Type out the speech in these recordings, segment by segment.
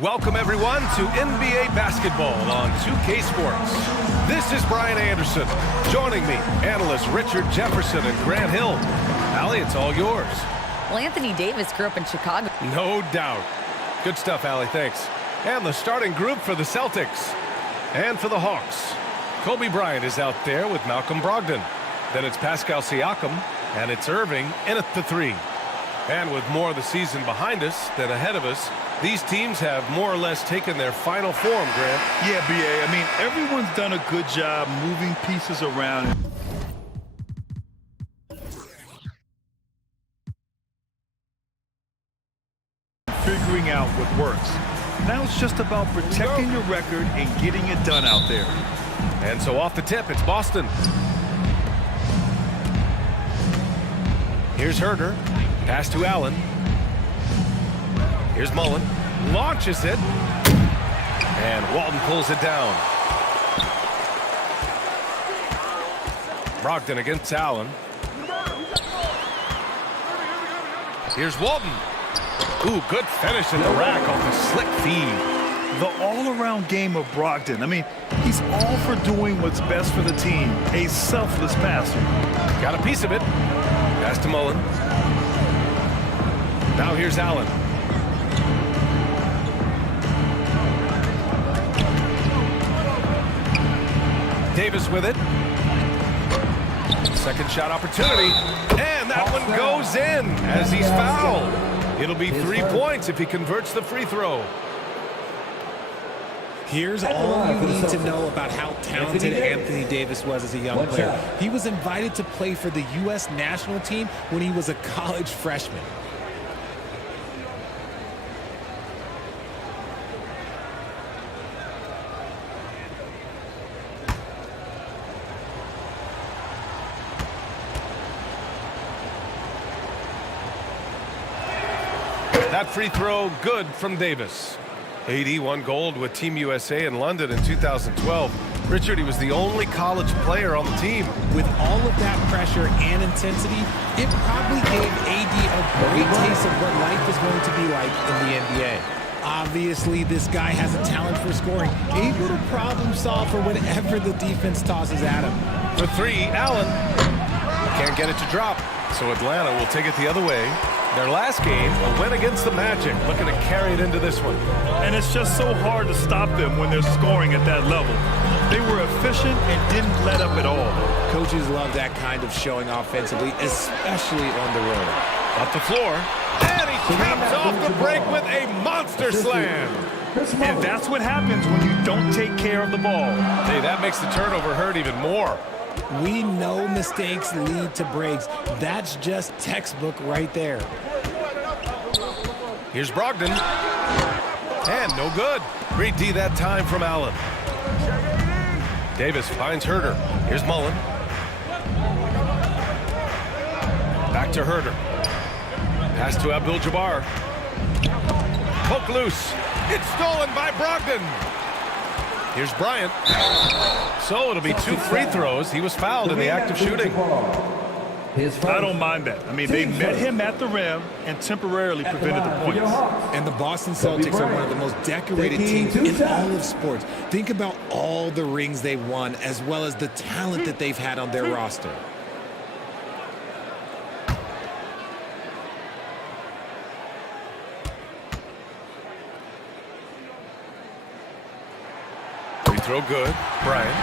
Welcome, everyone, to NBA basketball on 2K Sports. This is Brian Anderson. Joining me, analysts Richard Jefferson and Grant Hill. Allie, it's all yours. Well, Anthony Davis grew up in Chicago. No doubt. Good stuff, Allie, thanks. And the starting group for the Celtics. And for the Hawks. Kobe Bryant is out there with Malcolm Brogdon. Then it's Pascal Siakam, and it's Irving in at the three. And with more of the season behind us than ahead of us, these teams have more or less taken their final form, Grant. Yeah, B.A. I mean, everyone's done a good job moving pieces around. Figuring out what works. Now it's just about protecting your record and getting it done out there. And so off the tip, it's Boston. Here's Herder. Pass to Allen. Here's Mullen. Launches it. And Walton pulls it down. Brogdon against Allen. Here's Walton. Ooh, good finish in the rack off the slick feed. The all-around game of Brogdon. I mean, he's all for doing what's best for the team. A selfless passer. Got a piece of it. Pass to Mullen. Now here's Allen. Davis with it. Second shot opportunity. And that one goes in as he's fouled. It'll be 3 points if he converts the free throw. Here's all you need to know about how talented Anthony Davis was as a young player. He was invited to play for the U.S. national team when he was a college freshman. That free throw good from Davis. AD won gold with Team USA in London in 2012. Richard, he was the only college player on the team. With all of that pressure and intensity, it probably gave AD a great taste of what life is going to be like in the NBA. Obviously, this guy has a talent for scoring, able to problem solve for whatever the defense tosses at him. For three, Allen. Can't get it to drop, so Atlanta will take it the other way. Their last game, a win against the Magic, looking to carry it into this one. And it's just so hard to stop them when they're scoring at that level. They were efficient and didn't let up at all. Coaches love that kind of showing offensively, especially on the road. Up the floor, and he caps off the break with a monster slam. And that's what happens when you don't take care of the ball. Hey, that makes the turnover hurt even more. We know mistakes lead to breaks. That's just textbook right there. Here's Brogdon. And no good. Great D that time from Allen. Davis finds Herder. Here's Mullen. Back to Herder. Pass to Abdul-Jabbar. Poke loose. It's stolen by Brogdon. Here's Bryant. So it'll be 2 free throws. He was fouled in the act of shooting. I don't mind that. I mean, they met him at the rim and temporarily prevented the points. And the Boston Celtics are one of the most decorated teams in all of sports. Think about all the rings they've won, as well as the talent that they've had on their roster. Free throw good. Bryant.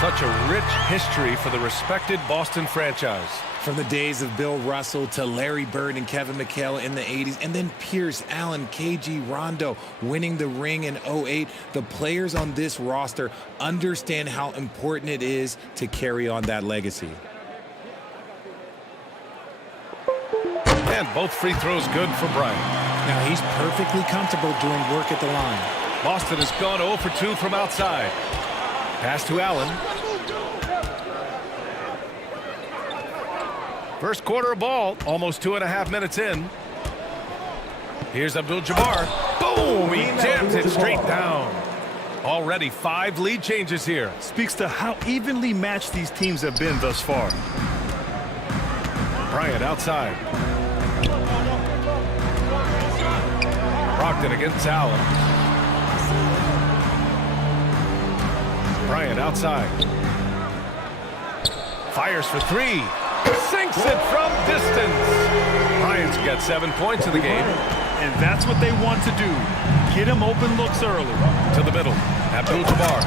Such a rich history for the respected Boston franchise. From the days of Bill Russell to Larry Bird and Kevin McHale in the 80s, and then Pierce, Allen, KG, Rondo winning the ring in 08, the players on this roster understand how important it is to carry on that legacy. And both free throws good for Bryant. Now he's perfectly comfortable doing work at the line. Boston has gone 0 for 2 from outside. Pass to Allen. First quarter of ball, almost 2.5 minutes in. Here's Abdul-Jabbar. Boom! He jams it straight down. Already 5 lead changes here. Speaks to how evenly matched these teams have been thus far. Bryant outside. Brogdon against Allen. Bryant outside. Fires for three. Sinks it from distance. Bryant's got 7 points in the game. And that's what they want to do. Get him open looks early. To the middle. Abdul-Jabbar.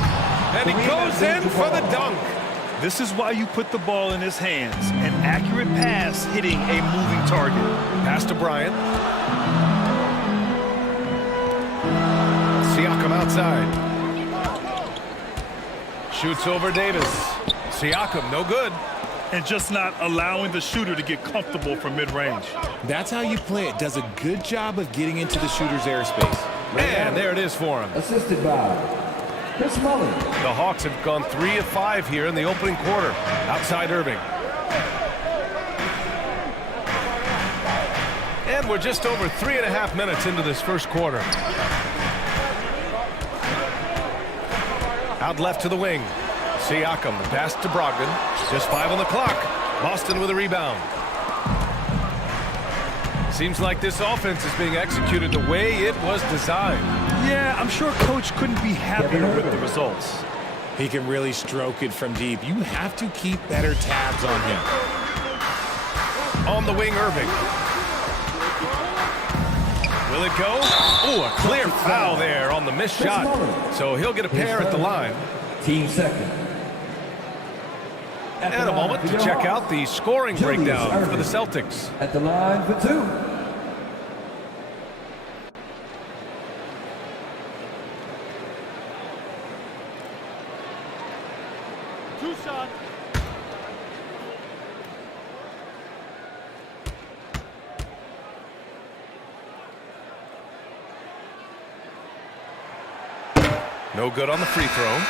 And he goes in for the dunk. This is why you put the ball in his hands. An accurate pass hitting a moving target. Pass to Bryant. Siakam outside. Shoots over Davis. Siakam, no good. And just not allowing the shooter to get comfortable from mid-range. That's how you play it. Does a good job of getting into the shooter's airspace. And there it is for him. Assisted by Chris Mullin. The Hawks have gone 3 of 5 here in the opening quarter. Outside Irving. And we're just over 3.5 minutes into this first quarter. Out left to the wing. Siakam, the pass to Brogdon. Just 5 on the clock. Boston with a rebound. Seems like this offense is being executed the way it was designed. Yeah, I'm sure Coach couldn't be happier with the results. He can really stroke it from deep. You have to keep better tabs on him. On the wing, Irving. Will it go? Oh, a clear foul there on the missed shot. So he'll get a pair at the line. Team second. And a moment to check out the scoring breakdown for the Celtics. At the line for 2. Two shots. No good on the free throw.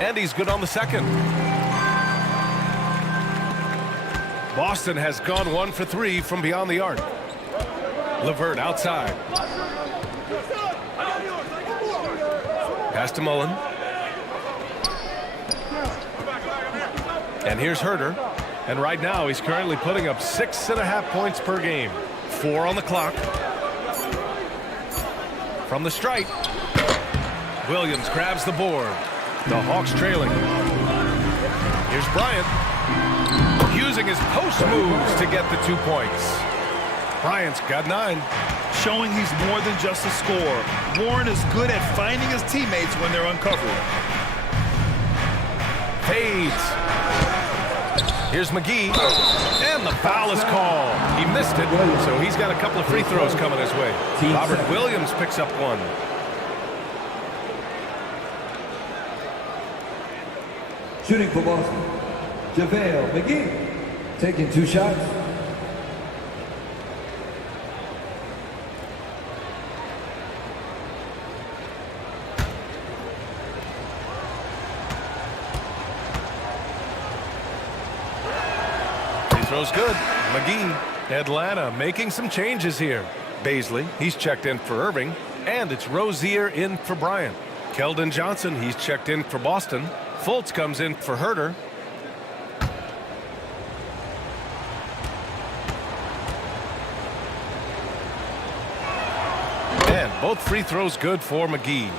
And he's good on the second. Boston has gone 1 for 3 from beyond the arc. LeVert outside. Pass to Mullen. And here's Herter. And right now he's currently putting up 6.5 points per game. 4 on the clock. From the stripe. Williams grabs the board. The Hawks trailing. Here's Bryant. Using his post moves to get the 2 points. Bryant's got 9. Showing he's more than just a scorer. Warren is good at finding his teammates when they're uncovered. Fades. Here's McGee. And the foul is called. He missed it, so he's got a couple of free throws coming his way. Robert Williams picks up 1. Shooting for Boston. JaVale McGee. Taking 2 shots. Throw's good. McGee. Atlanta making some changes here. Baisley, he's checked in for Irving. And it's Rozier in for Bryant. Keldon Johnson, he's checked in for Boston. Fultz comes in for Herter. And both free throws good for McGee.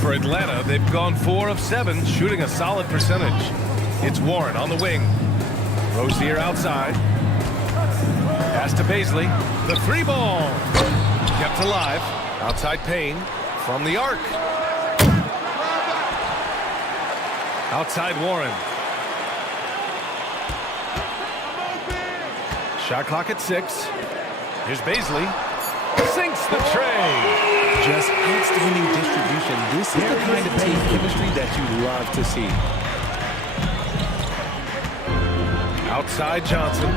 For Atlanta, they've gone 4 of 7, shooting a solid percentage. It's Warren on the wing. Rozier outside. Pass to Baisley. The 3 ball. Kept alive. Outside Payne. From the arc. Outside Warren. Shot clock at 6. Here's Baisley. Sinks the tray. Just outstanding distribution. This is the kind of team chemistry that you love to see. Outside Johnson.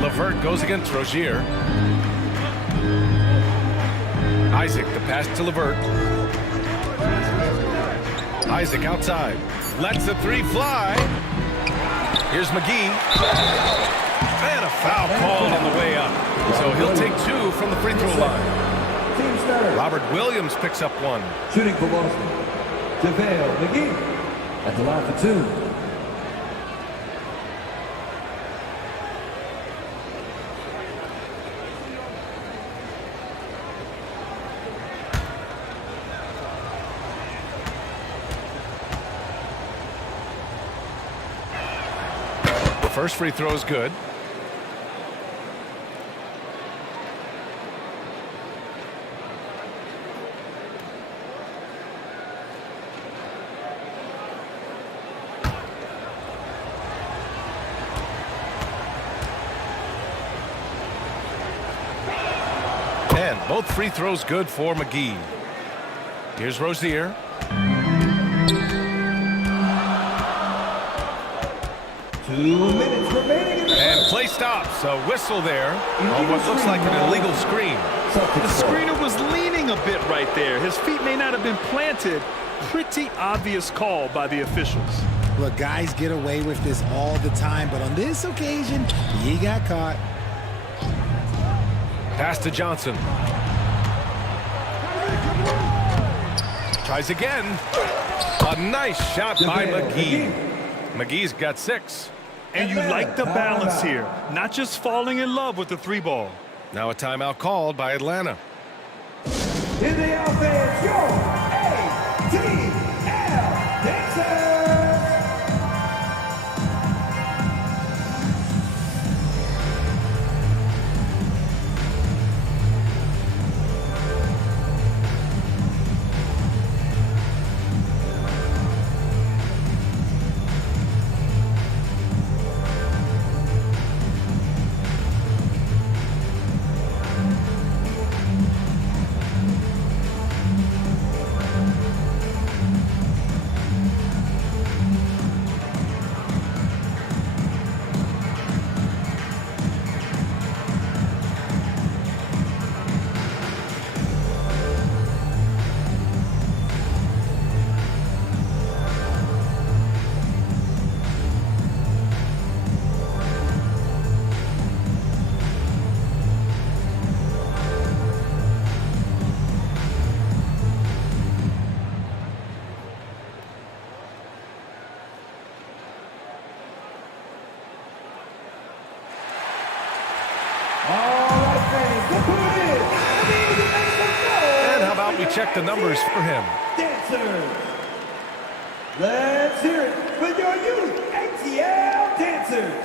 LeVert goes against Rozier. Isaac, the pass to LeVert. Isaac outside. Lets the 3 fly. Here's McGee. And a foul called on the way up. So he'll take 2 from the free throw line. Robert Williams picks up 1. Shooting for Boston. JaVale McGee. At the line for 2. The first free throw is good. And both free throws good for McGee. Here's Rozier. 2 minutes remaining in the And play stops. A whistle there on what looks like an illegal screen. The screener was leaning a bit right there. His feet may not have been planted. Pretty obvious call by the officials. Look, guys get away with this all the time, but on this occasion, he got caught. Pass to Johnson. Tries again. A nice shot by McGee. McGee's got 6. And you like the balance here. Not just falling in love with the 3-ball. Now a timeout called by Atlanta. In the offense, your ATL Dancers! And how about we check the numbers for him? Dancers! Let's hear it for your youth ATL Dancers!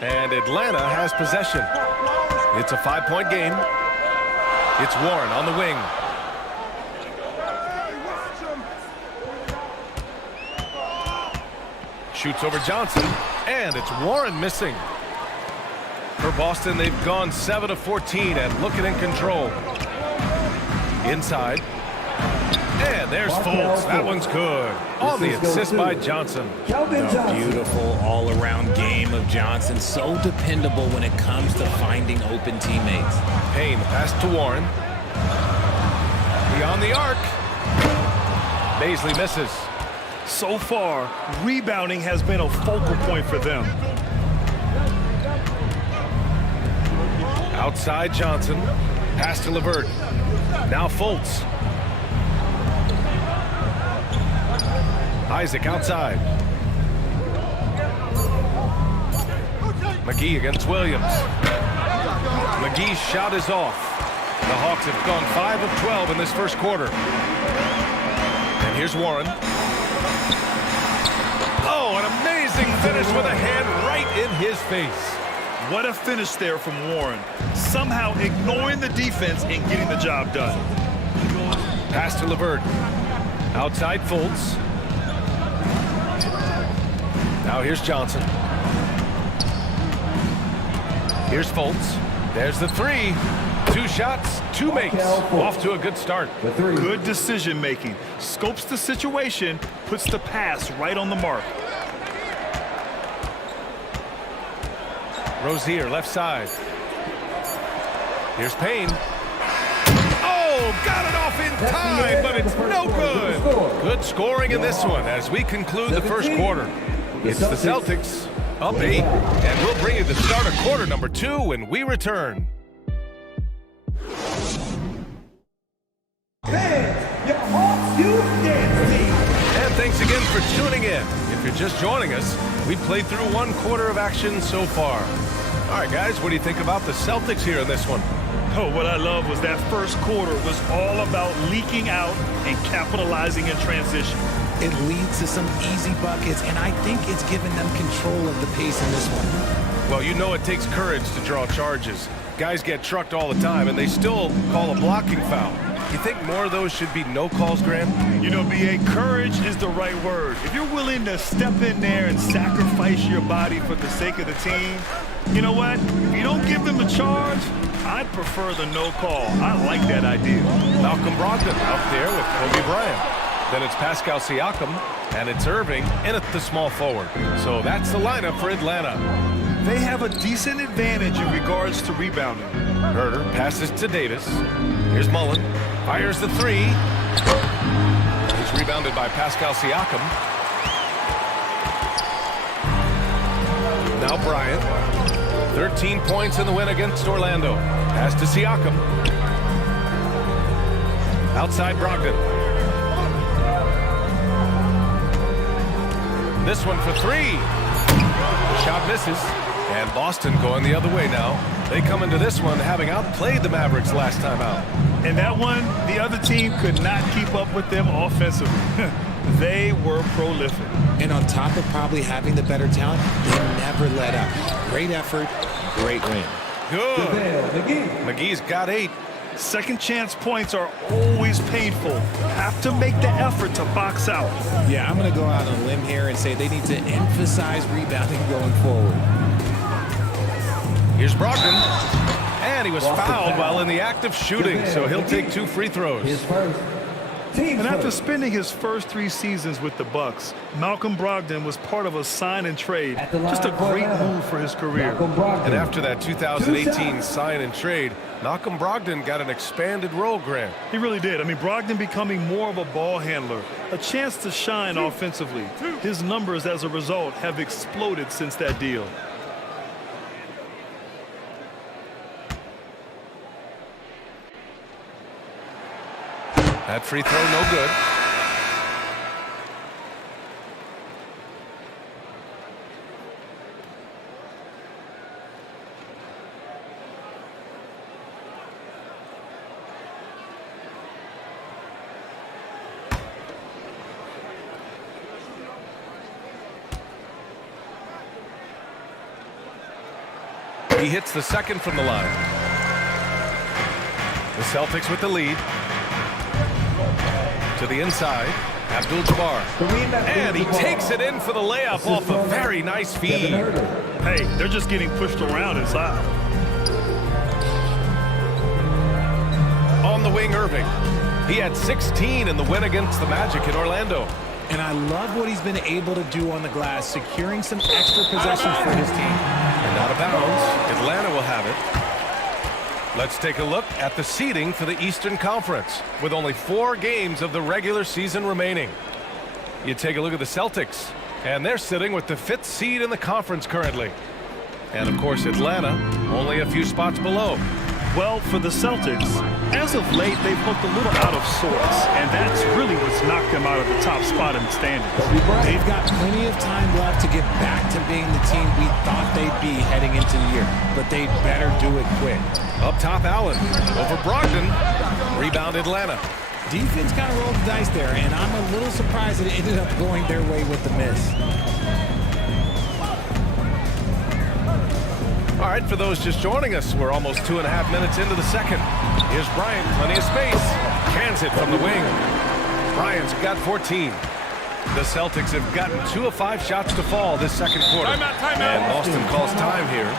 And Atlanta has possession. It's a 5-point game. It's Warren on the wing. Shoots over Johnson, and it's Warren missing. For Boston, they've gone 7 of 14 and looking in control. Inside. And there's Fultz. That one's good. On the assist by Johnson. A beautiful all-around game of Johnson. So dependable when it comes to finding open teammates. Payne, the pass to Warren. Beyond the arc. Baisley misses. So far, rebounding has been a focal point for them. Outside Johnson. Pass to LeVert. Now Fultz. Isaac outside. McGee against Williams. McGee's shot is off. The Hawks have gone 5 of 12 in this first quarter. And here's Warren. Oh, an amazing finish with a hand right in his face. What a finish there from Warren. Somehow ignoring the defense and getting the job done. Pass to LeVert. Outside Fultz. Now here's Johnson. Here's Fultz. There's the 3. 2 shots, 2 makes. Off to a good start. Good decision making. Scopes the situation, puts the pass right on the mark. Rozier left side. Here's Payne. Oh, got it off in time, but it's no good. Good scoring in this one as we conclude the first quarter. It's the Celtics up 8, and we'll bring you the start of quarter number 2 when we return. And thanks again for tuning in. If you're just joining us, we've played through 1 quarter of action so far. All right, guys, what do you think about the Celtics here in this one? Oh, what I love was that first quarter was all about leaking out and capitalizing in transition. It leads to some easy buckets, and I think it's given them control of the pace in this one. Well, you know it takes courage to draw charges. Guys get trucked all the time, and they still call a blocking foul. You think more of those should be no calls, Grant? You know, B.A., courage is the right word. If you're willing to step in there and sacrifice your body for the sake of the team, you know what? If you don't give them a charge, I'd prefer the no call. I like that idea. Malcolm Brogdon out there with Kobe Bryant. Then it's Pascal Siakam, and it's Irving in at the small forward. So that's the lineup for Atlanta. They have a decent advantage in regards to rebounding. Herter passes to Davis. Here's Mullen. Fires the three. It's rebounded by Pascal Siakam. Now Bryant. 13 points in the win against Orlando. Pass to Siakam. Outside Brogdon. This one for three. Shot misses. And Boston going the other way now. They come into this one having outplayed the Mavericks last time out. And that one, the other team could not keep up with them offensively. They were prolific. And on top of probably having the better talent, they never let up. Great effort, great win. Good. JaVale McGee. McGee's got 8. Second chance points are always painful. Have to make the effort to box out. Yeah, I'm going to go out on a limb here and say they need to emphasize rebounding going forward. Here's Brogdon. And he was Boston fouled foul. while in the act of shooting, so he'll take 2 free throws. His first. Team And after first. spending his first 3 seasons with the Bucks, Malcolm Brogdon was part of a sign and trade. At the line Just a for great Atlanta, move for his career. Malcolm Brogdon. And after that 2018 shots. sign and trade, Malcolm Brogdon got an expanded role, Grant. He really did. I mean, Brogdon becoming more of a ball handler, a chance to shine offensively. His numbers as a result have exploded since that deal. That free throw no good. He hits the second from the line. The Celtics with the lead. To the inside, Abdul-Jabbar. And he takes it in for the layup off a very nice feed. Hey, they're just getting pushed around inside. On the wing, Irving. He had 16 in the win against the Magic in Orlando. And I love what he's been able to do on the glass, securing some extra possessions for his team. And out of bounds, Atlanta will have it. Let's take a look at the seeding for the Eastern Conference with only 4 games of the regular season remaining. You take a look at the Celtics, and they're sitting with the 5th seed in the conference currently. And of course, Atlanta only a few spots below. Well, for the Celtics, as of late, they've looked a little out of sorts, and that's really what's knocked them out of the top spot in the standings. They've got plenty of time left to get back to being the team we thought they'd be heading into the year, but they'd better do it quick. Up top, Allen. Over Brogdon. Rebound, Atlanta. Defense kind of rolled the dice there, and I'm a little surprised that it ended up going their way with the miss. All right, for those just joining us, we're almost 2.5 minutes into the second. Here's Bryant, plenty of space. Cans it from the wing. Bryant's got 14. The Celtics have gotten 2 of 5 shots to fall this second quarter. Timeout. And Boston calls time here.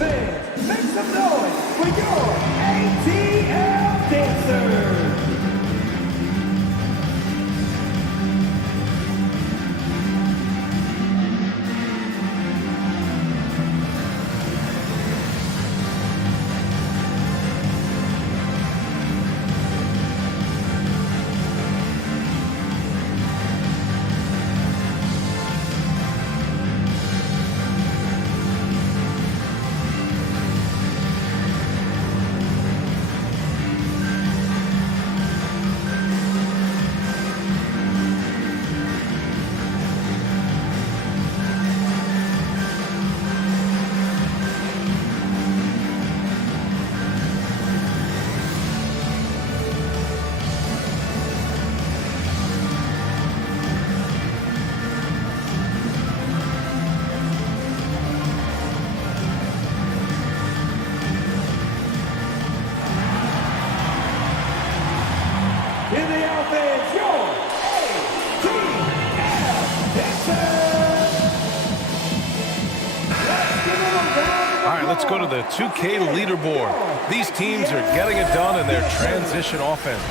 Fans, make some noise for your ATL dancers. All right, let's go to the 2K leaderboard. These teams are getting it done in their transition offense.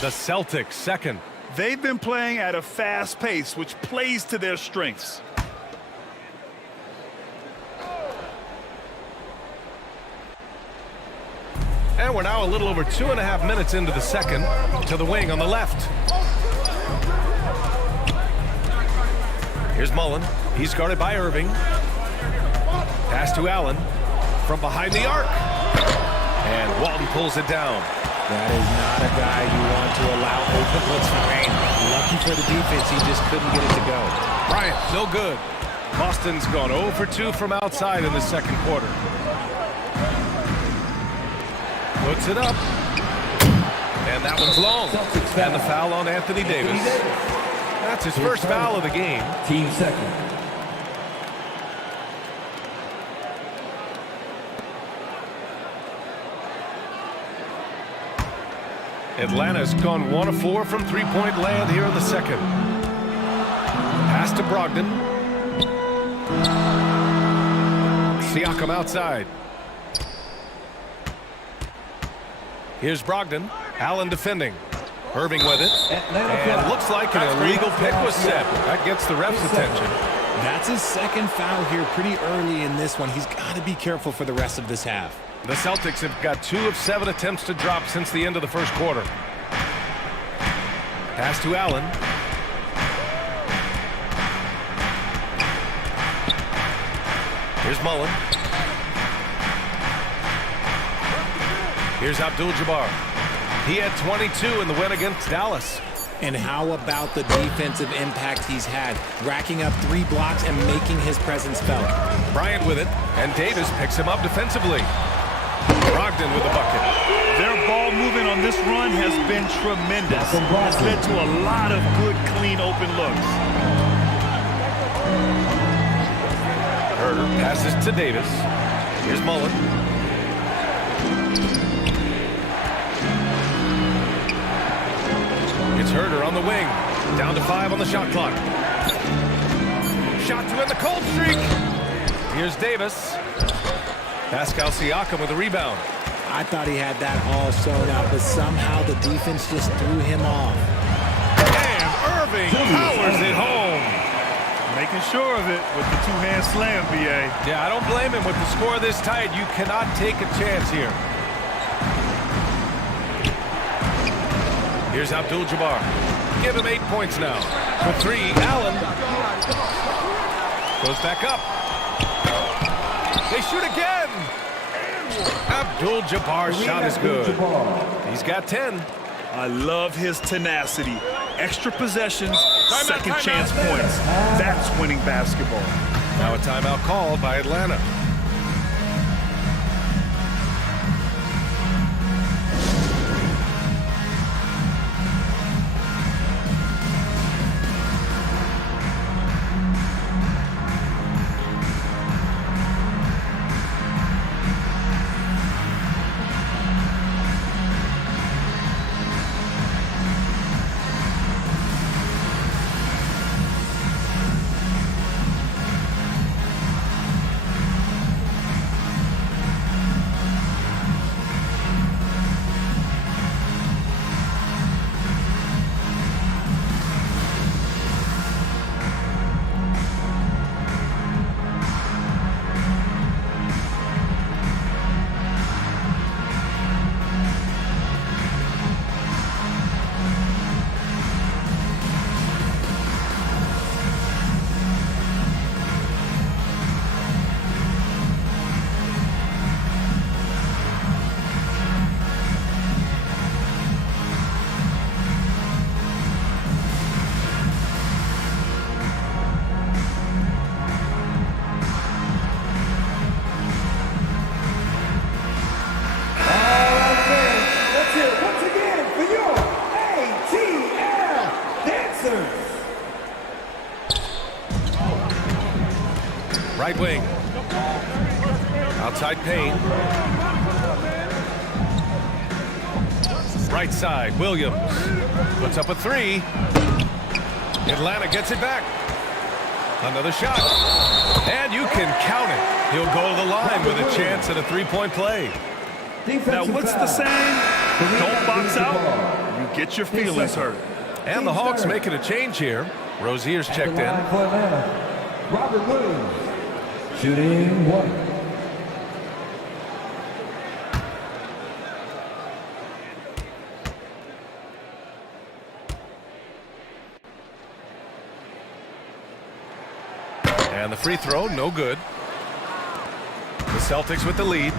The Celtics second. They've been playing at a fast pace, which plays to their strengths. And we're now a little over 2.5 minutes into the second. To the wing on the left. Here's Mullen. He's guarded by Irving. Pass to Allen. From behind the arc. And Walton pulls it down. That is not a guy you want to allow open looks for Wayne. Lucky for the defense, he just couldn't get it to go. Bryant, no good. Boston's gone 0 for 2 from outside in the second quarter. Puts it up. And that one's long. And the foul on Anthony Davis. That's his first foul of the game. Team second. Atlanta's gone 1 of 4 from three-point land here in the second. Pass to Brogdon. Siakam outside. Here's Brogdon. Allen defending. Irving with it. And it looks like an illegal pick was set. That gets the ref's attention. That's his second foul here pretty early in this one. He's got to be careful for the rest of this half. The Celtics have got 2 of 7 attempts to drop since the end of the first quarter. Pass to Allen. Here's Mullen. Here's Abdul-Jabbar. He had 22 in the win against Dallas. And how about the defensive impact he's had, racking up 3 blocks and making his presence felt. Bryant with it, and Davis picks him up defensively. Brogdon with the bucket. Their ball movement on this run has been tremendous. It's led to a lot of good, clean, open looks. Herter passes to Davis. Here's Mullen. It's Herter on the wing. Down to 5 on the shot clock. Shot to end the cold streak. Here's Davis. Pascal Siakam with a rebound. I thought he had that all sewn up, but somehow the defense just threw him off. And Irving powers it home. Making sure of it with the two-hand slam, B.A. Yeah, I don't blame him with the score this tight. You cannot take a chance here. Here's Abdul-Jabbar. Give him 8 points now. For 3, Allen. Goes back up. They shoot again. Abdul-Jabbar's shot is good. He's got 10. I love his tenacity. Extra possessions, second chance points. That's winning basketball. Now a timeout called by Atlanta. Right wing. Outside Payne. Right side, Williams. Puts up a 3. Atlanta gets it back. Another shot. And you can count it. He'll go to the line with a chance at a three-point play. Now, what's the saying? Don't box out, you get your feelings hurt. And the Hawks making a change here. Rozier's checked in. For Atlanta, Robert Williams, shooting 1. And the free throw, no good. The Celtics with the lead.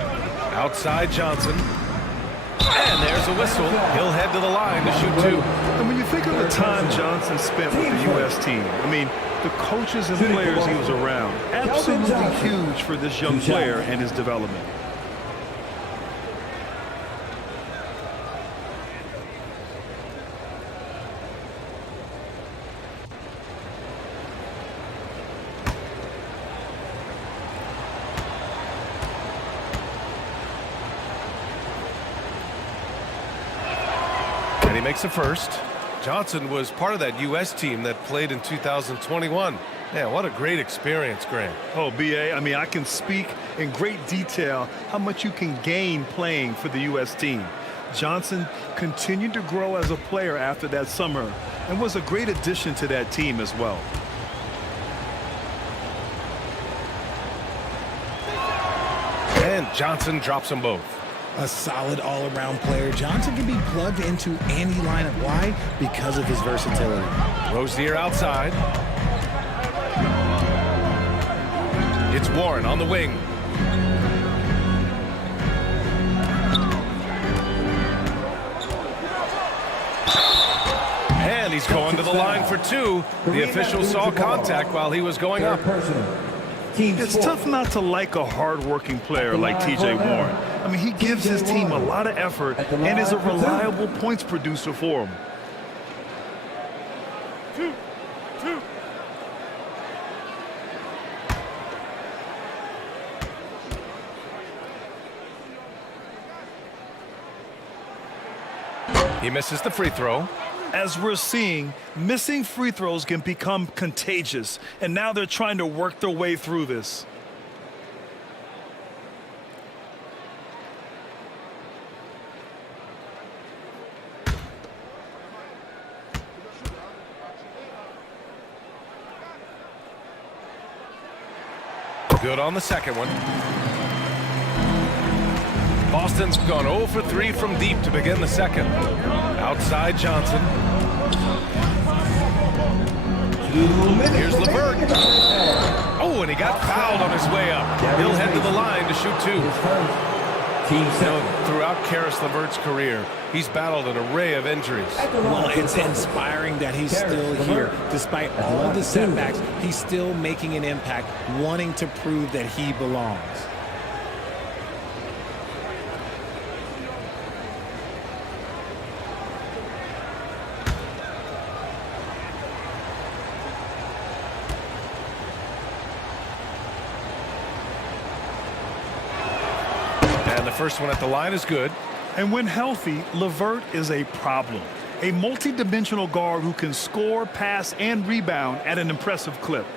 Outside Johnson. And there's a whistle. He'll head to the line to shoot 2. And when you think of the time Johnson spent with the U.S. team, I mean, the coaches and players he was around, absolutely huge for this young player and his development. And he makes a first. Johnson was part of that U.S. team that played in 2021. Man, what a great experience, Grant. Oh, B.A., I mean, I can speak in great detail how much you can gain playing for the U.S. team. Johnson continued to grow as a player after that summer and was a great addition to that team as well. And Johnson drops them both. A solid all-around player. Johnson can be plugged into any lineup. Why? Because of his versatility. Rozier outside. It's Warren on the wing. And he's going to the line for 2. The official saw contact while he was going up. It's tough not to like a hard-working player like T.J. Warren. I mean, he gives his team a lot of effort and is a reliable points producer for him. He misses the free throw. As we're seeing, missing free throws can become contagious, and now they're trying to work their way through this. Good on the second one. Boston's gone 0 for 3 from deep to begin the second. Outside Johnson. Here's LeVert. Oh, and he got fouled on his way up. He'll head to the line to shoot 2. Throughout Caris LeVert's career, he's battled an array of injuries. Well, it's inspiring that he's still here. Despite all the setbacks, he's still making an impact, wanting to prove that he belongs. The first one at the line is good. And when healthy, LeVert is a problem. A multi-dimensional guard who can score, pass, and rebound at an impressive clip.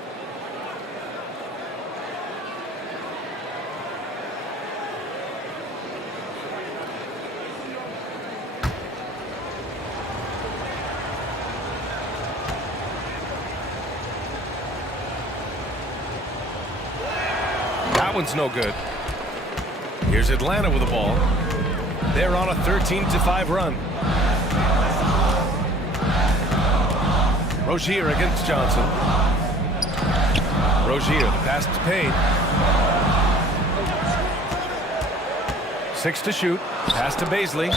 That one's no good. Here's Atlanta with the ball. They're on a 13-5 run. Rozier against Johnson. Rozier, the pass to Payne. 6 to shoot. Pass to Bazley.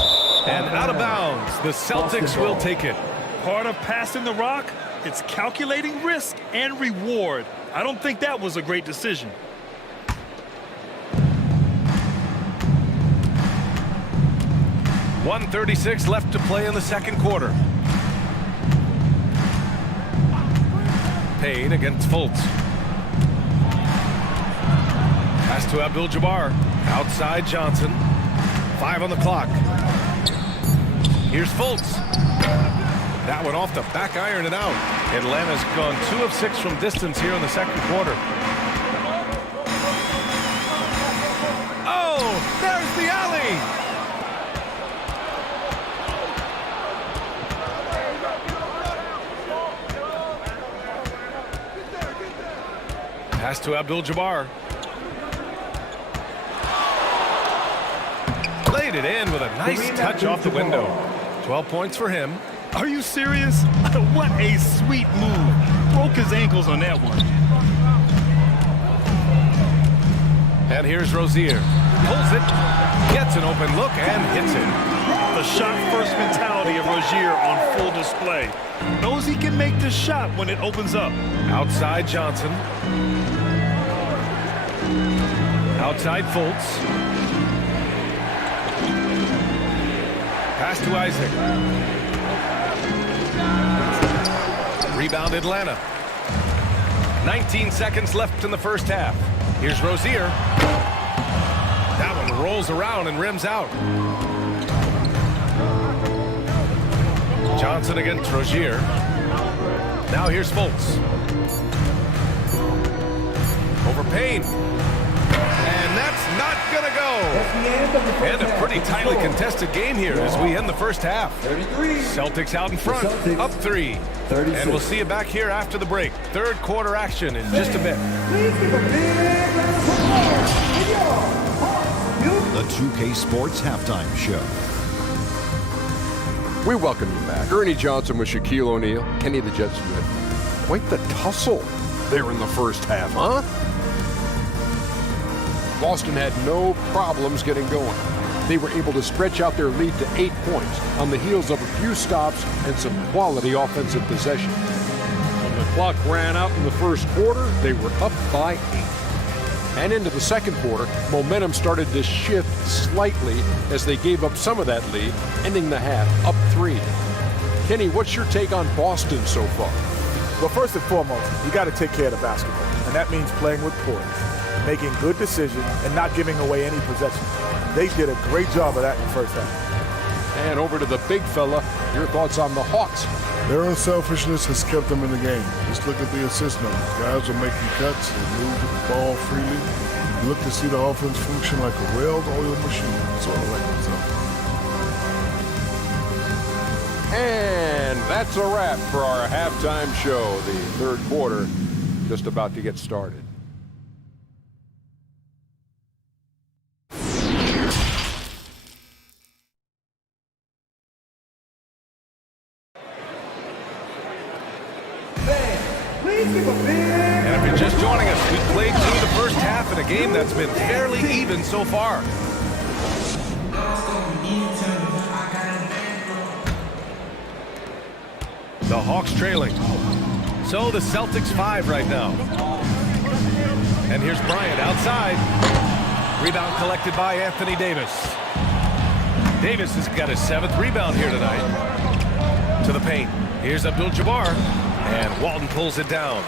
And out of bounds. The Celtics will take it. Part of passing the rock, it's calculating risk and reward. I don't think that was a great decision. .136 left to play in the second quarter. Payne against Fultz. Pass to Abdul-Jabbar. Outside Johnson. 5 on the clock. Here's Fultz. That one off the back iron and out. Atlanta's gone 2 of 6 from distance here in the second quarter. Pass to Abdul-Jabbar. Laid it in with a nice touch off the window. 12 points for him. Are you serious? What a sweet move. Broke his ankles on that one. And here's Rozier. Pulls it, gets an open look, and hits it. The shot-first mentality of Rozier on full display. Knows he can make this shot when it opens up. Outside Johnson. Outside Fultz. Pass to Isaac. Rebound Atlanta. 19 seconds left in the first half. Here's Rozier. That one rolls around and rims out. Johnson against Rozier. Now here's Fultz. Over Payne. And that's not going to go. And a pretty tightly contested game here as we end the first half. 33. Celtics out in front, up 3. 36. And we'll see you back here after the break. Third quarter action in just a bit. Please give a big round of applause to your Hawks. The 2K Sports Halftime Show. We welcome you back. Ernie Johnson with Shaquille O'Neal, Kenny the Jet Smith. Quite the tussle there in the first half, huh? Boston had no problems getting going. They were able to stretch out their lead to 8 points on the heels of a few stops and some quality offensive possession. When the clock ran out in the first quarter, they were up by 8. And into the second quarter, momentum started to shift slightly as they gave up some of that lead, ending the half up 3. Kenny, what's your take on Boston so far? Well, first and foremost, you got to take care of the basketball, and that means playing with poise, making good decisions, and not giving away any possessions. They did a great job of that in the first half. And over to the big fella, your thoughts on the Hawks? Their unselfishness has kept them in the game. Just look at the assist numbers. Guys are making cuts and move the ball freely. You look to see the offense function like a well-oiled machine. Sort of like itself. And that's a wrap for our halftime show. The third quarter just about to get started. And if you're just joining us, we've played through the first half in a game that's been fairly even so far. The Hawks trailing. So the Celtics 5 right now. And here's Bryant outside. Rebound collected by Anthony Davis. Davis has got his 7th rebound here tonight. To the paint. Here's Abdul-Jabbar. And Walton pulls it down.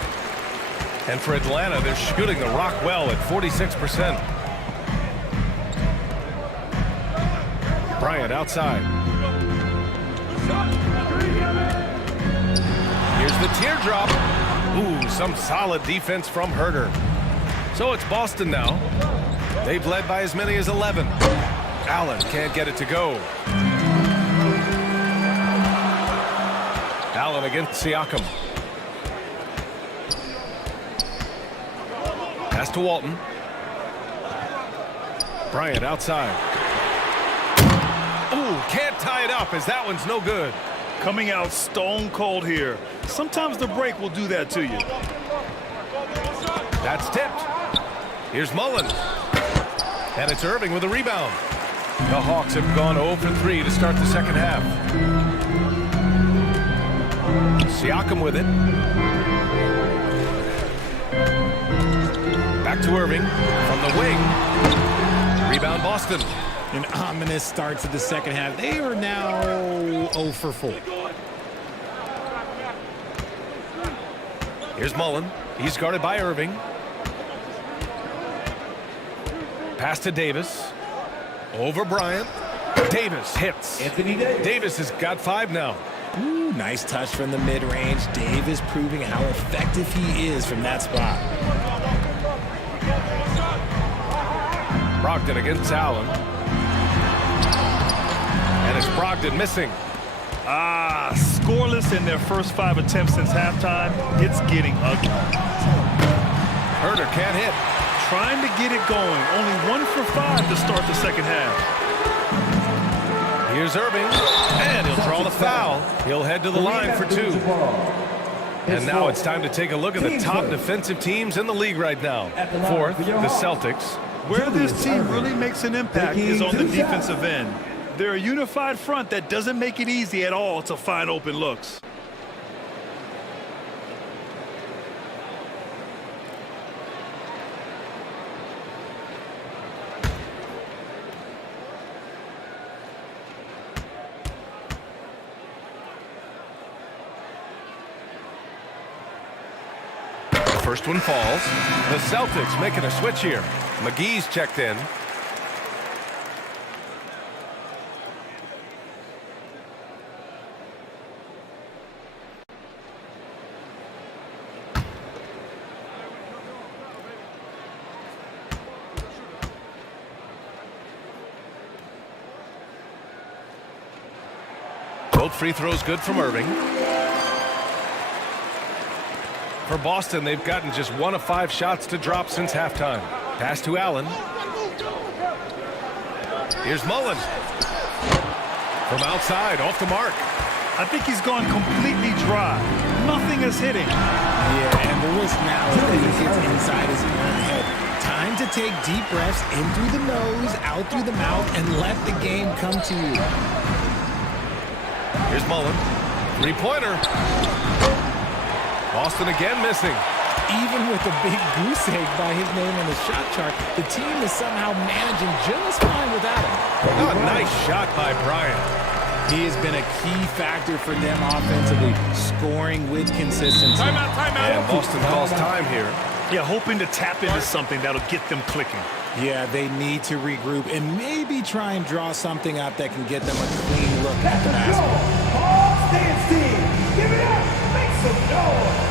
And for Atlanta, they're shooting the rock well at 46%. Bryant outside. Here's the teardrop. Ooh, some solid defense from Herter. So it's Boston now. They've led by as many as 11. Allen can't get it to go. Allen against Siakam. Pass to Walton. Bryant outside. Ooh, can't tie it up as that one's no good. Coming out stone cold here. Sometimes the break will do that to you. That's tipped. Here's Mullen. And it's Irving with a rebound. The Hawks have gone 0 for 3 to start the second half. Siakam with it. Back to Irving from the wing. Rebound Boston. An ominous start to the second half. They are now 0 for 4. Here's Mullen. He's guarded by Irving. Pass to Davis. Over Bryant. Davis hits. Anthony Davis. Davis has got 5 now. Ooh, nice touch from the mid-range. Davis proving how effective he is from that spot. Brogdon against Allen. And it's Brogdon missing. Scoreless in their first 5 attempts since halftime. It's getting ugly. Herder can't hit. Trying to get it going. Only 1 for 5 to start the second half. Here's Irving, and he'll draw the foul. He'll head to the line for 2. And now it's time to take a look at the top defensive teams in the league right now. Fourth, the Celtics. Where this team really makes an impact is on the defensive end. They're a unified front that doesn't make it easy at all to find open looks. First one falls. The Celtics making a switch here. McGee's checked in. Both free throws good from Irving. For Boston, they've gotten just 1 of 5 shots to drop since halftime. Pass to Allen. Here's Mullen. From outside, off the mark. I think he's gone completely dry. Nothing is hitting. Yeah, and the risk now is that he gets inside his own head. Time to take deep breaths in through the nose, out through the mouth, and let the game come to you. Here's Mullen. 3-pointer. Boston again missing. Even with a big goose egg by his name on the shot chart, the team is somehow managing just fine without him. Oh, nice shot by Bryant. He has been a key factor for them offensively, scoring with consistency. Timeout. And Boston calls time here. Yeah, hoping to tap into something that'll get them clicking. Yeah, they need to regroup and maybe try and draw something up that can get them a clean look at the basketball. All-Stance team, give it up, make some noise.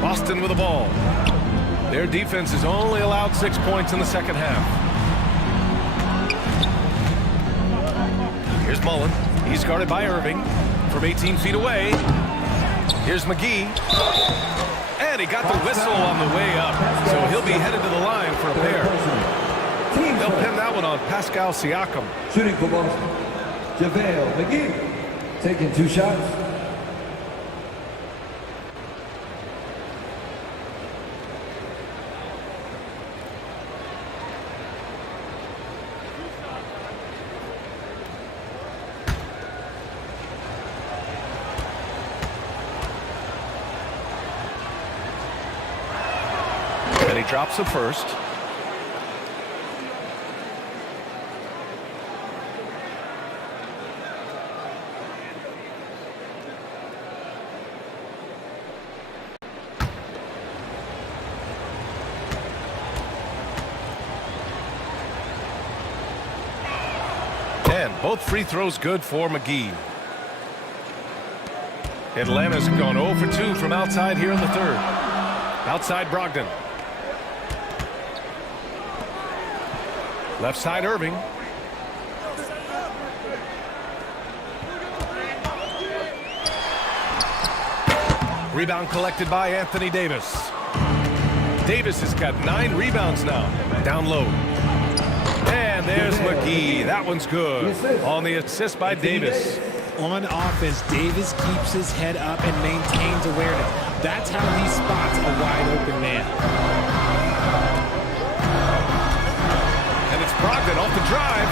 Boston with the ball. Their defense has only allowed 6 points in the second half. Here's Mullen. He's guarded by Irving from 18 feet away. Here's McGee. And he got the whistle on the way up. So he'll be headed to the line for a pair. They'll pin that one on Pascal Siakam. Shooting for Boston, JaVale McGee. Taking 2 shots. And he drops the first. And both free throws good for McGee. Atlanta's gone 0 for 2 from outside here in the third. Outside Brogdon. Left side Irving. Rebound collected by Anthony Davis. Davis has got 9 rebounds now. Down low. And there's McGee. That one's good. On the assist by Davis. On offense, Davis keeps his head up and maintains awareness. That's how he spots a wide open man. And it's Brogdon off the drive.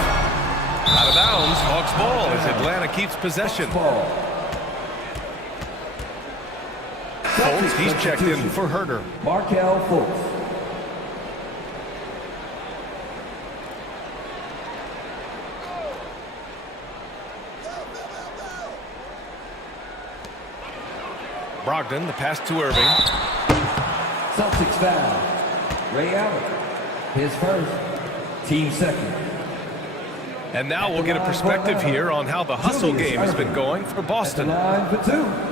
Out of bounds, Hawks ball as Atlanta keeps possession. Fultz, he's checked in for Herter. Markelle Fultz. Brogdon, the pass to Irving. Celtics foul. Ray Allen. His first. Team second. And now we'll get a perspective here on how the hustle game has been going for Boston. Line for 2.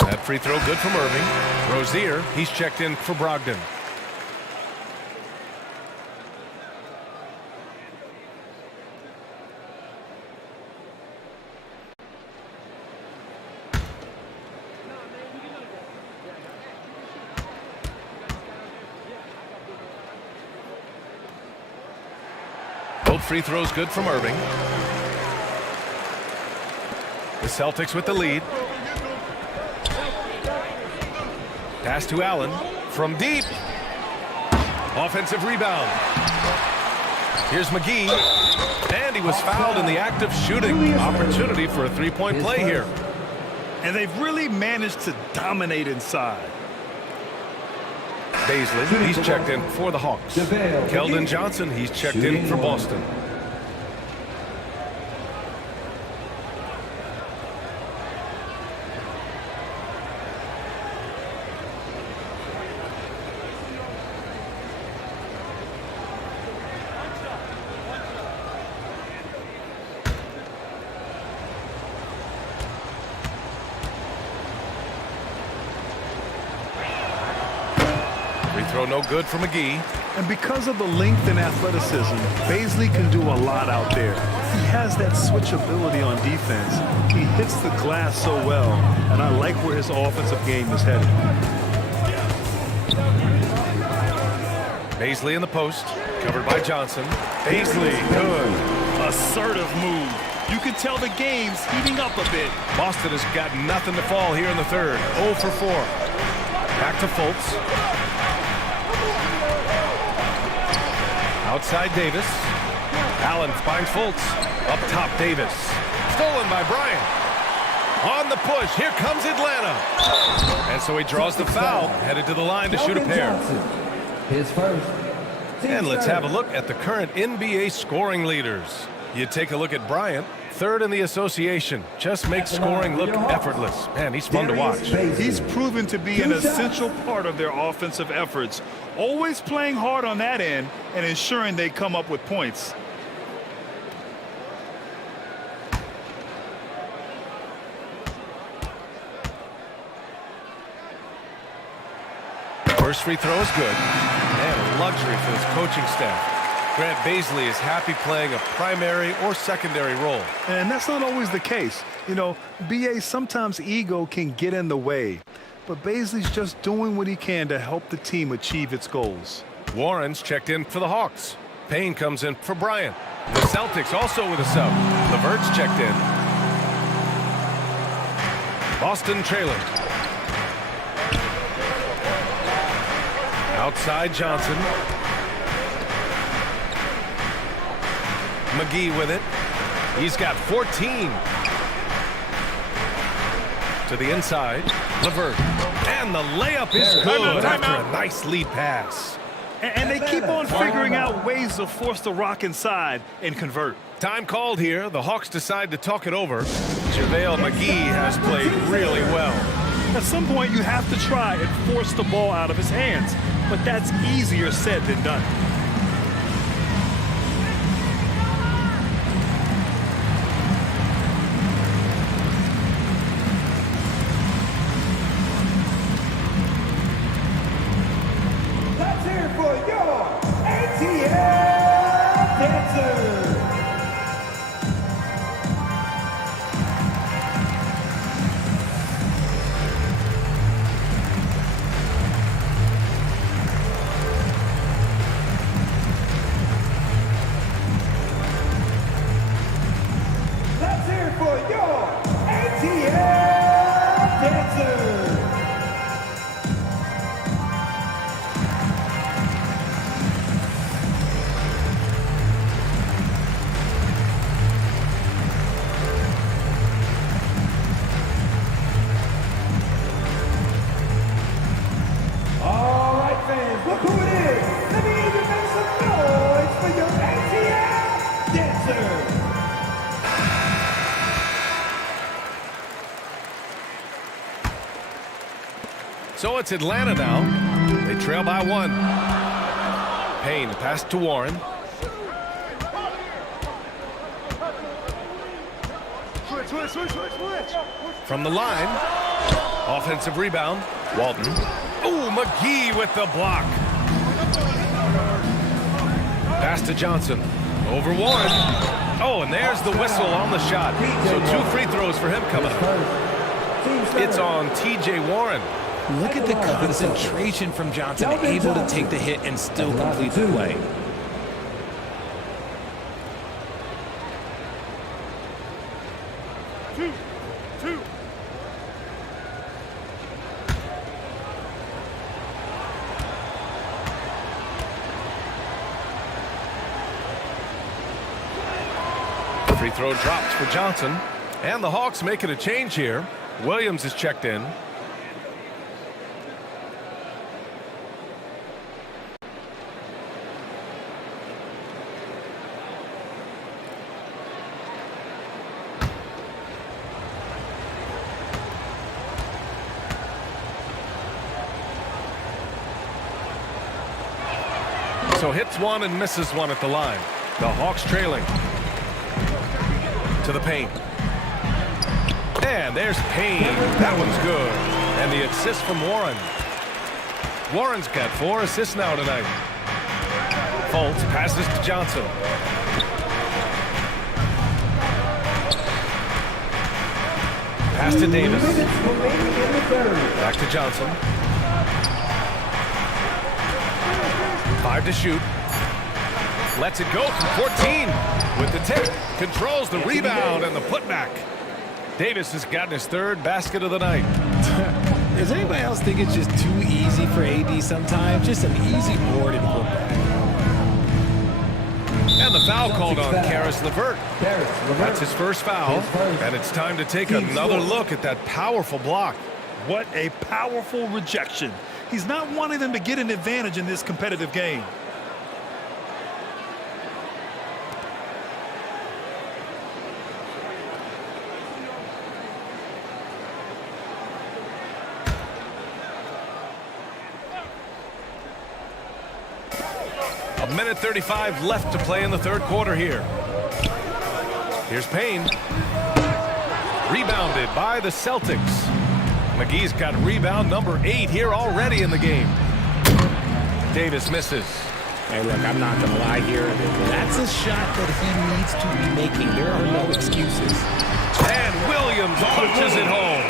That free throw good from Irving. Rozier, he's checked in for Brogdon. Both free throws good from Irving. The Celtics with the lead. Pass to Allen from deep. Offensive rebound. Here's McGee. And he was fouled in the act of shooting. Opportunity for a three-point play here. And they've really managed to dominate inside. Baisley, he's checked in for the Hawks. Keldon Johnson, he's checked in for Boston. Throw no good for McGee. And because of the length and athleticism, Baisley can do a lot out there. He has that switchability on defense. He hits the glass so well, and I like where his offensive game is headed. Baisley in the post, covered by Johnson. Baisley, good. Assertive move. You can tell the game's heating up a bit. Boston has got nothing to fall here in the third. 0 for 4. Back to Fultz. Outside Davis. Allen finds Fultz. Up top Davis. Stolen by Bryant. On the push. Here comes Atlanta. And so he draws the foul. Headed to the line to shoot a pair. His first. And let's have a look at the current NBA scoring leaders. You take a look at Bryant. Third in the association. Just makes scoring look effortless. Man, he's fun to watch. He's proven to be an essential part of their offensive efforts. Always playing hard on that end and ensuring they come up with points. First free throw is good. And a luxury for his coaching staff. Grant Baisley is happy playing a primary or secondary role. And that's not always the case. You know, BA, sometimes ego can get in the way. But Baisley's just doing what he can to help the team achieve its goals. Warren's checked in for the Hawks. Payne comes in for Bryant. The Celtics also with a sub. LeVert's checked in. Boston trailing. Outside Johnson. McGee with it. He's got 14. To the inside. LeVert. And the layup is good after a nice lead pass. And they keep on figuring out ways to force the rock inside and convert. Time called here. The Hawks decide to talk it over. JaVale McGee has played really well. At some point, you have to try and force the ball out of his hands. But that's easier said than done. So it's Atlanta now. They trail by 1. Payne pass to Warren. From the line. Offensive rebound. Walton. Oh, McGee with the block. Pass to Johnson. Over Warren. Oh, and there's the whistle on the shot. So 2 free throws for him coming up. It's on T.J. Warren. Look at the concentration from Johnson, able to take the hit and still complete the play. Free throw drops for Johnson. And the Hawks making a change here. Williams is checked in. So hits 1 and misses 1 at the line. The Hawks trailing. To the paint. And there's Payne. That one's good. And the assist from Warren. Warren's got 4 assists now tonight. Fultz passes to Johnson. Pass to Davis. Back to Johnson. 5 to shoot. Lets it go from 14 with the tip. Controls the rebound and the putback. Davis has gotten his 3rd basket of the night. Does anybody else think it's just too easy for AD sometimes? Just an easy board and putback. And the foul called on Caris LeVert. That's his first foul. And it's time to take another look at that powerful block. What a powerful rejection. He's not wanting them to get an advantage in this competitive game. A minute 35 left to play in the 3rd quarter here. Here's Payne. Rebounded by the Celtics. McGee's got rebound number 8 here already in the game. Davis misses. Hey, look, I'm not going to lie here. That's a shot that he needs to be making. There are no excuses. And Williams punches it home.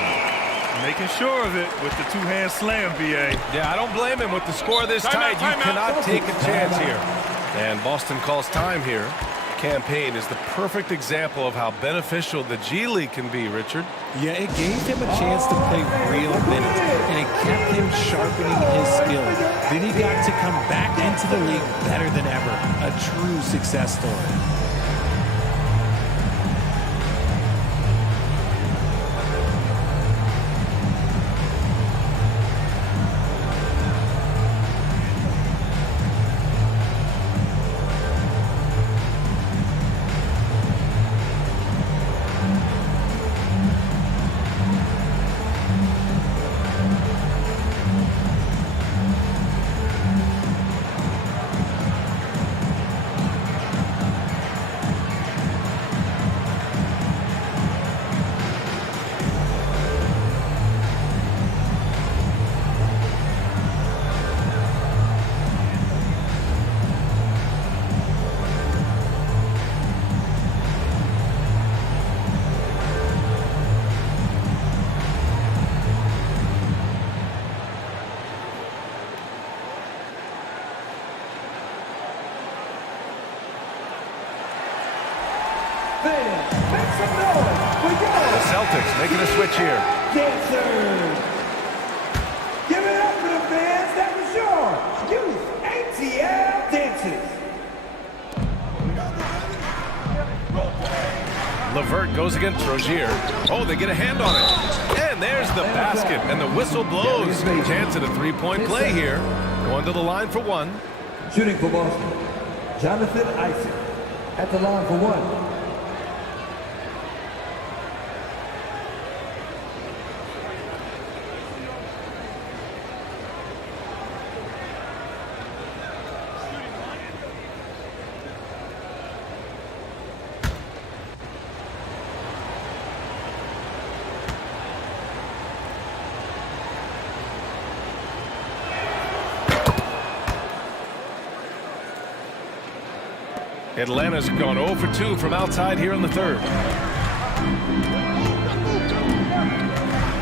Making sure of it with the 2-hand slam, BA. Yeah, I don't blame him with the score this tight. You cannot take a chance here. And Boston calls time here. Campaign is the perfect example of how beneficial the G League can be, Richard. Yeah, it gave him a chance to play real minutes, and it kept him sharpening his skill. Then he got to come back into the league better than ever. A true success story. The Celtics making a switch here. Dancers! Give it up for the fans that was your youth ATL Dancers. LeVert goes against Rozier. Oh, they get a hand on it. And there's the basket, and the whistle blows. Chance at a 3-point play here. Going to the line for 1. Shooting for Boston, Jonathan Isaac at the line for 1. Atlanta's gone 0 for 2 from outside here in the third.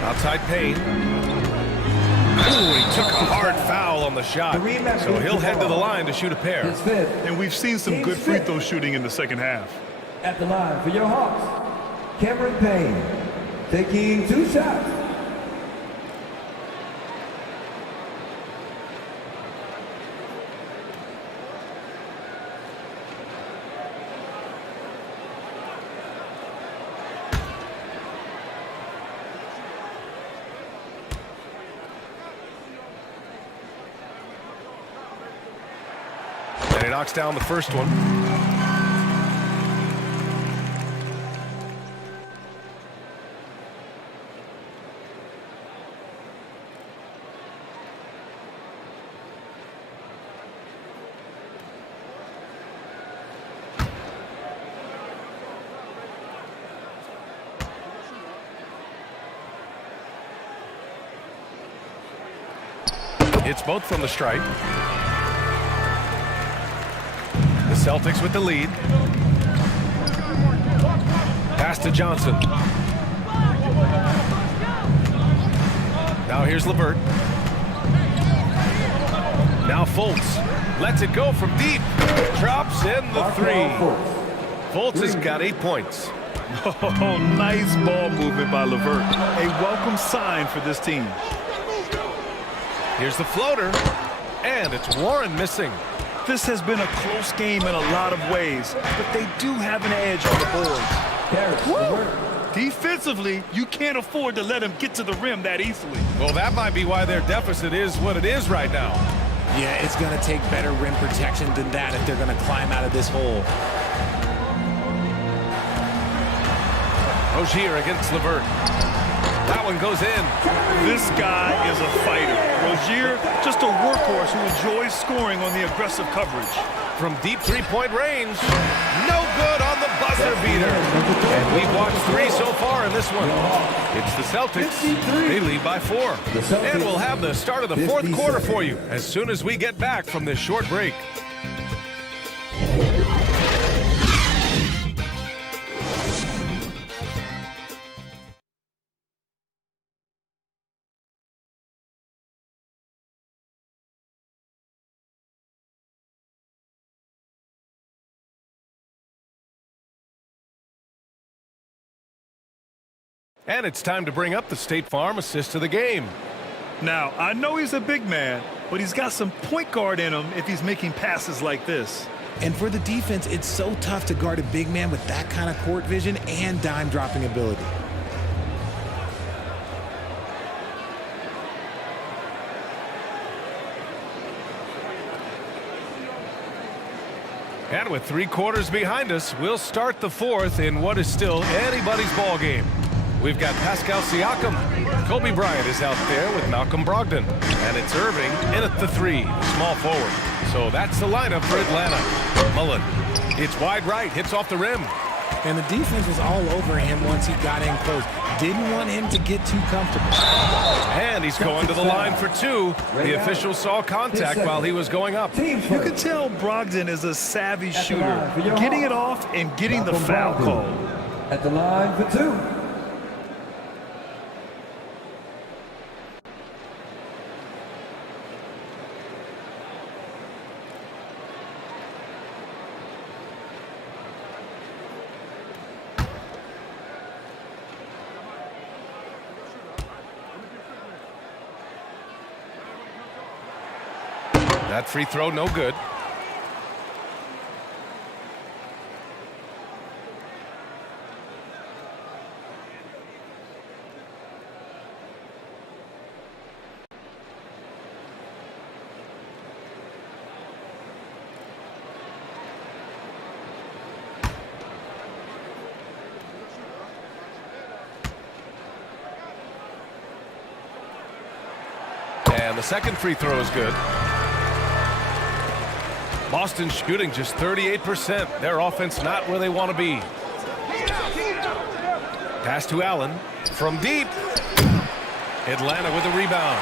Outside Payne. Ooh, he took a hard foul on the shot. So he'll head to the line to shoot a pair. And we've seen some good free throw shooting in the second half. At the line for your Hawks, Cameron Payne, taking 2 shots. And he knocks down the first one. It's both from the stripe. The Celtics with the lead. Pass to Johnson. Now here's LeVert. Now Fultz lets it go from deep. Drops in the 3. Fultz has got 8 points. Oh, nice ball movement by LeVert. A welcome sign for this team. Here's the floater. And it's Warren missing. This has been a close game in a lot of ways, but they do have an edge on the boards. Defensively, you can't afford to let them get to the rim that easily. Well, that might be why their deficit is what it is right now. Yeah, it's going to take better rim protection than that if they're going to climb out of this hole. Rozier against LeVert. That one goes in. This guy is a fighter. Rozier, just a workhorse who enjoys scoring on the aggressive coverage. From deep three-point range, no good on the buzzer beater. And we've watched 3 so far in this one. It's the Celtics. They lead by 4. And we'll have the start of the 4th quarter for you as soon as we get back from this short break. And it's time to bring up the State Farm assist of the game. Now, I know he's a big man, but he's got some point guard in him if he's making passes like this. And for the defense, it's so tough to guard a big man with that kind of court vision and dime dropping ability. And with 3 quarters behind us, we'll start the 4th in what is still anybody's ball game. We've got Pascal Siakam. Kobe Bryant is out there with Malcolm Brogdon. And it's Irving in at the 3, small forward. So that's the lineup for Atlanta. Mullen. It's wide right, hits off the rim. And the defense was all over him once he got in close. Didn't want him to get too comfortable. And he's going to the line for 2. The official saw contact while he was going up. You can tell Brogdon is a savvy shooter, getting it off and getting the foul call. At the line for 2. That free throw, no good. And the second free throw is good. Boston shooting just 38%. Their offense not where they want to be. Pass to Allen from deep. Atlanta with a rebound.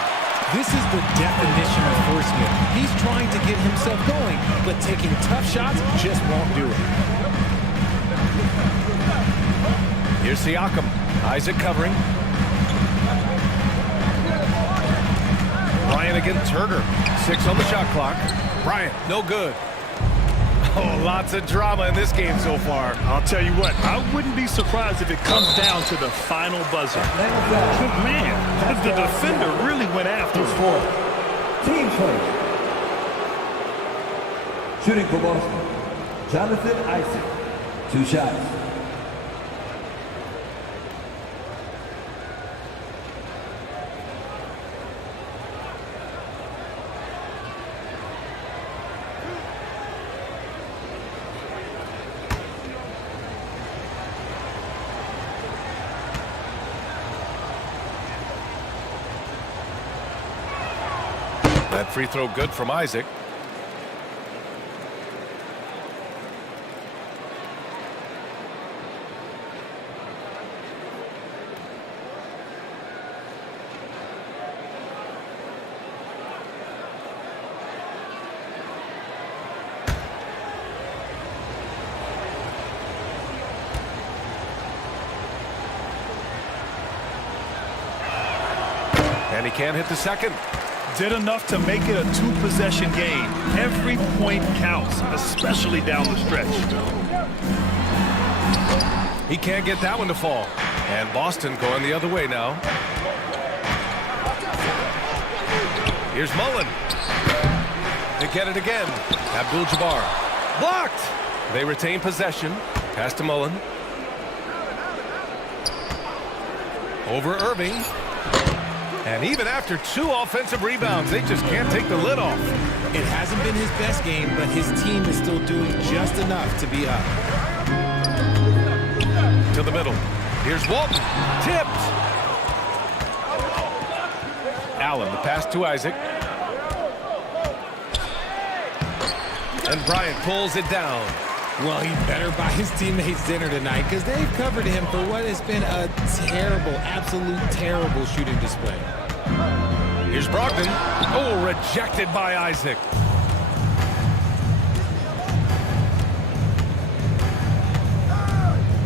This is the definition of horseman. He's trying to get himself going, but taking tough shots just won't do it. Here's Siakam. Isaac covering. Bryant against Turner. 6 on the shot clock. Bryant, no good. Oh, lots of drama in this game so far. I'll tell you what, I wouldn't be surprised if it comes down to the final buzzer. But man, the defender really went after him. Team first. Shooting for Boston, Jonathan Isaac. 2 shots. That free throw good from Isaac. And he can't hit the second. Did enough to make it a 2-possession game. Every point counts, especially down the stretch. He can't get that one to fall. And Boston going the other way now. Here's Mullen. They get it again. Abdul-Jabbar. Blocked! They retain possession. Pass to Mullen. Over Irving. And even after 2 offensive rebounds, they just can't take the lid off. It hasn't been his best game, but his team is still doing just enough to be up. To the middle. Here's Walton. Tipped. Allen, the pass to Isaac. And Bryant pulls it down. Well, he better buy his teammates dinner tonight because they've covered him for what has been a terrible, absolute terrible shooting display. Here's Brogdon. Oh, rejected by Isaac.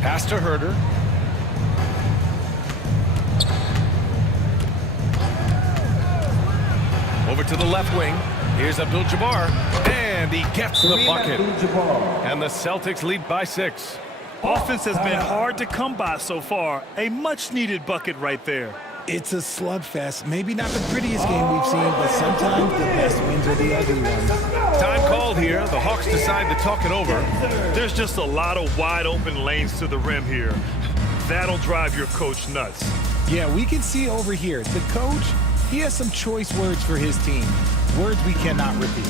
Pass to Herter. Over to the left wing. Here's Abdul-Jabbar. And he gets the bucket. And the Celtics lead by 6. Offense has been hard to come by so far. A much-needed bucket right there. It's a slugfest. Maybe not the prettiest game we've seen, but sometimes the best wins are the ugly ones. Time called here. The Hawks decide to talk it over. There's just a lot of wide-open lanes to the rim here. That'll drive your coach nuts. Yeah, we can see over here. The coach, he has some choice words for his team. Words we cannot repeat.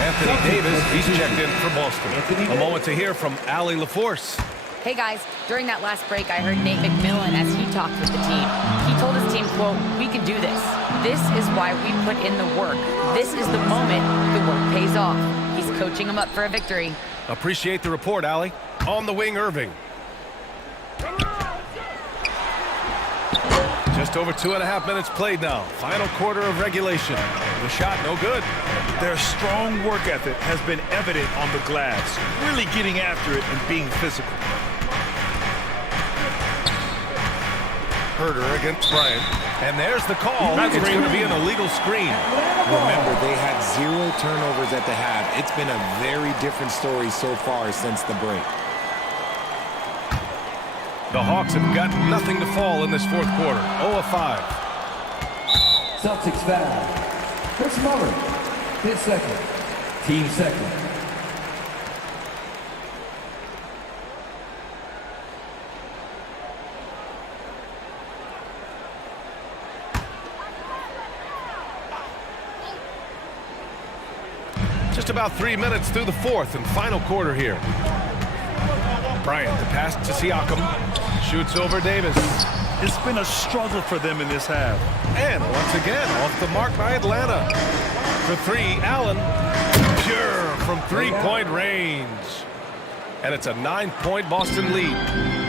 Anthony Davis, he's checked in for Boston. A moment to hear from Allie LaForce. Hey guys, during that last break, I heard Nate McMillan as he talked with the team. He told his team, quote, "We can do this. This is why we put in the work. This is the moment the work pays off." He's coaching them up for a victory. Appreciate the report, Allie. On the wing, Irving. Just over 2.5 minutes played now. Final quarter of regulation. The shot, no good. Their strong work ethic has been evident on the glass, really getting after it and being physical. Herder against Bryant. And there's the call. It's going to be an illegal screen. Remember, they had 0 turnovers at the half. It's been a very different story so far since the break. The Hawks have got nothing to fall in this fourth quarter. 0 of 5. Celtics foul. Chris Muller, his second. Team second. Just about 3 minutes through the fourth and final quarter here. Bryant, the pass to Siakam. Shoots over Davis. It's been a struggle for them in this half. And once again, off the mark by Atlanta. For 3, Allen. Pure from three-point range. And it's a 9-point Boston lead.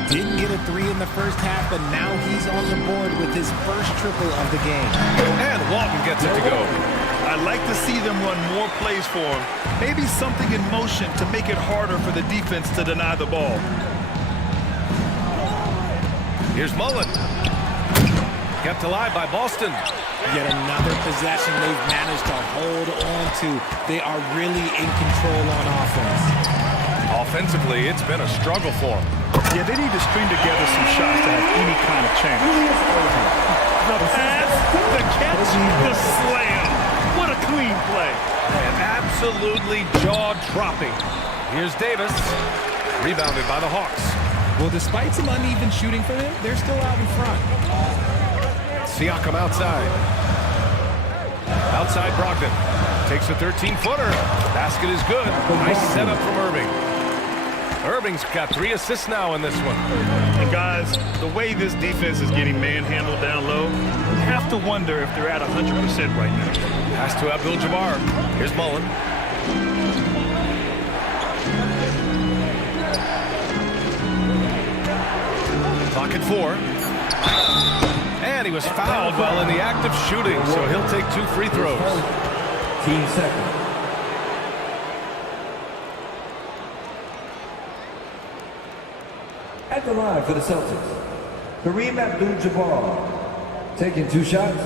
Didn't get a 3 in the first half, but now he's on the board with his first triple of the game. And Walton gets it to go. I'd like to see them run more plays for him. Maybe something in motion to make it harder for the defense to deny the ball. Here's Mullen. Kept alive by Boston. Yet another possession they've managed to hold on to. They are really in control on offense. Offensively, it's been a struggle for them. Yeah, they need to string together some shots to have any kind of chance. The pass, the catch, the slam. What a clean play. And absolutely jaw-dropping. Here's Davis. Rebounded by the Hawks. Well, despite some uneven shooting for them, they're still out in front. Siakam outside. Outside Brogdon. Takes a 13-footer. Basket is good. Nice setup from Irving. Irving's got 3 assists now in this one. And guys, the way this defense is getting manhandled down low, you have to wonder if they're at 100% right now. Pass to Abdul-Jabbar. Here's Mullen. Clock at 4. And he was fouled while in the act of shooting, so he'll take 2 free throws. Team second. At the line for the Celtics, Kareem Abdul-Jabbar taking 2 shots.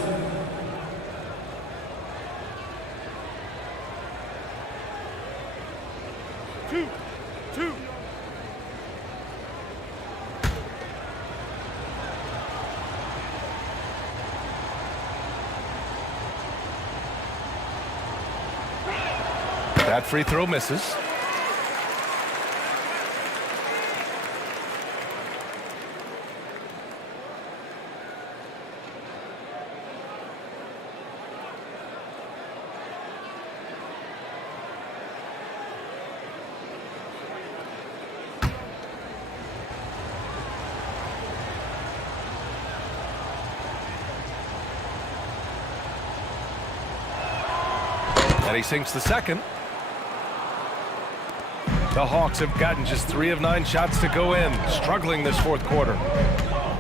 Two. That free throw misses. And he sinks the second. The Hawks have gotten just 3 of 9 shots to go in, struggling this fourth quarter.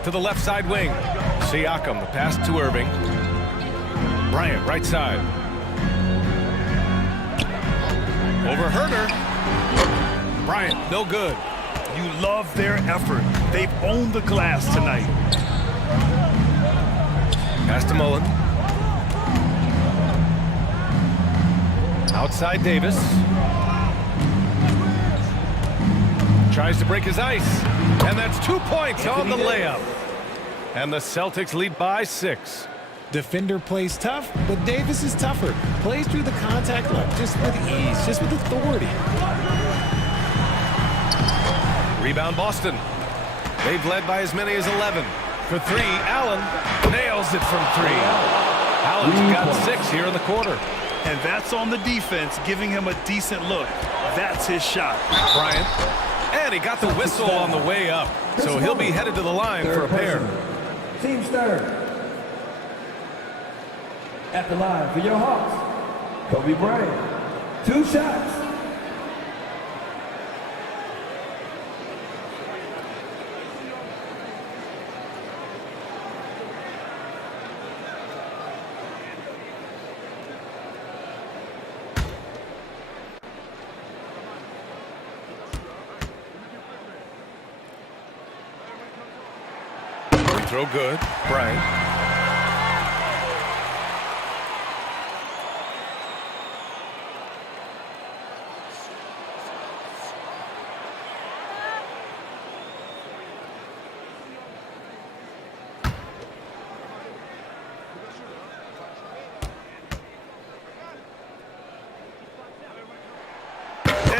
To the left side wing. Siakam, the pass to Irving. Bryant, right side. Over Herder. Bryant, no good. You love their effort. They've owned the glass tonight. Pass to Mullen. Outside Davis. Tries to break his ice. And that's 2 points on the layup. And the Celtics lead by 6. Defender plays tough, but Davis is tougher. Plays through the contact line just with ease, just with authority. Rebound Boston. They've led by as many as 11. For 3, Allen nails it from 3. Allen's got 6 here in the quarter. And that's on the defense, giving him a decent look. That's his shot. Bryant. And he got the whistle on the way up. So he'll be headed to the line for a pair. Team third. At the line for your Hawks, Kobe Bryant. 2 shots. throw good. Bryant.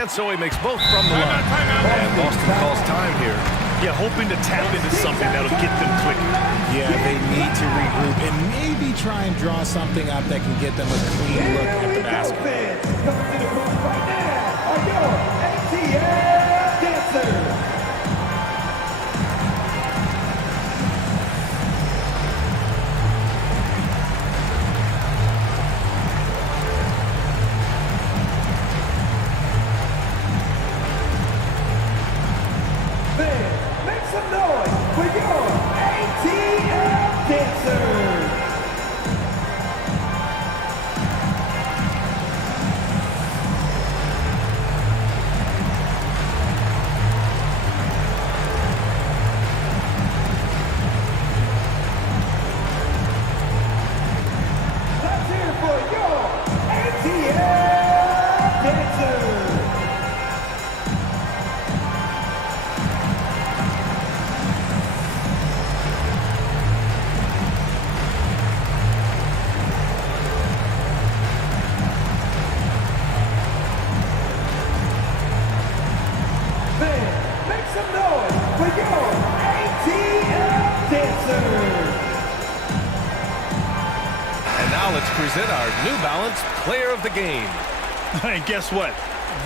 And so he makes both from the line. And Boston calls time here. Yeah, hoping to tap into something that'll get them clicking. Yeah, they need to regroup and maybe try and draw something up that can get them a clean look at the basket. Fans, coming to the court right now are your ATL dancers. Fans, make some noise for your ATL dancers. Let's hear it for your ATL dancers. Fans, make some noise for your ATL dancers. And now let's present our New Balance Player of the Game. And guess what?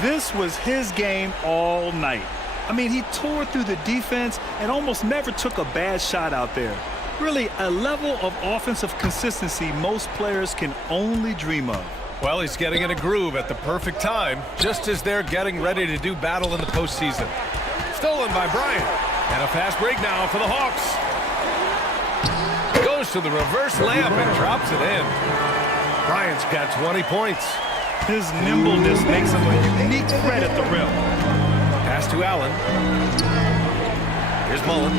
This was his game all night. I mean, he tore through the defense and almost never took a bad shot out there. Really, a level of offensive consistency most players can only dream of. Well, he's getting in a groove at the perfect time, just as they're getting ready to do battle in the postseason. Stolen by Bryant. And a fast break now for the Hawks. Goes to the reverse layup and drops it in. Bryant's got 20 points. His nimbleness makes him a unique threat at the rim. Pass to Allen. Here's Mullen.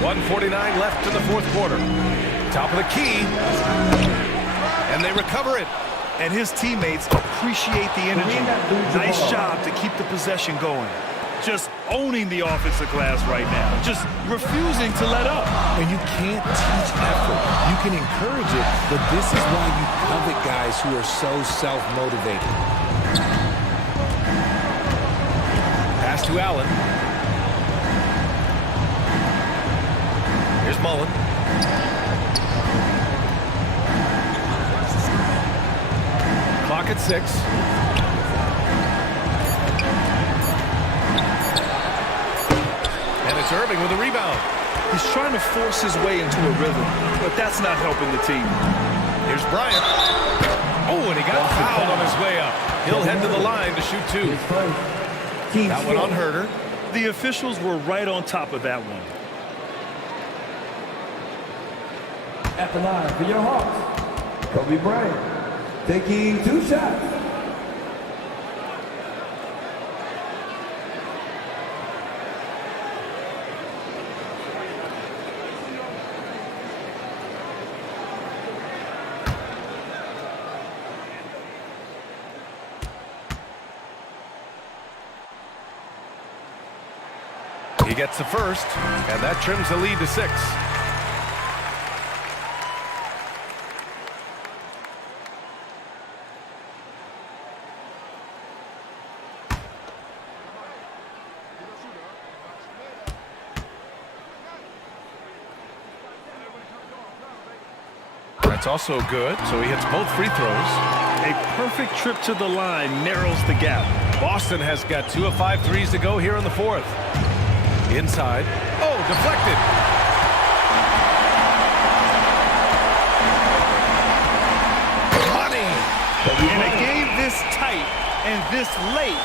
1:49 left in the fourth quarter. Top of the key. And they recover it. And his teammates appreciate the energy. Nice job to keep the possession going. Just owning the offensive glass right now. Just refusing to let up. And you can't teach effort. You can encourage it, but this is why you covet guys who are so self-motivated. Pass to Allen. Here's Mullen. Clock at 6. And it's Irving with a rebound. He's trying to force his way into a rhythm, but that's not helping the team. Here's Bryant. Oh, and he got fouled on his way up. He'll head to the line to shoot 2. That one on Herter. The officials were right on top of that one. At the line for your Hawks, Kobe Bryant, taking 2 shots. He gets the first, and that trims the lead to 6. That's also good, so he hits both free throws. A perfect trip to the line narrows the gap. Boston has got 2 of 5 threes to go here in the fourth. Inside. Oh, deflected. Money. In a game this tight and this late,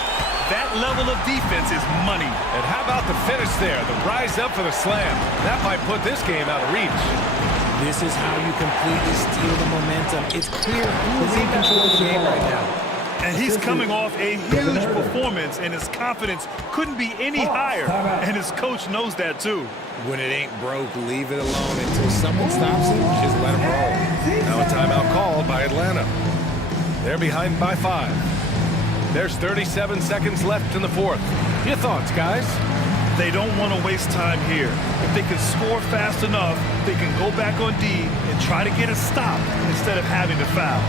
that level of defense is money. And how about the finish there? The rise up for the slam. That might put this game out of reach. This is how you completely steal the momentum. It's clear who is in control of the game right now. And he's coming off a huge performance, and his confidence couldn't be any higher. And his coach knows that, too. When it ain't broke, leave it alone until someone stops it. Just let him roll. Now a timeout called by Atlanta. They're behind by 5. There's 37 seconds left in the fourth. Your thoughts, guys? They don't want to waste time here. If they can score fast enough, they can go back on D and try to get a stop instead of having to foul.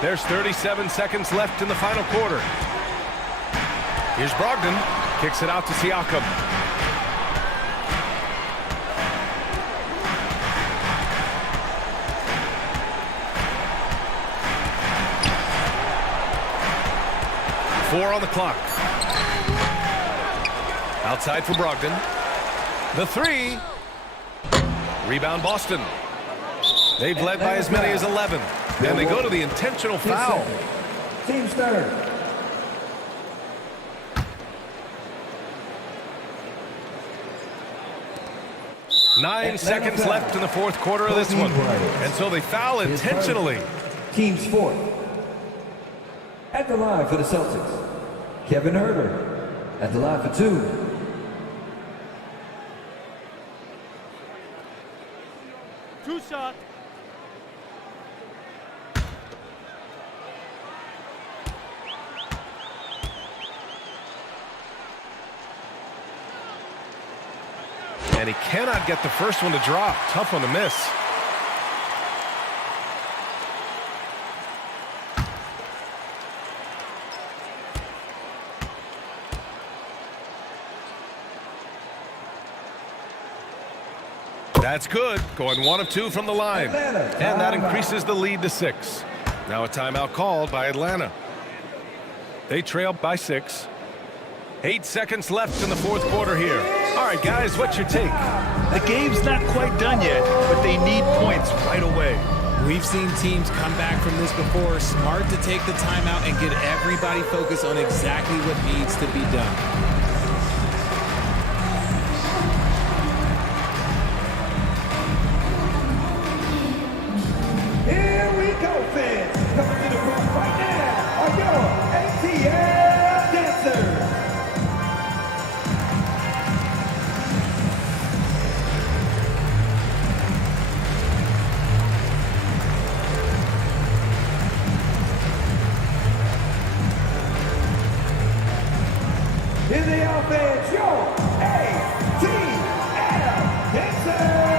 There's 37 seconds left in the final quarter. Here's Brogdon. Kicks it out to Siakam. Four on the clock. Outside for Brogdon. The three. Rebound Boston. They've led by as many as 11. And they go to the intentional foul. Team third. Nine seconds left in the fourth quarter of this one. And so they foul intentionally. Team's fourth. At the line for the Celtics, Kevin Huerter. At the line for 2. Two shots. And he cannot get the first one to drop. Tough one to miss. That's good. Going 1 of 2 from the line. And that increases the lead to 6. Now a timeout called by Atlanta. They trail by 6. 8 seconds left in the fourth quarter here. All right, guys, what's your take? The game's not quite done yet, but they need points right away. We've seen teams come back from this before. Smart to take the timeout and get everybody focused on exactly what needs to be done. Here we go, fans. Coming to the front right now are your ATL dancers. In the offense, your ATL dancers.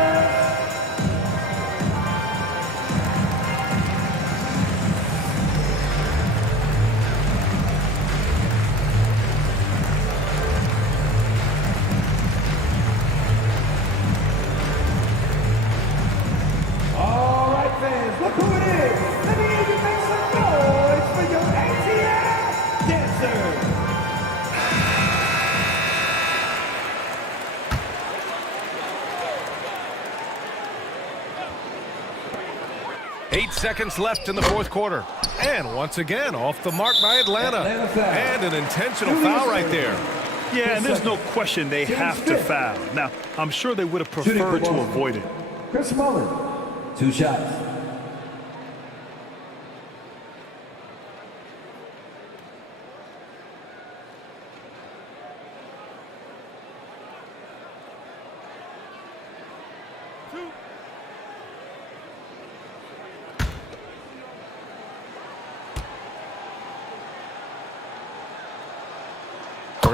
All right, fans, look who it is. Let me hear you make some noise for your ATL dancers. 8 seconds left in the fourth quarter. And once again, off the mark by Atlanta. And an intentional foul right there. Yeah, and there's no question they have to foul. Now, I'm sure they would have preferred to avoid it. Chris Mullin, 2 shots.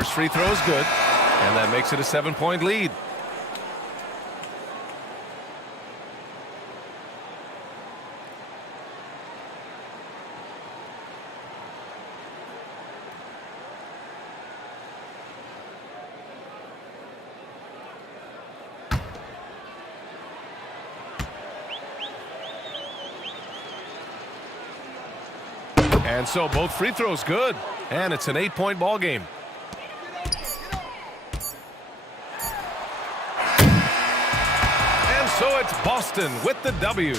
First free throw is good, and that makes it a 7-point lead. And so both free throws good, and it's an 8-point ball game. And so it's Boston with the W.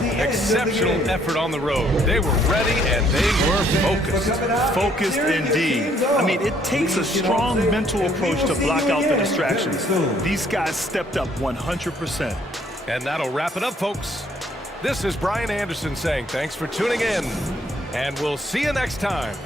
Exceptional effort on the road. They were ready and they were focused. Focused indeed. I mean, it takes a strong mental approach to block out the distractions. These guys stepped up 100%. And that'll wrap it up, folks. This is Brian Anderson saying thanks for tuning in, and we'll see you next time.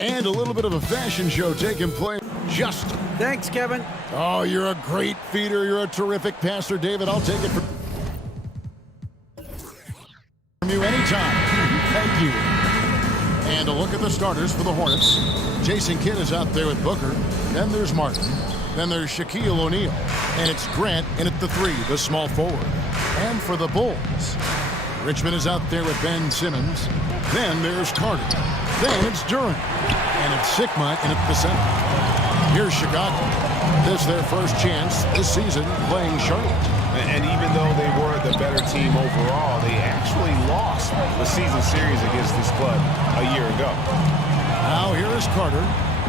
And a little bit of a fashion show taking place. Justin. Thanks, Kevin. Oh, you're a great feeder. You're a terrific passer, David. I'll take it from you anytime. Thank you. And a look at the starters for the Hornets. Jason Kidd is out there with Booker. Then there's Martin. Then there's Shaquille O'Neal. And it's Grant in at the 3, the small forward. And for the Bulls, Richmond is out there with Ben Simmons. Then there's Carter. Then it's Duran. And it's Sigma in at the center. Here's Chicago. This is their first chance this season playing Charlotte. And even though they were the better team overall, they actually lost the season series against this club a year ago. Now here is Carter.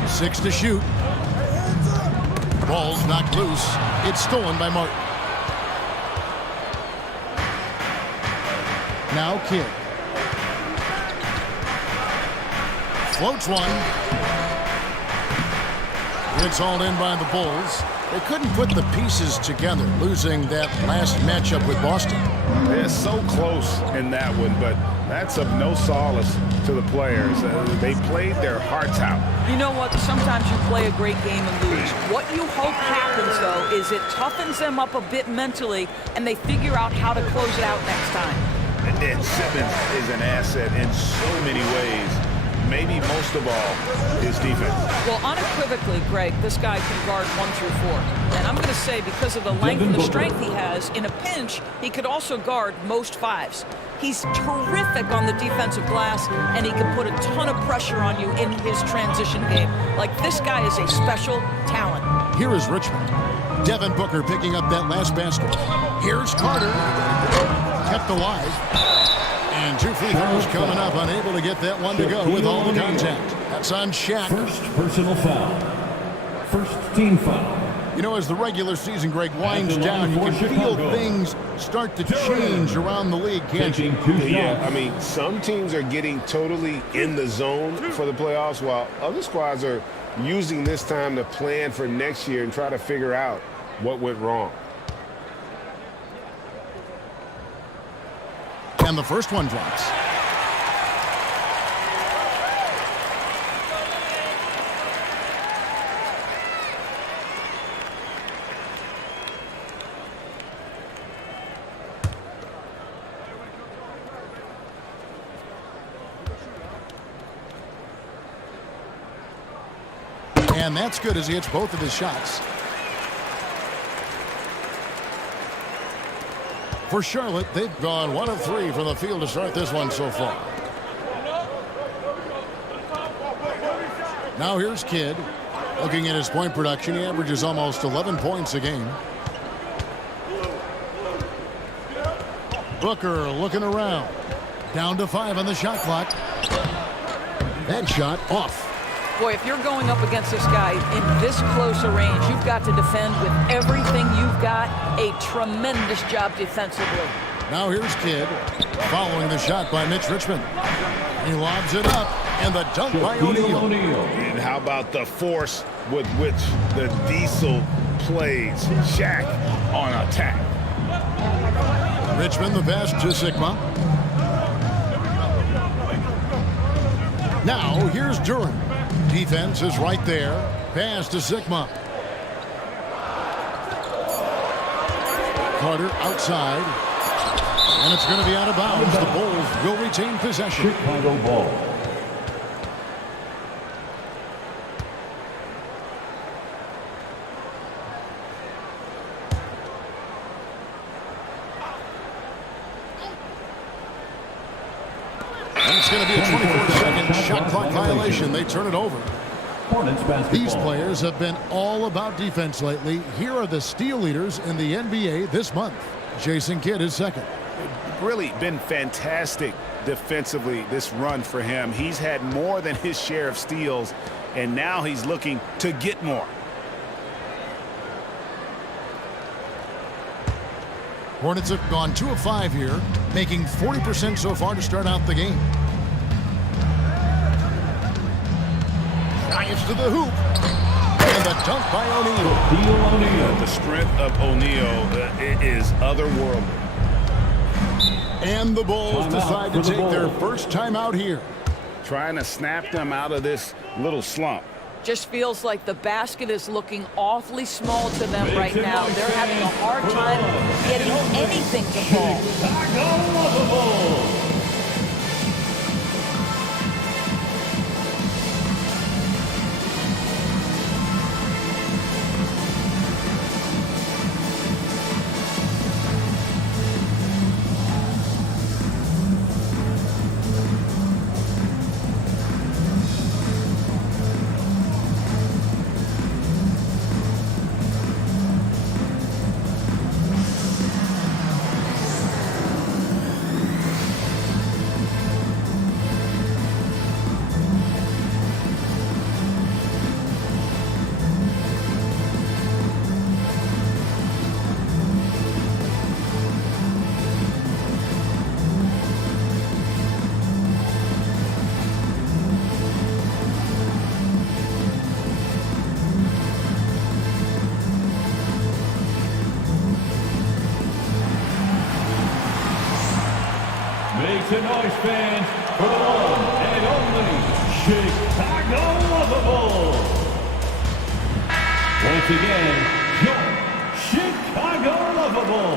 6 to shoot. Ball's knocked loose. It's stolen by Martin. Now Kidd. Floats one. It's hauled in by the Bulls. They couldn't put the pieces together, losing that last matchup with Boston. They're so close in that one, but that's of no solace to the players. They played their hearts out. You know what? Sometimes you play a great game and lose. What you hope happens, though, is it toughens them up a bit mentally, and they figure out how to close it out next time. And Simmons is an asset in so many ways. Maybe most of all, his defense. Well, unequivocally, Greg, this guy can guard 1 through 4. And I'm going to say, because of the length and the strength he has, in a pinch, he could also guard most 5s. He's terrific on the defensive glass, and he can put a ton of pressure on you in his transition game. Like, this guy is a special talent. Here is Richmond. Devin Booker picking up that last basket. Here's Carter. Kept alive. And 2 free throws coming up, unable to get that one to go with all the contact. That's on Shaq. First personal foul. First team foul. You know, as the regular season, Greg, winds down, you can feel things start to change around the league, can't you? Yeah, I mean, some teams are getting totally in the zone for the playoffs, while other squads are using this time to plan for next year and try to figure out what went wrong. And the first one drops. And that's good as he hits both of his shots. For Charlotte, they've gone 1 of 3 from the field to start this one so far. Now here's Kidd. Looking at his point production, he averages almost 11 points a game. Booker looking around. Down to 5 on the shot clock. That shot off. Boy, if you're going up against this guy in this close a range, you've got to defend with everything you've got. A tremendous job defensively. Now here's Kidd, following the shot by Mitch Richmond. He lobs it up, and the dunk by O'Neal. And how about the force with which the Diesel plays Shaq on attack? Richmond the pass to Sigma. Now here's Duran. Defense is right there. Pass to Sigma. Carter outside. And it's going to be out of bounds. The Bulls will retain possession. Chicago ball. And it's going to be a 24-second shot clock violation. They turn it over. These players have been all about defense lately. Here are the steal leaders in the NBA this month. Jason Kidd is second. Really been fantastic defensively this run for him. He's had more than his share of steals, and now he's looking to get more. Hornets have gone 2 of 5 here, making 40% so far to start out the game. Giants to the hoop. And the dunk by O'Neal. The strength of O'Neal is otherworldly. And the Bulls decide to take their first time out here. trying to snap them out of this little slump. Just feels like the basket is looking awfully small to them right now. They're having a hard time getting anything to fall. Make some noise, fans, for the one and only Chicago Lovable. Once again, your Chicago Lovable.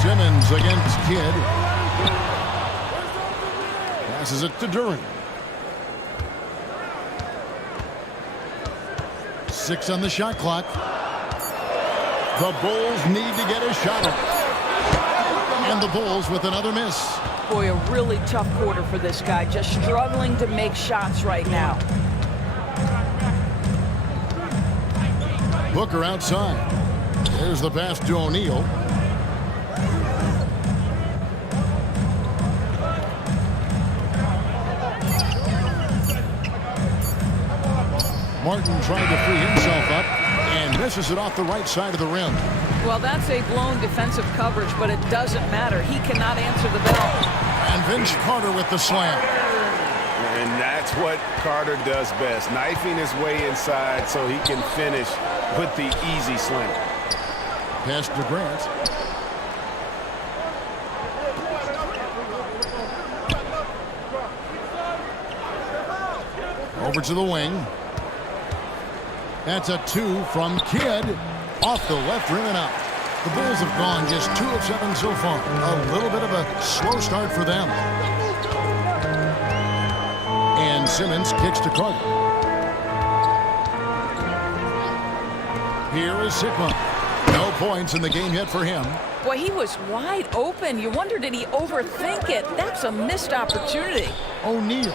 Simmons against Kidd. Passes it to Duren. 6 on the shot clock. The Bulls need to get a shot up. And the Bulls with another miss. Boy, a really tough quarter for this guy. Just struggling to make shots right now. Booker outside. There's the pass to O'Neal. Martin trying to free himself up and misses it off the right side of the rim. Well, that's a blown defensive coverage, but it doesn't matter. He cannot answer the bell. And Vince Carter with the slam. And that's what Carter does best, knifing his way inside so he can finish with the easy slam. Pass to Grant. Over to the wing. That's a 2 from Kidd. Off the left rim and out. The Bulls have gone just 2 of 7 so far. A little bit of a slow start for them. And Simmons kicks to Carter. Here is Sikma. No points in the game yet for him. Boy, he was wide open. You wonder, did he overthink it? That's a missed opportunity. O'Neal.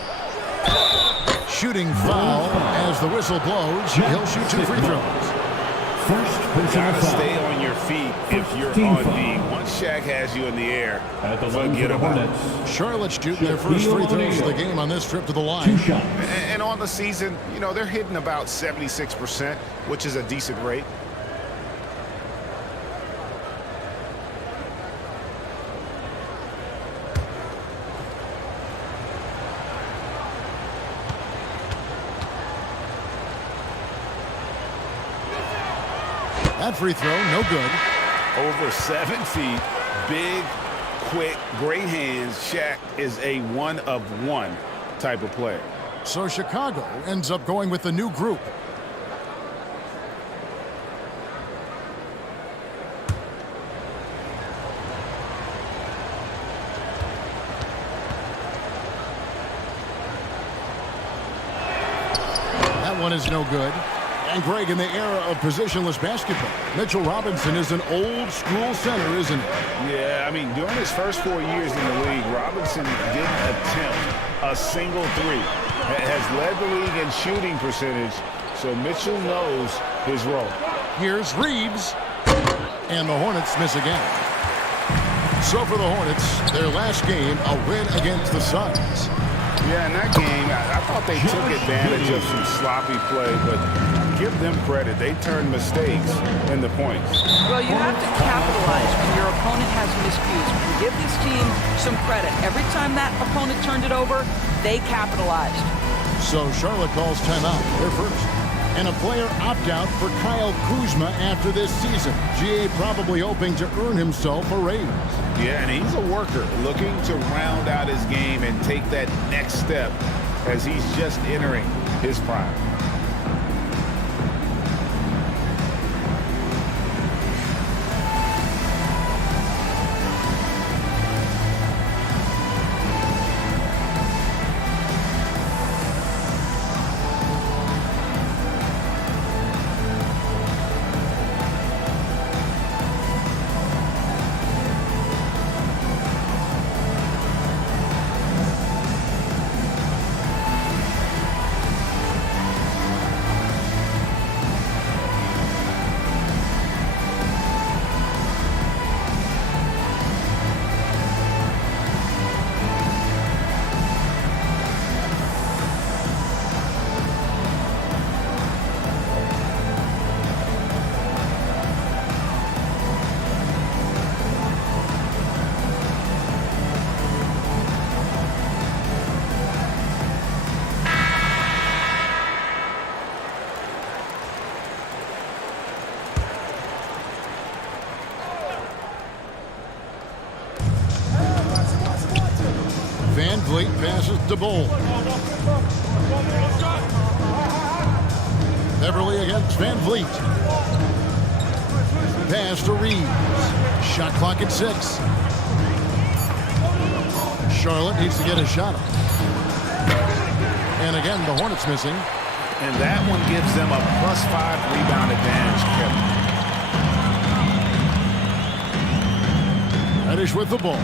Shooting foul as the whistle blows. He'll shoot 2 free throws. First You personal gotta foul. stay on your feet if you're Team on foul. D. Once Shaq has you in the air, At the line for forget the about it. Hornets, Charlotte shooting their first free throws of the game on this trip to the 2 line. shots. And on the season, you know, they're hitting about 76%, which is a decent rate. That free throw, no good. Over 7 feet, big, quick, great hands. Shaq is a one-of-one type of player. So Chicago ends up going with the new group. That one is no good. And Greg, in the era of positionless basketball, Mitchell Robinson is an old-school center, isn't he? Yeah, I mean, during his first 4 years in the league, Robinson didn't attempt a single three. Has led the league in shooting percentage, so Mitchell knows his role. Here's Reeves. And the Hornets miss again. So for the Hornets, their last game, a win against the Suns. Yeah, in that game, I thought they took advantage of some sloppy play, but give them credit. They turned mistakes into points. Well, you have to capitalize when your opponent has miscues. You give this team some credit. Every time that opponent turned it over, they capitalized. So Charlotte calls timeout. They're first. And a player opt-out for Kyle Kuzma after this season. GA probably hoping to earn himself a raise. Yeah, and he's a worker looking to round out his game and take that next step as he's just entering his prime. Van Vliet passes to Bull. Beverly against Van Vliet. Pass to Reeves. Shot clock at 6. Charlotte needs to get a shot up. And again, the Hornets missing. And that one gives them a +5 rebound advantage, Kevin. Reddish with the ball.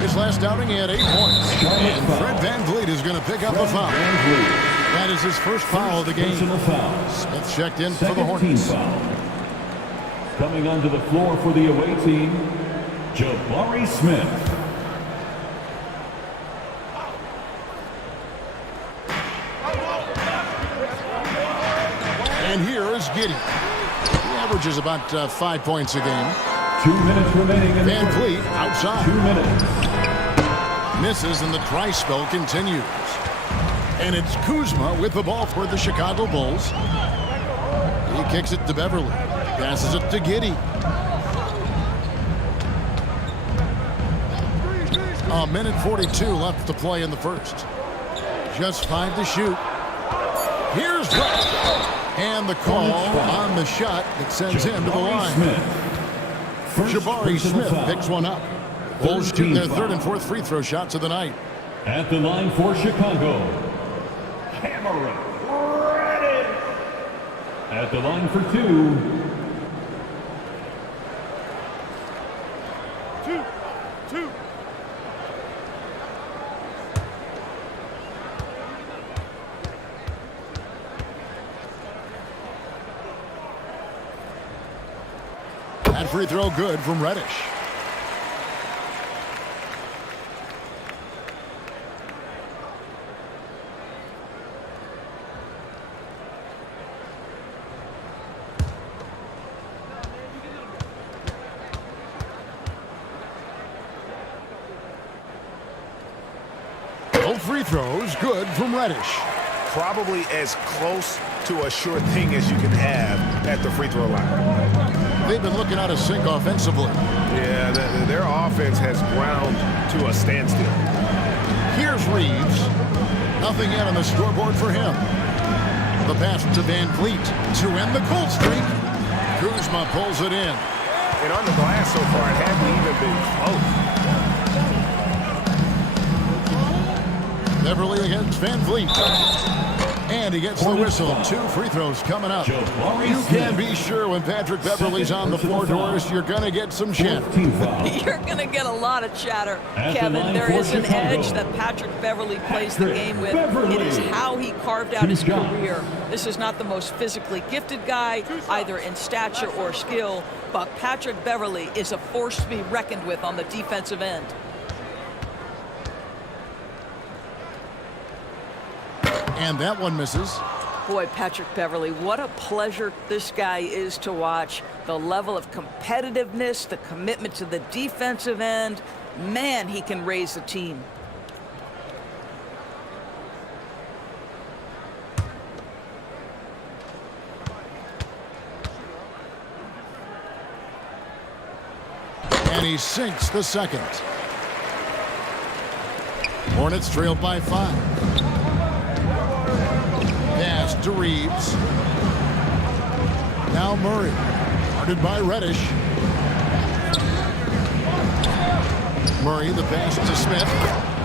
His last outing, he had 8 points. And Fred Van Vliet is going to pick up a foul. That is his first foul of the game. Smith checked in for the Hornets. Coming onto the floor for the away team, Jabari Smith. And here is Giddey. He averages about 5 points a game. 2 minutes remaining in Van Vliet outside. 2 minutes. Misses and the dry spell continues. And it's Kuzma with the ball for the Chicago Bulls. He kicks it to Beverly. Passes it to Giddey. A minute 42 left to play in the first. Just 5 to shoot. Here's Brett. And the call on the shot that sends him to the line. Jabari Smith picks one up. Bulls shooting their 3rd and 4th free throw shots of the night. At the line for Chicago, Cameron Reddish. At the line for 2. That free throw good from Reddish. Both free throws good from Reddish. Probably as close to a sure thing as you can have at the free throw line. They've been looking out of sync offensively. Yeah, their offense has ground to a standstill. Here's Reeves. Nothing yet on the scoreboard for him. The pass to Van Vliet to end the cold streak. Kuzma pulls it in. And on the glass so far, it hasn't even been close. Beverly against Van Vliet. And he gets the whistle. 2 free throws coming up. You can be sure when Patrick Beverly's on the floor, Doris, you're going to get some chatter. You're going to get a lot of chatter, Kevin. There is an edge that Patrick Beverly plays the game with. It is how he carved out his career. This is not the most physically gifted guy, either in stature or skill, but Patrick Beverly is a force to be reckoned with on the defensive end. And that one misses. Boy, Patrick Beverly, what a pleasure this guy is to watch. The level of competitiveness, the commitment to the defensive end. Man, he can raise the team. And he sinks the second. Hornets trail by 5. Pass to Reeves. Now Murray. Guarded by Reddish. Murray, the pass to Smith.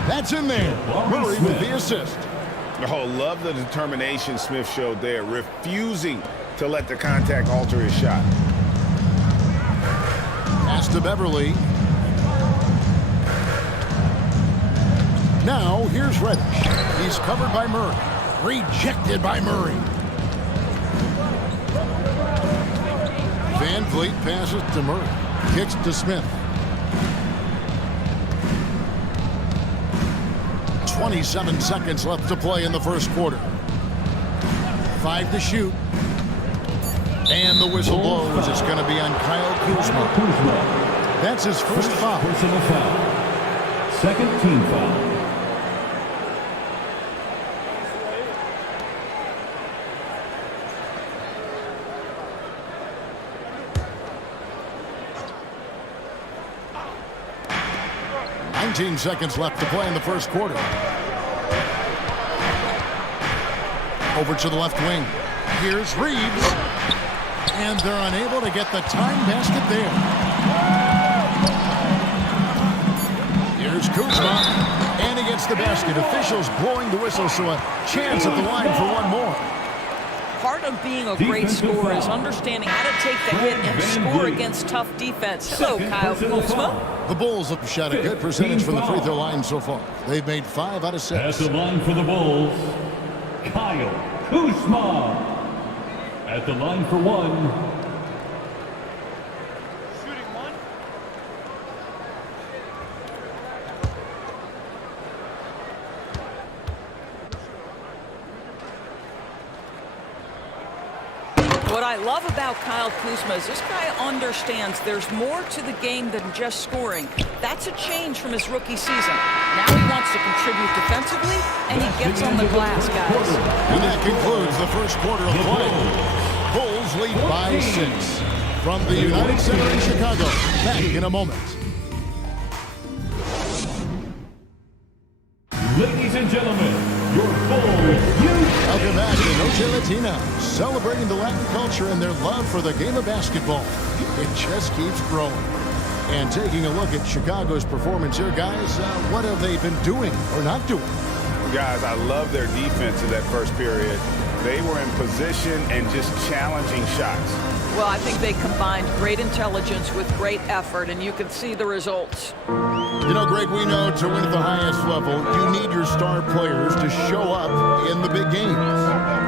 That's in there. Murray with the assist. Oh, love the determination Smith showed there, refusing to let the contact alter his shot. Pass to Beverly. Now here's Reddish. He's covered by Murray. Rejected by Murray. Van Vliet passes to Murray. Kicks to Smith. 27 seconds left to play in the first quarter. 5 to shoot. And the whistle blows. It's going to be on Kyle Kuzma. That's his first foul. Personal foul. Second team foul. Seconds left to play in the first quarter. Over to the left wing. Here's Reeves. And they're unable to get the time basket there. Here's Kuzma. And he gets the basket. Officials blowing the whistle, so a chance at the line for one more. Part of being a great scorer is understanding how to take the hit and score against tough defense. Hello, Kyle Kuzma. The Bulls have shot a good percentage from the free throw line so far. They've made 5 out of 6. At the line for the Bulls, Kyle Kuzma. At the line for one. What I love about Kyle Kuzma is this guy understands there's more to the game than just scoring. That's a change from his rookie season. Now he wants to contribute defensively, and he gets on the glass, guys. And that concludes the first quarter of play. Bulls lead by 6. From the United Center in Chicago, back in a moment. Ladies and gentlemen, your Bulls. Welcome back to Noche Latina, celebrating the Latin culture and their love for the game of basketball. It just keeps growing. And taking a look at Chicago's performance here, guys, what have they been doing or not doing? Guys, I love their defense in that first period. They were in position and just challenging shots. Well, I think they combined great intelligence with great effort, and you can see the results. You know, Greg, we know to win at the highest level, you need your star players to show up in the big games.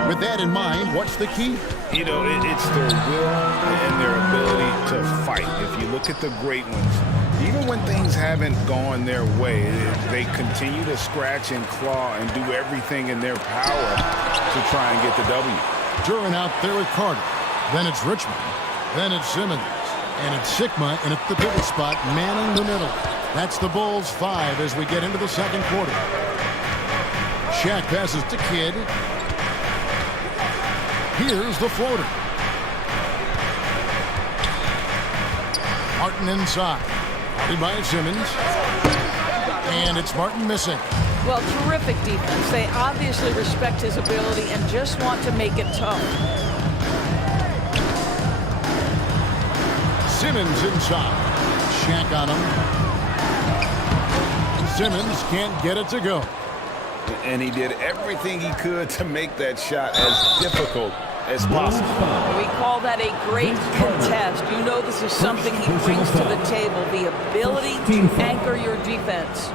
With that in mind, what's the key? You know, it's their will and their ability to fight. If you look at the great ones, even when things haven't gone their way, they continue to scratch and claw and do everything in their power to try and get the W. Duran out there with Carter. Then it's Richmond. Then it's Simmons. And it's Sigma, and at the pivot spot, manning the middle. That's the Bulls 5 as we get into the second quarter. Shaq passes to Kidd. Here's the floater. Martin inside. Guarded by Simmons. And it's Martin missing. Well, terrific defense. They obviously respect his ability and just want to make it tough. Simmons inside. Shaq on him. Simmons can't get it to go. And he did everything he could to make that shot as difficult as possible. We call that a great contest. You know this is something he brings to the table, the ability to anchor your defense.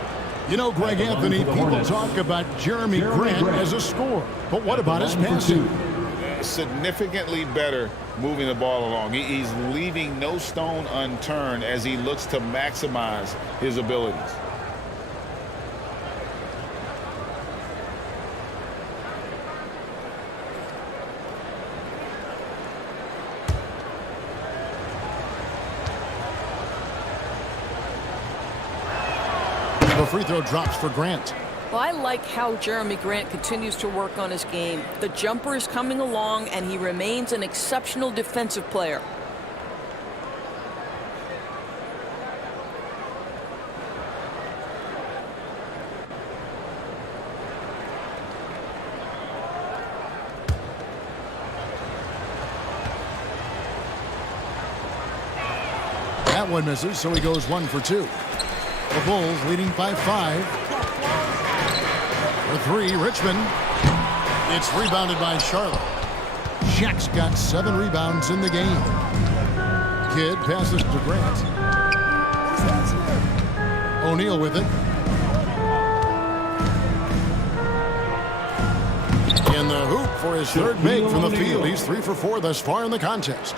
You know, Greg Anthony, people talk about Jeremy Grant as a scorer, but what about his passing? Significantly better moving the ball along. He's leaving no stone unturned as he looks to maximize his abilities. The free throw drops for Grant. Well, I like how Jeremy Grant continues to work on his game. The jumper is coming along, and he remains an exceptional defensive player. one misses, so he goes 1 for 2. The Bulls leading by 5. For 3, Richmond. It's rebounded by Charlotte. Shaq's got 7 rebounds in the game. Kidd passes to Grant. O'Neal with it. In the hoop for his third make from the field. He's 3 for 4 thus far in the contest.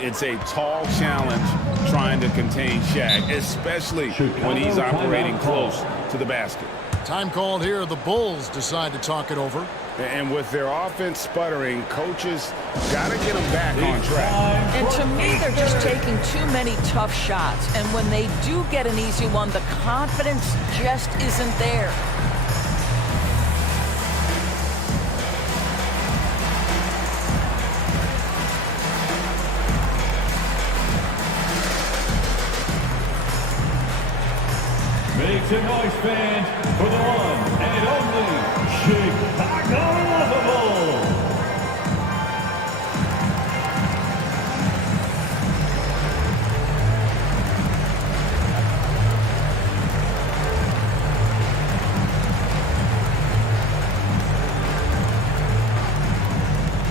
It's a tall challenge trying to contain Shaq, especially when he's operating close to the basket. Time called here. The Bulls decide to talk it over. And with their offense sputtering, coaches got to get them back on track. And to me, they're just taking too many tough shots. And when they do get an easy one, the confidence just isn't there. Make some noise, fans, for the one and only Chicago Bulls.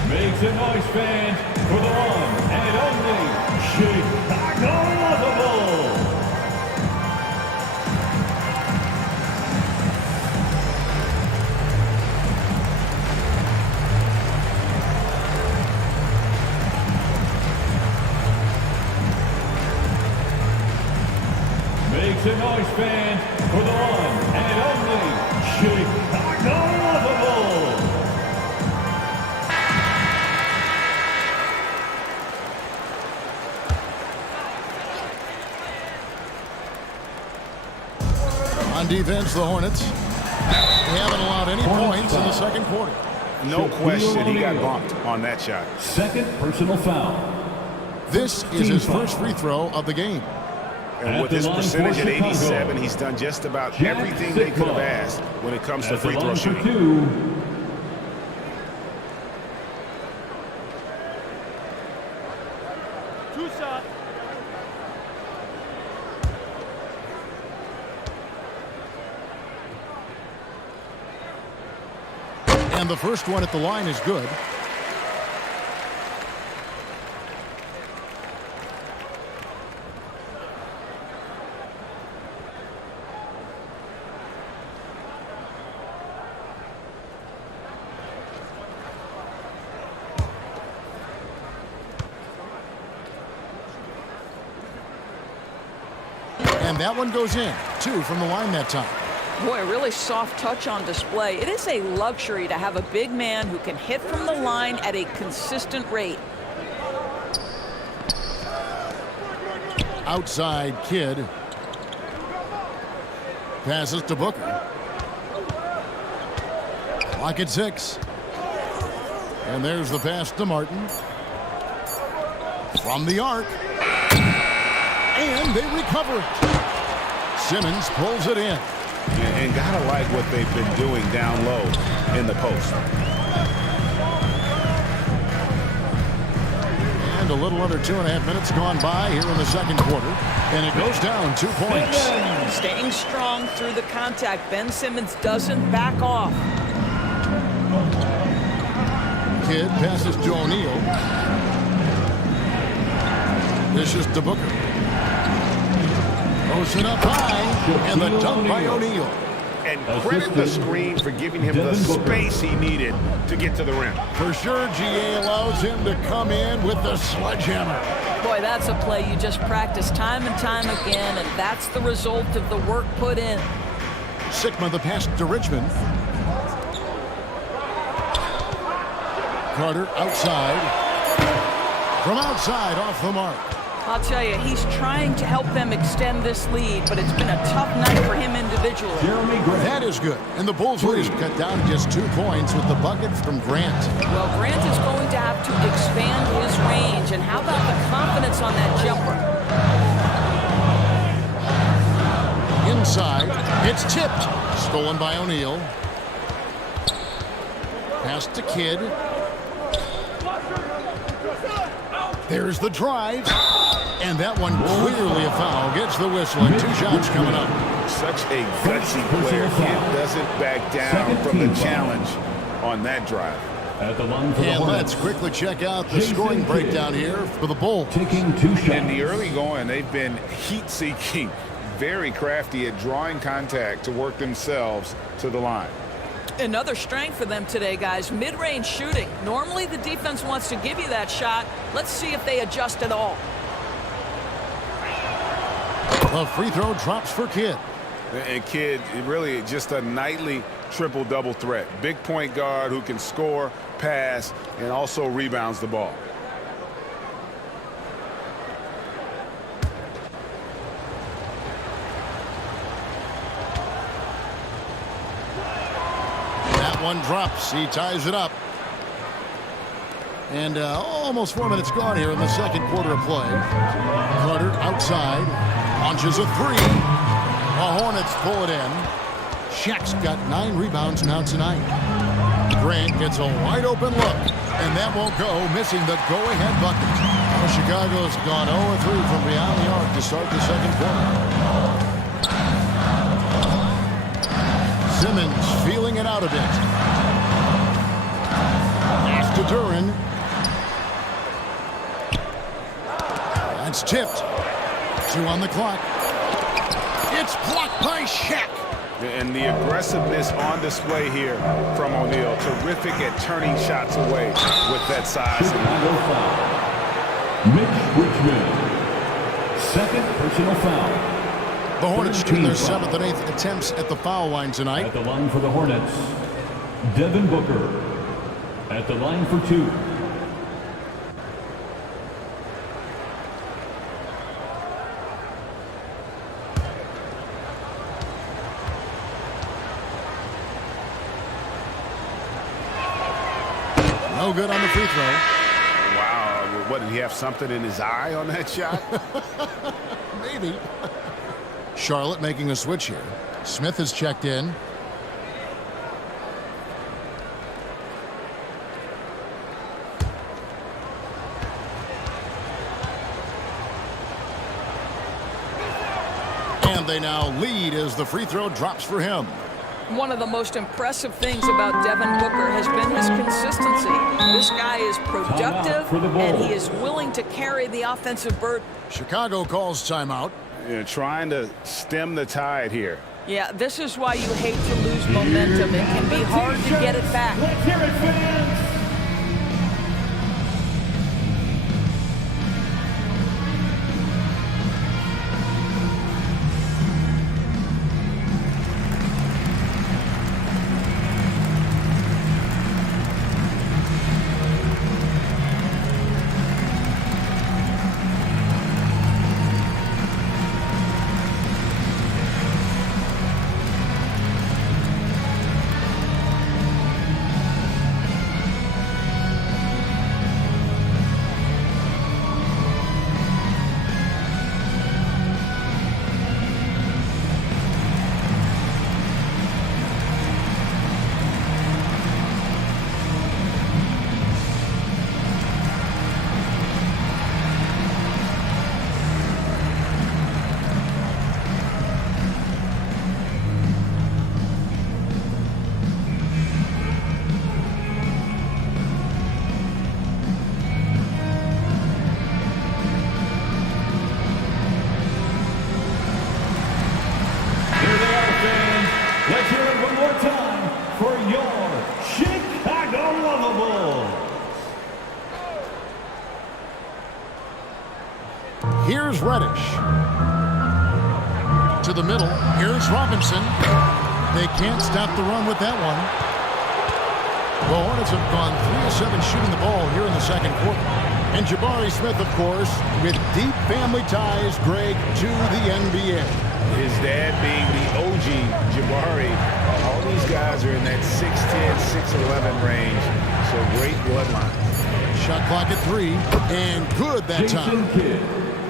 Make some noise, fans, for the one and only Chicago Bulls. Make some noise, fans, for the one and only Chicago Bulls. On defense, the Hornets. They haven't allowed any points in the second quarter. No question, he got bumped on that shot. Second personal foul. This is his first free throw of the game. And with his percentage at 87, he's done just about everything they could have asked when it comes to free throw shooting. Two shots. And the first one at the line is good. And that one goes in. 2 from the line that time. Boy, really soft touch on display. It is a luxury to have a big man who can hit from the line at a consistent rate. Outside Kidd. Passes to Booker. Clock at 6. And there's the pass to Martin. From the arc. And they recover it. Simmons pulls it in. And gotta like what they've been doing down low in the post. And a little under 2.5 minutes gone by here in the second quarter. And it goes down 2 points. Staying strong through the contact. Ben Simmons doesn't back off. Kidd passes to O'Neal. Dishes to Booker. Throws it up high, and the dunk by O'Neal. And credit the screen for giving him the space he needed to get to the rim. For sure, GA allows him to come in with the sledgehammer. Boy, that's a play you just practice time and time again, and that's the result of the work put in. Sigma the pass to Richmond. Carter outside. From outside, off the mark. I'll tell you, he's trying to help them extend this lead, but it's been a tough night for him individually. That is good. And the Bulls lead cut down to just 2 points with the bucket from Grant. Well, Grant is going to have to expand his range. And how about the confidence on that jumper? Inside, it's tipped. Stolen by O'Neal. Pass to Kidd. There's the drive. And that one clearly a foul. Gets the whistle, and 2 shots coming up. Such a gutsy player. Kid doesn't back down from the challenge on that drive. At the line for the And Hornets, let's quickly check out the scoring breakdown here for the Bulls. taking 2 shots. In the early going, they've been heat-seeking, very crafty at drawing contact to work themselves to the line. Another strength for them today, guys. Mid-range shooting. Normally the defense wants to give you that shot. Let's see if they adjust at all. The free throw drops for Kidd. And Kidd, really just a nightly triple-double threat. Big point guard who can score, pass, and also rebounds the ball. That one drops. He ties it up. And almost 4 minutes gone here in the second quarter of play. Carter outside. Launches a 3. The Hornets pull it in. Shaq's got 9 rebounds now tonight. Grant gets a wide open look. And that won't go, missing the go-ahead bucket. Well, Chicago's gone 0-3 from beyond the arc to start the second quarter. Simmons feeling it out a bit. Pass to Duren. That's tipped. 2 on the clock. It's blocked by Shaq. And the aggressiveness on display here from O'Neal. Terrific at turning shots away with that size. Mitch Richmond. Second personal foul. The Hornets turn their 7th and 8th attempts at the foul line tonight. At the line for the Hornets, Devin Booker. At the line for 2. No good on the free throw. Wow, what, did he have something in his eye on that shot? Maybe. Charlotte making a switch here. Smith has checked in. And they now lead as the free throw drops for him. One of the most impressive things about Devin Booker has been his consistency. This guy is productive, and he is willing to carry the offensive burden. Chicago calls timeout. Trying to stem the tide here. Yeah, this is why you hate to lose momentum. It can be hard to get it back. Let's hear it, fans. Here's Reddish. To the middle. Here's Robinson. They can't stop the run with that one. The Hornets have gone 3 of 7 shooting the ball here in the second quarter. And Jabari Smith, of course, with deep family ties, Greg, to the NBA. His dad being the OG Jabari. All these guys are in that 6'10", 6'11" range. So great bloodline. Shot clock at 3. And good that time.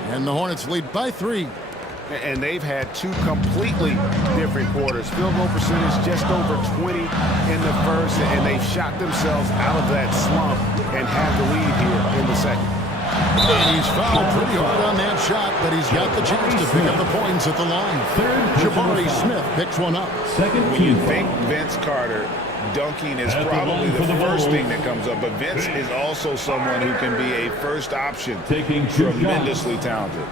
And the Hornets lead by 3. And they've had 2 completely different quarters. Field goal percentage just over 20 in the first, and they've shot themselves out of that slump and have the lead here in the second. And he's fouled pretty hard on that shot, but he's got the chance to pick up the points at the line. Jabari Smith picks one up. When you think Vince Carter, dunking is probably the first thing that comes up, but Vince is also someone who can be a first option, tremendously talented.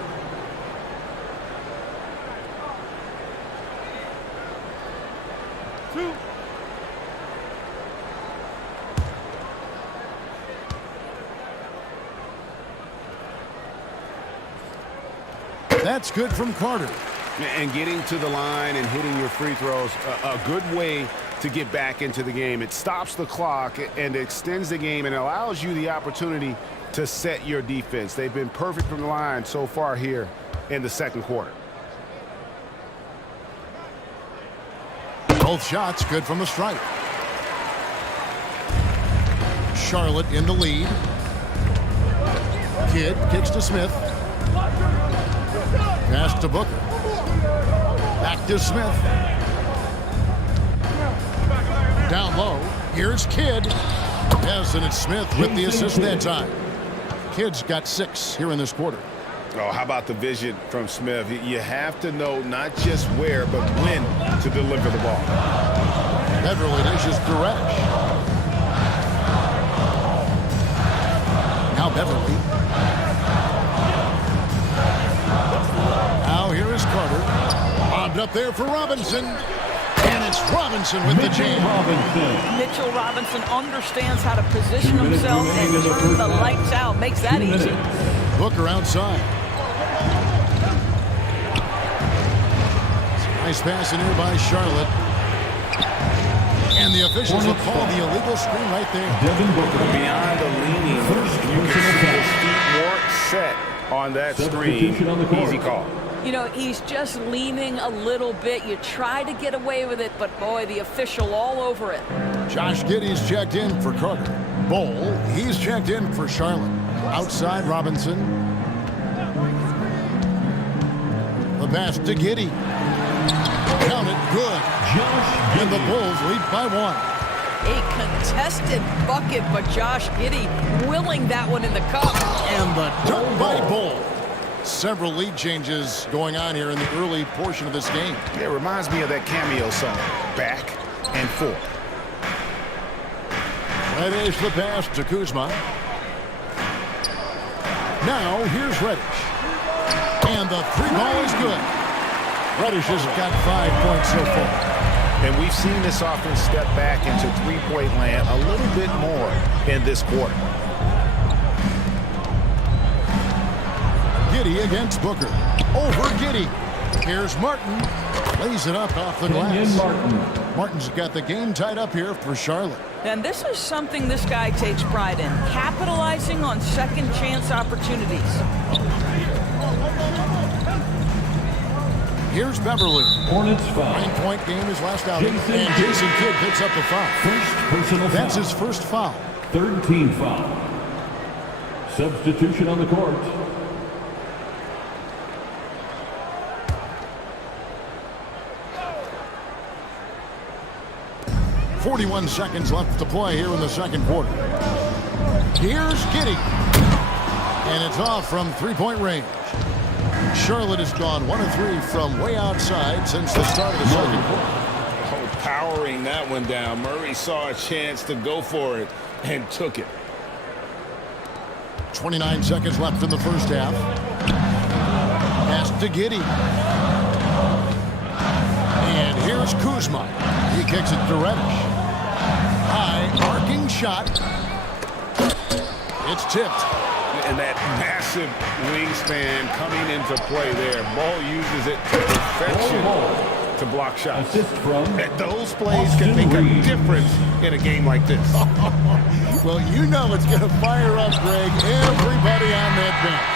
That's good from Carter. And getting to the line and hitting your free throws, a good way to get back into the game. It stops the clock and extends the game and allows you the opportunity to set your defense. They've been perfect from the line so far here in the second quarter. Both shots good from the stripe. Charlotte in the lead. Kidd kicks to Smith. Pass to Booker. Back to Smith. Down low. Here's Kidd. Yes, and it's Smith with the assist that time. Kidd's got 6 here in this quarter. Oh, how about the vision from Smith? You have to know not just where, but when to deliver the ball. Beverly dishes to Reddish. Now Beverly. Now here is Carter. Bobbed up there for Robinson. And it's Robinson with the jam. Mitchell Robinson understands how to position himself and turn the lights out. Makes that easy. Booker outside. Nice pass in here by Charlotte. And the officials will call the illegal screen right there. Beyond the leaning, you can see his feet weren't set on that screen. Easy call. You know, he's just leaning a little bit. You try to get away with it, but boy, the official all over it. Josh Giddey's checked in for Carter. Bowl, he's checked in for Charlotte. Outside Robinson. The pass to Giddey. Count it, good. And the Bulls lead by 1. A contested bucket, but Josh Giddey willing that one in the cup. And the dunk by Bull. Several lead changes going on here in the early portion of this game. It reminds me of that cameo song, Back and Forth. Reddish the pass to Kuzma. Now here's Reddish. And the 3 ball is good. Reddish has got 5 points so far. And we've seen this offense step back into three-point land a little bit more in this quarter. Giddey against Booker. Over Giddey. Here's Martin. Lays it up off the glass. Martin's got the game tied up here for Charlotte. And this is something this guy takes pride in. Capitalizing on second chance opportunities. Here's Beverly. Hornets foul. 9-point game his last outing. And Jason Kidd picks up the foul. First personal That's foul. his first foul. Third team foul. Substitution on the court. .41 seconds left to play here in the second quarter. Here's Giddey. And it's off from 3-point range. Charlotte has gone 1 of 3 from way outside since the start of the second quarter. Oh, powering that one down. Murray saw a chance to go for it and took it. 29 seconds left in the first half. Pass to Giddey. And here's Kuzma. He kicks it to Reddish. High arcing shot. It's tipped. And that massive wingspan coming into play there. Ball uses it to perfection to block shots. And those plays can make a difference in a game like this. Well, you know it's going to fire up, Greg. Everybody on that bench.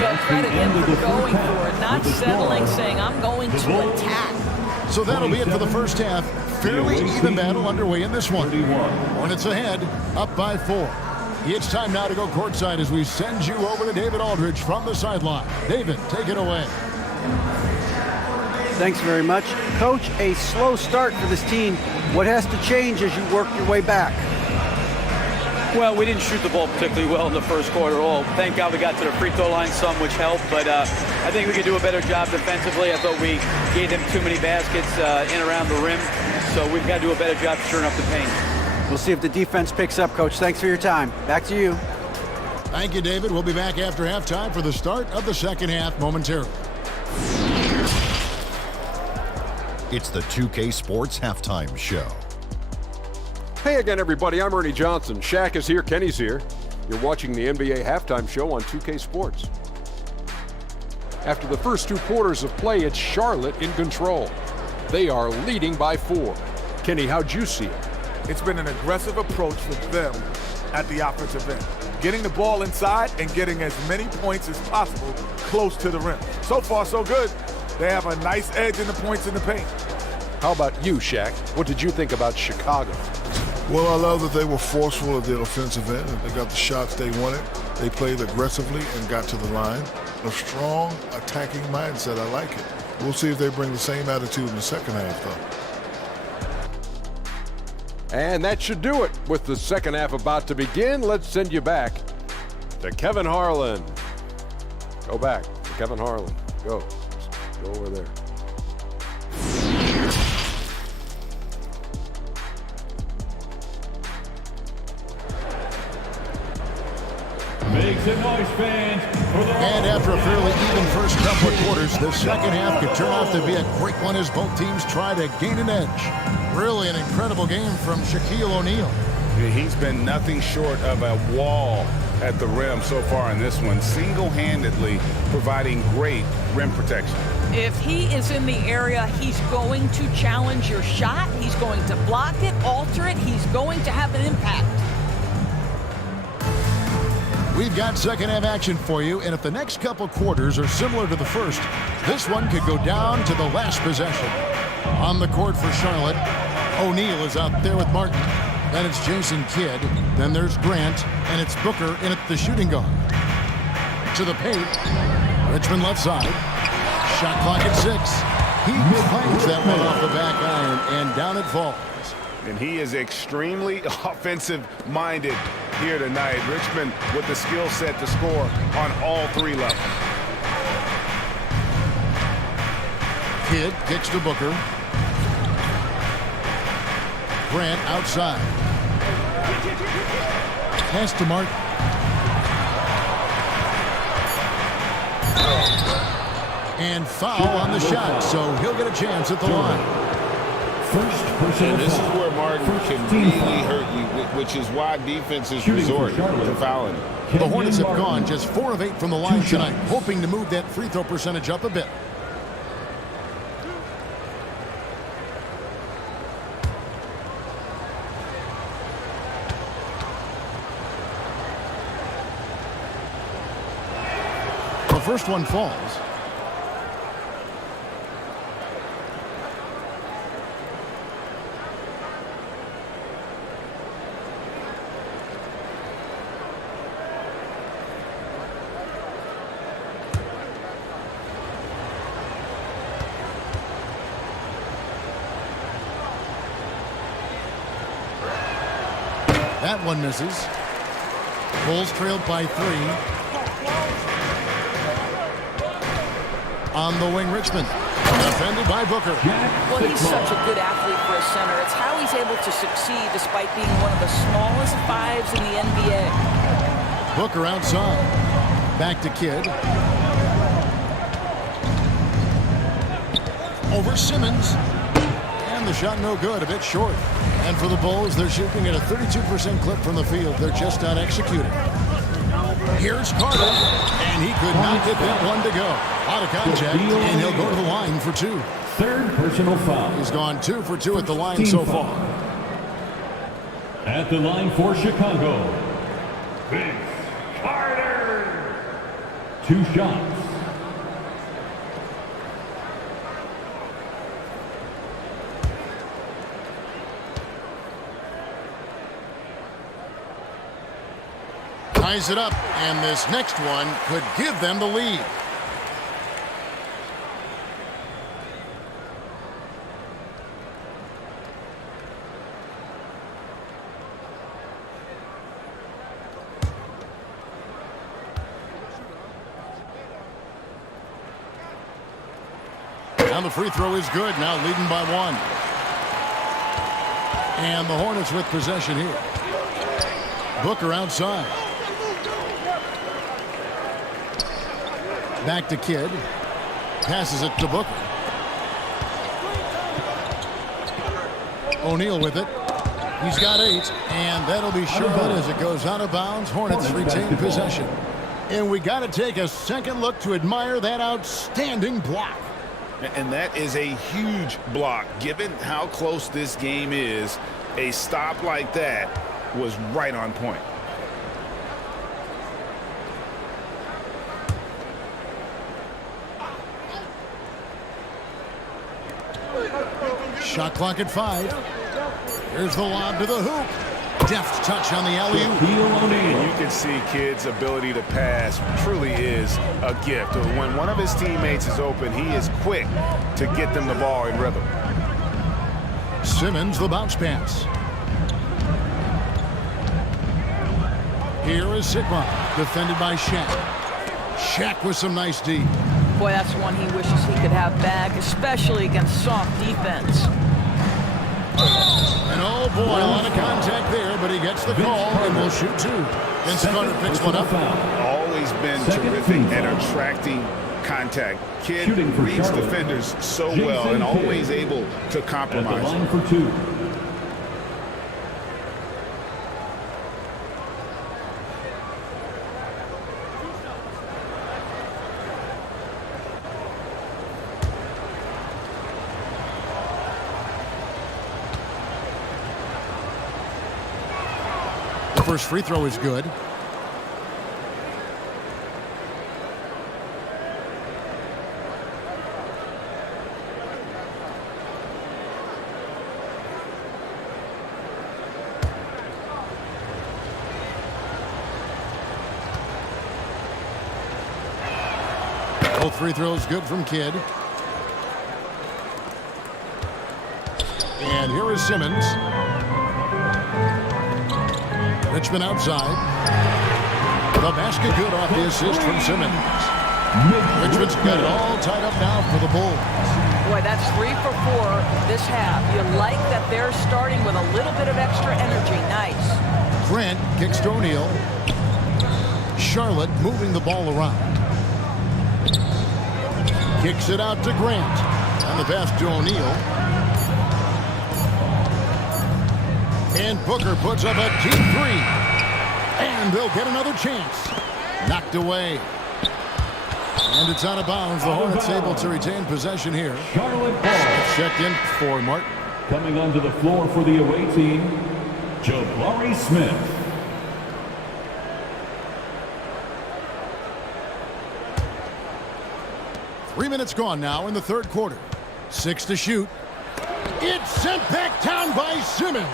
But credit him for going for it, not settling, saying, I'm going to attack. So that'll be it for the first half. Fairly even battle underway in this one. Hornets ahead, up by 4. It's time now to go courtside as we send you over to David Aldridge from the sideline. David, take it away. Thanks very much. Coach, a slow start for this team. What has to change as you work your way back? Well, we didn't shoot the ball particularly well in the first quarter at all. Thank God we got to the free throw line some, which helped. But I think we could do a better job defensively. I thought we gave them too many baskets in around the rim. So we've got to do a better job shoring up the paint. We'll see if the defense picks up, Coach. Thanks for your time. Back to you. Thank you, David. We'll be back after halftime for the start of the second half momentarily. It's the 2K Sports Halftime Show. Hey again, everybody. I'm Ernie Johnson. Shaq is here. Kenny's here. You're watching the NBA Halftime Show on 2K Sports. After the first 2 quarters of play, it's Charlotte in control. They are leading by 4. Kenny, how'd you see it? It's been an aggressive approach for them at the offensive end. Getting the ball inside and getting as many points as possible close to the rim. So far, so good. They have a nice edge in the points in the paint. How about you, Shaq? What did you think about Chicago? Well, I love that they were forceful at their offensive end. They got the shots they wanted. They played aggressively and got to the line. A strong attacking mindset. I like it. We'll see if they bring the same attitude in the second half, though. And that should do it. With the second half about to begin, let's send you back to Kevin Harlan. Go back to Kevin Harlan. Go over there. Make some noise, fans. And after a fairly even first couple of quarters, the second half could turn out to be a great one as both teams try to gain an edge. Really an incredible game from Shaquille O'Neal. He's been nothing short of a wall at the rim so far in this one, single-handedly providing great rim protection. If he is in the area, he's going to challenge your shot. He's going to block it, alter it. He's going to have an impact. We've got second half action for you, and if the next couple quarters are similar to the first, this one could go down to the last possession. On the court for Charlotte, O'Neal is out there with Martin. Then it's Jason Kidd. Then there's Grant, and it's Booker in at the shooting guard. To the paint. Richmond left side. Shot clock at 6. He finds that one off the back iron, and down it falls. And he is extremely offensive-minded here tonight. Richmond with the skill set to score on all 3 levels. Kidd kicks to Booker. Grant outside. Pass to Martin. And foul on the shot, so he'll get a chance at the line. And this is where Martin can really hurt you, which is why defenses resort to fouling. The Hornets have gone just 4 of 8 from the line tonight, hoping to move that free throw percentage up a bit. The first one falls. That one misses. Bulls trailed by 3. On the wing, Richmond. Defended by Booker. Well, he's such a good athlete for a center. It's how he's able to succeed despite being one of the smallest 5s in the NBA. Booker outside. Back to Kidd. Over Simmons. And the shot no good, a bit short. And for the Bulls, they're shooting at a 32% clip from the field. They're just not executing. Here's Carter, and he could not get that one to go. Out of contact, and he'll go to the line for 2. Third personal foul. He's gone 2 for 2 at the line so far. At the line for Chicago, Vince Carter. 2 shots. Ties it up, and this next one could give them the lead. And the free throw is good, now leading by 1. And the Hornets with possession here. Booker outside. Back to Kidd. Passes it to Booker. O'Neal with it. He's got 8, and that'll be short as it goes out of bounds. Hornets retain possession. And we got to take a second look to admire that outstanding block. And that is a huge block. Given how close this game is, a stop like that was right on point. Shot clock at 5. Here's the lob to the hoop. Deft touch on the alley-oop. And you can see Kidd's ability to pass truly is a gift. When one of his teammates is open, he is quick to get them the ball in rhythm. Simmons, the bounce pass. Here is Sigma, defended by Shaq. Shaq with some nice D. Boy, that's one he wishes he could have back, especially against soft defense. And oh boy, a lot of contact there, but he gets the call and will shoot 2. Vince Carter picks one up. Always been terrific at attracting contact. Kidd reads defenders so well and always able to compromise. At the line for 2. First free throw is good. Both free throws good from Kidd. And here is Simmons. Richmond outside. The basket good off the assist from Simmons. Richmond's got it all tied up now for the Bulls. Boy, that's 3 for 4 this half. You like that they're starting with a little bit of extra energy. Nice. Grant kicks to O'Neal. Charlotte moving the ball around. Kicks it out to Grant. And the pass to O'Neal. And Booker puts up a deep 3. And they'll get another chance. Knocked away. And it's out of bounds. The Hornets able to retain possession here. Charlotte ball. Checked in for Martin. Coming onto the floor for the away team, Jabari Smith. Three minutes gone now in the third quarter. 6 to shoot. It's sent back down by Simmons.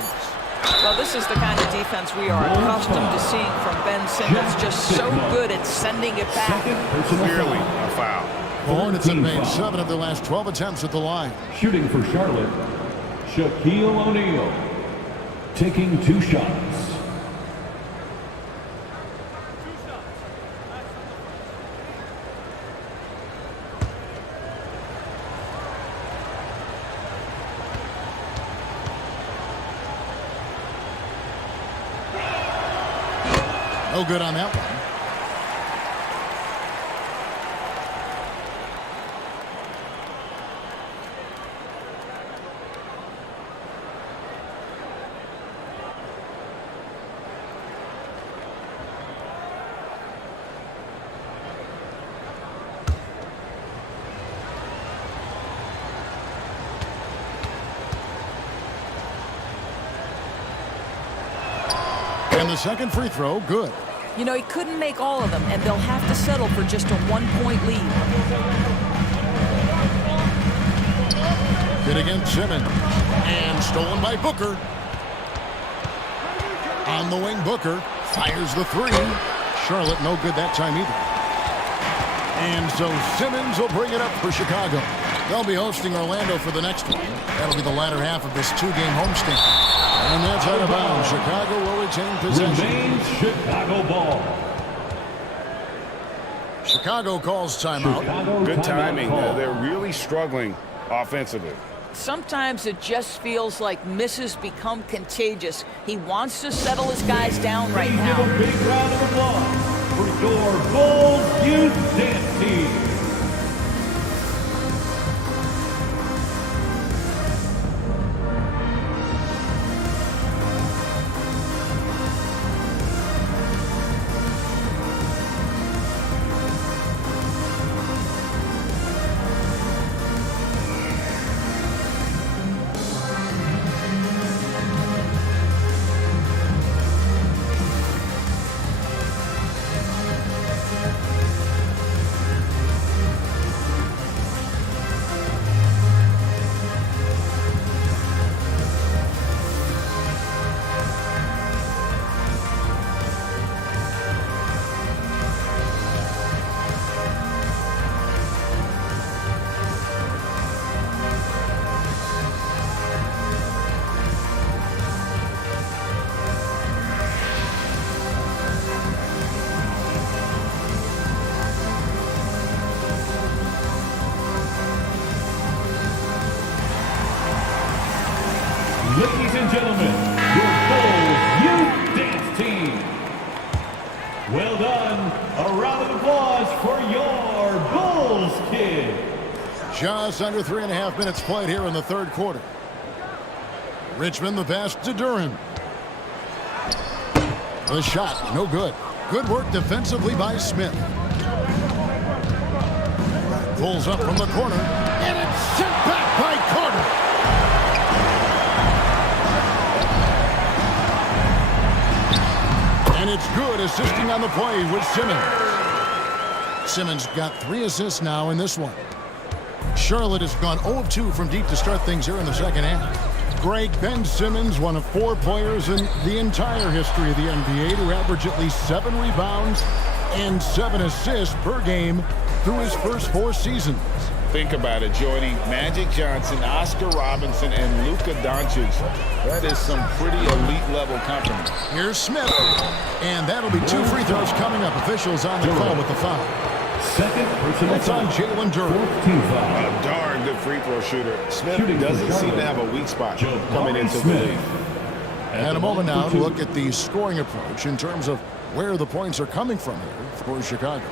Well, this is the kind of defense we are accustomed to seeing from Ben Simmons. Just so good at sending it back. Clearly a foul. The Hornets have made 7 of their last 12 attempts at the line. Shooting for Charlotte, Shaquille O'Neal. Taking 2 shots. No good on that one. And the second free throw, good. You know, he couldn't make all of them, and they'll have to settle for just a 1-point lead. Good against Simmons. And stolen by Booker. On the wing, Booker fires the 3. Charlotte no good that time either. And so Simmons will bring it up for Chicago. They'll be hosting Orlando for the next one. That'll be the latter half of this 2-game homestand. And that's out of bounds. Chicago will retain possession. Remains Chicago ball. Chicago calls timeout. Good timing. They're really struggling offensively. Sometimes it just feels like misses become contagious. He wants to settle his guys down right Give now. a big round of applause for your Bulls Youth Dance Team. Ladies and gentlemen, your Bulls Youth Dance Team. Well done. A round of applause for your Bulls kids. Just under 3.5 minutes played here in the third quarter. Richmond the pass to Duren. The shot, no good. Good work defensively by Smith. Pulls up from the corner, and it's sent back by Carter. And it's good, assisting on the play with Simmons. Simmons got 3 assists now in this one. Charlotte has gone 0 of 2 from deep to start things here in the second half. Greg, Ben Simmons, one of 4 players in the entire history of the NBA to average at least 7 rebounds and 7 assists per game through his first 4 seasons. Think about it, Jordy. Magic Johnson, Oscar Robinson, and Luka Doncic. That is some pretty elite level company. Here's Smith, and that'll be 2 free throws coming up. Officials on the call with the foul. Second personal It's on Jalen Duren. A darn good free throw shooter. Smith doesn't seem to have a weak spot coming into the league. And a moment now to look at the scoring approach in terms of where the points are coming from here for Chicago.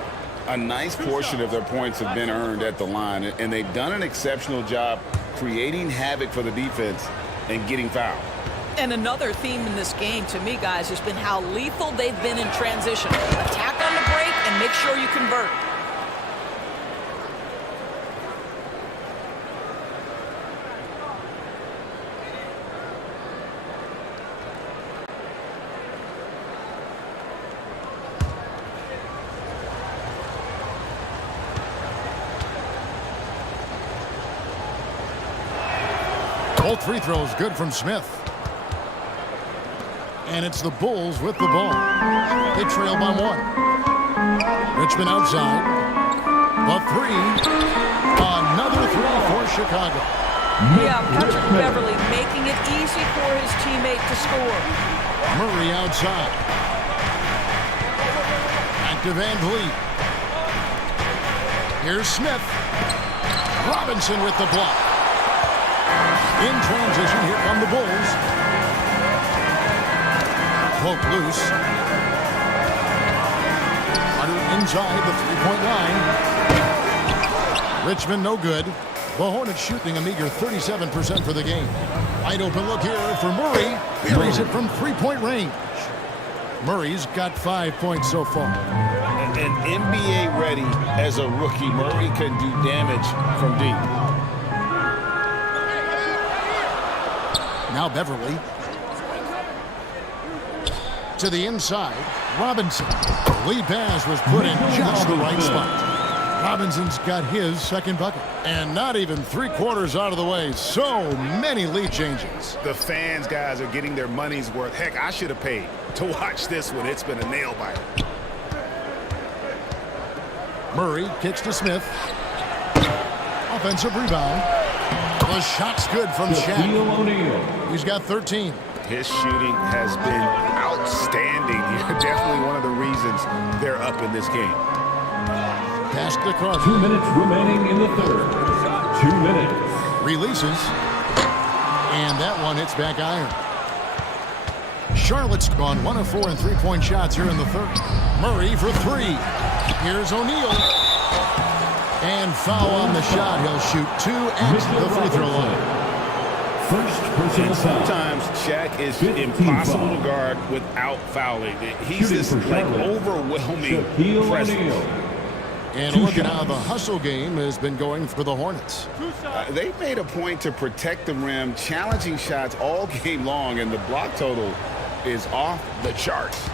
A nice portion of their points have been earned at the line, and they've done an exceptional job creating havoc for the defense and getting fouled. And another theme in this game, to me, guys, has been how lethal they've been in transition. Attack on the break and make sure you convert. Both free throws good from Smith. And it's the Bulls with the ball. They trail by 1. Richmond outside. The 3. Another 3 for Chicago. Yeah, Patrick Beverly making it easy for his teammate to score. Murray outside. Back to Van Vliet. Here's Smith. Robinson with the block. In transition, here come the Bulls. Poke loose. Carter inside the 3-point line. Richmond no good. The Hornets shooting a meager 37% for the game. Wide open look here for Murray. Buries it from 3-point range. Murray's got 5 points so far. And NBA ready as a rookie, Murray can do damage from deep. Now Beverly. To the inside. Robinson. Lead pass was put in just the right spot. Robinson's got his second bucket. And not even 3/4 out of the way. So many lead changes. The fans, guys, are getting their money's worth. Heck, I should have paid to watch this one. It's been a nail biter. Murray kicks to Smith. Offensive rebound. The shot's good from Shaq. He's got 13. His shooting has been outstanding. Definitely one of the reasons they're up in this game. Pass to Carter. 2 minutes remaining in the third. 2 minutes. Releases. And that one hits back iron. Charlotte's gone 1 of 4 in three-point shots here in the third. Murray for three. Here's O'Neal. And foul on the shot. He'll shoot 2 at the free throw line. And sometimes Shaq is impossible to guard without fouling. He's this like overwhelming presence. And look at how the hustle game has been going for the Hornets. They've made a point to protect the rim, challenging shots all game long, and the block total is off the charts.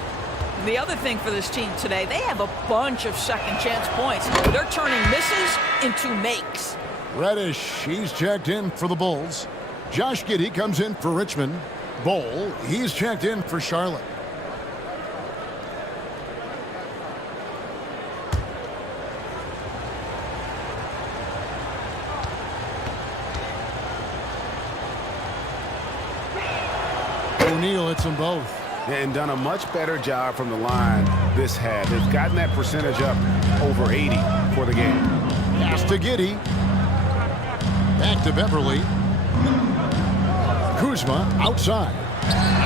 The other thing for this team today, they have a bunch of second chance points. They're turning misses into makes. Reddish, he's checked in for the Bulls. Josh Giddey comes in for Richmond. Bol, he's checked in for Charlotte. O'Neal hits them both. And done a much better job from the line this half. They've gotten that percentage up over 80 for the game. Pass to Giddey. Back to Beverly. Kuzma outside.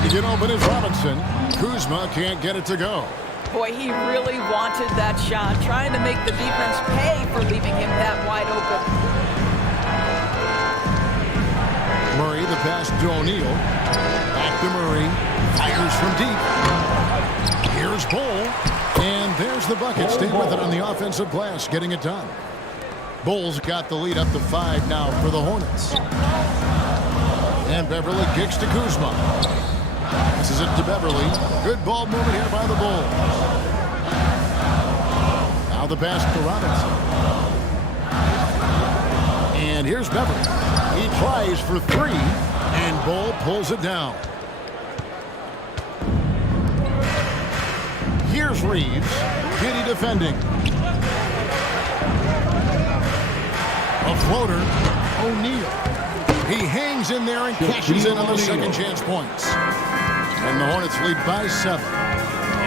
To get open is Robinson. Kuzma can't get it to go. Boy, he really wanted that shot, trying to make the defense pay for leaving him that wide open. Murray, the pass to O'Neal. Back to Murray. Fires from deep. Here's Bol. And there's the bucket. Stay with it on the offensive glass, getting it done. Bulls got the lead up to 5 now for the Hornets. And Beverly kicks to Kuzma. This is it to Beverly. Good ball movement here by the Bulls. Now the pass to Robinson. And here's Beverly. He tries for 3, and Bol pulls it down. Here's Reeves. Giddey defending. A floater. O'Neal. He hangs in there and cashes in on the second chance points. And the Hornets lead by 7.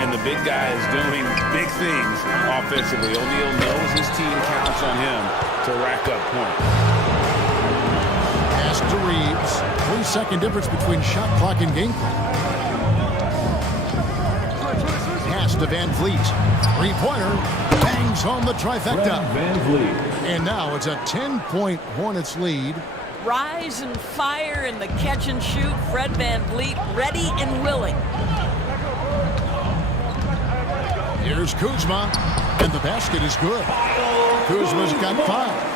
And the big guy is doing big things offensively. O'Neal knows his team counts on him to rack up points. Pass to Reeves. 3-second difference between shot clock and game clock. Pass to Van Vliet. Three-pointer. Bangs home the trifecta. And now it's a 10-point Hornets lead. Rise and fire in the catch and shoot. Fred VanVleet ready and willing. Here's Kuzma, and the basket is good. Kuzma's got 5.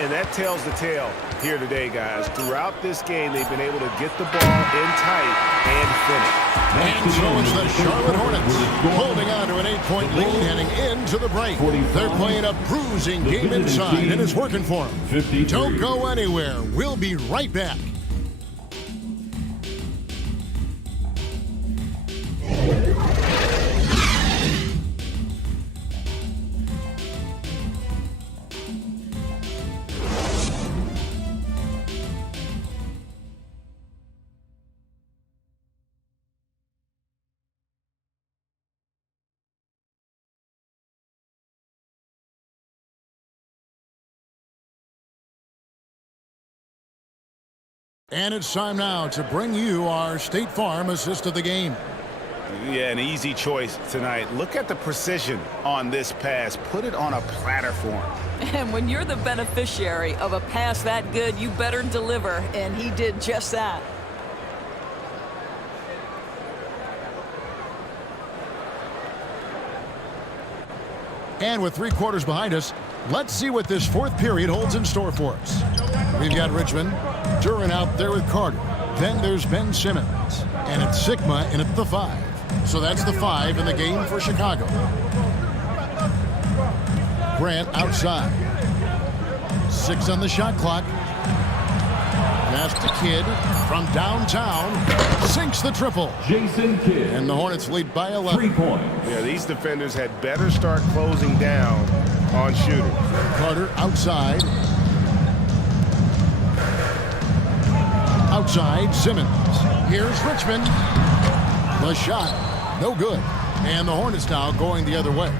And that tells the tale here today, guys. Throughout this game, they've been able to get the ball in tight and finish. And so it's the Charlotte Hornets holding on to an 8-point lead heading into the break. They're playing a bruising game inside, and it's working for them. Don't go anywhere. We'll be right back. And it's time now to bring you our State Farm assist of the game. Yeah, an easy choice tonight. Look at the precision on this pass. Put it on a platter for him. And when you're the beneficiary of a pass that good, you better deliver. And he did just that. And with 3 quarters behind us, let's see what this 4th period holds in store for us. We've got Richmond, Duran out there with Carter. Then there's Ben Simmons. And it's Sigma in at the 5. So that's the 5 in the game for Chicago. Grant outside. 6 on the shot clock. Pass to Kidd from downtown. Sinks the triple. Jason Kidd. And the Hornets lead by 11. 3 points. Yeah, these defenders had better start closing down on shooters. Carter outside. Outside, Simmons. Here's Richmond. The shot, no good. And the Hornets now going the other way.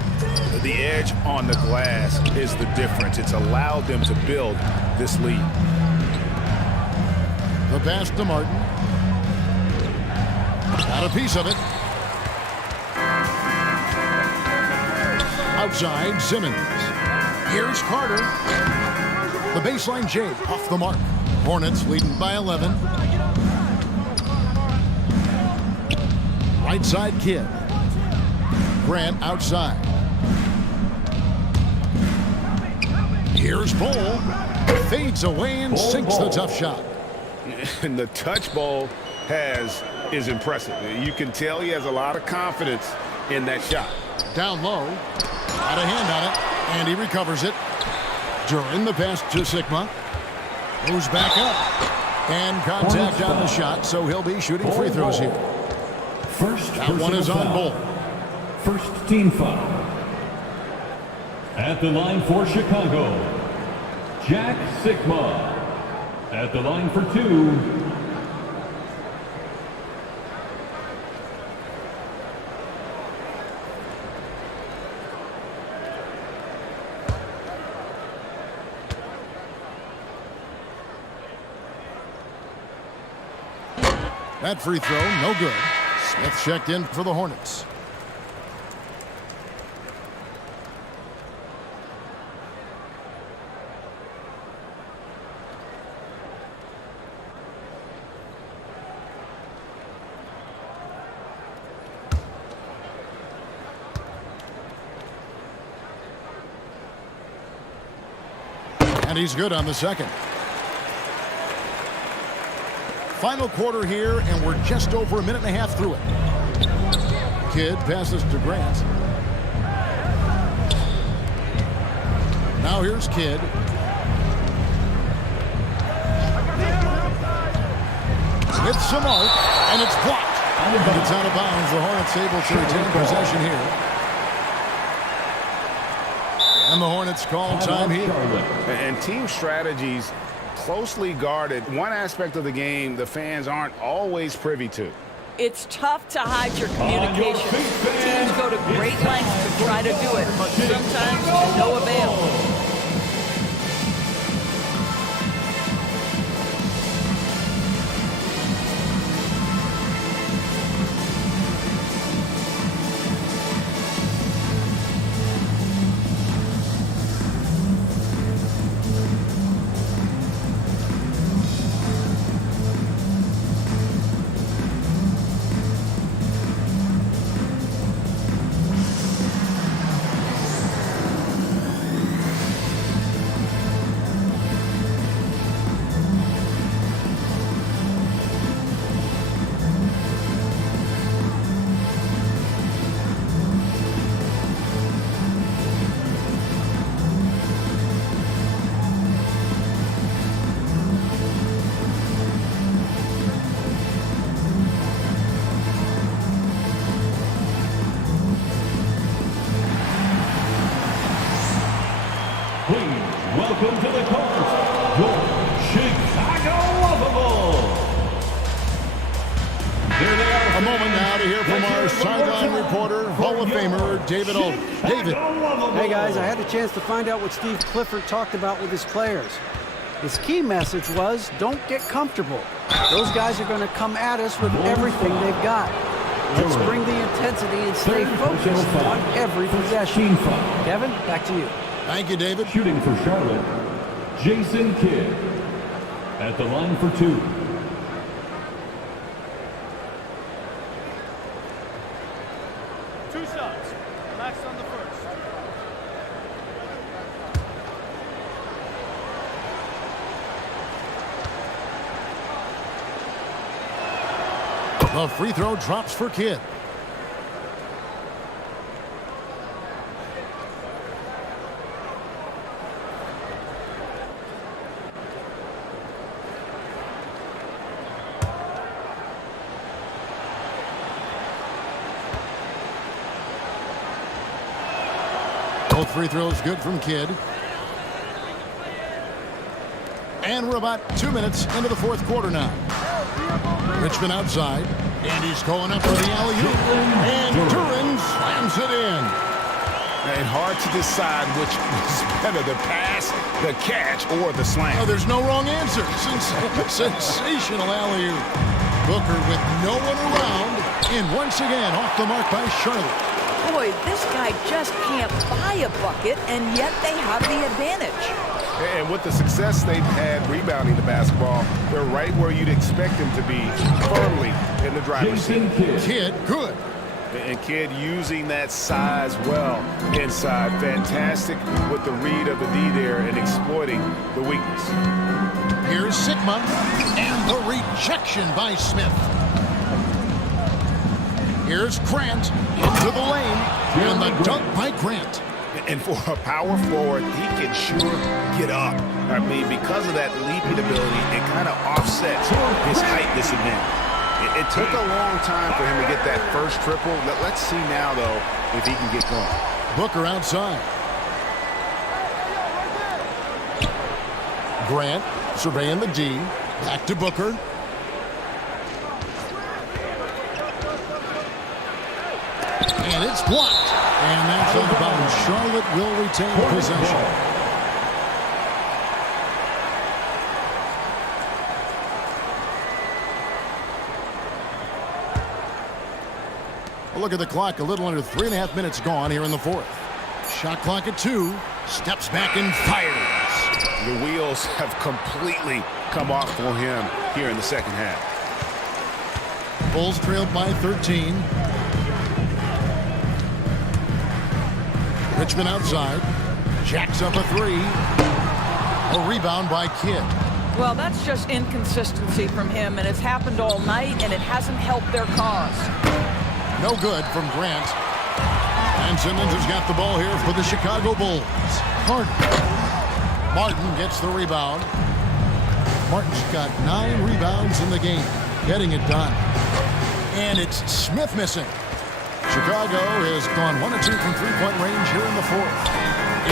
The edge on the glass is the difference. It's allowed them to build this lead. The pass to Martin. Got a piece of it. Outside, Simmons. Here's Carter. The baseline J off the mark. Hornets leading by 11. Right side, Kidd. Grant outside. Here's Bol. Fades away and sinks the tough shot. And the touch Bol has is impressive. You can tell he has a lot of confidence in that shot. Down low. Got a hand on it. And he recovers it. During the pass to Sigma. Moves back up. And contact on the shot, so he'll be shooting free throws here. That one is on Bol. First team foul. At the line for Chicago, Jack Sigma. At the line for 2. That free throw, no good. Smith checked in for the Hornets. And he's good on the second. Final quarter here, and we're just over a minute and a half through it. Kidd passes to Grant. Now here's Kidd. It's some mark, and it's blocked. But it's out of bounds. The Hornets able to retain possession here. And the Hornets call time here. And team strategies closely guarded. One aspect of the game the fans aren't always privy to. It's tough to hide your communication. Teams go to great lengths to try to do it, but sometimes to no avail. Welcome to the court, your Chicago Lovable. A moment now to hear from our sideline reporter, Hall of Famer David Aldridge. David. Hey guys, I had the chance to find out what Steve Clifford talked about with his players. His key message was, don't get comfortable. Those guys are going to come at us with everything they've got. Let's bring the intensity and stay focused on every possession. Kevin, back to you. Thank you, David. Shooting for Charlotte, Jason Kidd. At the line for 2. Two shots. Relax on the first. The free throw drops for Kidd. Both free throws good from Kidd. And we're about 2 minutes into the fourth quarter now. Richmond outside. And he's going up for the alley-oop. And Duren slams it in. And hard to decide which was better, the pass the catch or the slam. Oh, there's no wrong answer. Sensational alley-oop. Booker with no one around, and once again off the mark by Charlotte. Boy, this guy just can't buy a bucket, and yet they have the advantage. And with the success they've had rebounding the basketball, they're right where you'd expect them to be, firmly in the driver's seat. Kidd, good. And Kidd using that size well inside. Fantastic with the read of the D there and exploiting the weakness. Here's Sigma, and the rejection by Smith. Here's Grant into the lane, and the dunk by Grant. And for a power forward, he can sure get up. I mean, because of that leaping ability, it kind of offsets his height disadvantage. It took a long time for him to get that first triple. Let's see now, though, if he can get going. Booker outside. Grant surveying the D. Back to Booker. And it's blocked. And that's out of bounds. Charlotte will retain possession. Look at the clock. A little under 3.5 minutes gone here in the fourth. Shot clock at 2. Steps back and fires. The wheels have completely come off for him here in the second half. Bulls trailed by 13. Richmond outside. Jacks up a 3. A rebound by Kidd. Well, that's just inconsistency from him, and it's happened all night, and it hasn't helped their cause. No good from Grant. And Simmons has got the ball here for the Chicago Bulls. Martin gets the rebound. Martin's got 9 rebounds in the game, getting it done. And it's Smith missing. Chicago has gone 1 of 2 from three-point range here in the fourth.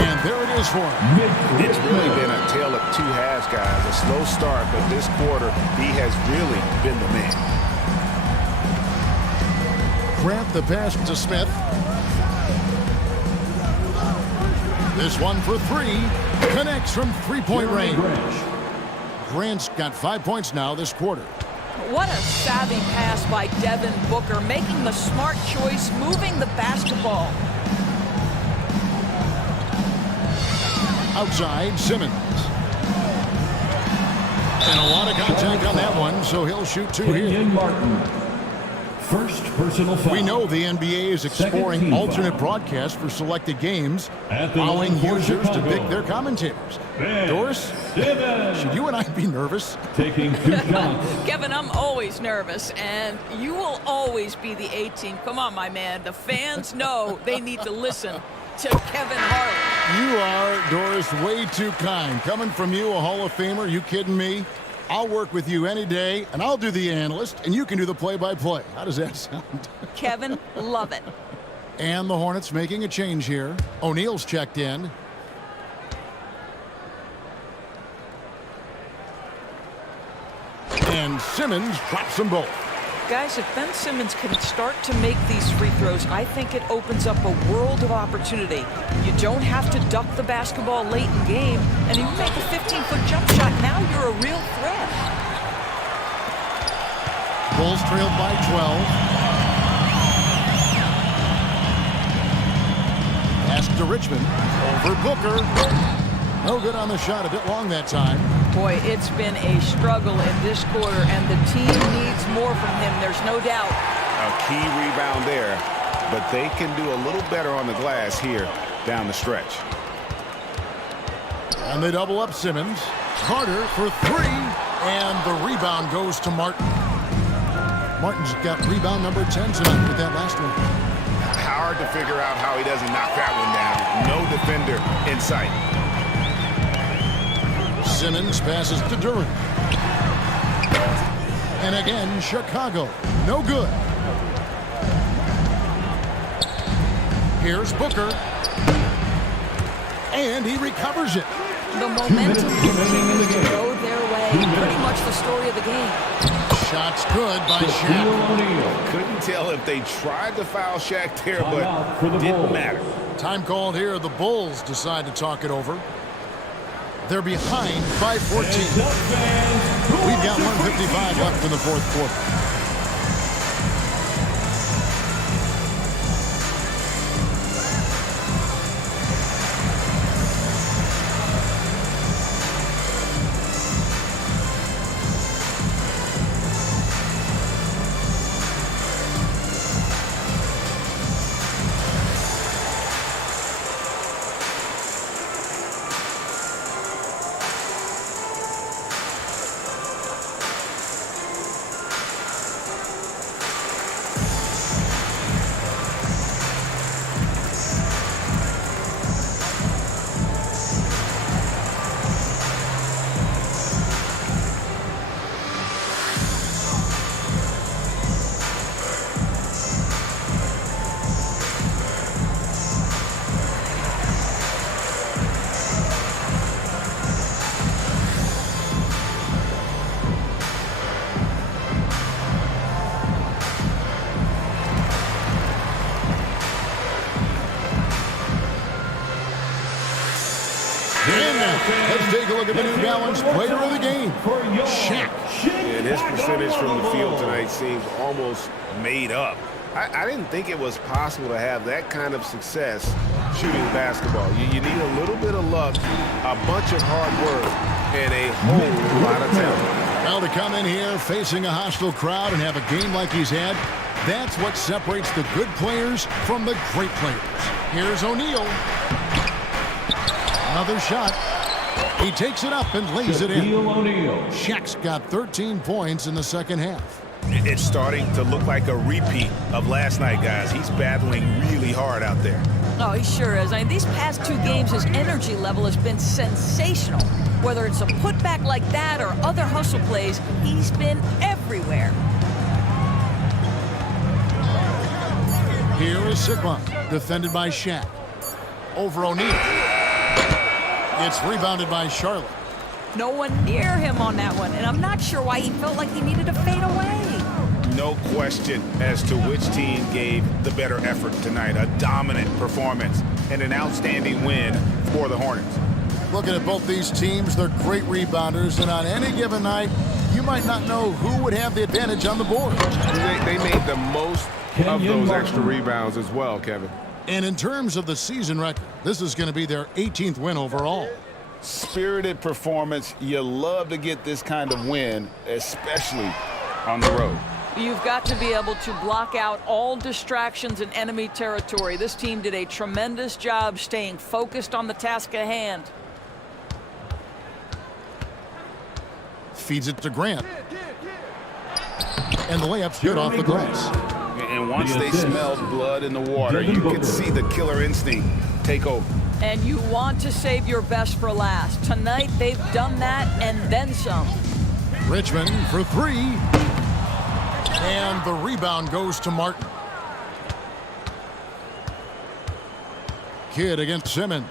And there it is for him. It's really been a tale of 2 halves, guys. A slow start, but this quarter, he has really been the man. Grant the pass to Smith. This one for 3. Connects from three-point range. Grant's got 5 points now this quarter. What a savvy pass by Devin Booker, making the smart choice, moving the basketball. Outside, Simmons. And a lot of contact on that one, so he'll shoot 2 here. Martin. First personal foul. We know the NBA is exploring alternate broadcasts for selected games, allowing users to pick their commentators. Doris, should you and I be nervous? Taking 2 shots. Kevin, I'm always nervous, and you will always be the A-team. Come on, my man. The fans know they need to listen to Kevin Harlan. You are, Doris, way too kind. Coming from you, a Hall of Famer, you kidding me? I'll work with you any day, and I'll do the analyst, and you can do the play-by-play. How does that sound? Kevin, love it. And the Hornets making a change here. O'Neal's checked in. And Simmons drops them both. Guys, if Ben Simmons can start to make these free throws, I think it opens up a world of opportunity. You don't have to duck the basketball late in game, and you make a 15-foot jump shot, now you're a real threat. Bulls trailed by 12. Pass to Richmond. Over Booker. No good on the shot. A bit long that time. Boy, it's been a struggle in this quarter, and the team needs more from him. There's no doubt. A key rebound there, but they can do a little better on the glass here down the stretch. And they double up Simmons. Carter for 3, and the rebound goes to Martin. Martin's got rebound number 10 tonight with that last one. Hard to figure out how he doesn't knock that one down. No defender in sight. Simmons passes to Duren. And again, Chicago. No good. Here's Booker. And he recovers it. The momentum continues to go their way. Pretty much the story of the game. Shots good by Shaq. Couldn't tell if they tried to foul Shaq there, but didn't matter. Time called here. The Bulls decide to talk it over. They're behind by 14. We've got 1:55 left in the fourth quarter. Let's take a look at the New Balance player of the game, Shaq. And his percentage from the field tonight seems almost made up. I didn't think it was possible to have that kind of success shooting basketball. You need a little bit of luck, a bunch of hard work, and a whole lot of talent. Well, to come in here facing a hostile crowd and have a game like he's had, that's what separates the good players from the great players. Here's O'Neal. Another shot. He takes it up and lays it in. Shaq's got 13 points in the second half. It's starting to look like a repeat of last night, guys. He's battling really hard out there. Oh, he sure is. I mean, these past two games, his energy level has been sensational. Whether it's a putback like that or other hustle plays, he's been everywhere. Here is Sigma, defended by Shaq. Over O'Neal. It's rebounded by Charlotte. No one near him on that one, and I'm not sure why he felt like he needed to fade away. No question as to which team gave the better effort tonight. A dominant performance and an outstanding win for the Hornets. Looking at both these teams, they're great rebounders, and on any given night, you might not know who would have the advantage on the board. They made the most of those extra rebounds as well, Kevin. And in terms of the season record, this is going to be their 18th win overall. Spirited performance. You love to get this kind of win, especially on the road. You've got to be able to block out all distractions in enemy territory. This team did a tremendous job staying focused on the task at hand. Feeds it to Grant. And the layup's good off the glass. And once they smelled blood in the water, you could see the killer instinct take over. And you want to save your best for last. Tonight, they've done that and then some. Richmond for three. And the rebound goes to Martin. Kidd against Simmons.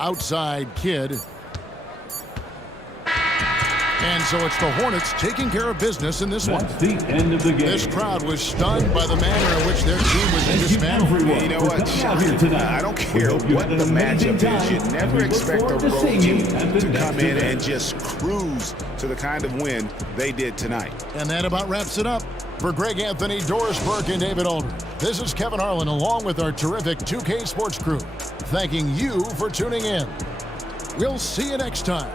Outside Kidd. And so it's the Hornets taking care of business in this one. The end of the game. This crowd was stunned by the manner in which their team was dismantled. You know what? I don't care what the matchup is. You never expect a road team to come in and just cruise to the kind of win they did tonight. And that about wraps it up. For Greg Anthony, Doris Burke, and David Aldridge, this is Kevin Harlan along with our terrific 2K Sports crew, thanking you for tuning in. We'll see you next time.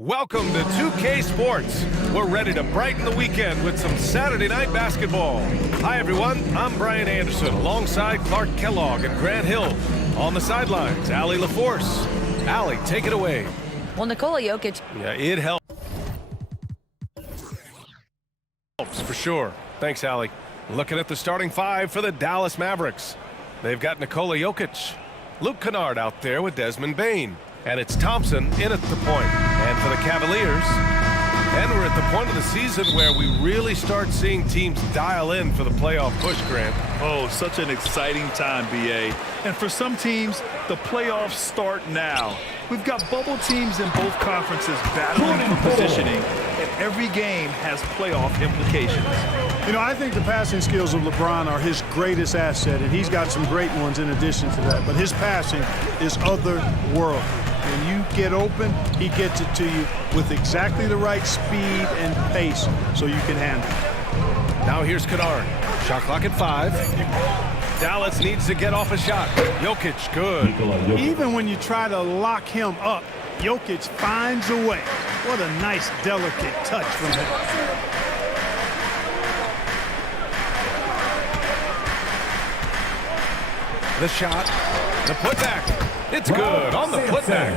Welcome to 2K Sports. We're ready to brighten the weekend with some Saturday night basketball. Hi, everyone. I'm Brian Anderson alongside Clark Kellogg and Grant Hill. On the sidelines, Allie LaForce. Allie, take it away. Well, Nikola Jokic. Yeah, it helps for sure. Thanks, Allie. Looking at the starting five for the Dallas Mavericks. They've got Nikola Jokic, Luke Kennard out there with Desmond Bane. And it's Thompson in at the point. And for the Cavaliers, and we're at the point of the season where we really start seeing teams dial in for the playoff push, Grant. Oh, such an exciting time, B.A. And for some teams, the playoffs start now. We've got bubble teams in both conferences battling for positioning, and every game has playoff implications. You know, I think the passing skills of LeBron are his greatest asset, and he's got some great ones in addition to that. But his passing is otherworldly. When you get open, he gets it to you with exactly the right speed and pace so you can handle it. Now here's Kennard. Shot clock at 5. Dallas needs to get off a shot. Jokic, good. Even when you try to lock him up, Jokic finds a way. What a nice, delicate touch from him. The shot, the putback. It's good on the putback.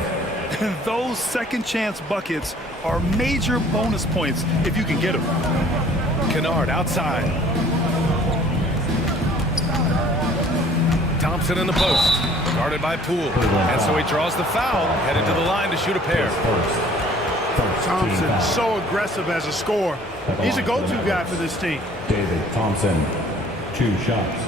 Those second chance buckets are major bonus points if you can get them. Kennard outside. Thompson in the post, guarded by Poole. And so he draws the foul, headed to the line to shoot a pair. Thompson, so aggressive as a scorer. He's a go-to guy for this team. David Thompson, 2 shots.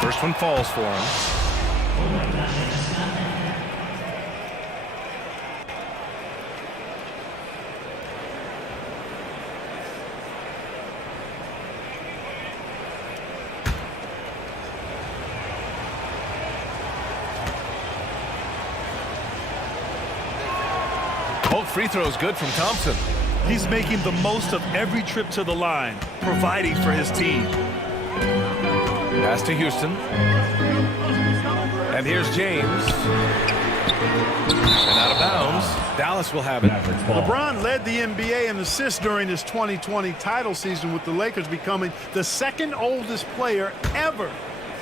First one falls for him. Both free throws good from Thompson. He's making the most of every trip to the line, providing for his team. Pass to Houston. And here's James. And out of bounds. Dallas will have it. LeBron led the NBA in assists during his 2020 title season, with the Lakers becoming the second oldest player ever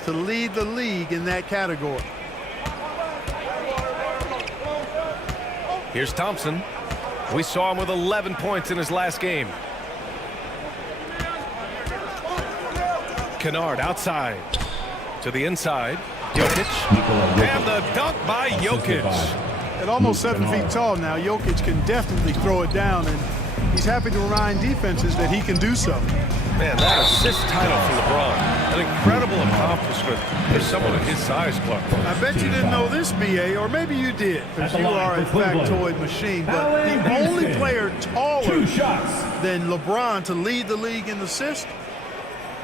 to lead the league in that category. Here's Thompson. We saw him with 11 points in his last game. Kennard outside to the inside. Jokic. And the dunk by Jokic. At almost 7 feet tall now, Jokic can definitely throw it down, and he's happy to remind defenses that he can do so. Man, that assist title for LeBron. An incredible accomplishment for someone of his size, Clark. I bet you didn't know this, B.A., or maybe you did, because you are a factoid machine. But the only player taller than LeBron to lead the league in assists,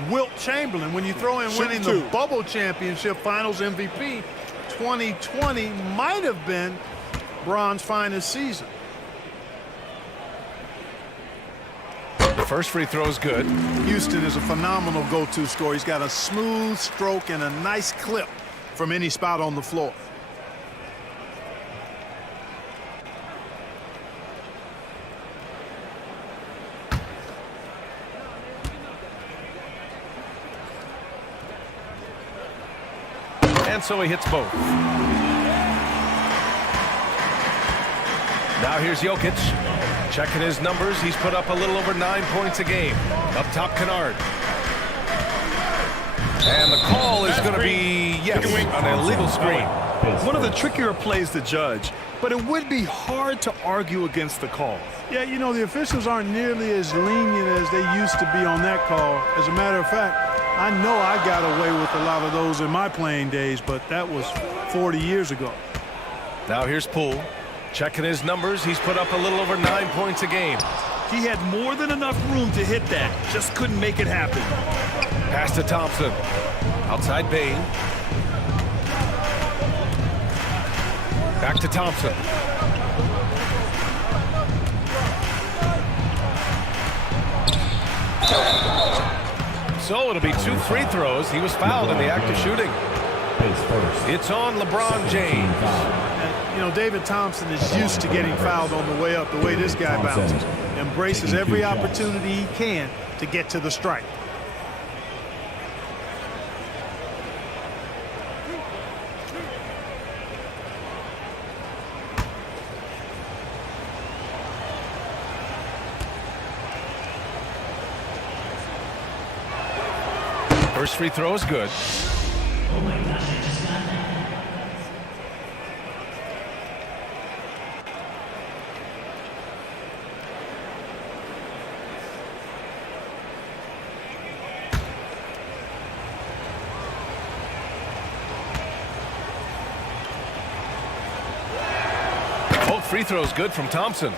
Wilt Chamberlain. When you throw in winning the Bubble Championship Finals MVP, 2020 might have been Bron's finest season. The first free throw is good. Houston is a phenomenal go-to scorer. He's got a smooth stroke and a nice clip from any spot on the floor. And so he hits both. Now here's Jokic. Checking his numbers, he's put up a little over 9 points a game. Up top, Kennard. And the call is going to be, yes, an illegal screen. One of the trickier plays to judge, but it would be hard to argue against the call. Yeah, you know, the officials aren't nearly as lenient as they used to be on that call. As a matter of fact, I know I got away with a lot of those in my playing days, but that was 40 years ago. Now here's Poole. Checking his numbers, he's put up a little over 9 points a game. He had more than enough room to hit that, just couldn't make it happen. Pass to Thompson. Outside Bain. Back to Thompson. So it'll be 2 free throws. He was fouled in the act of shooting. It's on LeBron James. And, you know, David Thompson is used to getting fouled on the way up, the way this guy bounces. Embraces every opportunity he can to get to the strike. First free throw is good. Oh my gosh, I just got that. Both free throws good from Thompson.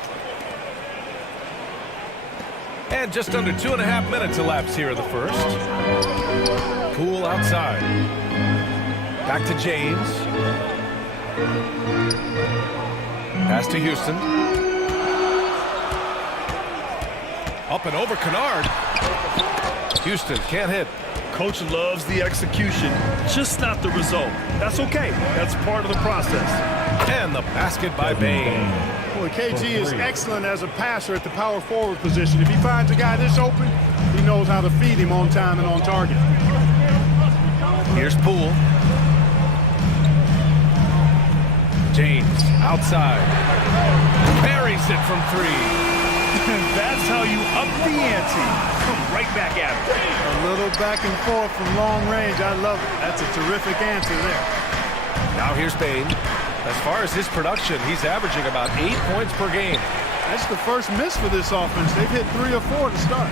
And just under 2.5 minutes elapsed here in the first. Poole outside. Back to James. Pass to Houston. Up and over Kennard. Houston can't hit. Coach loves the execution, just not the result. That's okay. That's part of the process. And the basket by Bain. Boy, KG is excellent as a passer at the power forward position. If he finds a guy this open, he knows how to feed him on time and on target. Here's Poole. James outside. Buries it from 3. That's how you up the ante. Come right back at him. A little back and forth from long range. I love it. That's a terrific answer there. Now here's Bain. As far as his production, he's averaging about 8 points per game. That's the first miss for this offense. They've hit 3 or 4 to start.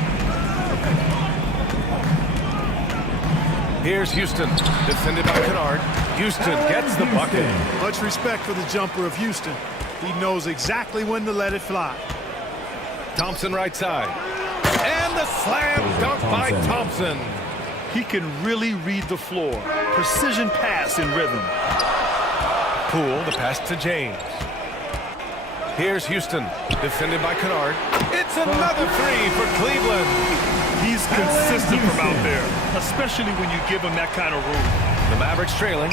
Here's Houston, defended by Kennard. Houston gets the bucket. Much respect for the jumper of Houston. He knows exactly when to let it fly. Thompson right side. And the slam dunk by Thompson. He can really read the floor. Precision pass in rhythm. Poole, the pass to James. Here's Houston, defended by Kennard. It's another 3 for Cleveland. He's consistent from out there, especially when you give him that kind of room. The Mavericks trailing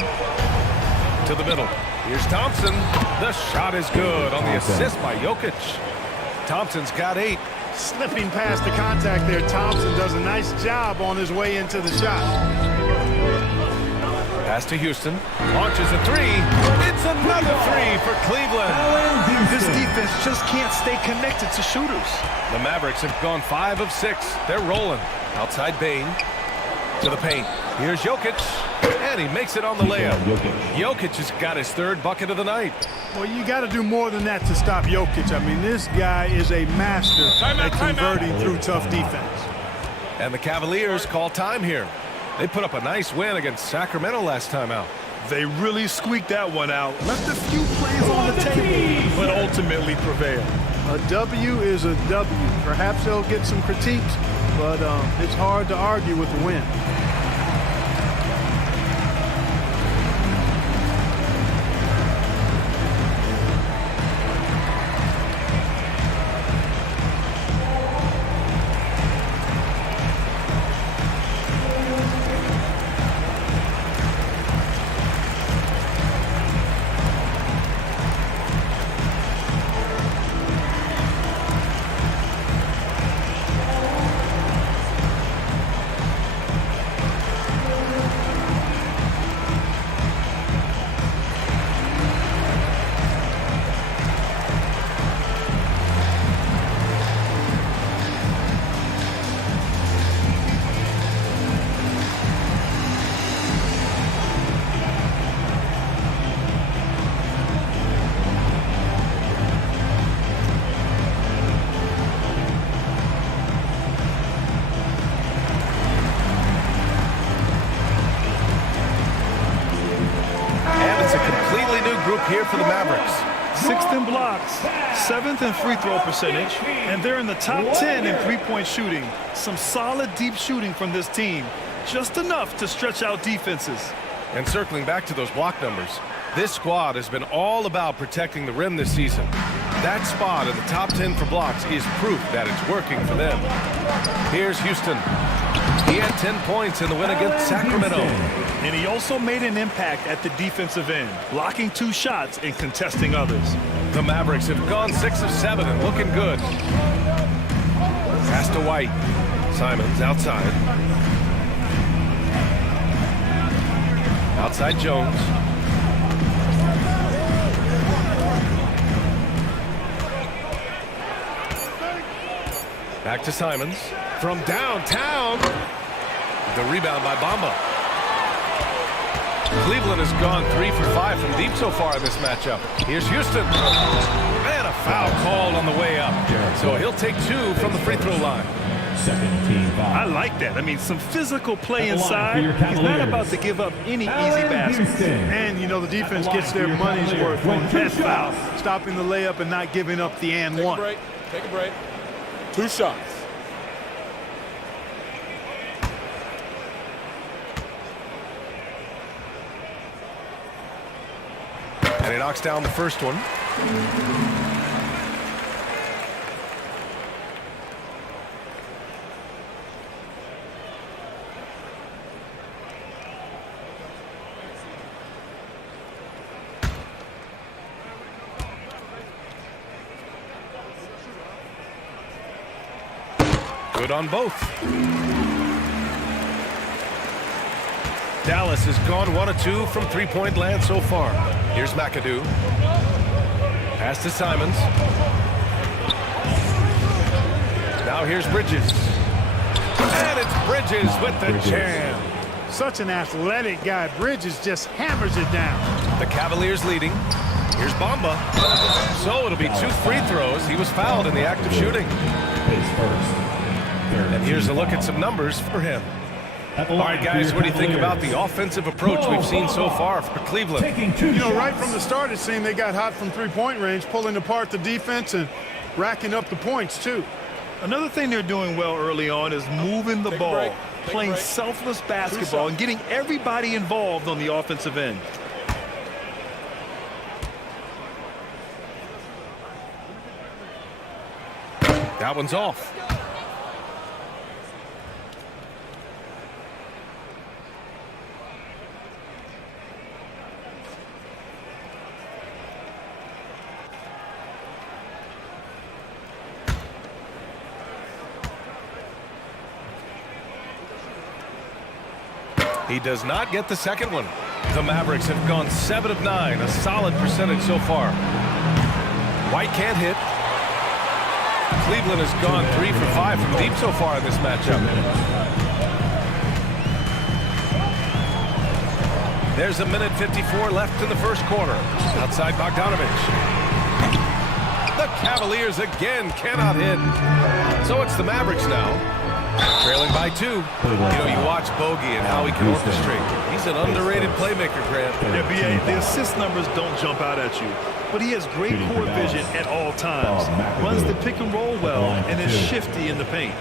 to the middle. Here's Thompson. The shot is good on the assist by Jokic. Thompson's got 8. Slipping past the contact there. Thompson does a nice job on his way into the shot. Pass to Houston. Launches a 3. It's another 3 for Cleveland. This defense just can't stay connected to shooters. The Mavericks have gone 5 of 6. They're rolling. Outside Bain to the paint. Here's Jokic. And he makes it on the layup. Jokic has got his 3rd bucket of the night. Well, you got to do more than that to stop Jokic. I mean, this guy is a master at converting through tough defense. And the Cavaliers call time here. They put up a nice win against Sacramento last time out. They really squeaked that one out. Left a few plays on the table, but ultimately prevailed. A W is a W. Perhaps they'll get some critiques, but it's hard to argue with the win. Here for the Mavericks. 6th in blocks, 7th in free throw percentage, and they're in the top 10 in three-point shooting. Some solid deep shooting from this team, just enough to stretch out defenses. And circling back to those block numbers, this squad has been all about protecting the rim this season. That spot in the top 10 for blocks is proof that it's working for them. Here's Houston. He had 10 points in the win against Sacramento. And he also made an impact at the defensive end, blocking 2 shots and contesting others. The Mavericks have gone 6 of 7 and looking good. Pass to White. Simons outside. Outside Jones. Back to Simons. From downtown. The rebound by Bamba. Cleveland has gone 3 for 5 from deep so far in this matchup. Here's Houston. And a foul called on the way up. So he'll take 2 from the free throw line. Second team foul. I like that. I mean, some physical play inside. He's not about to give up any easy baskets. And, you know, the defense gets their money's worth on that foul. Stopping the layup and not giving up the and one. Take a break. 2 shots. And he knocks down the first one. Good on both. Dallas has gone 1 of 2 from three-point land so far. Here's McAdoo. Pass to Simons. Now here's Bridges. And it's Bridges with the jam. Such an athletic guy. Bridges just hammers it down. The Cavaliers leading. Here's Bamba. So it'll be 2 free throws. He was fouled in the act of shooting. And here's a look at some numbers for him. All right, guys, what do you think about the offensive approach we've seen so far for Cleveland? You know, right from the start, it seemed they got hot from three-point range, pulling apart the defense and racking up the points, too. Another thing they're doing well early on is moving the ball, playing selfless basketball, and getting everybody involved on the offensive end. That one's off. He does not get the second one. The Mavericks have gone 7 of 9, a solid percentage so far. White can't hit. Cleveland has gone 3 for 5 from deep so far in this matchup. There's 1:54 left in the first quarter. Outside Bogdanovich. The Cavaliers again cannot hit. So it's the Mavericks now. Trailing by 2. You watch Bogey and how he can orchestrate. He's an underrated playmaker, Grant. Yeah, B.A., the assist numbers don't jump out at you, but he has great court vision at all times. Runs the pick and roll well and is shifty in the paint.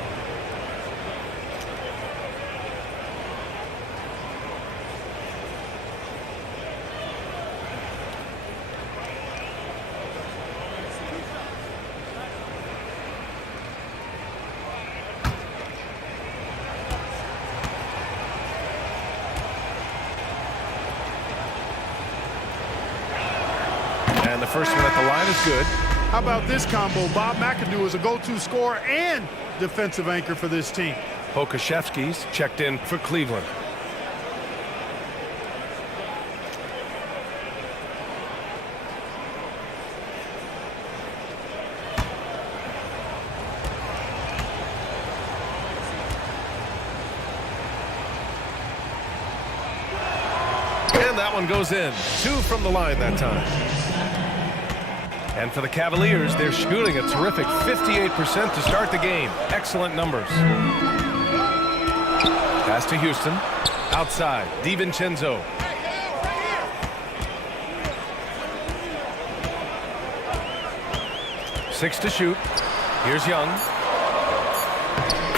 And the first one at the line is good. How about this combo? Bob McAdoo is a go-to scorer and defensive anchor for this team. Pokusevski's checked in for Cleveland. And that one goes in. 2 from the line that time. And for the Cavaliers, they're shooting a terrific 58% to start the game. Excellent numbers. Pass to Houston. Outside, DiVincenzo. Six to shoot. Here's Young.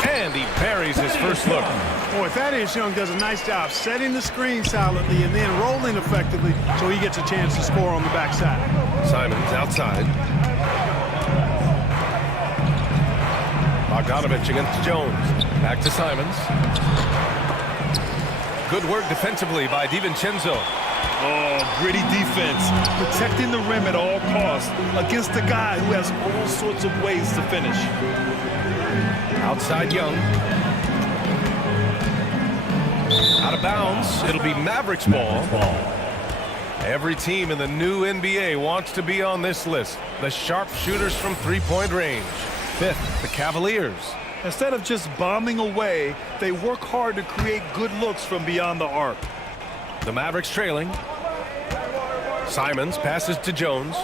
And he buries his first look. Boy, Thaddeus Young does a nice job setting the screen solidly and then rolling effectively so he gets a chance to score on the backside. Simons outside. Bogdanovich against Jones. Back to Simons. Good work defensively by DiVincenzo. Oh, gritty defense. Protecting the rim at all costs against a guy who has all sorts of ways to finish. Outside Young. Out of bounds. It'll be Mavericks ball. Every team in the new NBA wants to be on this list. The sharpshooters from three-point range. 5th, the Cavaliers. Instead of just bombing away, they work hard to create good looks from beyond the arc. The Mavericks trailing. Simons passes to Jones.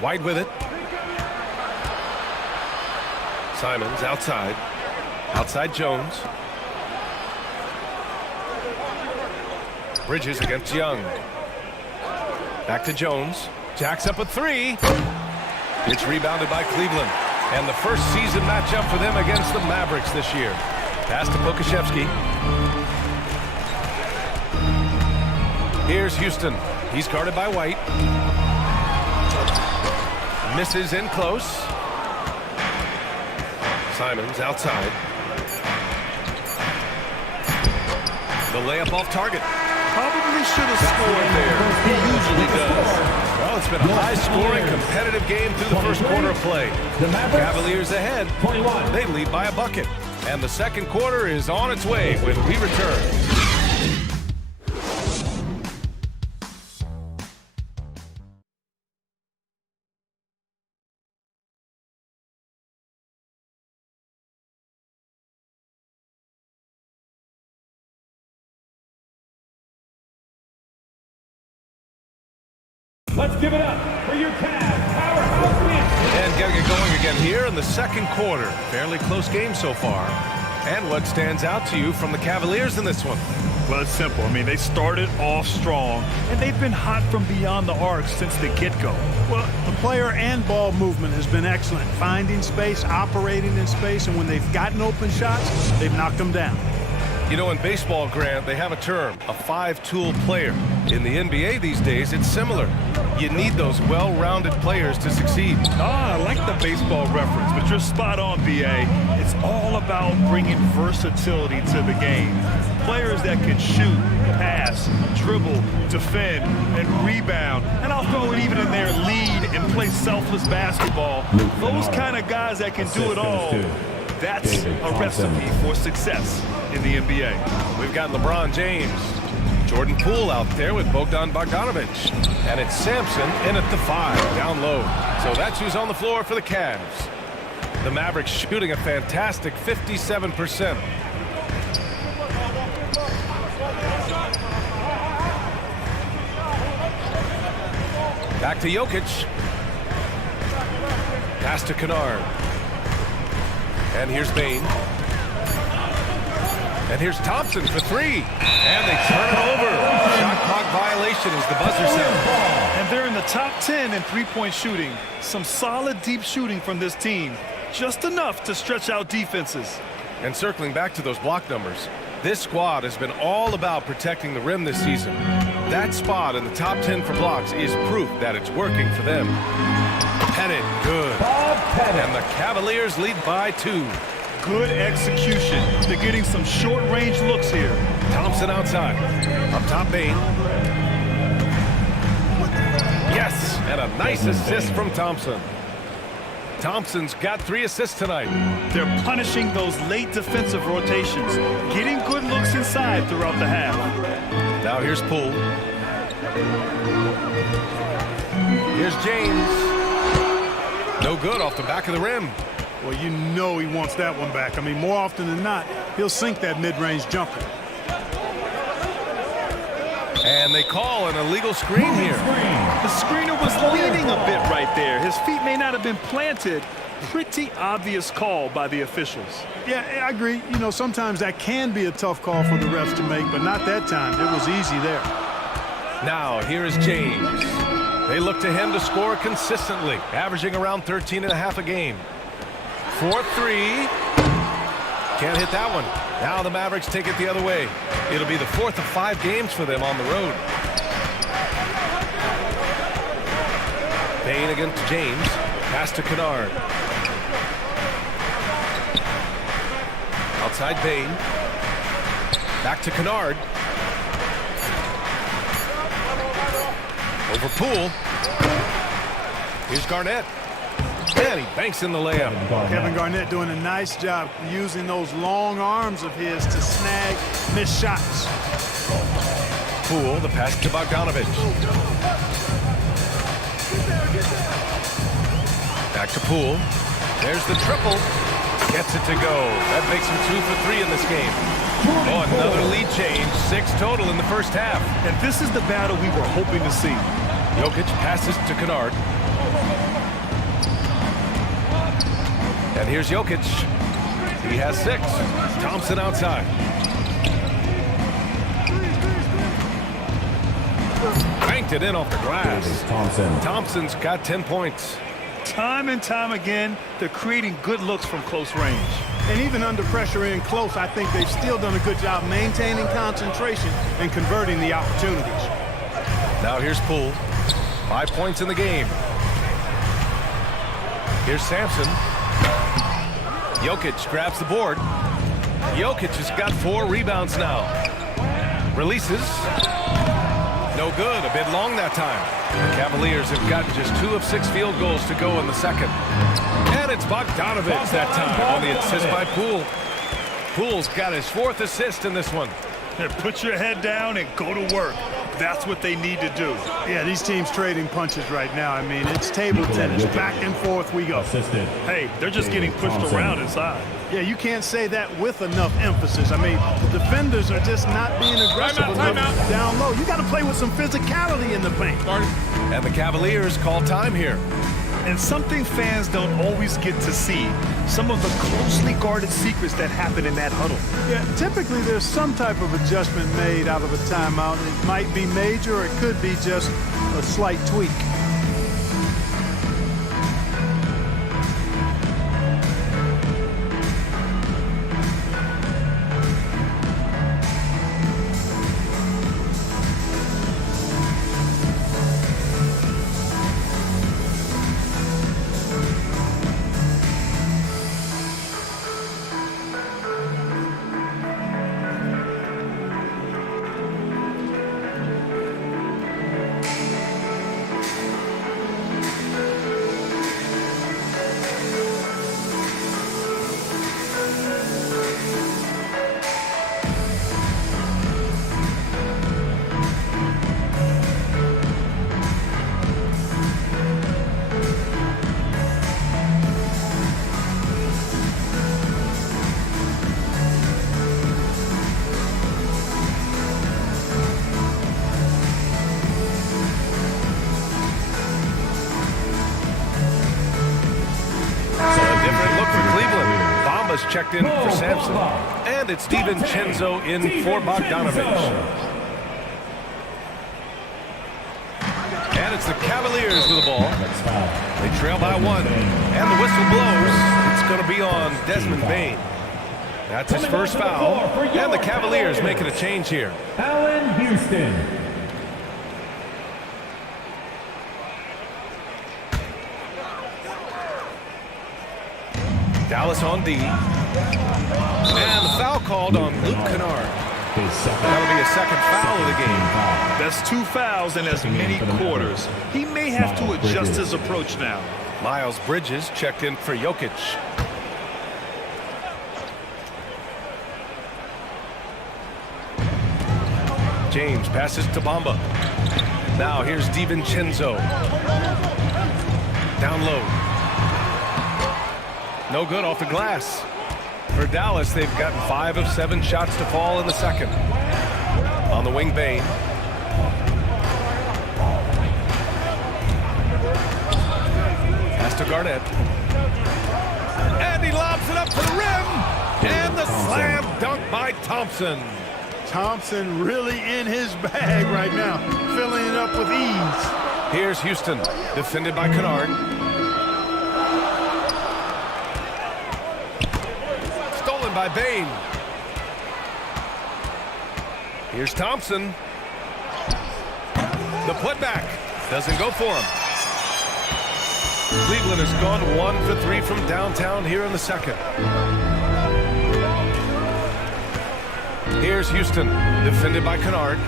White with it. Simons outside. Outside Jones. Bridges against Young. Back to Jones. Jacks up a 3. It's rebounded by Cleveland. And the first season matchup for them against the Mavericks this year. Pass to Pokusevski. Here's Houston. He's guarded by White. Misses in close. Simons outside. The layup off target. Probably should have scored there. He usually does. Well, it's been a high-scoring, competitive game through the first quarter of play. Cavaliers ahead. They lead by a bucket. And the second quarter is on its way when we return. Let's give it up for your Cavs powerhouse win. And getting it going again here in the second quarter. Fairly close game so far. And what stands out to you from the Cavaliers in this one? Well, it's simple. I mean, they started off strong, and they've been hot from beyond the arc since the get-go. Well, the player and ball movement has been excellent. Finding space, operating in space, and when they've gotten open shots, they've knocked them down. You know, in baseball, Grant, they have a term, a 5-tool player. In the NBA these days, it's similar. You need those well-rounded players to succeed. I like the baseball reference, but you're spot on, B.A. It's all about bringing versatility to the game. Players that can shoot, pass, dribble, defend, and rebound. And I'll throw it even in there, lead and play selfless basketball. Those kind of guys that can do it all. That's a recipe for success in the NBA. We've got LeBron James, Jordan Poole out there with Bogdan Bogdanovich. And it's Sampson in at the 5, down low. So that's who's on the floor for the Cavs. The Mavericks shooting a fantastic 57%. Back to Jokic. Pass to Kennard. And here's Bane. And here's Thompson for three. And they turn it over. Shot clock violation as the buzzer sounds. And they're in the top 10 in three-point shooting. Some solid deep shooting from this team. Just enough to stretch out defenses. And circling back to those block numbers, this squad has been all about protecting the rim this season. That spot in the top 10 for blocks is proof that it's working for them. Pettit, good. And the Cavaliers lead by 2. Good execution. They're getting some short-range looks here. Thompson outside. Up top, Bane. Yes, and a nice assist from Thompson. Thompson's got 3 assists tonight. They're punishing those late defensive rotations, getting good looks inside throughout the half. Now here's Poole. Here's James. No good off the back of the rim. Well, you know he wants that one back. I mean, more often than not, he'll sink that mid-range jumper. And they call an illegal screen here. The screener was leaning a bit right there. His feet may not have been planted. Pretty obvious call by the officials. Yeah, I agree. You know, sometimes that can be a tough call for the refs to make, but not that time. It was easy there. Now, here is James. They look to him to score consistently, averaging around 13.5 a game. 4-3. Can't hit that one. Now the Mavericks take it the other way. It'll be the 4th of 5 games for them on the road. Bane against James. Pass to Kennard. Outside Bane. Back to Kennard. Over Poole. Here's Garnett. And he banks in the layup. Kevin Garnett doing a nice job using those long arms of his to snag missed shots. Poole, the pass to Bogdanovic. Back to Poole. There's the triple. Gets it to go. That makes him 2 for 3 in this game. Oh, another lead change. 6 total in the first half. And this is the battle we were hoping to see. Jokic passes to Kennard. And here's Jokic. He has 6. Thompson outside. Banked it in off the glass. Thompson's got 10 points. Time and time again, they're creating good looks from close range. And even under pressure in close, I think they've still done a good job maintaining concentration and converting the opportunities. Now here's Poole. 5 points in the game. Here's Sampson. Jokic grabs the board. Jokic has got 4 rebounds now. Releases. No good. A bit long that time. The Cavaliers have gotten just 2 of 6 field goals to go in the second. And it's Bogdanovic that time on the assist by Poole. Poole's got his 4th assist in this one. Here, put your head down and go to work. That's what they need to do. Yeah, these teams trading punches right now. I mean, it's table tennis. Back and forth we go. Hey, they're just getting pushed around inside. Yeah, you can't say that with enough emphasis. I mean, the defenders are just not being aggressive enough down low. You got to play with some physicality in the paint. And the Cavaliers call time here. And something fans don't always get to see, some of the closely guarded secrets that happen in that huddle. Yeah, typically there's some type of adjustment made out of a timeout. It might be major, or it could be just a slight tweak. Dallas checked in for Sampson. And it's DiVincenzo in for Bogdanovich. And it's the Cavaliers with the ball. They trail by 1. And the whistle blows. It's going to be on Desmond Bane. That's his first foul. And the Cavaliers making a change here. Allen Houston. Dallas on D. And the foul called on Luke Kennard. That'll be a second foul of the game. That's 2 fouls in as many quarters. He may have to adjust his approach now. Miles Bridges checked in for Jokic. James passes to Bamba. Now here's DiVincenzo. Down low. No good off the glass. For Dallas, they've gotten 5 of 7 shots to fall in the second. On the wing, Bane. Pass to Garnett. And he lobs it up to the rim. And the slam dunk by Thompson. Thompson really in his bag right now, filling it up with ease. Here's Houston, defended by Kennard. Stolen by Bane. Here's Thompson. The putback doesn't go for him. Cleveland has gone 1 for 3 from downtown here in the second. Here's Houston, defended by Kennard.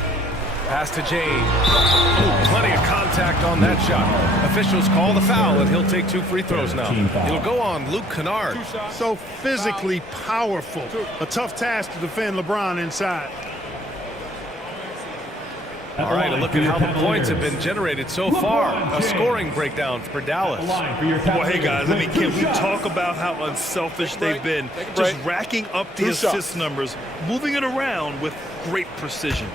Pass to James. Ooh, plenty of contact on that shot. Officials call the foul, and he'll take 2 free throws now. It'll go on Luke Kennard. So physically powerful. A tough task to defend LeBron inside. All right, a look at how the points have been generated so far. A scoring breakdown for Dallas. Well, hey, guys, I mean, can we talk about how unselfish they've been? Just racking up the assist numbers, moving it around with great precision.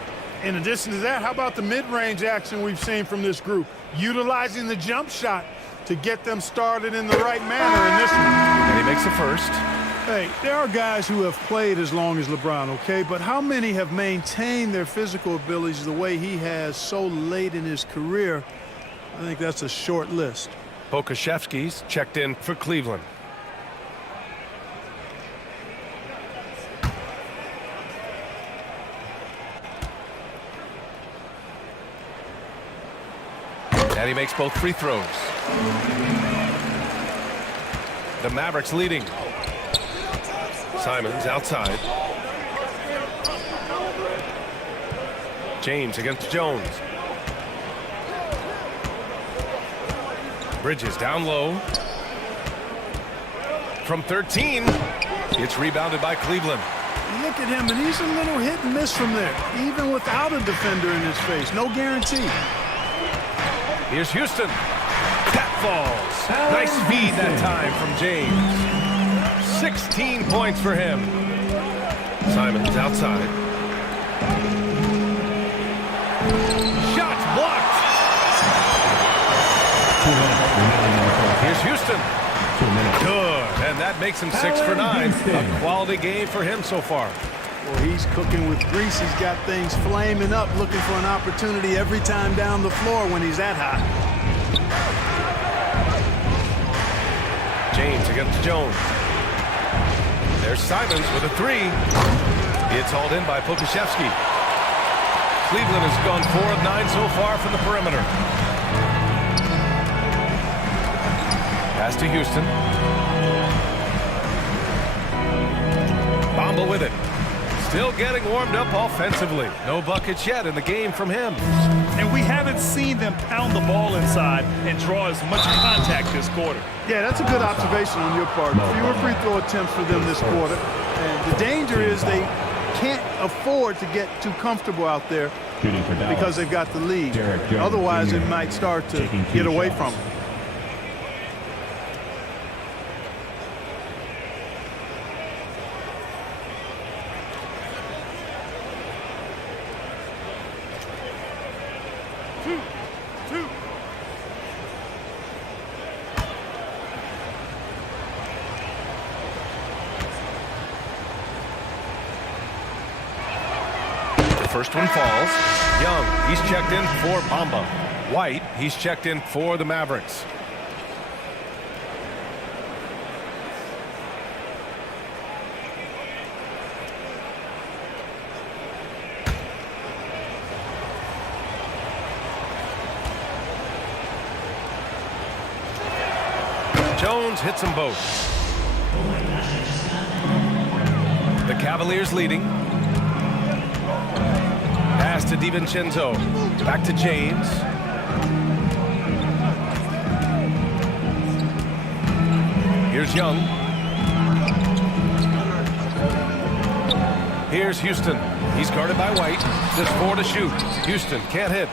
In addition to that, how about the mid-range action we've seen from this group? Utilizing the jump shot to get them started in the right manner in this one. And he makes the first. Hey, there are guys who have played as long as LeBron, okay? But how many have maintained their physical abilities the way he has so late in his career? I think that's a short list. Pokusevski's checked in for Cleveland. And he makes both free throws. The Mavericks leading. Simons outside. James against Jones. Bridges down low. From 13. It's rebounded by Cleveland. Look at him, and he's a little hit and miss from there, even without a defender in his face. No guarantee. Here's Houston. That falls. Nice feed that time from James. 16 points for him. Simons outside. Shots blocked. Here's Houston. Good. And that makes him 6 for 9. A quality game for him so far. Well, he's cooking with grease. He's got things flaming up, looking for an opportunity every time down the floor when he's that hot. James against Jones. There's Simons with a 3. It's hauled in by Pokusevski. Cleveland has gone 4 of 9 so far from the perimeter. Pass to Houston. Bamba with it. Still getting warmed up offensively. No buckets yet in the game from him. And we haven't seen them pound the ball inside and draw as much contact this quarter. Yeah, that's a good observation on your part. Fewer free throw attempts for them this quarter. And the danger is they can't afford to get too comfortable out there because they've got the lead. Otherwise, it might start to get away from them. first one falls. Young, he's checked in for Bamba. White, he's checked in for the Mavericks. Jones hits them both. The Cavaliers leading. Pass to DiVincenzo. Back to James. Here's Young. Here's Houston. He's guarded by White. Just 4 to shoot. Houston can't hit.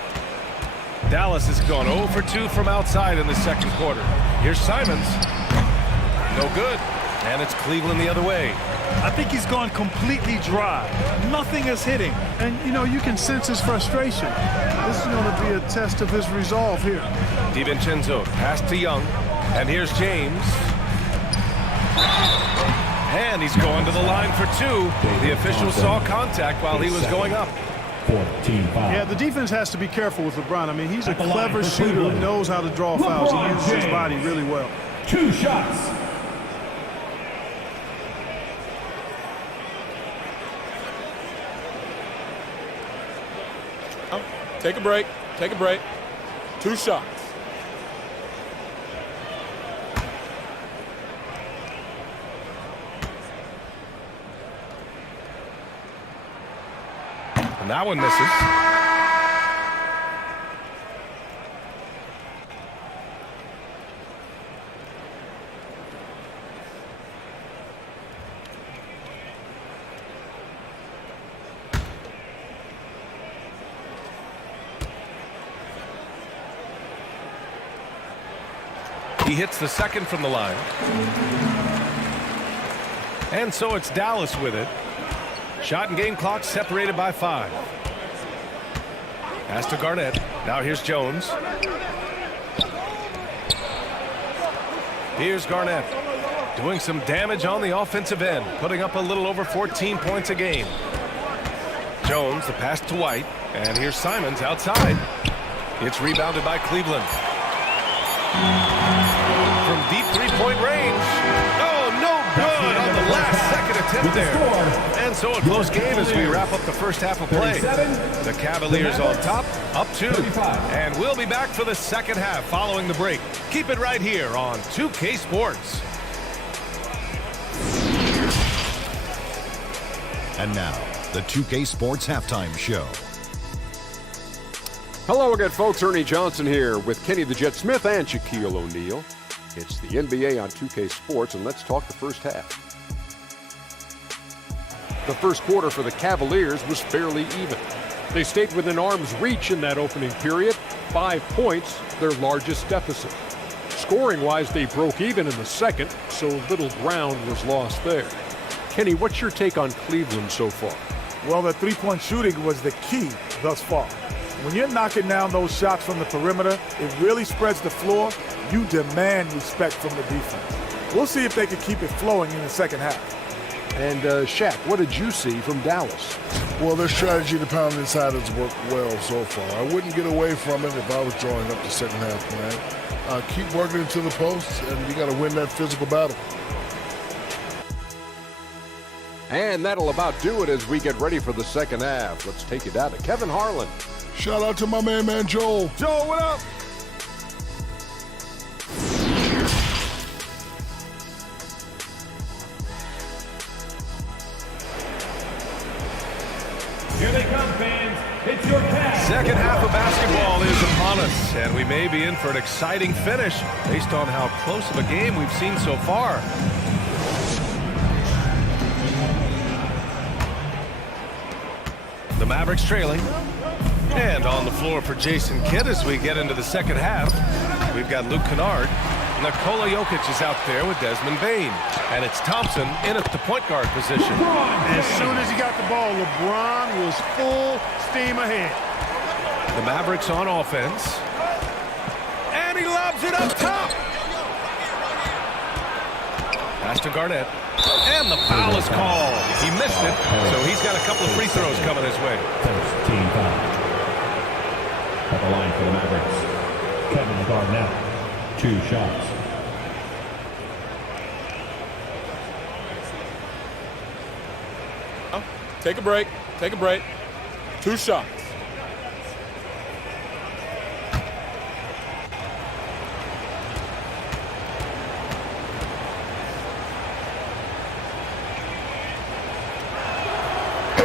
Dallas has gone 0 for 2 from outside in the second quarter. Here's Simons. No good. And it's Cleveland the other way. I think he's gone completely dry. Nothing is hitting. And, you know, you can sense his frustration. This is going to be a test of his resolve here. DiVincenzo pass to Young. And here's James. And he's going to the line for 2. The official saw contact while he was going up. Yeah, the defense has to be careful with LeBron. I mean, he's a clever shooter who knows how to draw fouls. He uses his body really well. 2 shots. Take a break. Take a break. 2 shots. And that one misses. He hits the second from the line. And so it's Dallas with it. Shot and game clock separated by 5. Pass to Garnett. Now here's Jones. Here's Garnett. Doing some damage on the offensive end. Putting up a little over 14 points a game. Jones, the pass to White. And here's Simons outside. It's rebounded by Cleveland. From deep three-point range. Oh, no good on the last second attempt there. And so a close game as we wrap up the first half of play. The Cavaliers on top, up 2. And we'll be back for the second half following the break. Keep it right here on 2K Sports. And now, the 2K Sports Halftime Show. Hello again, folks. Ernie Johnson here with Kenny the Jet Smith and Shaquille O'Neal. It's the NBA on 2K Sports, and let's talk the first half. The first quarter for the Cavaliers was fairly even. They stayed within arm's reach in that opening period. 5 points, their largest deficit. Scoring-wise, they broke even in the second, so little ground was lost there. Kenny, what's your take on Cleveland so far? Well, the three-point shooting was the key thus far. When you're knocking down those shots from the perimeter, it really spreads the floor. You demand respect from the defense. We'll see if they can keep it flowing in the second half. And Shaq, what did you see from Dallas? Well, their strategy to pound inside has worked well so far. I wouldn't get away from it if I was drawing up the second half plan. Keep working into the post, and you got to win that physical battle. And that'll about do it as we get ready for the second half. Let's take it down to Kevin Harlan. Shout out to my man Joel. Joel, what up? Here they come, fans. It's your pass. Second half of basketball is upon us, and we may be in for an exciting finish based on how close of a game we've seen so far. The Mavericks trailing. And on the floor for Jason Kidd as we get into the second half, we've got Luke Kennard. Nikola Jokic is out there with Desmond Bane. And it's Thompson in at the point guard position. As soon as he got the ball, LeBron was full steam ahead. The Mavericks on offense. And he lobs it up top. Pass to Garnett. And the foul is called. He missed it, so he's got a couple of free throws coming his way. First team foul. At the line for the Mavericks, Kevin Garnett. 2 shots. Take a break. Take a break. 2 shots.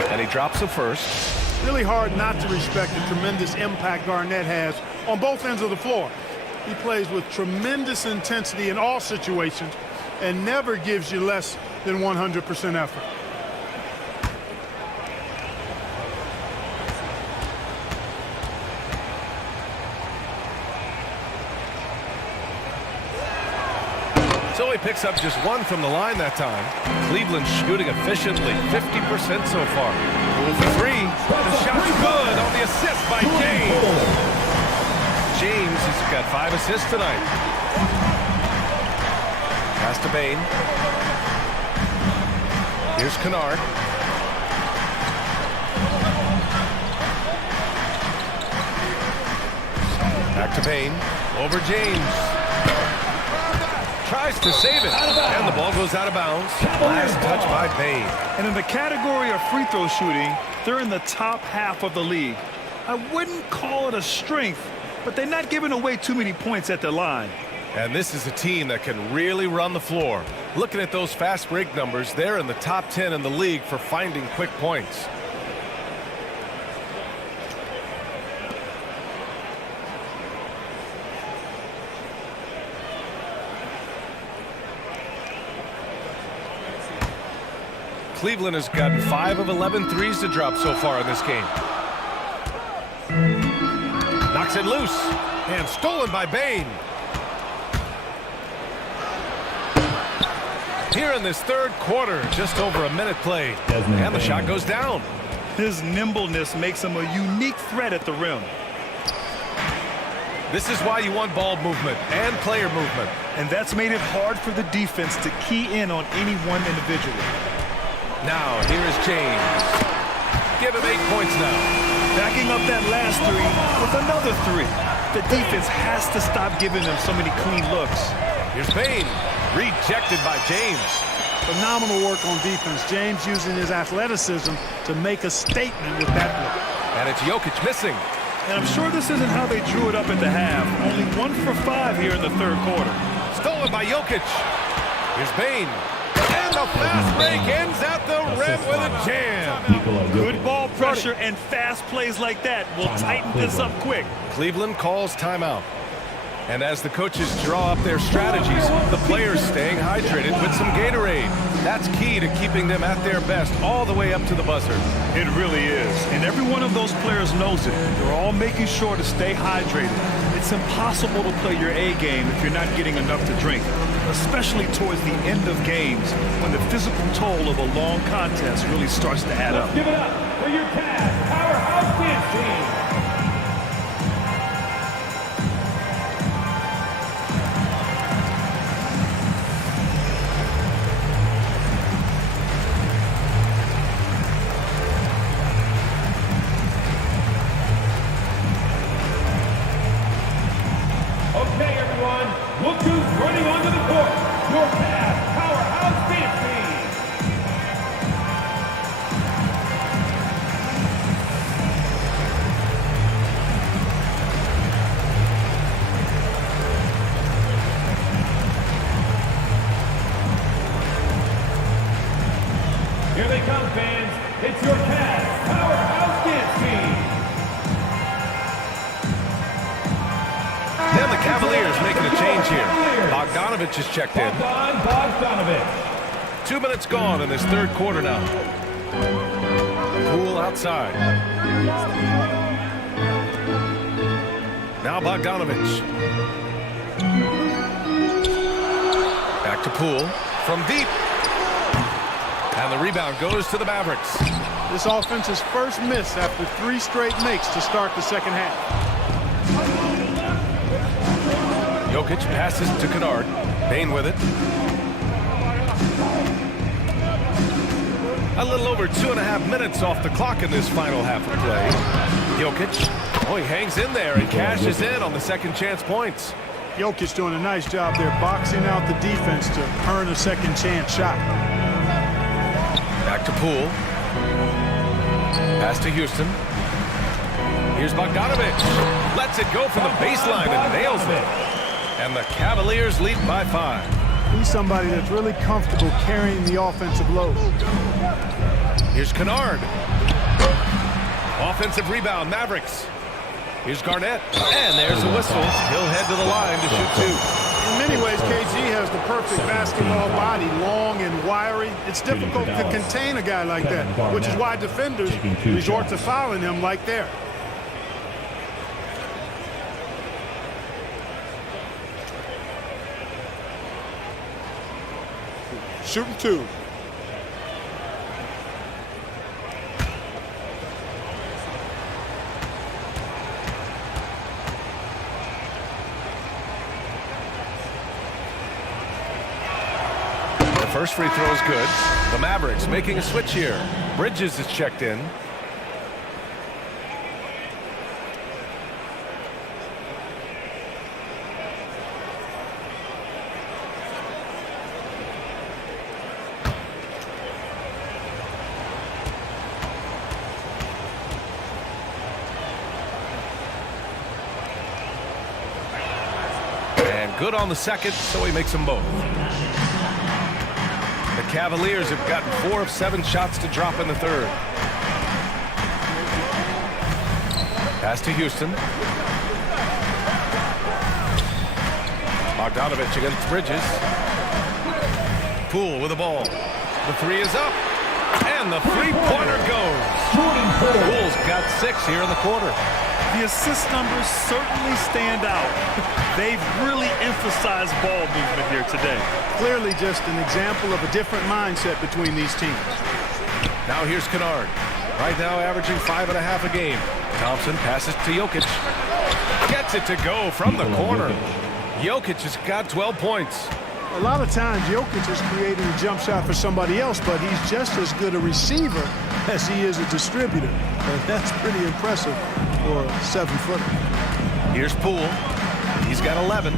And he drops the first. Really hard not to respect the tremendous impact Garnett has on both ends of the floor. He plays with tremendous intensity in all situations and never gives you less than 100% effort. So he picks up just 1 from the line that time. Cleveland shooting efficiently, 50% so far. 0 for 3. The shot's good on the assist by James. James has got 5 assists tonight. Pass to Bane. Here's Kennard. Back to Bane. Over James. Tries to save it, and the ball goes out of bounds. Last touch by Bane. And in the category of free throw shooting, they're in the top half of the league. I wouldn't call it a strength, but they're not giving away too many points at the line. And this is a team that can really run the floor. Looking at those fast break numbers, they're in the top 10 in the league for finding quick points. Cleveland has gotten 5 of 11 threes to drop so far in this game. Knocks it loose and stolen by Bane. Here in this third quarter, just over a minute played, and the shot goes down. His nimbleness makes him a unique threat at the rim. This is why you want ball movement and player movement. And that's made it hard for the defense to key in on any one individual. Now, here is James. Give him 8 points now. Backing up that last 3 with another 3. The defense has to stop giving them so many clean looks. Here's Bane. Rejected by James. Phenomenal work on defense. James using his athleticism to make a statement with that look. And it's Jokic missing. And I'm sure this isn't how they drew it up at the half. Only 1 for 5 here in the third quarter. Stolen by Jokic. Here's Bane. And the fast break ends at the rim with a jam. Good ball pressure and fast plays like that will tighten this up quick. Cleveland calls timeout. And as the coaches draw up their strategies, the players staying hydrated with some Gatorade. That's key to keeping them at their best all the way up to the buzzer. It really is. And every one of those players knows it. They're all making sure to stay hydrated. It's impossible to play your A game if you're not getting enough to drink, especially towards the end of games when the physical toll of a long contest really starts to add up. Give it up for your Cavs powerhouse dance team. Look who's running onto the court. Your Cavs powerhouse dance team. Here they come, fans. It's your Cavs powerhouse dance team. And the Cavaliers making a change here. Bogdanovich has checked in. Bogdanovich. 2 minutes gone in this third quarter now. Poole outside. Now Bogdanovich. Back to Poole from deep. And the rebound goes to the Mavericks. This offense's first miss after 3 straight makes to start the second half. Jokic passes to Kennard. Bane with it. A little over 2.5 minutes off the clock in this final half of play. Jokic, he hangs in there and cashes in on the second chance points. Jokic doing a nice job there, boxing out the defense to earn a second chance shot. Back to Poole. Pass to Houston. Here's Bogdanovich. Lets it go from the baseline and nails it. And the Cavaliers lead by 5. He's somebody that's really comfortable carrying the offensive load. Here's Kennard. Offensive rebound, Mavericks. Here's Garnett. And there's a whistle. He'll head to the line to shoot 2. In many ways, KG has the perfect basketball body, long and wiry. It's difficult to contain a guy like that, which is why defenders resort to fouling him like there. Shooting 2. First free throw is good. The Mavericks making a switch here. Bridges is checked in. And good on the second, so he makes them both. The Cavaliers have gotten 4 of 7 shots to drop in the third. Pass to Houston. Bogdanovich against Bridges. Poole with the ball. The 3 is up. And the three-pointer goes. Poole's got 6 here in the quarter. The assist numbers certainly stand out. They've really emphasized ball movement here today. Clearly just an example of a different mindset between these teams. Now here's Kennard. Right now averaging 5.5 a game. Thompson passes to Jokic. Gets it to go from the corner. Jokic has got 12 points. A lot of times Jokic is creating a jump shot for somebody else, but he's just as good a receiver as he is a distributor. And that's pretty impressive for a 7-footer. Here's Poole. He's got 11.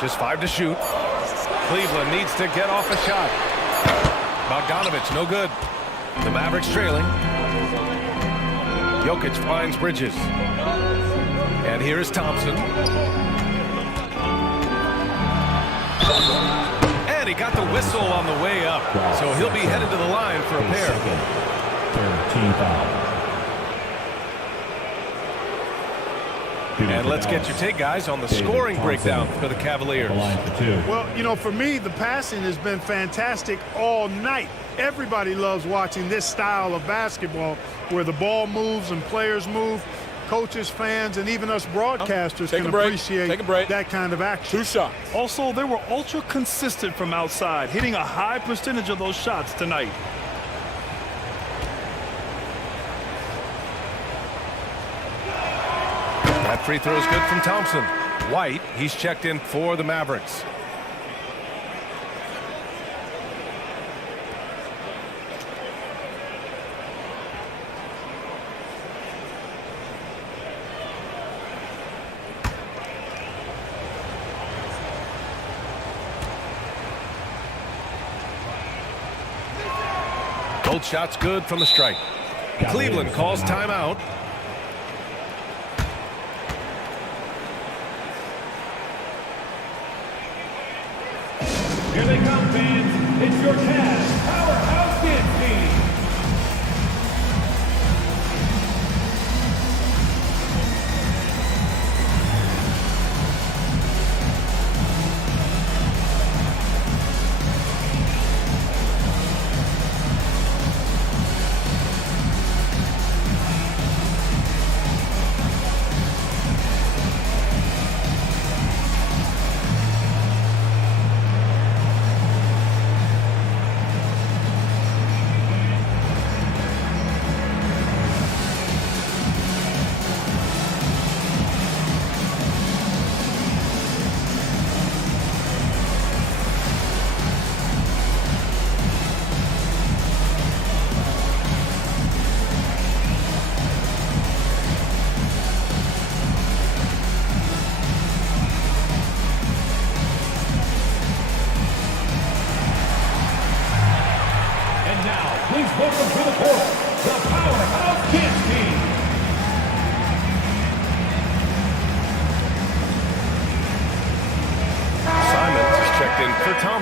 Just 5 to shoot. Cleveland needs to get off a shot. Bogdanovich, no good. The Mavericks trailing. Jokic finds Bridges. And here is Thompson. And he got the whistle on the way up. So he'll be headed to the line for a pair. Team foul. And let's get your take, guys, on the scoring breakdown for the Cavaliers. Well, you know, for me, the passing has been fantastic all night. Everybody loves watching this style of basketball where the ball moves and players move. Coaches, fans, and even us broadcasters can appreciate that kind of action. 2 shots. Also, they were ultra consistent from outside, hitting a high percentage of those shots tonight. That free throw is good from Thompson. White, he's checked in for the Mavericks. Both shots good from the strike. Cleveland calls timeout. Here they come, fans. It's your Cavs Powerhouse Dance Team.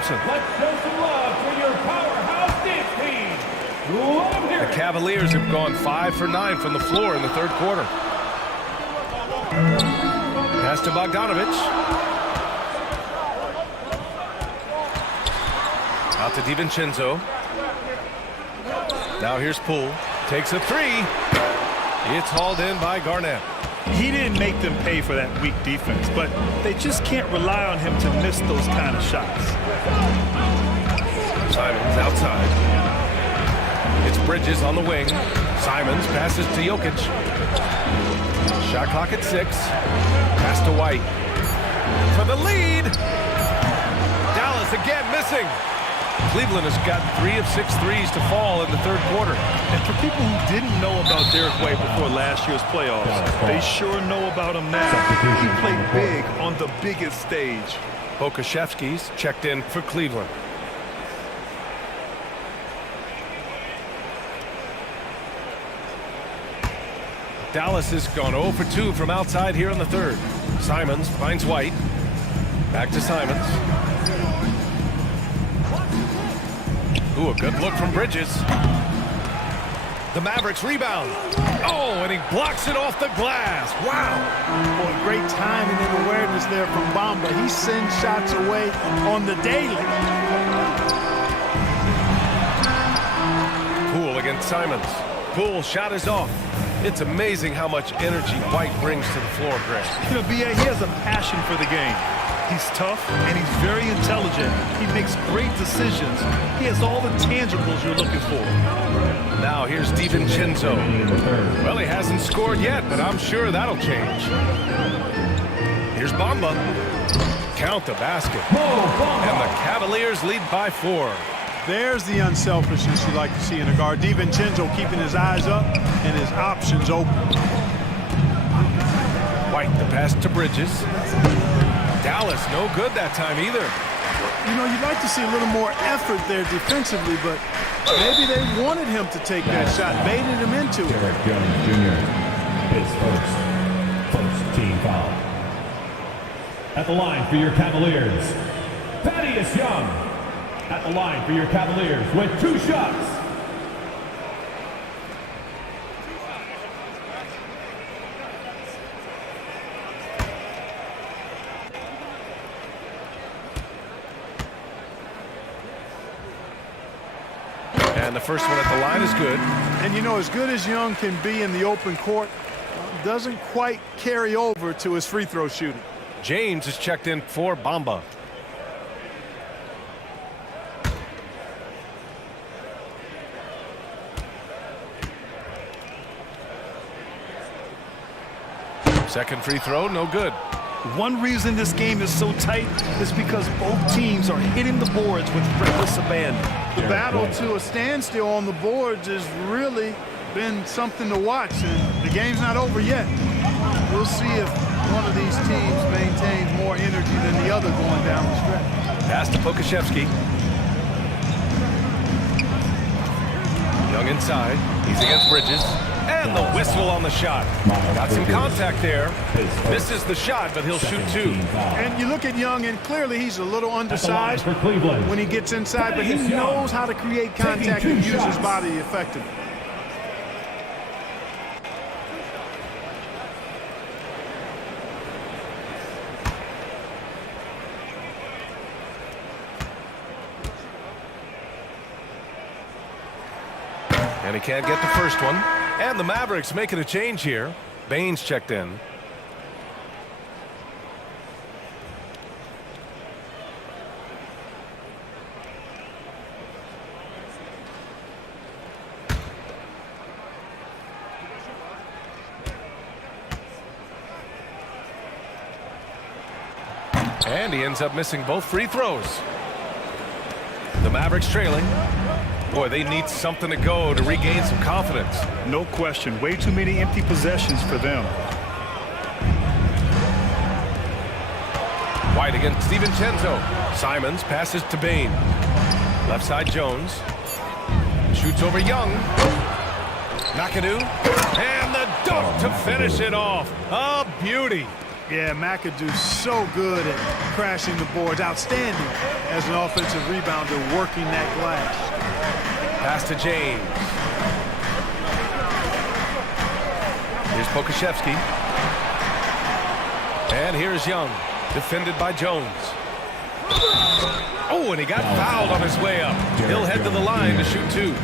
Thompson. Let's show some love for your powerhouse dance team. Let 'em hear The it. Cavaliers have gone 5 for 9 from the floor in the third quarter. Pass to Bogdanovich. Out to DiVincenzo. Now here's Poole. Takes a three. It's hauled in by Garnett. He didn't make them pay for that weak defense, but they just can't rely on him to miss those kind of shots. Simons outside. It's Bridges on the wing. Simons passes to Jokic. Shot clock at 6. Pass to White. For the lead. Dallas again missing. Cleveland has got 3 of 6 threes to fall in the third quarter. And for people who didn't know about Derek White before last year's playoffs, they sure know about him now. He played big on the biggest stage. Pokusevski's checked in for Cleveland. Dallas has gone 0 for 2 from outside here in the third. Simons finds White. Back to Simons. Ooh, a good look from Bridges. The Mavericks rebound. Oh, and he blocks it off the glass. Wow. Boy, great timing and awareness there from Bamba. He sends shots away on the daily. Poole against Simons. Poole shot is off. It's amazing how much energy White brings to the floor, Greg. You know, B.A., he has a passion for the game. He's tough, and he's very intelligent. He makes great decisions. He has all the tangibles you're looking for. Now here's DiVincenzo. Well, he hasn't scored yet, but I'm sure that'll change. Here's Bamba. Count the basket. And the Cavaliers lead by 4. There's the unselfishness you like to see in a guard. DiVincenzo keeping his eyes up and his options open. White, the pass to Bridges. Dallas, no good that time either. You know, you'd like to see a little more effort there defensively, but maybe they wanted him to take that shot, baited him into it. Derek Jones Jr. His first team foul. At the line for your Cavaliers, Thaddeus Young. At the line for your Cavaliers with 2 shots. And the first one at the line is good. And you know, as good as Young can be in the open court, doesn't quite carry over to his free throw shooting. James is checked in for Bamba. Second free throw, no good. One reason this game is so tight is because both teams are hitting the boards with reckless abandon. The battle to a standstill on the boards has really been something to watch, and the game's not over yet. We'll see if one of these teams maintains more energy than the other going down the stretch. Pass to Pokusevski. Young inside. He's against Bridges. And the whistle on the shot. Got some contact there. Misses the shot, but he'll shoot 2. And you look at Young, and clearly he's a little undersized when he gets inside, but he knows how to create contact and use his body effectively. And he can't get the first one. And the Mavericks making a change here. Baines checked in. And he ends up missing both free throws. The Mavericks trailing. Boy, they need something to go to regain some confidence. No question. Way too many empty possessions for them. White against DiVincenzo. Simons passes to Bane. Left side Jones. Shoots over Young. McAdoo. And the dunk to finish it off. A beauty. Yeah, McAdoo's so good at crashing the boards. Outstanding as an offensive rebounder working that glass. Pass to James. Here's Pokusevski. And here's Young, defended by Jones. Oh, and he got fouled on his way up. He'll head to the line to shoot 2.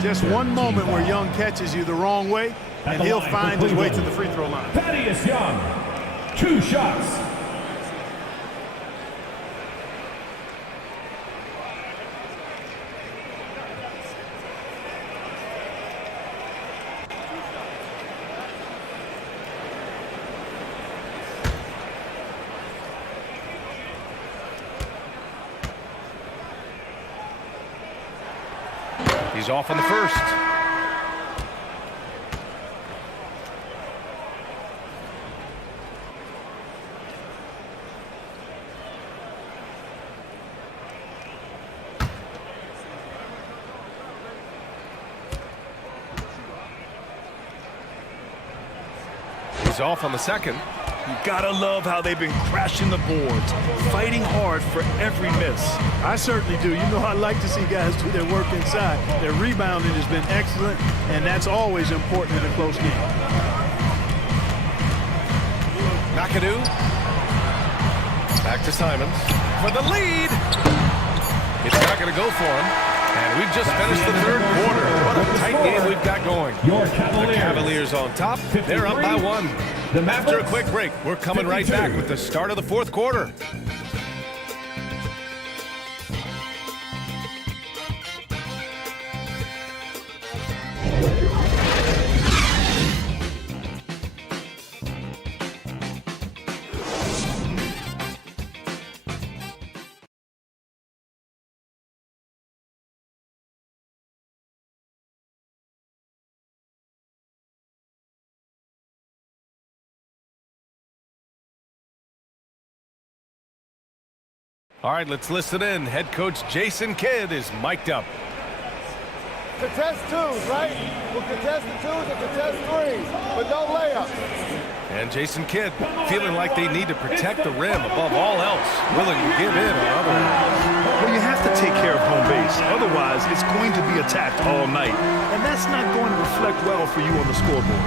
Just one moment where Young catches you the wrong way, and he'll find his way to the free throw line. Thaddeus Young, 2 shots. He's off on the first. He's off on the second. You gotta love how they've been crashing the boards, fighting hard for every miss. I certainly do. You know, I like to see guys do their work inside. Their rebounding has been excellent, and that's always important in a close game. McAdoo. Back to Simons for the lead. It's not going to go for him. And we've just finished the third quarter. What a tight game we've got going. Your The Cavaliers on top. They're up by 1. After a quick break, we're coming right back with the start of the fourth quarter. All right, let's listen in. Head coach Jason Kidd is mic'd up. Contest 2s, right? We'll contest the 2s and contest 3s, but no layups. And Jason Kidd feeling like they need to protect the rim above all else, willing to give in on other ends. Well, you have to take care of home base. Otherwise, it's going to be attacked all night. And that's not going to reflect well for you on the scoreboard.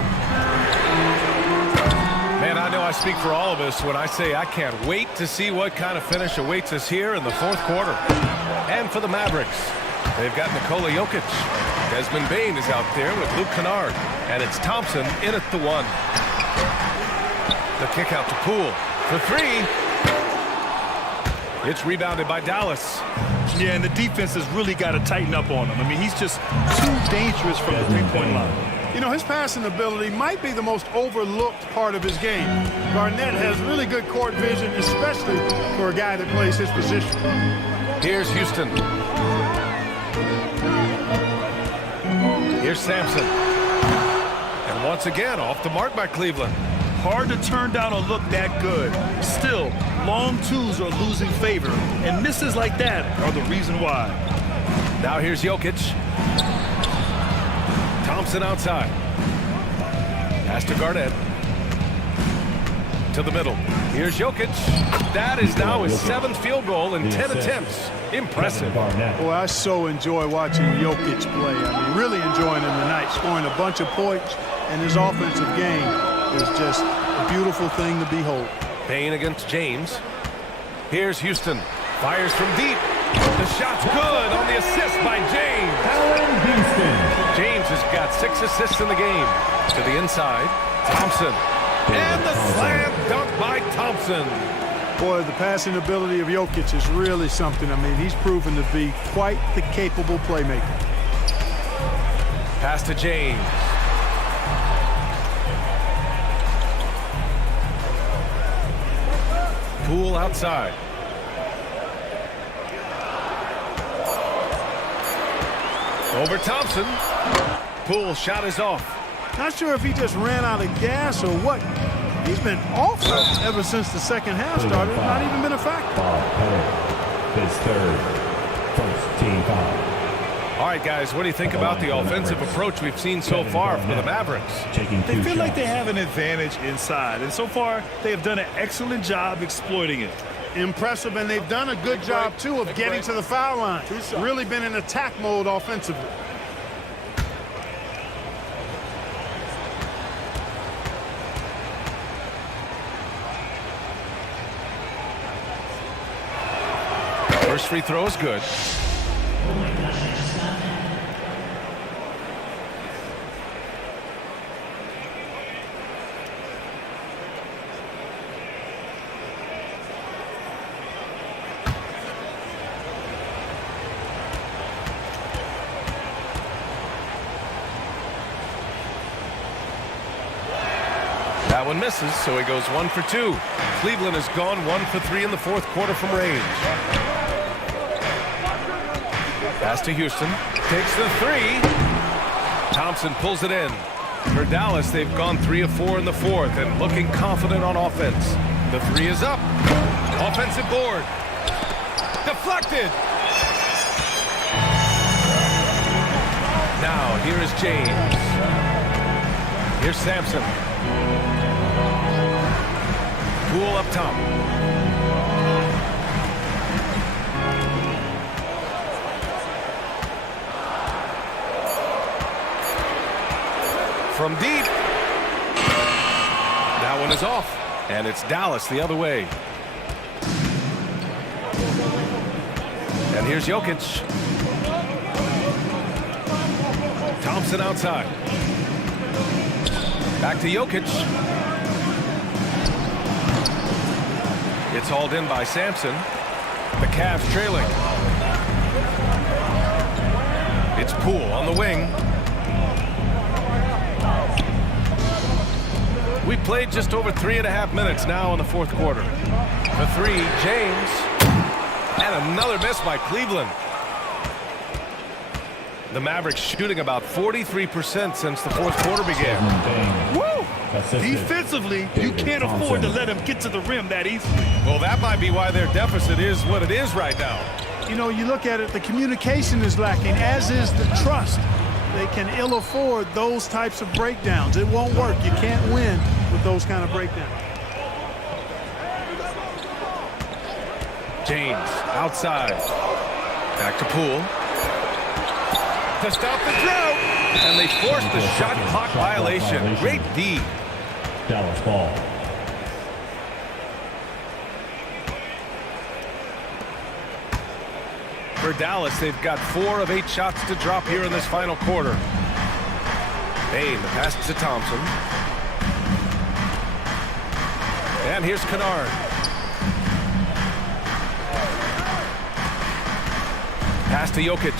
Man, I know I speak for all of us when I say I can't wait to see what kind of finish awaits us here in the fourth quarter. And for the Mavericks, they've got Nikola Jokic. Desmond Bane is out there with Luke Kennard. And it's Thompson in at the 1. The kick out to Poole for 3. It's rebounded by Dallas. Yeah, and the defense has really got to tighten up on him. I mean, he's just too dangerous from the three-point line. You know, his passing ability might be the most overlooked part of his game. Garnett has really good court vision, especially for a guy that plays his position. Here's Houston. Here's Sampson. And once again, off the mark by Cleveland. Hard to turn down a look that good. Still, long 2s are losing favor, and misses like that are the reason why. Now here's Jokic. Thompson outside. Pass to Garnett. To the middle. Here's Jokic. That is now his 7th field goal in 10 attempts. Impressive. Boy, I so enjoy watching Jokic play. I mean, really enjoying him tonight, scoring a bunch of points, and his offensive game is just a beautiful thing to behold. Bane against James. Here's Houston. Fires from deep. The shot's good on the assist by James. Allen Houston. James has got 6 assists in the game. To the inside. Thompson. And the slam dunk by Thompson. Boy, the passing ability of Jokic is really something. I mean, he's proven to be quite the capable playmaker. Pass to James. Poole outside. Over Thompson. Poole shot is off. Not sure if he just ran out of gas or what. He's been awful ever since the second half started. Not even been a factor. His 3rd. First team foul. All right, guys, what do you think about the offensive approach we've seen so far from the Mavericks? They feel like they have an advantage inside, and so far they have done an excellent job exploiting it. Impressive, and they've done a good job, too, of getting to the foul line. Really been in attack mode offensively. First free throw is good. That one misses, so he goes 1 for 2. Cleveland has gone 1 for 3 in the fourth quarter from range. Pass to Houston. Takes the 3. Thompson pulls it in. For Dallas, they've gone 3 of 4 in the fourth and looking confident on offense. The 3 is up. Offensive board. Deflected. Now, here is James. Here's Sampson. Poole up top. From deep. That one is off. And it's Dallas the other way. And here's Jokic. Thompson outside. Back to Jokic. It's hauled in by Sampson. The Cavs trailing. It's Poole on the wing. We played just over 3.5 minutes now in the fourth quarter. The 3, James. And another miss by Cleveland. The Mavericks shooting about 43% since the fourth quarter began. Woo! Defensively, you can't afford to let them get to the rim that easy. Well, that might be why their deficit is what it is right now. You know, you look at it, the communication is lacking, as is the trust. They can ill afford those types of breakdowns. It won't work. You can't win with those kind of breakdowns. James outside. Back to Poole. To stop the drought. And they forced the shot clock violation. Great D. Dallas ball. For Dallas, they've got 4 of 8 shots to drop here in this final quarter. Bain, the pass to Thompson. And here's Kennard. Pass to Jokic.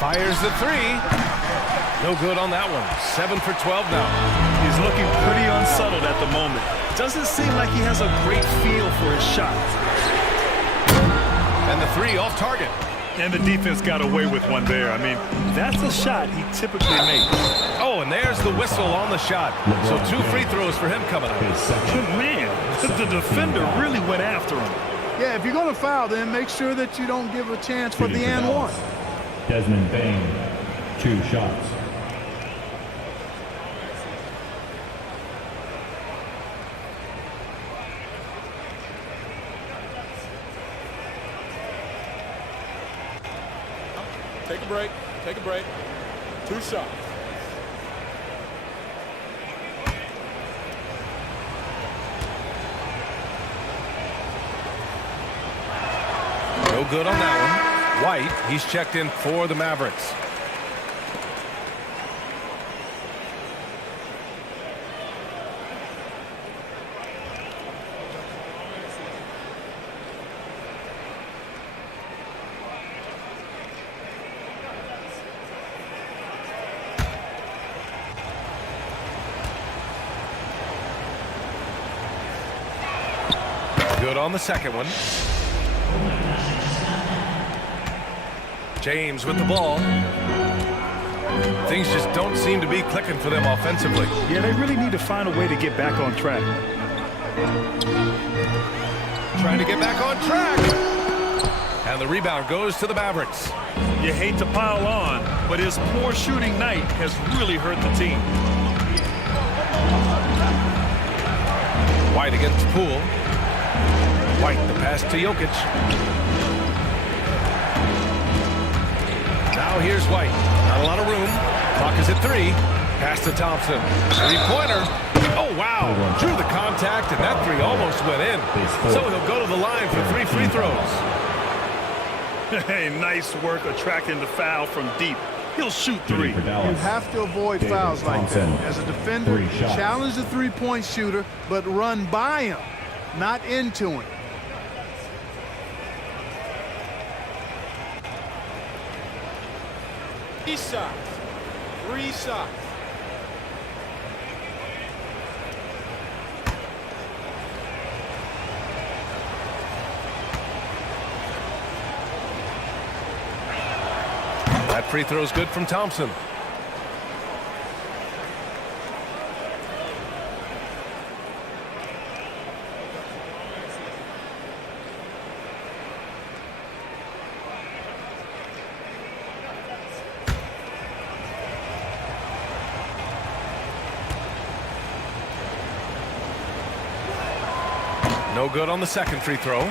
Fires the 3. No good on that one. 7 for 12 now. He's looking pretty unsettled at the moment. Doesn't seem like he has a great feel for his shot. And the 3 off target. And the defense got away with one there. I mean, that's a shot he typically makes. Oh, and there's the whistle on the shot. So 2 free throws for him coming up. Man, the defender really went after him. Yeah, if you're going to foul, then make sure that you don't give a chance for the and one. Desmond Bain, 2 shots. Take a break. Take a break. 2 shots. No good on that one. White, he's checked in for the Mavericks. Good on the second one. James with the ball. Things just don't seem to be clicking for them offensively. Yeah, they really need to find a way to get back on track. Trying to get back on track. And the rebound goes to the Mavericks. You hate to pile on, but his poor shooting night has really hurt the team. White against Poole. White, the pass to Jokic. Now here's White. Not a lot of room. Clock is at 3. Pass to Thompson. Three-pointer. Oh, wow. Drew the contact, and that 3 almost went in. So he'll go to the line for 3 free throws. Hey, nice work attracting the foul from deep. He'll shoot 3. You have to avoid fouls like that. As a defender, challenge the three-point shooter, but run by him, not into him. Shots. 3 shots. That free throw is good from Thompson. No good on the second free throw.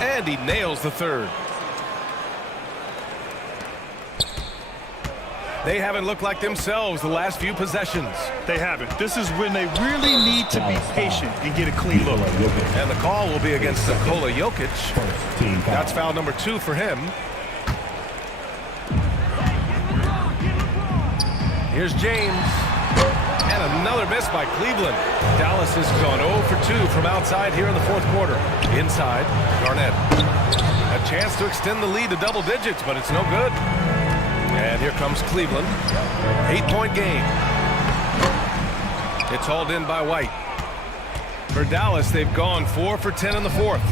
And he nails the third. They haven't looked like themselves the last few possessions. They haven't. This is when they really need to be patient and get a clean look. And the call will be against Nikola Jokic. That's foul number 2 for him. Here's James. And another miss by Cleveland. Dallas has gone 0 for 2 from outside here in the fourth quarter. Inside, Garnett. A chance to extend the lead to double digits, but it's no good. And here comes Cleveland. 8-point game. It's hauled in by White. For Dallas, they've gone 4 for 10 in the fourth.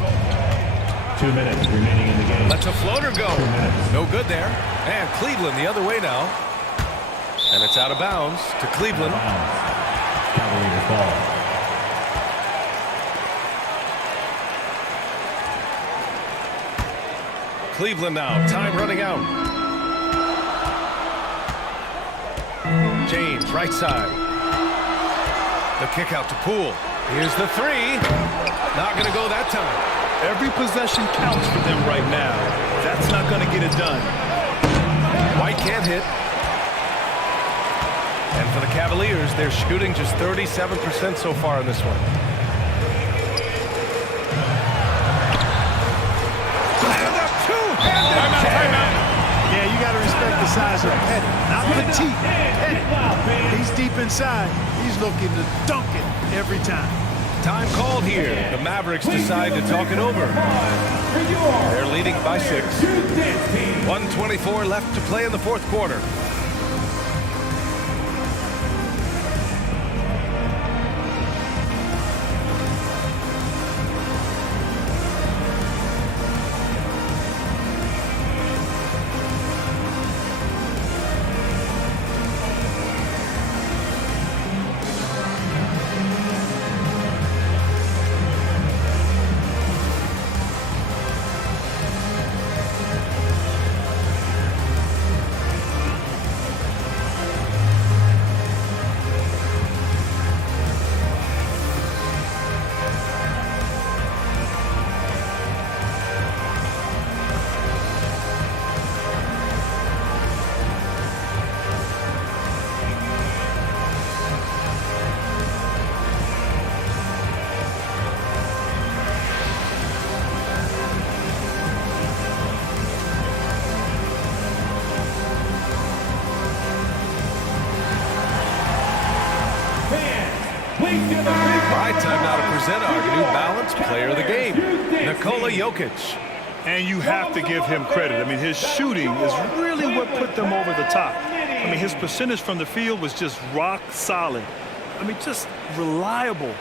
2 minutes remaining in the game. Lets a floater go. No good there. And Cleveland the other way now. And it's out of bounds to Cleveland. Cavaliers ball. Cleveland now. Time running out. James, right side. The kick out to Poole. Here's the 3. Not going to go that time. Every possession counts for them right now. That's not going to get it done. White can't hit. And for the Cavaliers, they're shooting just 37% so far in this one. And a two-handed jam. Yeah, you got to respect the size of Petty. Not petite, Petty. He's deep inside. He's looking to dunk it every time. Time called here. The Mavericks decide to talk it over. They're leading by 6. 1:24 left to play in the fourth quarter. Right time now to present our New Balance Player of the Game, Nikola Jokic. And you have to give him credit. I mean, his shooting is really what put them over the top. I mean, his percentage from the field was just rock solid. I mean, just reliable,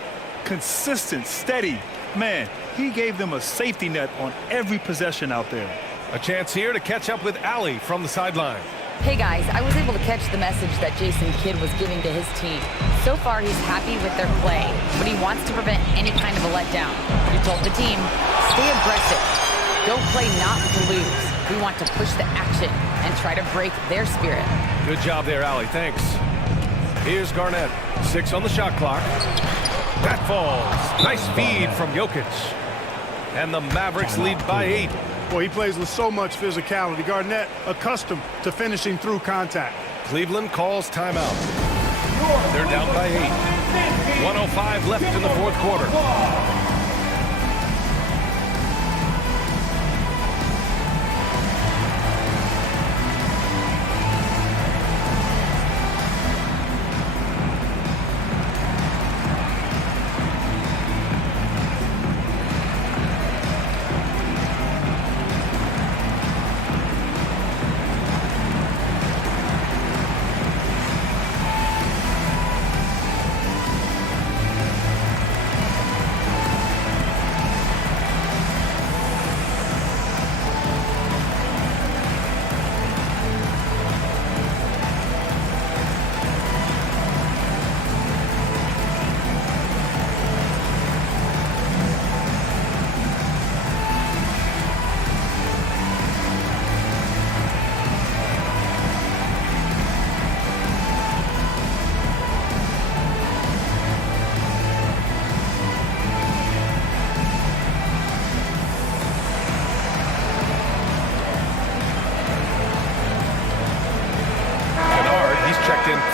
consistent, steady. Man, he gave them a safety net on every possession out there. A chance here to catch up with Allie from the sideline. Hey guys, I was able to catch the message that Jason Kidd was giving to his team. So far, he's happy with their play, but he wants to prevent any kind of a letdown. He told the team, stay aggressive. Don't play not to lose. We want to push the action and try to break their spirit. Good job there, Allie. Thanks. Here's Garnett. 6 on the shot clock. That falls. Nice feed from Jokic. And the Mavericks lead by 8. Boy, he plays with so much physicality. Garnett accustomed to finishing through contact. Cleveland calls timeout. They're down by 8. 1:05 left in the fourth quarter.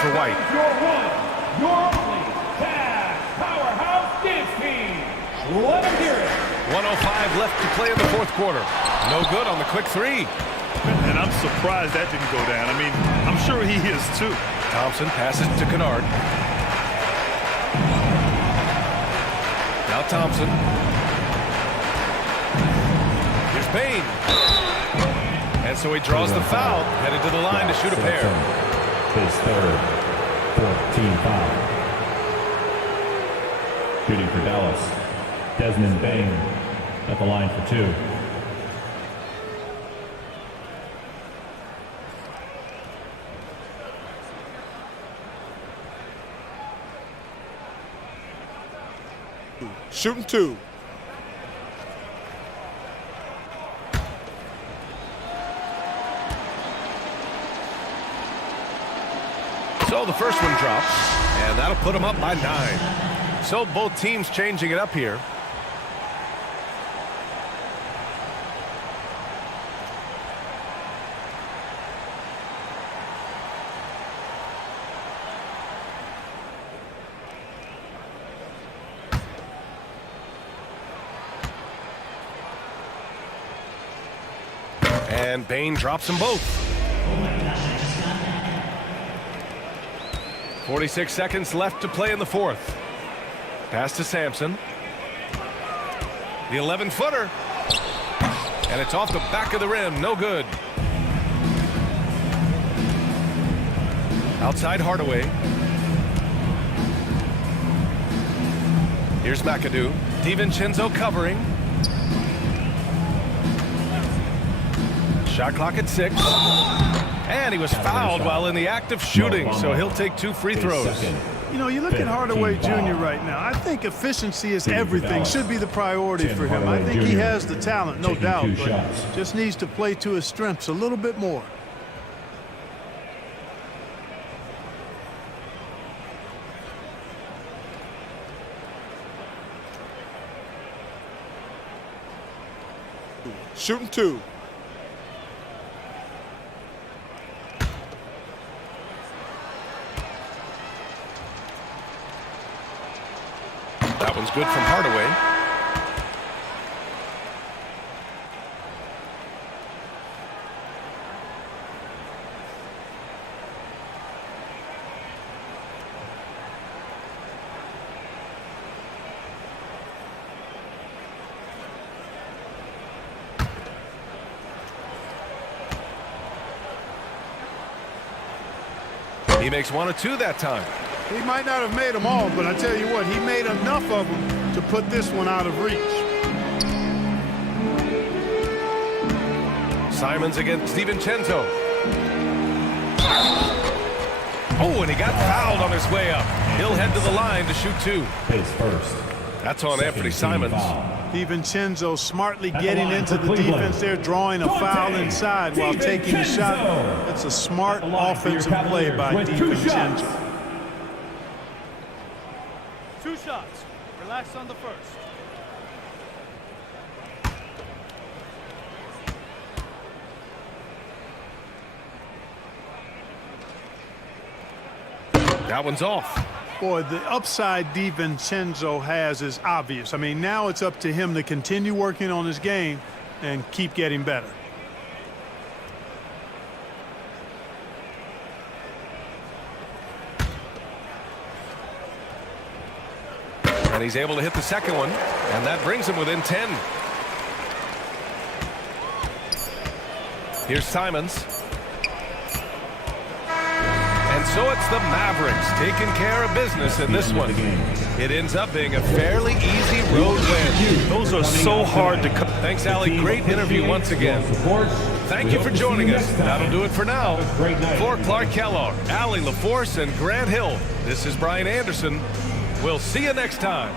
For White. Your one, your only, Cavs powerhouse dance team. Let him hear it. 1:05 left to play in the fourth quarter. No good on the quick 3. And I'm surprised that didn't go down. I mean, I'm sure he is too. Thompson passes to Kennard. Now Thompson. Here's Bane. And so he draws the foul, headed to the line to shoot a pair. His third, 14 foul. Shooting for Dallas, Desmond Bane at the line for 2. Shooting 2. So the first one drops, and that'll put them up by 9. So both teams changing it up here. And Bane drops them both. 46 seconds left to play in the fourth. Pass to Sampson. The 11-footer. And it's off the back of the rim. No good. Outside Hardaway. Here's McAdoo. DiVincenzo covering. Shot clock at 6. And he was fouled while in the act of shooting, so he'll take 2 free throws. You know, you look at Hardaway Jr. right now. I think efficiency is everything. Should be the priority for him. I think he has the talent, no doubt, but just needs to play to his strengths a little bit more. Shooting 2. That one's good from Hardaway. He makes 1 of 2 that time. He might not have made them all, but I tell you what, he made enough of them to put this one out of reach. Simons against DiVincenzo. Oh, and he got fouled on his way up. He'll head to the line to shoot 2. His first. That's on Anthony Simons. DiVincenzo smartly getting into the defense there, drawing a foul inside while taking a shot. That's a smart offensive play by DiVincenzo. 2 shots. Relax on the first. That one's off. Boy, the upside DiVincenzo has is obvious. I mean, now it's up to him to continue working on his game and keep getting better. And he's able to hit the second one, and that brings him within 10. Here's Simons. And so it's the Mavericks taking care of business in this one. It ends up being a fairly easy road win. Those are so hard to cut. Thanks, Allie. Great interview once again. Thank you for joining us. That'll do it for now. For Clark Kellogg, Allie LaForce, and Grant Hill, this is Brian Anderson. We'll see you next time.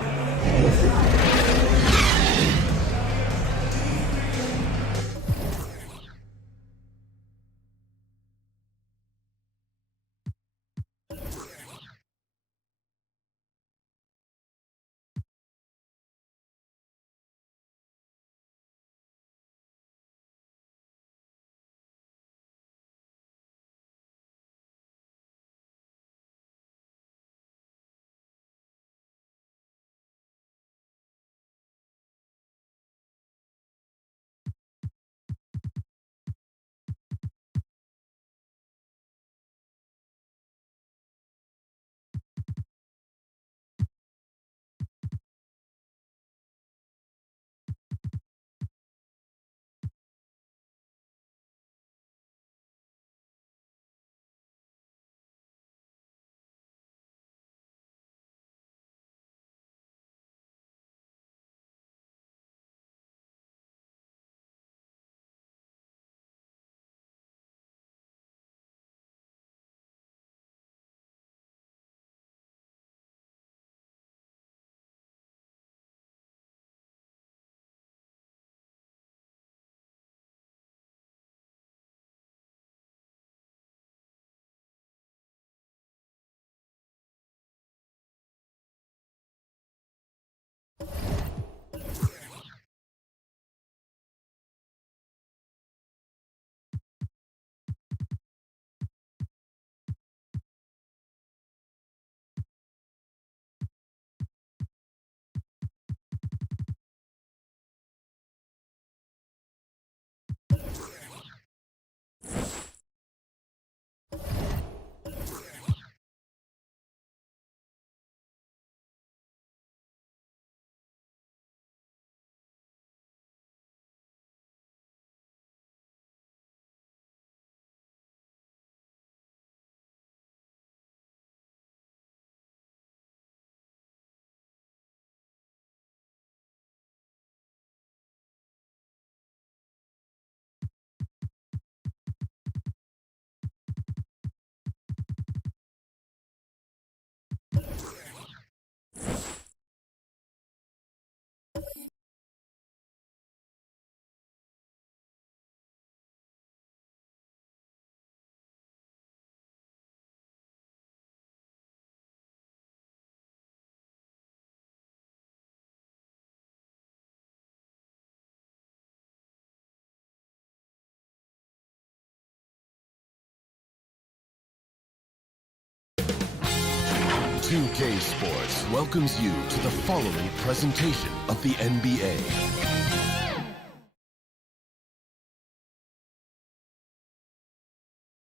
UK Sports welcomes you to the following presentation of the NBA.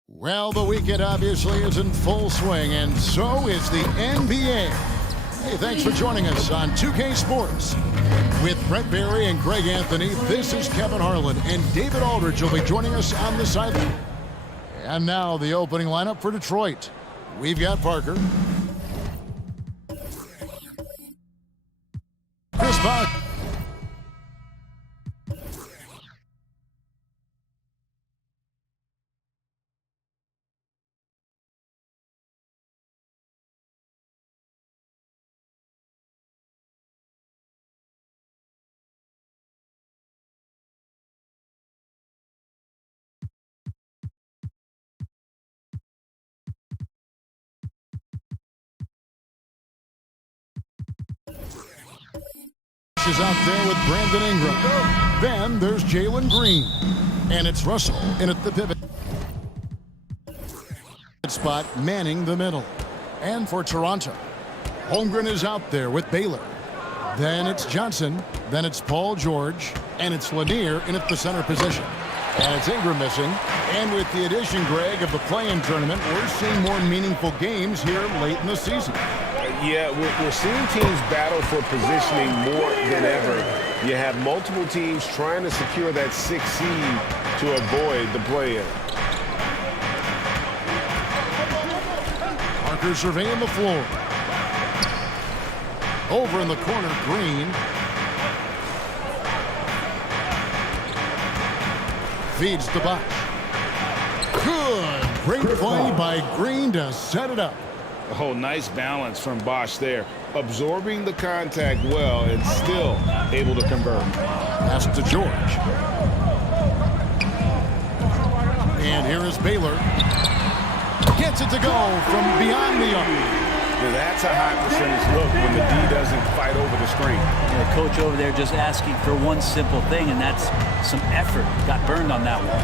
Well, the weekend obviously is in full swing, and so is the NBA. Hey, thanks for joining us on 2K Sports. With Brett Barry and Greg Anthony, this is Kevin Harlan, and David Aldridge will be joining us on the sideline. And now the opening lineup for Detroit. We've got Parker. Bosh. Is out there with Brandon Ingram. Then there's Jalen Green. And it's Russell in at the pivot spot, manning the middle. And for Toronto, Holmgren is out there with Baylor. Then it's Johnson. Then it's Paul George. And it's Lanier in at the center position. And it's Ingram missing. And with the addition, Greg, of the play-in tournament, we're seeing more meaningful games here late in the season. Yeah, we're seeing teams battle for positioning more than ever. You have multiple teams trying to secure that 6th seed to avoid the play-in. Parker surveying the floor. Over in the corner, Green. Feeds to Bosh. Good. Great play by Green to set it up. Oh, nice balance from Bosh there. Absorbing the contact well and still able to convert. Pass to George. And here is Baylor. Gets it to go from beyond the arc. Now that's a high percentage look when the D doesn't fight over the screen. The coach over there just asking for one simple thing, and that's some effort. Got burned on that one.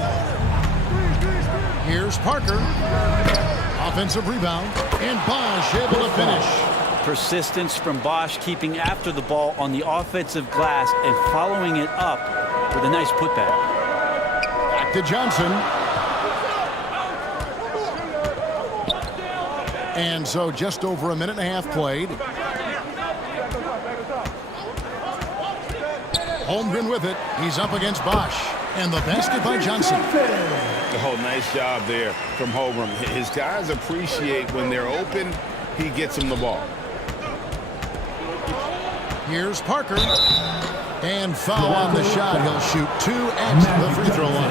Here's Parker. Offensive rebound, and Bosh able to finish. Persistence from Bosh, keeping after the ball on the offensive glass and following it up with a nice putback. Back to Johnson. And so just over a minute and a half played. Holmgren with it. He's up against Bosh. And the basket by Johnson. Oh, nice job there from Holmgren. His guys appreciate when they're open, he gets them the ball. Here's Parker. And foul on the shot. He'll shoot 2 at the free throw line.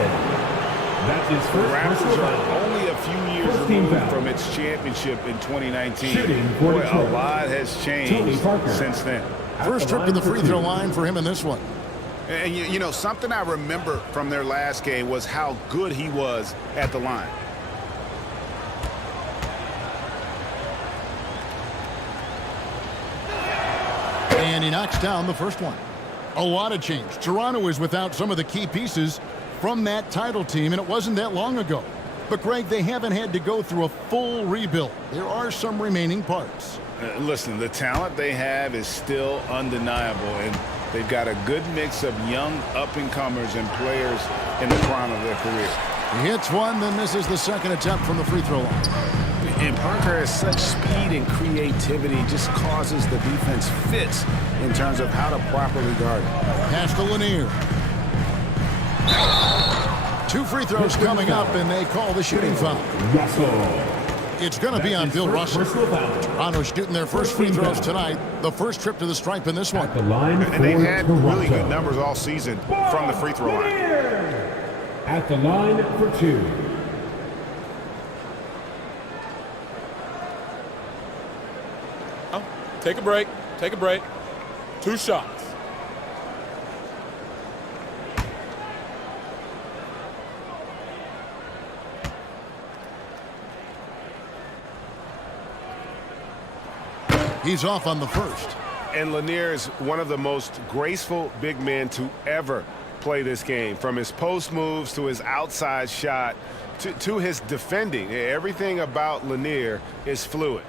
The Raptors are only a few years removed from its championship in 2019. Boy, a lot has changed since then. First trip to the free throw line for him in this one. And you know, something I remember from their last game was how good he was at the line. And he knocks down the first one. A lot of change. Toronto is without some of the key pieces from that title team, and it wasn't that long ago. But, Greg, they haven't had to go through a full rebuild. There are some remaining parts. Listen, the talent they have is still undeniable, and they've got a good mix of young up-and-comers and players in the prime of their career. He hits one, then misses the second attempt from the free throw line. And Parker has such speed and creativity, just causes the defense fits in terms of how to properly guard it. Pass to Lanier. 2 free throws coming up, and they call the shooting foul. It's going to be on Bill Russell. Toronto shooting their first free throws tonight. The first trip to the stripe in this one. And they've had really good numbers all season from the free throw line. At the line for 2. Take a break. Take a break. 2 shots. He's off on the first. And Lanier is one of the most graceful big men to ever play this game. From his post moves to his outside shot to his defending. Everything about Lanier is fluid.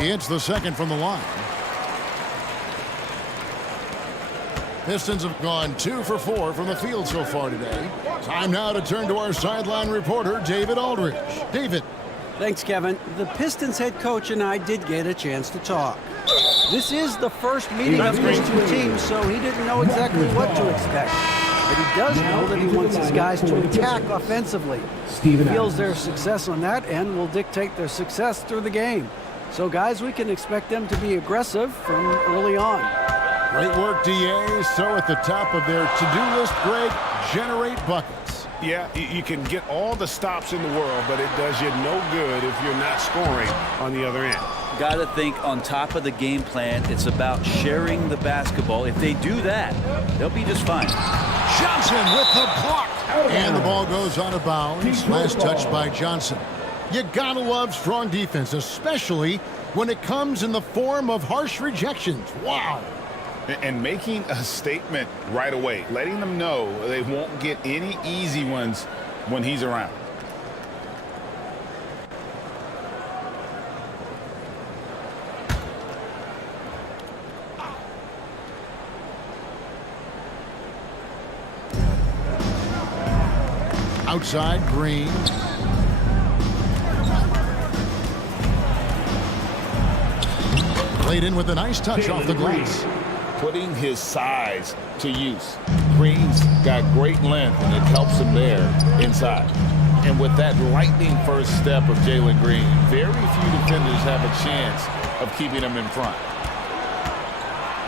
He hits the second from the line. Pistons have gone 2 for 4 from the field so far today. Time now to turn to our sideline reporter, David Aldridge. David. Thanks, Kevin. The Pistons head coach and I did get a chance to talk. This is the first meeting of these two teams, so he didn't know exactly what to expect. But he does know that he wants his guys to attack offensively. He feels their success on that end will dictate their success through the game. So, guys, we can expect them to be aggressive from early on. Great work, DA. So at the top of their to-do list, Greg, generate buckets. Yeah, you can get all the stops in the world, but it does you no good if you're not scoring on the other end. Got to think on top of the game plan, it's about sharing the basketball. If they do that, they'll be just fine. Johnson with the block. And the ball goes out of bounds. Last touch by Johnson. You gotta love strong defense, especially when it comes in the form of harsh rejections. Wow. And making a statement right away, letting them know they won't get any easy ones when he's around. Outside, Green. Played in with a nice touch off the glass. Putting his size to use. Green's got great length, and it helps him there inside. And with that lightning first step of Jalen Green, very few defenders have a chance of keeping him in front.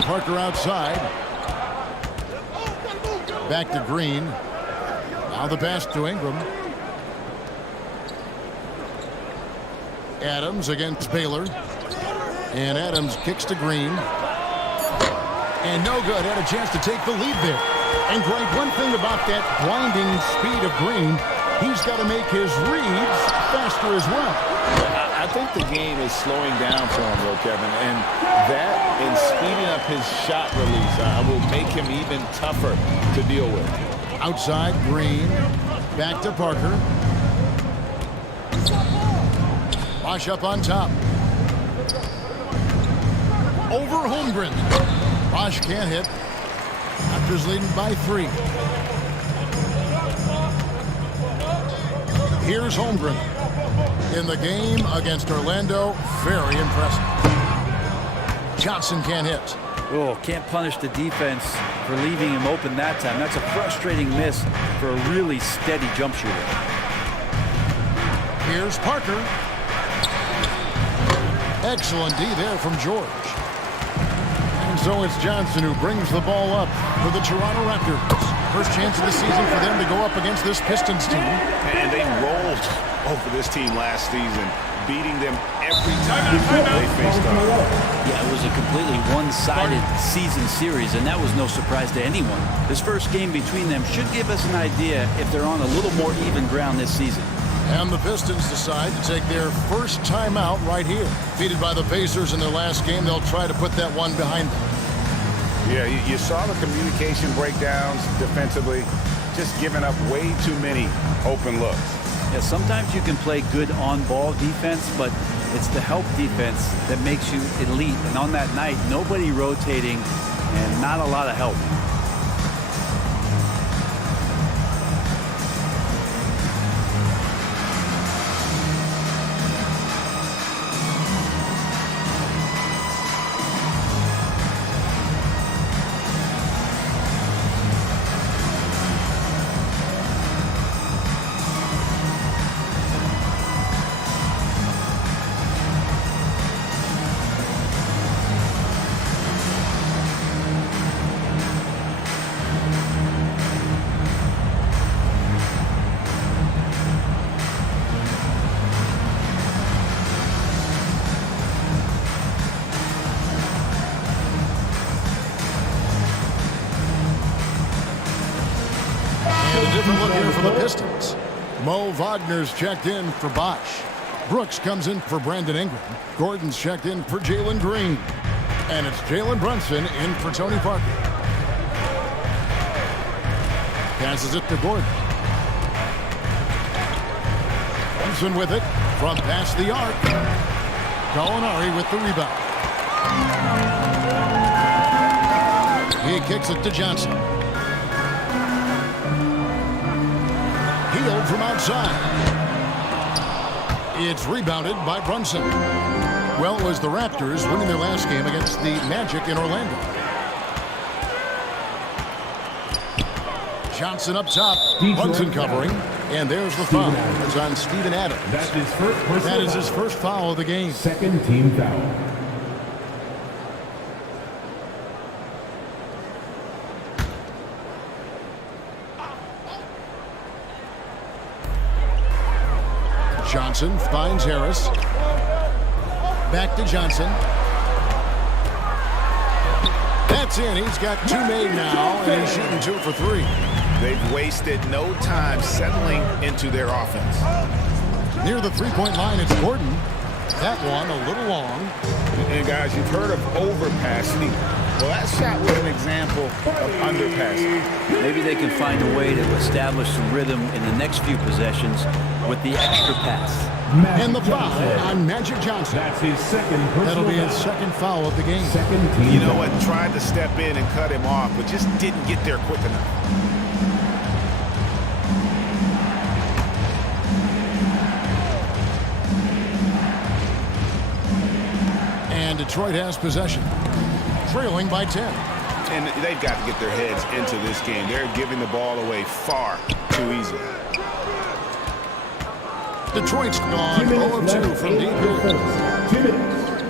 Parker outside. Back to Green. Now the pass to Ingram. Adams against Baylor. And Adams kicks to Green. And no good. Had a chance to take the lead there. And Greg, one thing about that blinding speed of Green, he's got to make his reads faster as well. I think the game is slowing down for him, though, Kevin. And that and speeding up his shot release will make him even tougher to deal with. Outside, Green. Back to Parker. Bosh up on top. Over Holmgren. Bosh can't hit. Raptors leading by 3. Here's Holmgren. In the game against Orlando, very impressive. Johnson can't hit. Oh, can't punish the defense for leaving him open that time. That's a frustrating miss for a really steady jump shooter. Here's Parker. Excellent D there from George. And so it's Johnson who brings the ball up for the Toronto Raptors. First chance of the season for them to go up against this Pistons team. And they rolled over this team last season, beating them every time they faced up. Yeah, it was a completely one-sided season series, and that was no surprise to anyone. This first game between them should give us an idea if they're on a little more even ground this season. And the Pistons decide to take their first timeout right here. Defeated by the Pacers in their last game, they'll try to put that one behind them. Yeah, you saw the communication breakdowns defensively, just giving up way too many open looks. Yeah, sometimes you can play good on-ball defense, but it's the help defense that makes you elite. And on that night, nobody rotating and not a lot of help. Pistons. Mo Wagner's checked in for Bosh. Brooks comes in for Brandon Ingram. Gordon's checked in for Jalen Green. And it's Jalen Brunson in for Tony Parker. Passes it to Gordon. Brunson with it from past the arc. Gallinari with the rebound. He kicks it to Johnson. From outside. It's rebounded by Brunson. Well, it was the Raptors winning their last game against the Magic in Orlando. Johnson up top. Brunson covering. And there's the foul. It's on Steven Adams. That is his first foul of the game. Second team foul. Johnson finds Harris. Back to Johnson. That's in. He's got 2 made now, and he's shooting 2 for 3. They've wasted no time settling into their offense. Near the three-point line, it's Gordon. That one a little long. And guys, you've heard of overpassing. Well, that shot was an example of underpassing. Maybe they can find a way to establish some rhythm in the next few possessions with the extra pass. And the foul on Magic Johnson. That's his second personal That'll be his foul. second foul of the game. Second team You know foul. what? Tried to step in and cut him off, but just didn't get there quick enough. And Detroit has possession. Trailing by 10. And they've got to get their heads into this game. They're giving the ball away far too easily. Detroit's gone 0-2 from deep here. 2 minutes.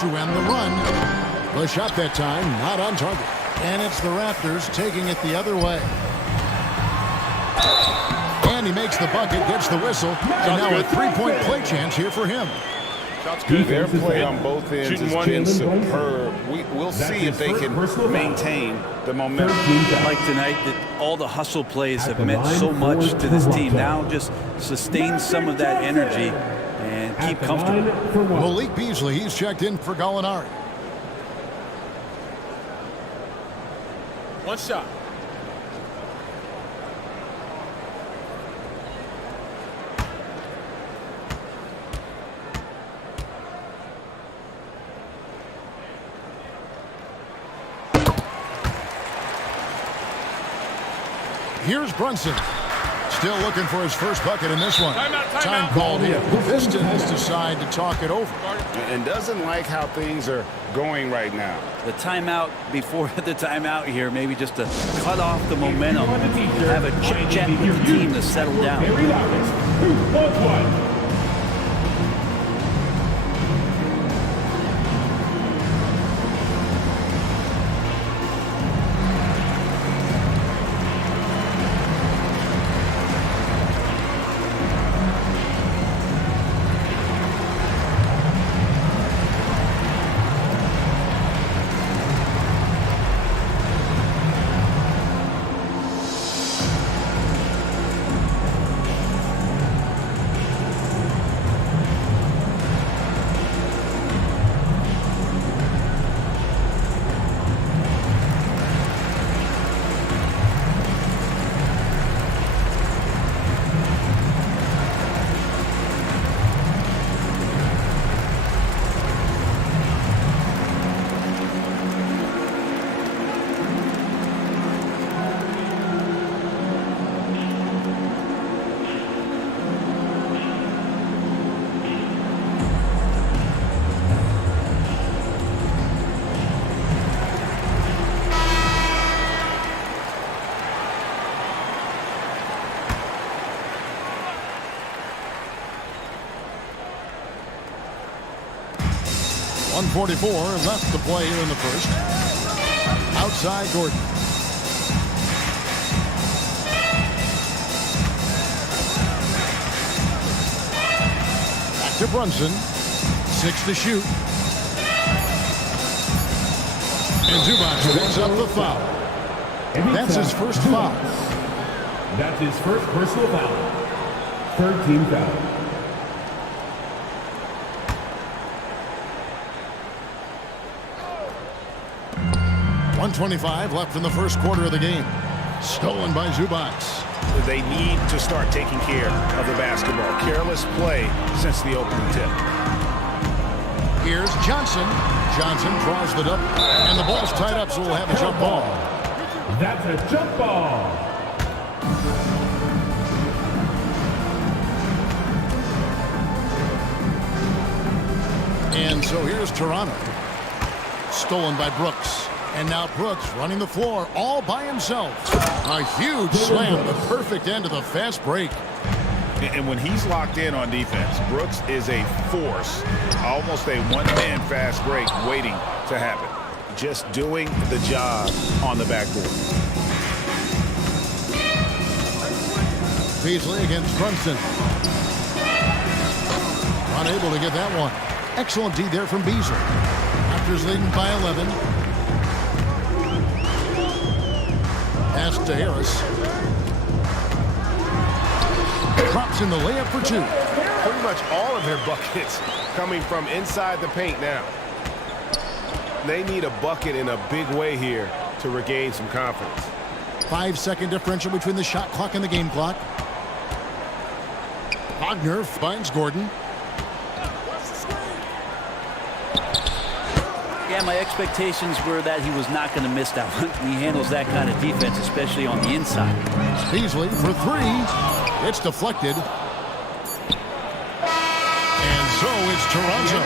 To end the run. The shot that time, not on target. And it's the Raptors taking it the other way. And he makes the bucket, gets the whistle, and now a three-point play chance here for him. Their play on both ends has been superb. We'll see if they can maintain the momentum. Like tonight, that all the hustle plays have meant so much to this team. Now just sustain some of that energy and keep comfortable. Malik Beasley, he's checked in for Gallinari. One shot. Here's Brunson. Still looking for his first bucket in this one. Time called here. The Pistons decide to talk it over. And doesn't like how things are going right now. The timeout before the timeout here, maybe just to cut off the momentum and have a chit-chat with the team to settle down. .144 left to play here in the first. Outside Gordon. Back to Brunson. 6 to shoot. And Zubac picks up the foul. That's his first foul. That's his first personal foul. Third team foul. .125 left in the first quarter of the game. Stolen by Zubac. They need to start taking care of the basketball. Careless play since the opening tip. Here's Johnson. Johnson draws the double. And the ball's tied up, so we'll have a jump ball. That's a jump ball. And so here's Toronto. Stolen by Brooks. And now Brooks running the floor all by himself. A huge slam, the perfect end of the fast break. And when he's locked in on defense, Brooks is a force, almost a one-man fast break waiting to happen. Just doing the job on the backboard. Beasley against Brunson. Unable to get that one. Excellent D there from Beasley. Raptors leading by 11. Pass to Harris. Drops in the layup for two. Pretty much all of their buckets coming from inside the paint now. They need a bucket in a big way here to regain some confidence. 5-second differential between the shot clock and the game clock. Wagner finds Gordon. Yeah, my expectations were that he was not going to miss that one. He handles that kind of defense, especially on the inside. Beasley for three. It's deflected. And so it's Toronto.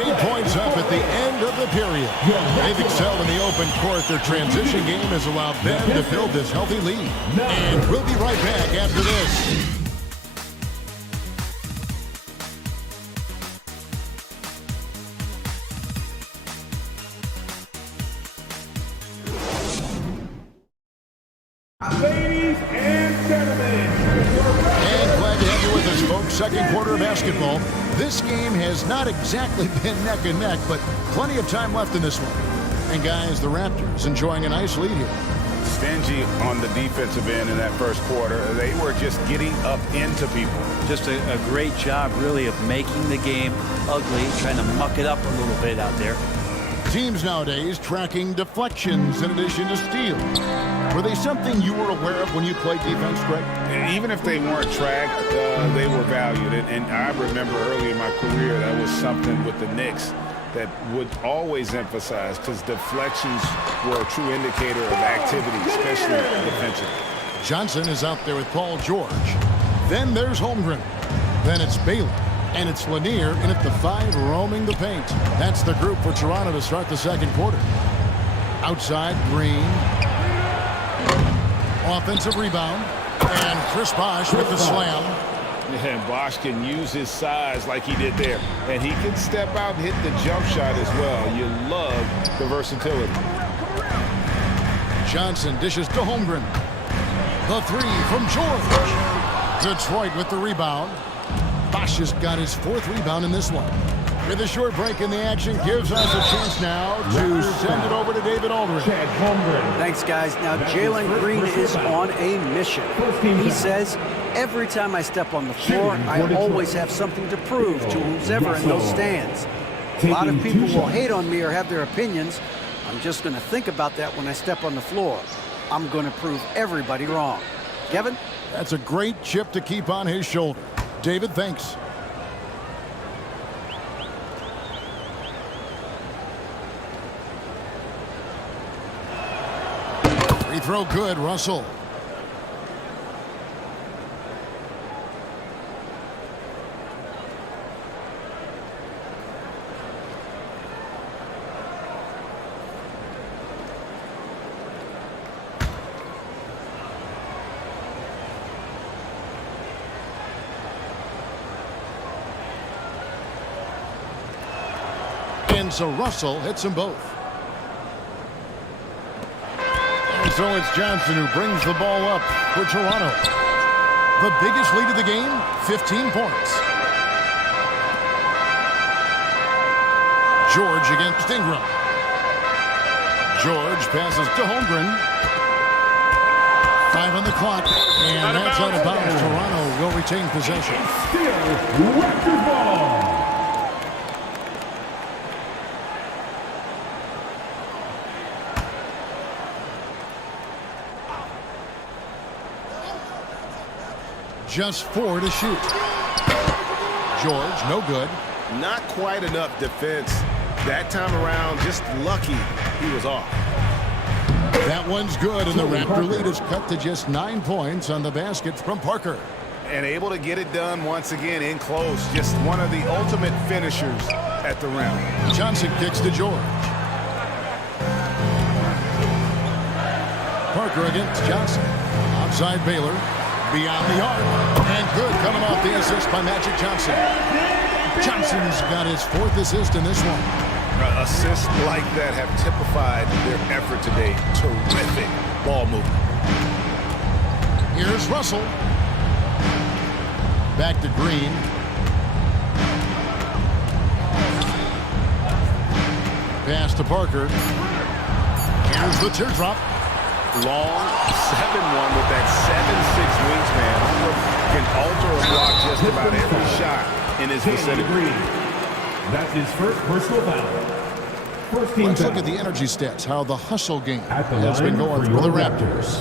13 points up at the end of the period. They've excelled in the open court. Their transition game has allowed them to build this healthy lead. And we'll be right back after this. Ladies and gentlemen, And glad to have you with us, folks. Second quarter of basketball. This game has not exactly been neck and neck, but plenty of time left in this one. And guys, the Raptors enjoying a nice lead here. Stingy on the defensive end in that first quarter. They were just getting up into people. Just a great job, really, of making the game ugly, trying to muck it up a little bit out there. Teams nowadays tracking deflections in addition to steals. Were they something you were aware of when you played defense, Greg? Even if they weren't tracked, they were valued. And I remember early in my career that was something with the Knicks that would always emphasize, because deflections were a true indicator of activity, especially defensively. Johnson is out there with Paul George. Then there's Holmgren. Then it's Bailey. And it's Lanier in at the 5 roaming the paint. That's the group for Toronto to start the second quarter. Outside, Green. Offensive rebound. And Chris Bosh with the slam. And Bosh can use his size like he did there. And he can step out and hit the jump shot as well. You love the versatility. Johnson dishes to Holmgren. The 3 from George. Detroit with the rebound. Bosh has got his 4th rebound in this one. With a short break in the action, gives us a chance now to send it over to David Aldridge. Thanks, guys. Now, Jalen Green is on a mission. He says, every time I step on the floor, I always have something to prove to who's ever in those stands. A lot of people will hate on me or have their opinions. I'm just going to think about that when I step on the floor. I'm going to prove everybody wrong. Kevin? That's a great chip to keep on his shoulder. David, thanks. Free throw good, Russell. And so Russell hits them both. And so it's Johnson who brings the ball up for Toronto. The biggest lead of the game, 15 points. George against Ingram. George passes to Holmgren. 5 on the clock, and that's out of bounds. Toronto will retain possession. Still Raptors ball. Just 4 to shoot. George, no good. Not quite enough defense. That time around, just lucky he was off. That one's good, and the Raptor lead is cut to just 9 points on the basket from Parker. and able to get it done once again in close. Just one of the ultimate finishers at the rim. Johnson kicks to George. Parker against Johnson. Outside Baylor. Beyond the arc. And good coming off the assist by Magic Johnson. Johnson's got his 4th assist in this one. Assists like that have typified their effort today. Terrific ball movement. Here's Russell. Back to Green. Pass to Parker. Here's the teardrop. Long 7-1 with that 7'6" wingsman. Can alter a block just about every shot in his vicinity. That's his first personal foul. Let's look at the energy stats, how the hustle game has been going for the Raptors.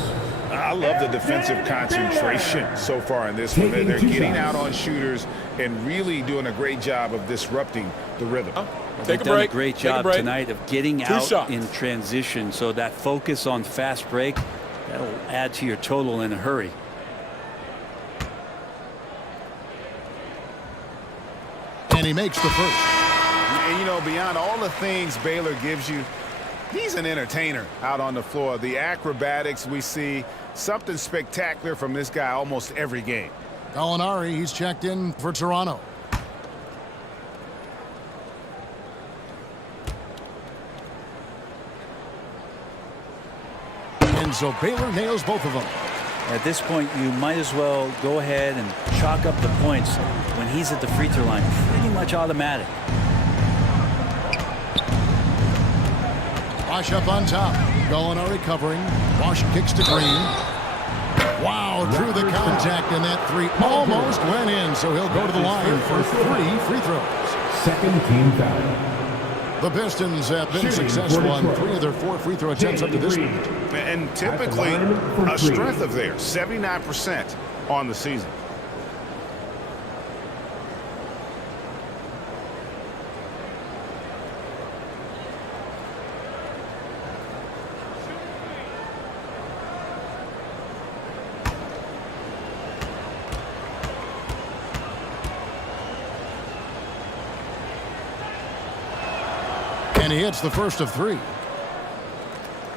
I love the defensive concentration so far in this one. They're getting out on shooters and really doing a great job of disrupting the rhythm. They've done a great job tonight of getting out in transition. So that focus on fast break, that'll add to your total in a hurry. And he makes the first. And, you know, beyond all the things Baylor gives you, he's an entertainer out on the floor. The acrobatics we see, something spectacular from this guy almost every game. Gallinari, he's checked in for Toronto. And so Baylor nails both of them. At this point, you might as well go ahead and chalk up the points when he's at the free throw line. Pretty much automatic. Bosch up on top. Gallinari covering. Bosch kicks to Green. Wow, drew the contact, and that three almost went in, so he'll go to the line for 3 free throws. Second team foul. The Pistons have been successful on 3 of their 4 free throw attempts up to this point. And typically a strength of theirs, 79% on the season. And he hits the first of 3.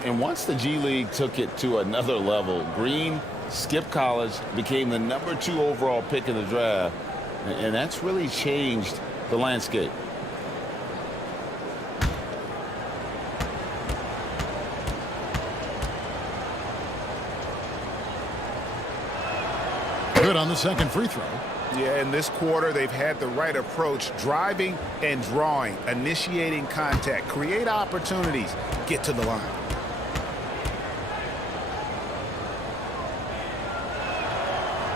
And once the G League took it to another level, Green skipped college, became the #2 overall pick in the draft, and that's really changed the landscape. Good on the second free throw. Yeah, in this quarter, they've had the right approach, driving and drawing, initiating contact, create opportunities, get to the line.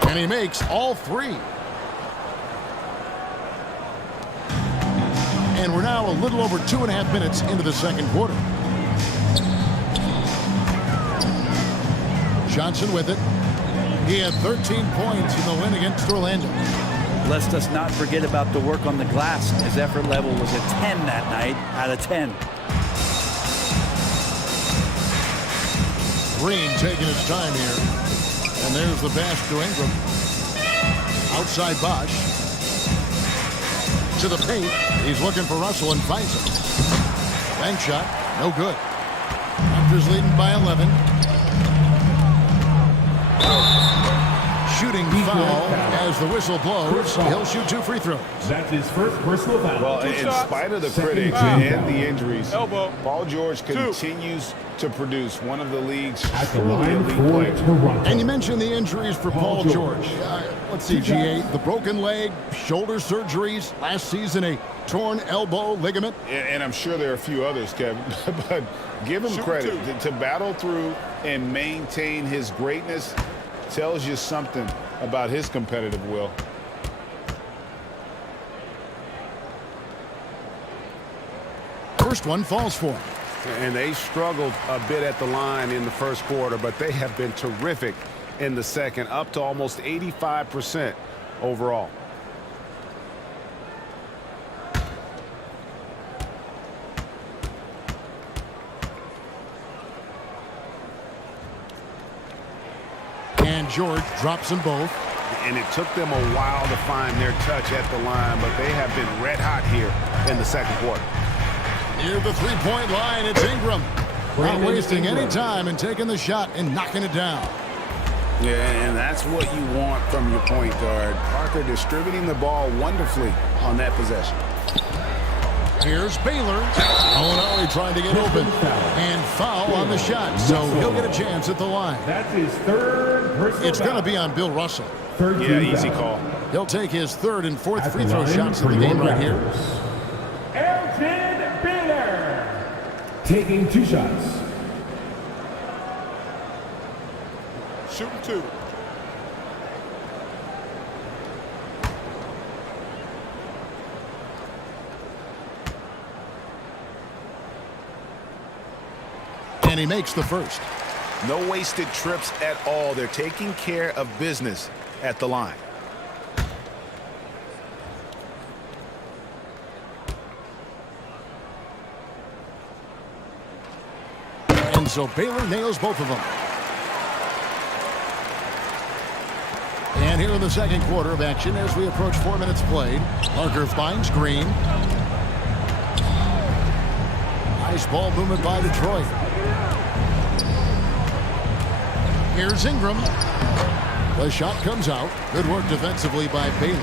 And he makes all 3. And we're now a little over 2.5 minutes into the second quarter. Johnson with it. He had 13 points in the win against Orlando. Let's us not forget about the work on the glass. His effort level was a 10 that night out of 10. Green taking his time here. And there's the pass to Ingram. Outside Bosch. To the paint. He's looking for Russell and finds him. Bank shot. No good. Raptors leading by 11. Shooting foul as the whistle blows. He'll shoot 2 free throws. That's his first personal foul. Well, in spite of the critics and the injuries, Paul George continues to produce one of the league's truly elite players. And you mentioned the injuries for Paul George. Let's see, GA, the broken leg, shoulder surgeries, last season a torn elbow ligament. And I'm sure there are a few others, Kevin, but give him credit. To battle through and maintain his greatness tells you something about his competitive will. First one falls for him. And they struggled a bit at the line in the first quarter, but they have been terrific in the second, up to almost 85% overall. And George drops them both. and it took them a while to find their touch at the line, but they have been red hot here in the second quarter. Near the three-point line, it's Ingram. Not wasting any time and taking the shot and knocking it down. Yeah, and that's what you want from your point guard. Parker distributing the ball wonderfully on that possession. Here's Baylor. Molinari trying to get open. And foul on the shot, so he'll get a chance at the line. That's his third personal It's going to be on Bill Russell. Yeah, easy call. He'll take his third and fourth free throw shots of the game right here. Elgin Baylor taking 2 shots. Shooting 2. And he makes the first. No wasted trips at all. They're taking care of business at the line. And so Baylor nails both of them. And here in the second quarter of action as we approach 4 minutes played. Parker finds Green. Nice ball movement by Detroit. Here's Ingram. The shot comes out. Good work defensively by Baylor.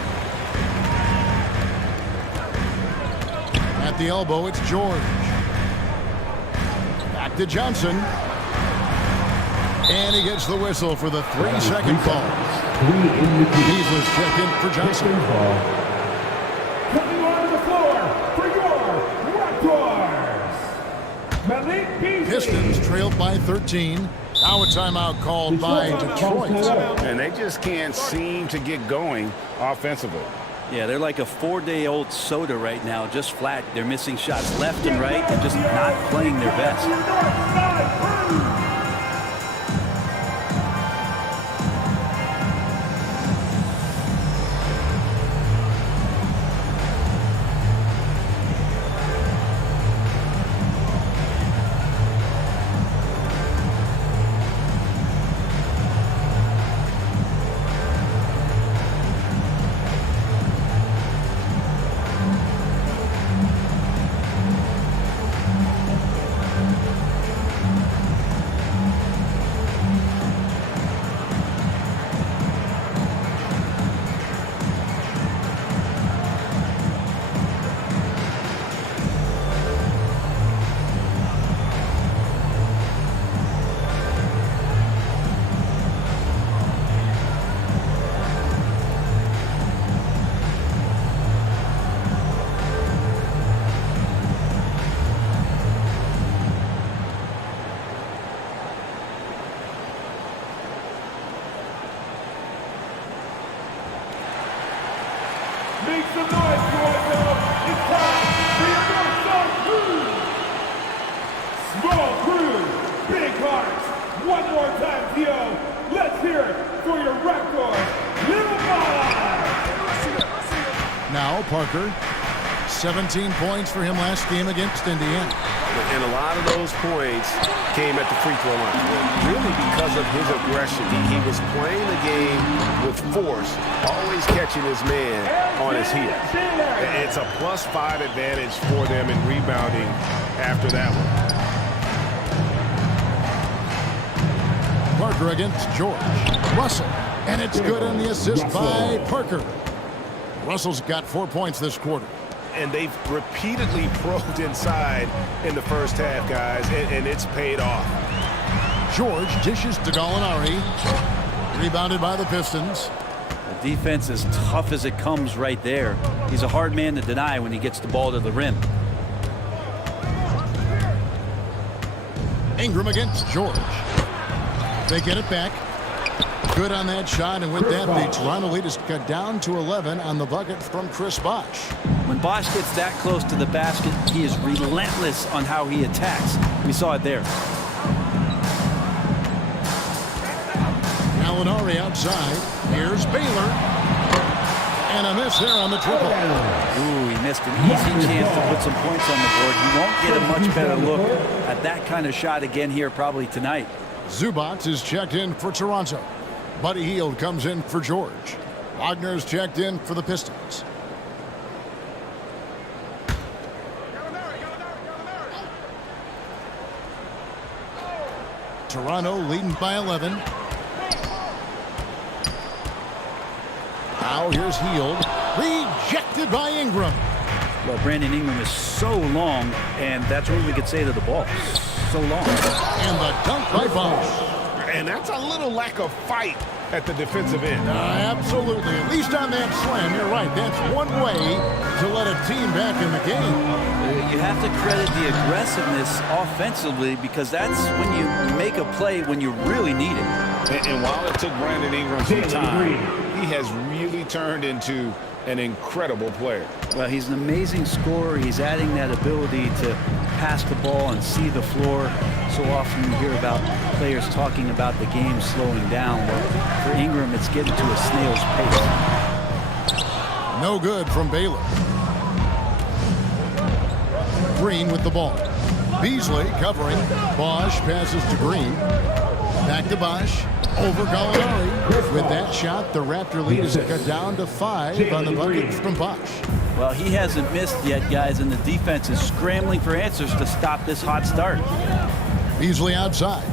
At the elbow, it's George. Back to Johnson. And he gets the whistle for the 3-second call. Beasley's checked in for Johnson. Coming onto the floor for your Raptors, Malik Beasley. Pistons trailed by 13. Now a timeout called by Detroit. And they just can't seem to get going offensively. Yeah, they're like a 4-day-old soda right now, just flat. They're missing shots left and right. They're just not playing their best. Make some noise, Toronto. It's time for your North-South Crew. Small crew, big hearts. One more time, Theo. Let's hear it for your Raptors. Little Ball. Now Parker. 17 points for him last game against Indiana. And a lot of those points came at the free throw line. Really because of his aggression. He was playing the game with force, always catching his man on his heels. It's a +5 advantage for them in rebounding after that one. Parker against George. Russell. And it's good on the assist by Parker. Russell's got 4 points this quarter. And they've repeatedly probed inside in the first half, guys, and it's paid off. George dishes to Gallinari. Rebounded by the Pistons. The defense is tough as it comes right there. He's a hard man to deny when he gets the ball to the rim. Ingram against George. They get it back. Good on that shot, and with that, the Toronto lead is cut down to 11 on the bucket from Chris Bosh. When Bosh gets that close to the basket, he is relentless on how he attacks. We saw it there. Gallinari outside. Here's Baylor. And a miss there on the triple. Ooh, he missed an easy chance to put some points on the board. He won't get a much better look at that kind of shot again here probably tonight. Zubac is checked in for Toronto. Buddy Hield comes in for George. Wagner's checked in for the Pistons. Toronto leading by 11. Now here's Hield. Rejected by Ingram. Well, Brandon Ingram is so long, and that's what we could say to the ball. So long. And the dunk by Bosch. And that's a little lack of fight at the defensive end. Absolutely. At least on that slam, you're right. That's one way to let a team back in the game. You have to credit the aggressiveness offensively, because that's when you make a play when you really need it. And while it took Brandon Ingram some time, he has really turned into an incredible player. Well, he's an amazing scorer. He's adding that ability to pass the ball and see the floor. So often you hear about players talking about the game slowing down. But for Ingram, it's getting to a snail's pace. No good from Baylor. Green with the ball. Beasley covering. Bosch passes to Green. Back to Bosch. Over Gallinari. With that shot, the Raptor lead is cut down to 5 on the bucket from Bosch. Well, he hasn't missed yet, guys, and the defense is scrambling for answers to stop this hot start. Beasley outside.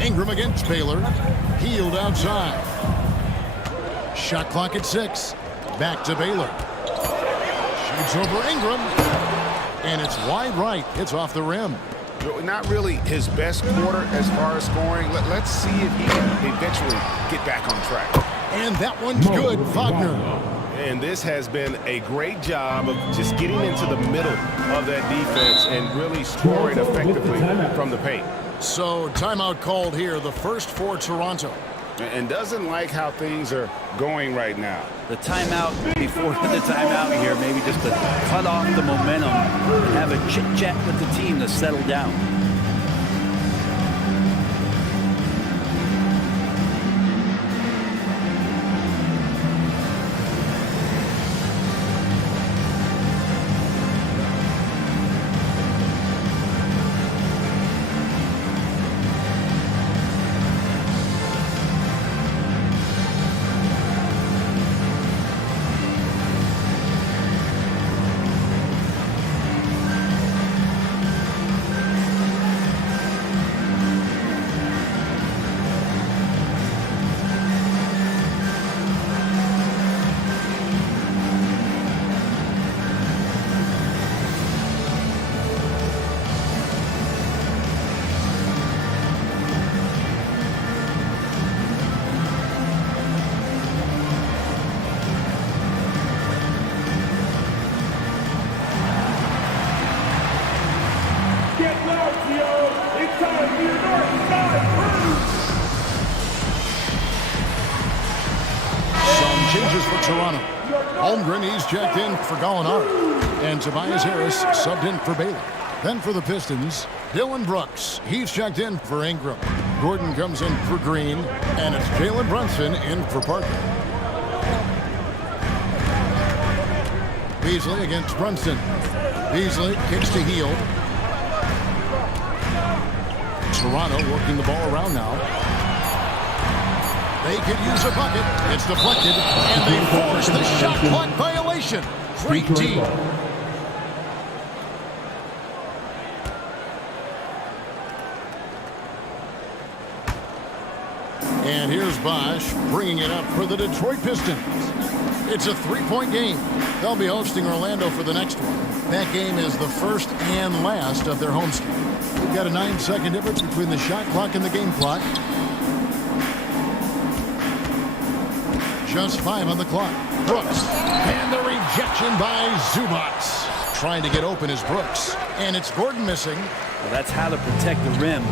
Ingram against Baylor. Hield outside. Shot clock at 6. Back to Baylor. Shoots over Ingram. And it's wide right. It's off the rim. Not really his best quarter as far as scoring. Let's see if he can eventually get back on track. And that one's good. Wagner. And this has been a great job of just getting into the middle of that defense and really scoring effectively from the paint. So timeout called here, the first for Toronto. And doesn't like how things are going right now. The timeout before the timeout here, maybe just to cut off the momentum and have a chit-chat with the team to settle down. Changes for Toronto. Holmgren, he's checked in for Gallinari. And Tobias Harris subbed in for Baylor. Then for the Pistons, Dylan Brooks. He's checked in for Ingram. Gordon comes in for Green. And it's Jalen Brunson in for Parker. Beasley against Brunson. Beasley kicks to Hield. Toronto working the ball around now. They could use a bucket. It's deflected, and they force the shot clock violation. Great team. And here's Bosch bringing it up for the Detroit Pistons. It's a three-point game. They'll be hosting Orlando for the next one. That game is the first and last of their homestand. We've got a 9-second difference between the shot clock and the game clock. Just 5 on the clock. Brooks. And the rejection by Zubac. Trying to get open is Brooks. And it's Gordon missing. Well, that's how to protect the rim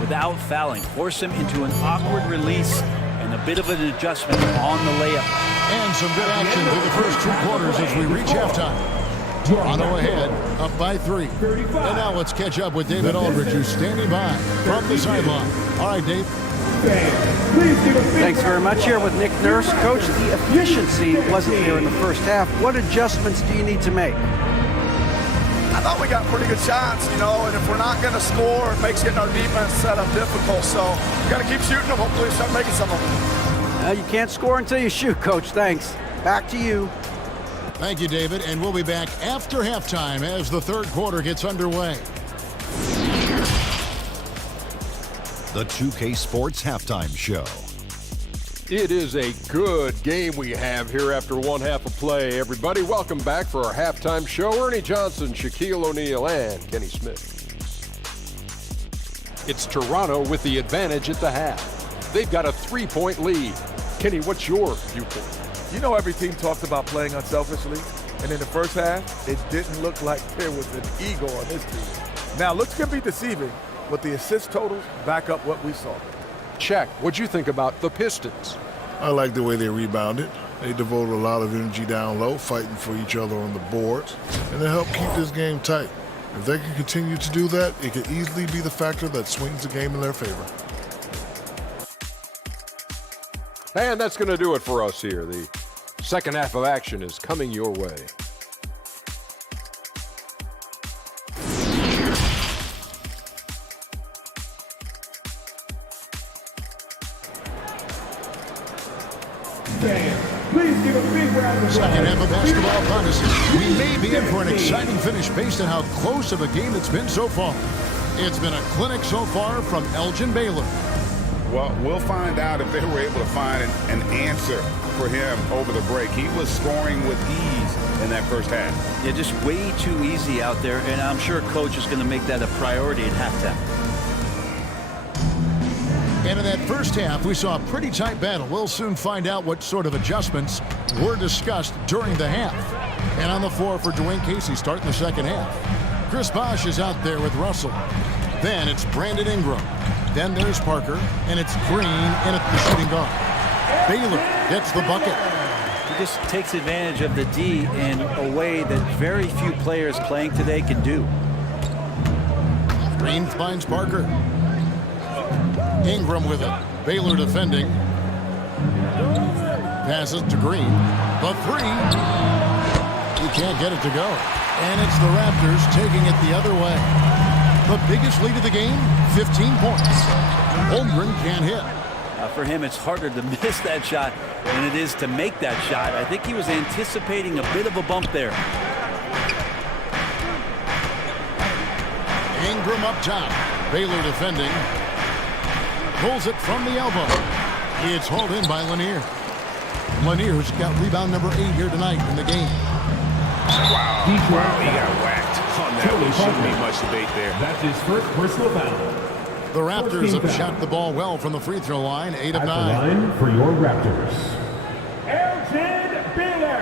without fouling. Force him into an awkward release and a bit of an adjustment on the layup. And some good action through the first 2 quarters as we reach halftime. Toronto ahead, up by 3. And now let's catch up with David Aldridge, who's standing by from the sideline. All right, Dave. Thanks very much. Here with Nick Nurse. Coach, the efficiency wasn't there in the first half. What adjustments do you need to make? I thought we got pretty good shots, you know, and if we're not going to score, it makes getting our defense set up difficult. So we got to keep shooting them. Hopefully we start making some of them. You can't score until you shoot, Coach. Thanks. Back to you. Thank you, David. And we'll be back after halftime as the third quarter gets underway. The 2K Sports Halftime Show. It is a good game we have here after one half of play. Everybody, welcome back for our halftime show. Ernie Johnson, Shaquille O'Neal, and Kenny Smith. It's Toronto with the advantage at the half. They've got a 3-point lead. Kenny, what's your viewpoint? You know, every team talks about playing unselfishly, and in the first half, it didn't look like there was an ego on this team. Now, looks can be deceiving, but the assist totals back up what we saw. Check. What'd you think about the Pistons? I like the way they rebounded. They devoted a lot of energy down low, fighting for each other on the boards, and it helped keep this game tight. If they can continue to do that, it could easily be the factor that swings the game in their favor. And that's going to do it for us here. The second half of action is coming your way. Second half of basketball upon us. We may be in for an exciting finish based on how close of a game it's been so far. It's been a clinic so far from Elgin Baylor. Well, we'll find out if they were able to find an answer for him over the break. He was scoring with ease in that first half. Yeah, just way too easy out there, and I'm sure Coach is going to make that a priority at halftime. And in that first half, we saw a pretty tight battle. We'll soon find out what sort of adjustments were discussed during the half. And on the floor for Dwayne Casey starting the second half. Chris Bosh is out there with Russell. Then it's Brandon Ingram. Then there's Parker, and it's Green in at the shooting guard. Baylor gets the bucket. He just takes advantage of the D in a way that very few players playing today can do. Green finds Parker. Ingram with it. Baylor defending. Passes to Green. The three. He can't get it to go. And it's the Raptors taking it the other way. The biggest lead of the game, 15 points. Holmgren can't hit. For him, it's harder to miss that shot than it is to make that shot. I think he was anticipating a bit of a bump there. Ingram up top. Baylor defending. Pulls it from the elbow. It's hauled in by Lanier. Lanier's got rebound number 8 here tonight in the game. Wow, he got whacked on that one. Shouldn't be much debate there. That's his first personal foul. The Raptors have shot the ball well from the free throw line, 8 of 9. At the line for your Raptors, Elgin Baylor.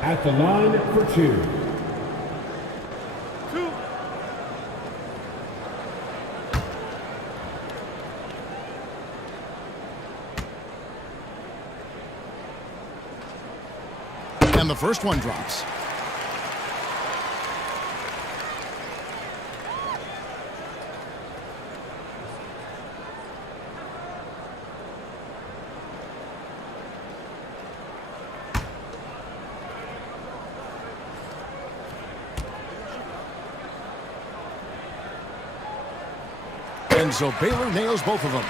At the line for 2. And the first one drops. And so Baylor nails both of them.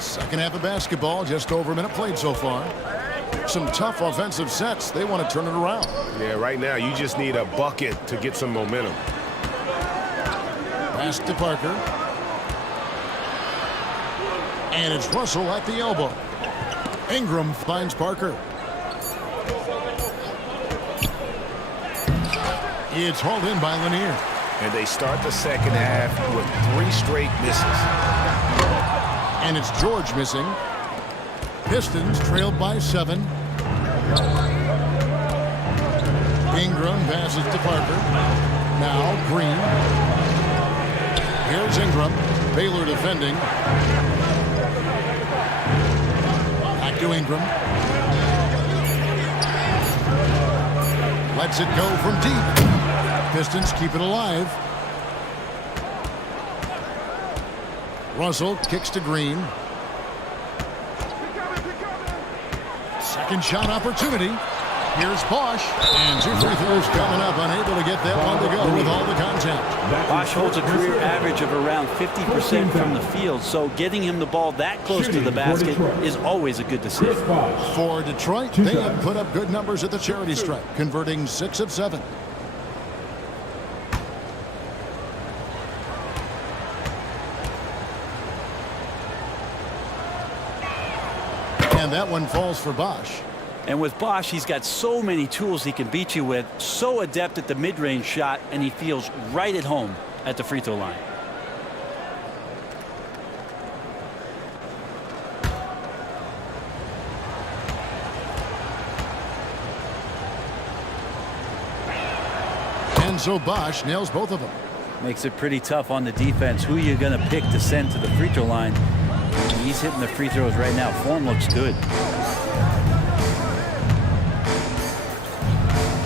Second half of basketball, just over a minute played so far. Some tough offensive sets. They want to turn it around. Yeah, right now you just need a bucket to get some momentum. Pass to Parker. And it's Russell at the elbow. Ingram finds Parker. It's hauled in by Lanier. And they start the second half with 3 straight misses. And it's George missing. Pistons trailed by 7. Ingram passes to Parker. Now Green. Here's Ingram. Baylor defending. Back to Ingram. Lets it go from deep. Pistons keep it alive. Russell kicks to Green. Second shot opportunity. Here's Bosch, and 2 free throws coming up, unable to get that one to go with all the contact. Bosch holds a career average of around 50% from the field, so getting him the ball that close to the basket is always a good decision. For Detroit, they have put up good numbers at the charity stripe, converting 6 of 7. And that one falls for Bosch. And with Bosch, he's got so many tools he can beat you with, so adept at the mid-range shot, and he feels right at home at the free throw line. And so Bosch nails both of them. Makes it pretty tough on the defense. Who you're going to pick to send to the free throw line. He's hitting the free throws right now. Form looks good.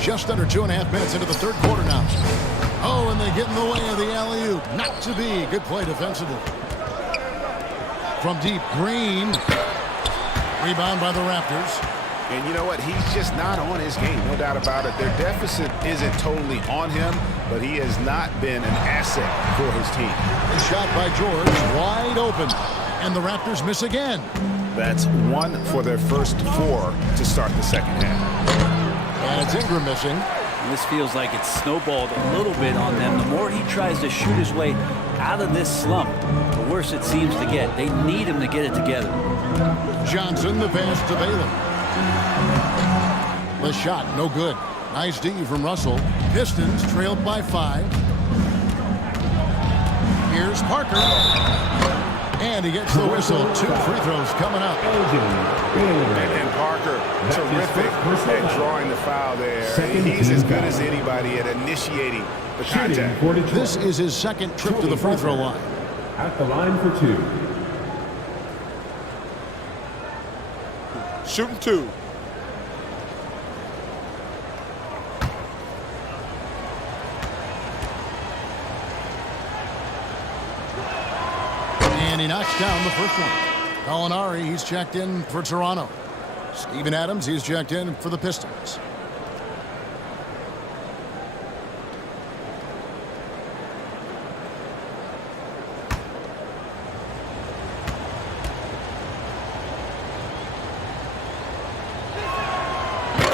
Just under 2.5 minutes into the third quarter now. Oh, and they get in the way of the alley-oop. Not to be. Good play defensively. From deep, Green. Rebound by the Raptors. And you know what? He's just not on his game, no doubt about it. Their deficit isn't totally on him, but he has not been an asset for his team. A shot by George, wide open. And the Raptors miss again. That's 1 for their first 4 to start the second half. And it's Ingram missing. And this feels like it's snowballed a little bit on them. The more he tries to shoot his way out of this slump, the worse it seems to get. They need him to get it together. Johnson, the pass to Baylor. The shot, no good. Nice D from Russell. Pistons trailed by 5. Here's Parker. And he gets the whistle. 2 free throws coming up. And Parker, terrific at drawing the foul there. He's as good as anybody at initiating the contact. This is his second trip to the free throw line. At the line for 2. Shooting 2. And he knocks down the first one. Gallinari, he's checked in for Toronto. Steven Adams, he's checked in for the Pistons.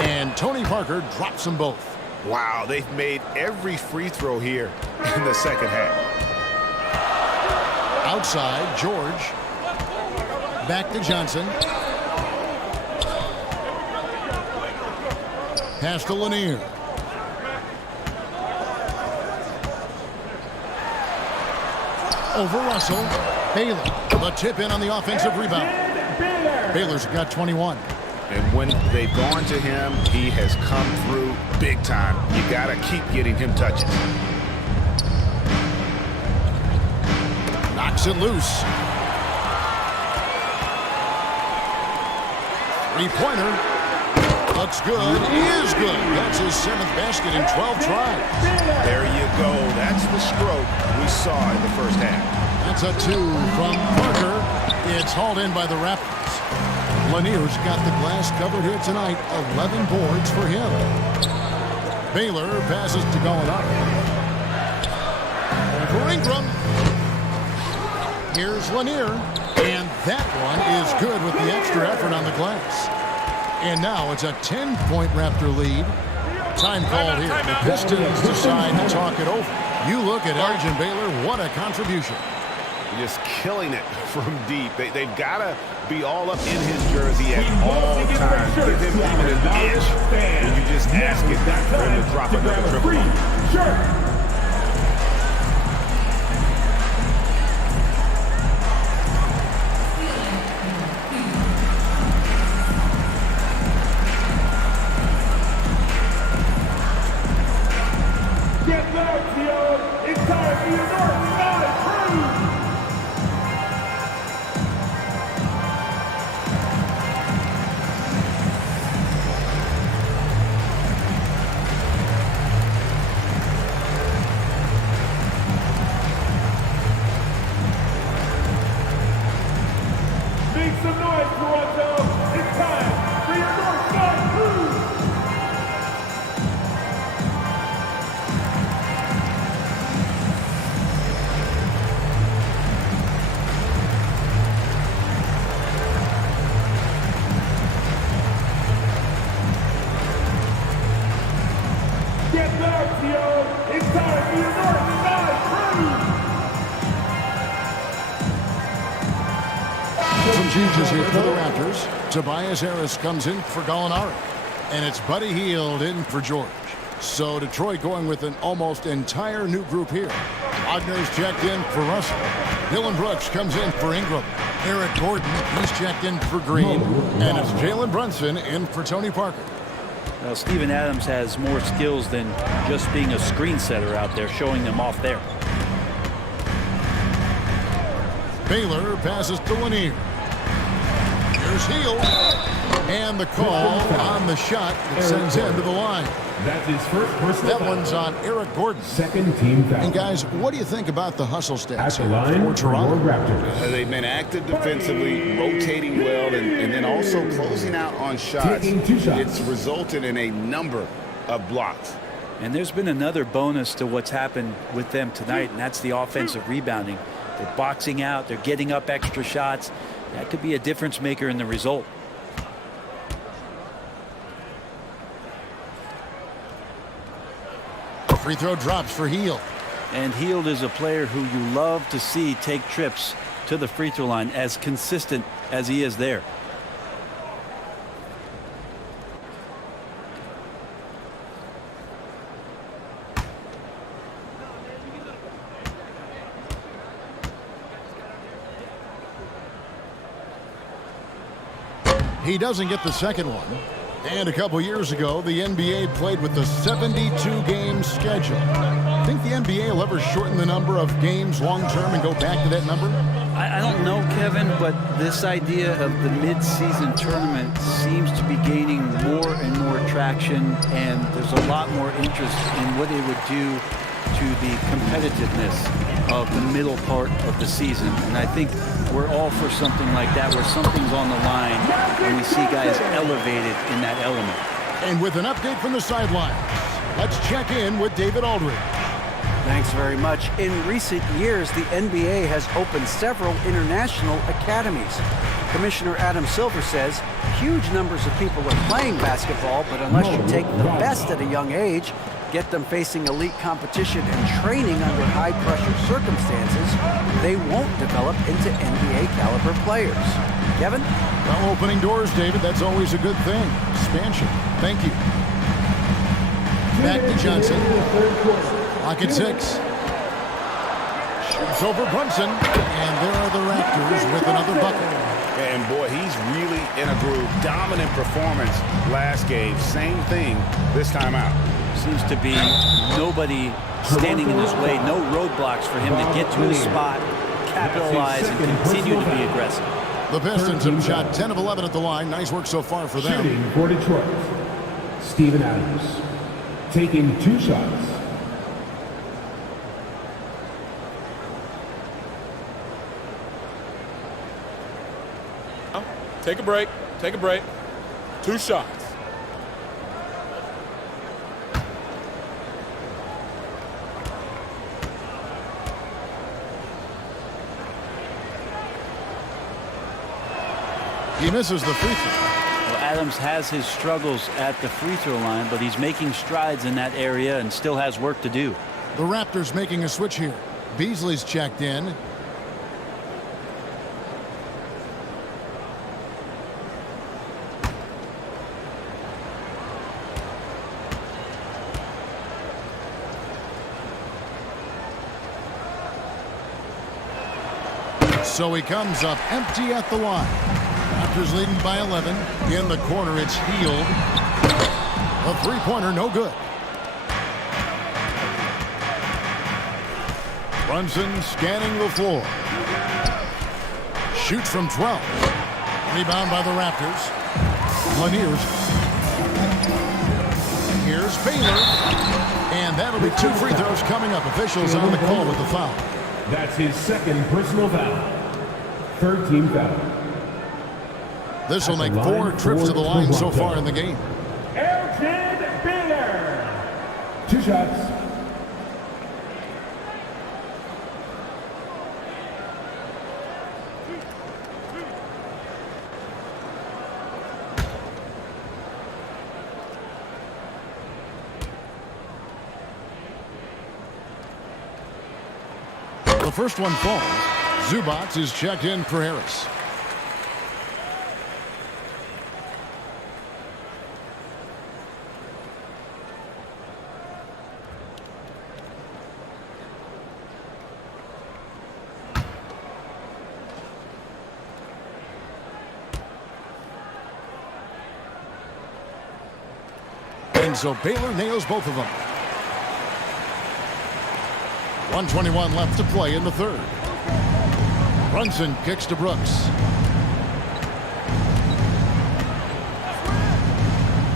And Tony Parker drops them both. Wow, they've made every free throw here in the second half. Outside, George. Back to Johnson. Pass to Lanier. Over Russell. Baylor. The tip in on the offensive rebound. Baylor's got 21. And when they've gone to him, he has come through big time. You got to keep getting him touches. Knocks it loose. Three-pointer. Looks good. Is good. That's his 7th basket in 12 tries. There you go. That's the stroke we saw in the first half. That's a 2 from Parker. It's hauled in by the Raptors. Lanier's got the glass covered here tonight. 11 boards for him. Baylor passes to Gallinari. For Ingram. Here's Lanier. And that one is good with the extra effort on the glass. And now it's a 10-point Raptor lead. Time called here. The Pistons decide to talk it over. You look at Elgin Baylor. What a contribution. Just killing it from deep. They've got to be all up in his jersey at all times. Give him even an inch when you just ask it for him to drop another triple. Get loud, Theo. It's time for your North Side Crew. Make some noise, Toronto. It's time for your North Side Crew. for the Raptors. Tobias Harris comes in for Gallinari. And it's Buddy Hield in for George. So Detroit going with an almost entire new group here. Wagner's checked in for Russell. Dylan Brooks comes in for Ingram. Eric Gordon, he's checked in for Green. And it's Jalen Brunson in for Tony Parker. Well, Steven Adams has more skills than just being a screen setter out there, showing them off there. Baylor passes to Lanier. Here's Hield. And the call on the shot that sends him to the line. That's his first personal That one's on Eric Gordon. Second team foul. And guys, what do you think about the hustle stats At the here line for Toronto? for Raptors. They've been active defensively, rotating well, and then also closing out on shots. Taking 2 shots. It's resulted in a number of blocks. And there's been another bonus to what's happened with them tonight, and that's the offensive rebounding. They're boxing out. They're getting up extra shots. That could be a difference maker in the result. Free throw drops for Hield. And Hield is a player who you love to see take trips to the free throw line, as consistent as he is there. He doesn't get the second one. And a couple years ago, the NBA played with the 72-game schedule. Think the NBA will ever shorten the number of games long-term and go back to that number? I don't know, Kevin, but this idea of the mid-season tournament seems to be gaining more and more traction, and there's a lot more interest in what it would do to the competitiveness of the middle part of the season. And I think we're all for something like that, where something's on the line and we see guys elevated in that element. And with an update from the sidelines, let's check in with David Aldridge. Thanks very much. In recent years, the NBA has opened several international academies. Commissioner Adam Silver says huge numbers of people are playing basketball, but unless you take the best at a young age, get them facing elite competition and training under high-pressure circumstances, they won't develop into NBA-caliber players. Kevin? Well, opening doors, David, that's always a good thing. Expansion. Thank you. Back to Johnson. Lock at 6. Shoots over Brunson. And there are the Raptors with another bucket. And boy, he's really in a groove. Dominant performance last game. Same thing this time out. Seems to be nobody standing in his way, no roadblocks for him to get to his spot, capitalize, and continue to be aggressive. The Pistons have shot 10 of 11 at the line. Nice work so far for them. Shooting for Detroit, Steven Adams, taking 2 shots. Take a break. Take a break. 2 shots. He misses the free throw. Well, Adams has his struggles at the free throw line, but he's making strides in that area and still has work to do. The Raptors making a switch here. Beasley's checked in. So he comes up empty at the line. Raptors leading by 11. In the corner, it's Hield. A three-pointer, no good. Brunson scanning the floor. Shoots from 12. Rebound by the Raptors. Lanier's. Here's Baylor. And that'll be 2 free throws coming up. Officials on the call with the foul. That's his second personal foul. 3rd team foul. This will make 4 trips to the line so far in the game. Elton Baylor. 2 shots. The first one falls. Zubac is checked in for Harris. And so Baylor nails both of them. 1:21 left to play in the third. Brunson kicks to Brooks.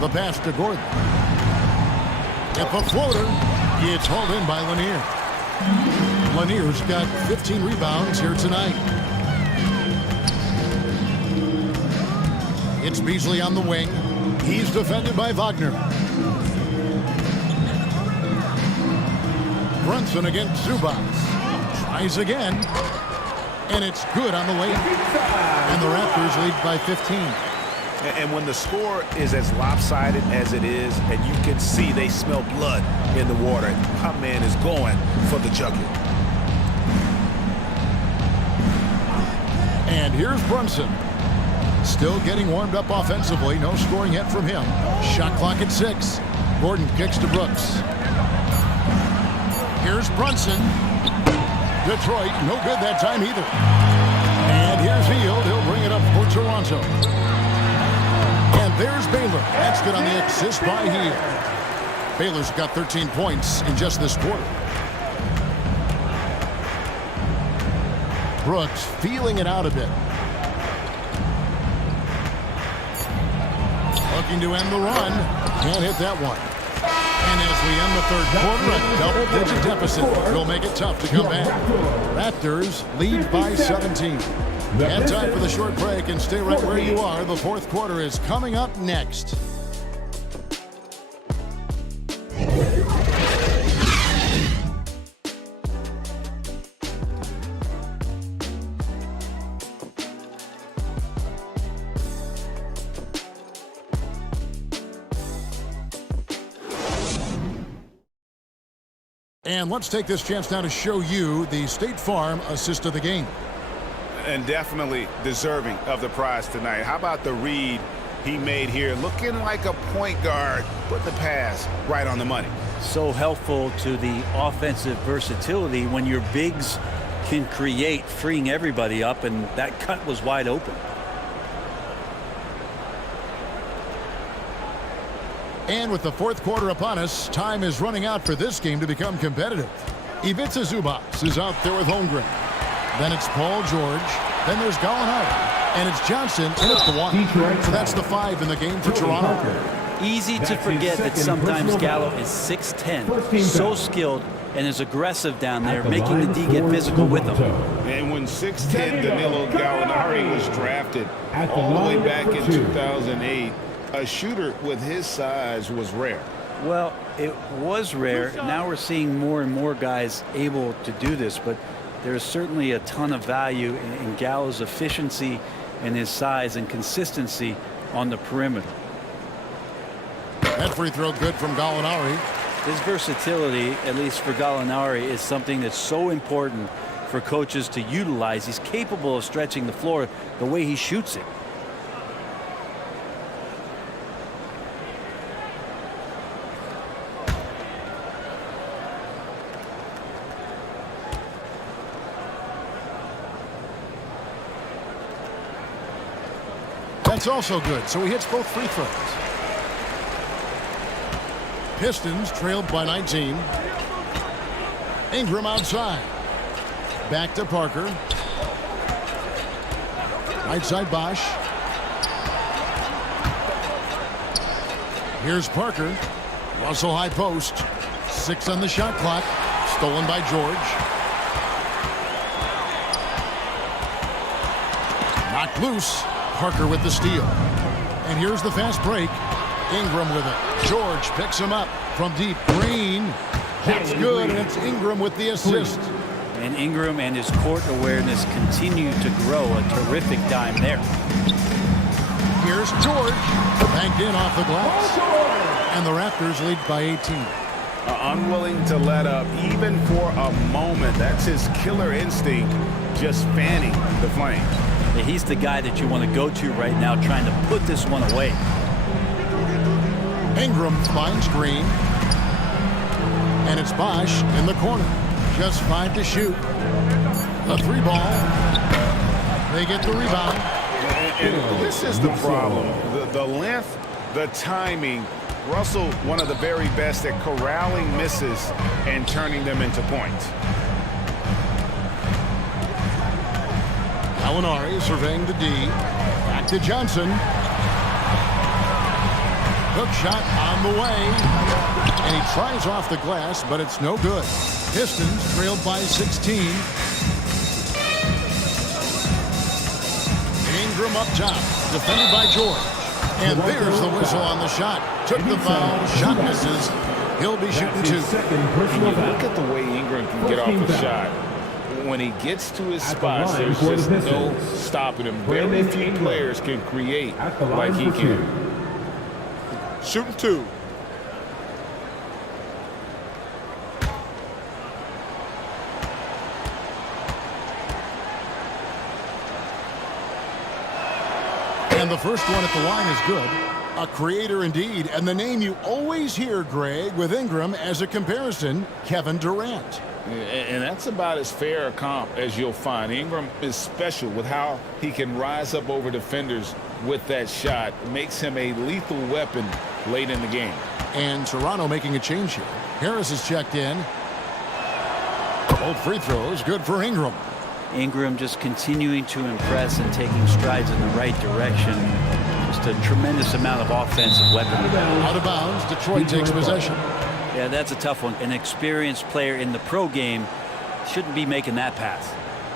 The pass to Gordon. At the floater, it's hauled in by Lanier. Lanier's got 15 rebounds here tonight. It's Beasley on the wing. He's defended by Wagner. Brunson against Zubats. Tries again. And it's good on the way up. And the Raptors lead by 15. And when the score is as lopsided as it is, and you can see they smell blood in the water, my man is going for the jugular. And here's Brunson. Still getting warmed up offensively. No scoring yet from him. Shot clock at 6. Gordon kicks to Brooks. Here's Brunson. Detroit, no good that time either. And here's Hield. He'll bring it up for Toronto. And there's Baylor. That's good on the assist by Hield. Baylor's got 13 points in just this quarter. Brooks feeling it out a bit. Looking to end the run. Can't hit that one. And as we end the third quarter, a double-digit deficit will make it tough to come back. Raptors lead by 17. And time for the short break, and stay right where you are. The fourth quarter is coming up next. And let's take this chance now to show you the State Farm assist of the game. And definitely deserving of the prize tonight. How about the read he made here? Looking like a point guard, put the pass right on the money. So helpful to the offensive versatility when your bigs can create, freeing everybody up, and that cut was wide open. And with the fourth quarter upon us, time is running out for this game to become competitive. Ivica Zubac is out there with Holmgren. Then it's Paul George. Then there's Gallinari. And it's Johnson, and it's the 1. So that's the 5 in the game for Toronto. Easy to forget that sometimes Gallo is 6'10", so skilled and is aggressive down there, making the D get physical with him. And when 6'10", Danilo Gallinari was drafted all the way back in 2008, a shooter with his size was rare. Well, it was rare. Now we're seeing more and more guys able to do this, but there's certainly a ton of value in Gallo's efficiency and his size and consistency on the perimeter. That free throw good from Gallinari. His versatility, at least for Gallinari, is something that's so important for coaches to utilize. He's capable of stretching the floor the way he shoots it. That's also good, so he hits both free throws. Pistons trailed by 19. Ingram outside. Back to Parker. Right side Bosch. Here's Parker. Russell high post. 6 on the shot clock. Stolen by George. Knocked loose. Parker with the steal. And here's the fast break. Ingram with it. George picks him up from deep. Green. That's good, and it's Ingram with the assist. And Ingram and his court awareness continue to grow. A terrific dime there. Here's George. Banked in off the glass. And the Raptors lead by 18. Unwilling to let up even for a moment. That's his killer instinct, just fanning the flame. He's the guy that you want to go to right now, trying to put this one away. Ingram finds Green. And it's Bosch in the corner. Just 5 to shoot. A 3 ball. They get the rebound. And this is the problem. The length, the timing, Russell, one of the very best at corralling misses and turning them into points. Gallinari surveying the D. Back to Johnson. Hook shot on the way. And he tries off the glass, but it's no good. Pistons trailed by 16. Ingram up top. Defended by George. And there's the whistle on the shot. Took the foul. Shot misses. He'll be shooting 2. Look at the way Ingram can get off a shot. When he gets to his spots, there's just no stopping him. Very few players can create like he can. Shooting 2. And the first one at the line is good. A creator indeed. And the name you always hear, Greg, with Ingram as a comparison, Kevin Durant. And that's about as fair a comp as you'll find. Ingram is special with how he can rise up over defenders with that shot. It makes him a lethal weapon late in the game. And Toronto making a change here. Harris is checked in. Both free throws good for Ingram. Ingram just continuing to impress and taking strides in the right direction. Just a tremendous amount of offensive weaponry. Out of bounds, Detroit takes possession. Yeah, that's a tough one. An experienced player in the pro game shouldn't be making that pass.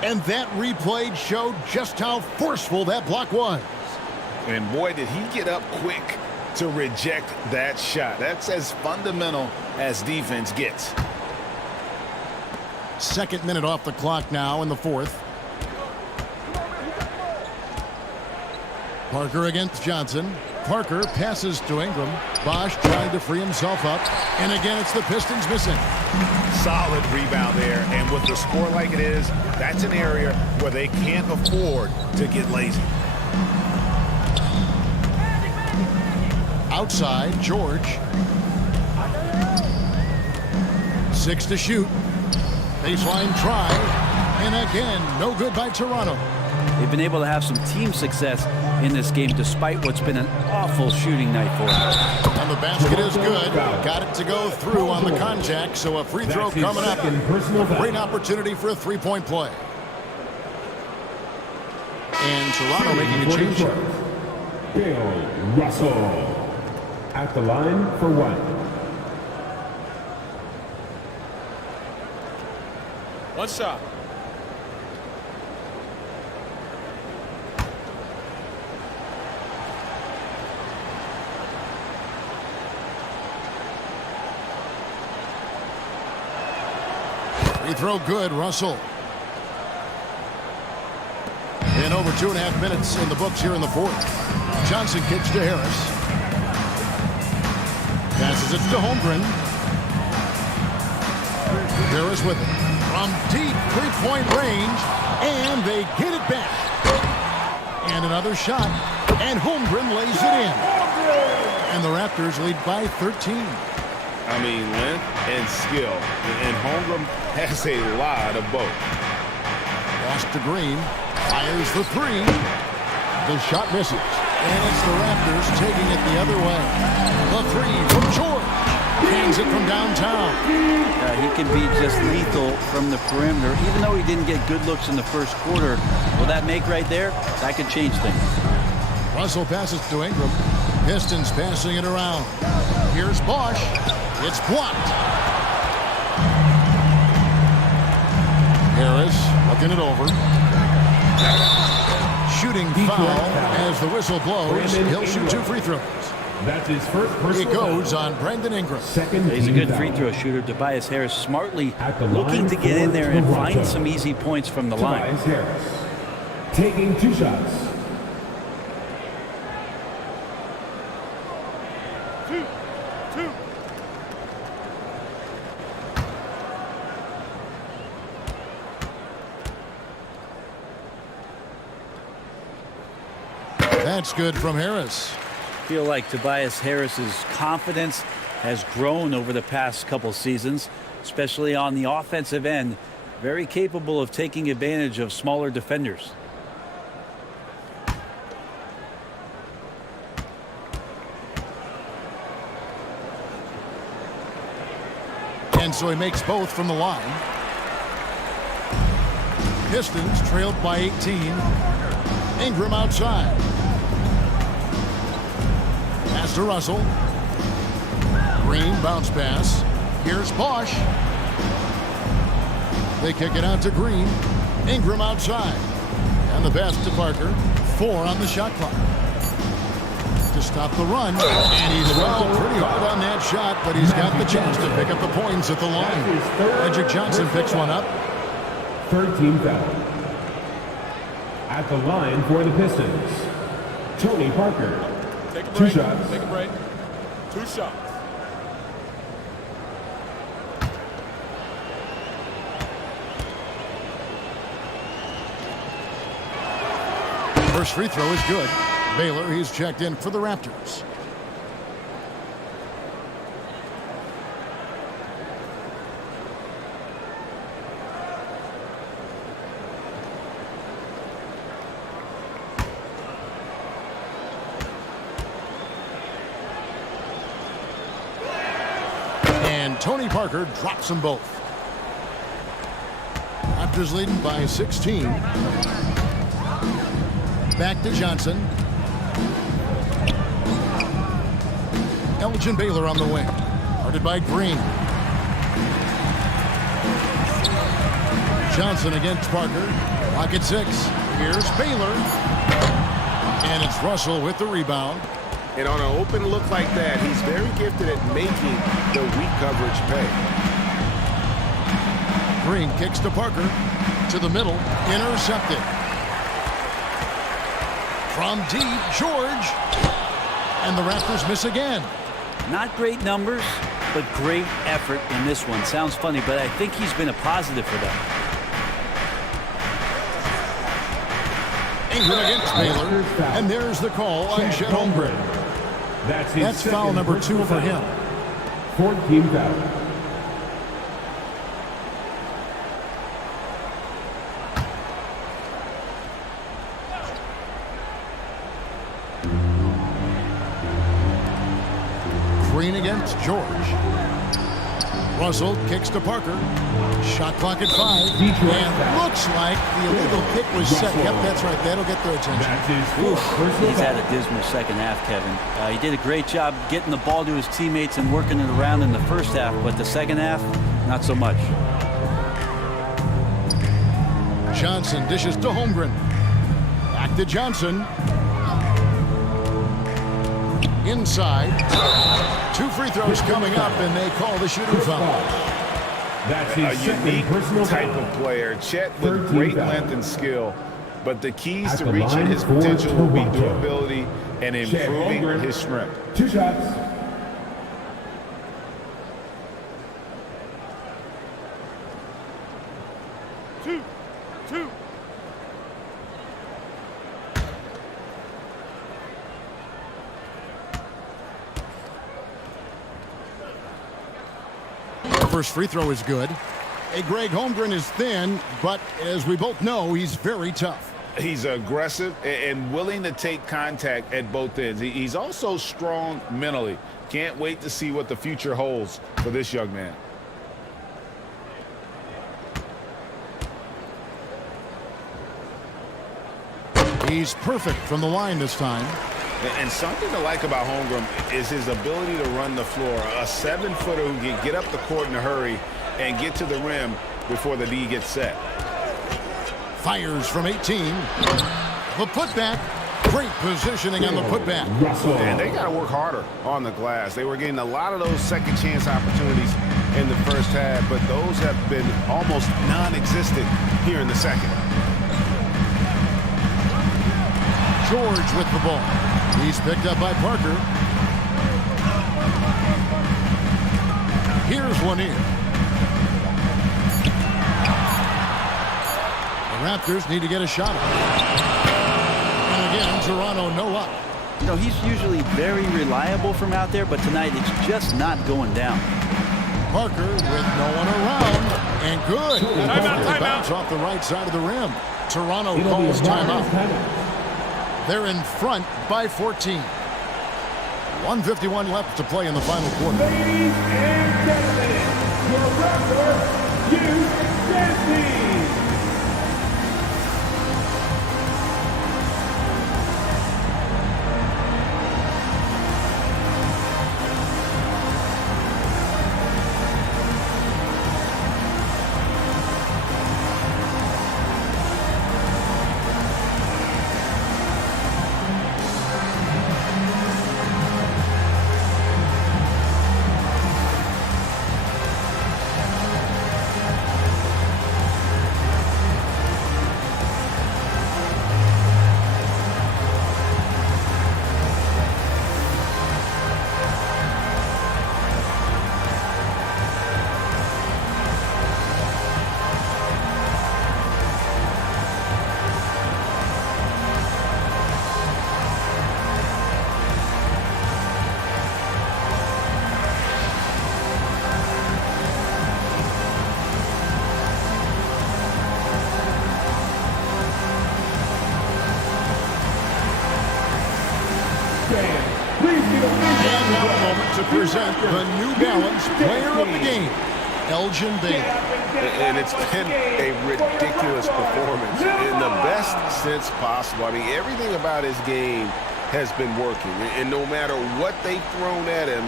And that replay showed just how forceful that block was. And boy, did he get up quick to reject that shot. That's as fundamental as defense gets. Second minute off the clock now in the fourth. Parker against Johnson. Parker passes to Ingram. Bosch trying to free himself up. And again, it's the Pistons missing. Solid rebound there. And with the score like it is, that's an area where they can't afford to get lazy. Outside, George. 6 to shoot. Baseline try. And again, no good by Toronto. They've been able to have some team success in this game despite what's been an awful shooting night for them. And the basket is good. Got it to go through on the contact, so a free throw coming up. Great opportunity for a three-point play. And Toronto making a change here. Bill Russell at the line for 1. One shot. Free throw good, Russell. And over 2.5 minutes in the books here in the fourth. Johnson kicks to Harris. Passes it to Holmgren. Harris with it. From deep three-point range. And they get it back. And another shot. And Holmgren lays it in. And the Raptors lead by 13. I mean, length and skill. And Holmgren has a lot of both. Lost to Green. Fires for 3. The shot misses. And it's the Raptors taking it the other way. The 3 from George. Hangs it from downtown. He can be just lethal from the perimeter. Even though he didn't get good looks in the first quarter, will that make right there? That could change things. Russell passes to Ingram. Pistons passing it around. Here's Bosch. It's blocked. Harris looking it over. Shooting foul as the whistle blows. He'll shoot 2 free throws. That's his first personal It goes on Brandon Ingram. He's a good free throw shooter. Tobias Harris smartly looking to get in there and find some easy points from the line. Tobias Harris taking 2 shots. Two. That's good from Harris. I feel like Tobias Harris's confidence has grown over the past couple seasons, especially on the offensive end. Very capable of taking advantage of smaller defenders. And so he makes both from the line. Pistons trailed by 18. Ingram outside. Pass to Russell. Green bounce pass. Here's Bosch. They kick it out to Green. Ingram outside. And the pass to Parker. 4 on the shot clock. To stop the run. And he's fouled pretty hard on that shot, but he's got the chance to pick up the points at the line. Magic Johnson picks one up. Third team foul. At the line for the Pistons, Tony Parker. Take a break. 2 shots. Take a break. 2 shots. First free throw is good. Baylor, he's checked in for the Raptors. And Tony Parker drops them both. Raptors leading by 16. Back to Johnson. Elgin Baylor on the wing. Guarded by Green. Johnson against Parker. Pocket 6. Here's Baylor. And it's Russell with the rebound. And on an open look like that, he's very gifted at making the weak coverage pay. Green kicks to Parker. To the middle. Intercepted. From deep, George. And the Raptors miss again. Not great numbers, but great effort in this one. Sounds funny, but I think he's been a positive for them. Ingram against Baylor. And there's the call on Chet Holmgren. That's foul number 2 for him. Fourth team foul. Green against George. Russell kicks to Parker. Shot clock at 5. And looks like the illegal kick was set. Yep, that's right. That'll get their attention. He's had a dismal second half, Kevin. He did a great job getting the ball to his teammates and working it around in the first half, but the second half, not so much. Johnson dishes to Holmgren. Back to Johnson. Inside. 2 free throws coming up, and they call the shooting foul. That's a unique type of player. Chet with great length and skill, but the keys to reaching his potential will be durability and improving his strength. 2 shots. Two. First free throw is good. Hey, Greg, Holmgren is thin, but as we both know, he's very tough. He's aggressive and willing to take contact at both ends. He's also strong mentally. Can't wait to see what the future holds for this young man. He's perfect from the line this time. And something to like about Holmgren is his ability to run the floor. A 7-footer who can get up the court in a hurry and get to the rim before the D gets set. Fires from 18. The putback. Great positioning on the putback. And they got to work harder on the glass. They were getting a lot of those second chance opportunities in the first half, but those have been almost non-existent here in the second. George with the ball. He's picked up by Parker. Here's Lanier. The Raptors need to get a shot up. And again, Toronto no up. You know, he's usually very reliable from out there, but tonight it's just not going down. Parker with no one around. And good. They bounce off the right side of the rim. Toronto calls timeout. They're in front by 14. 1:51 left to play in the final quarter. Ladies and gentlemen, your wrestler, Hugh Dempsey. And now a moment to present the New Balance Player of the Game, Elgin Baylor. And it's been a ridiculous performance in the best sense possible. I mean, everything about his game has been working. And no matter what they've thrown at him,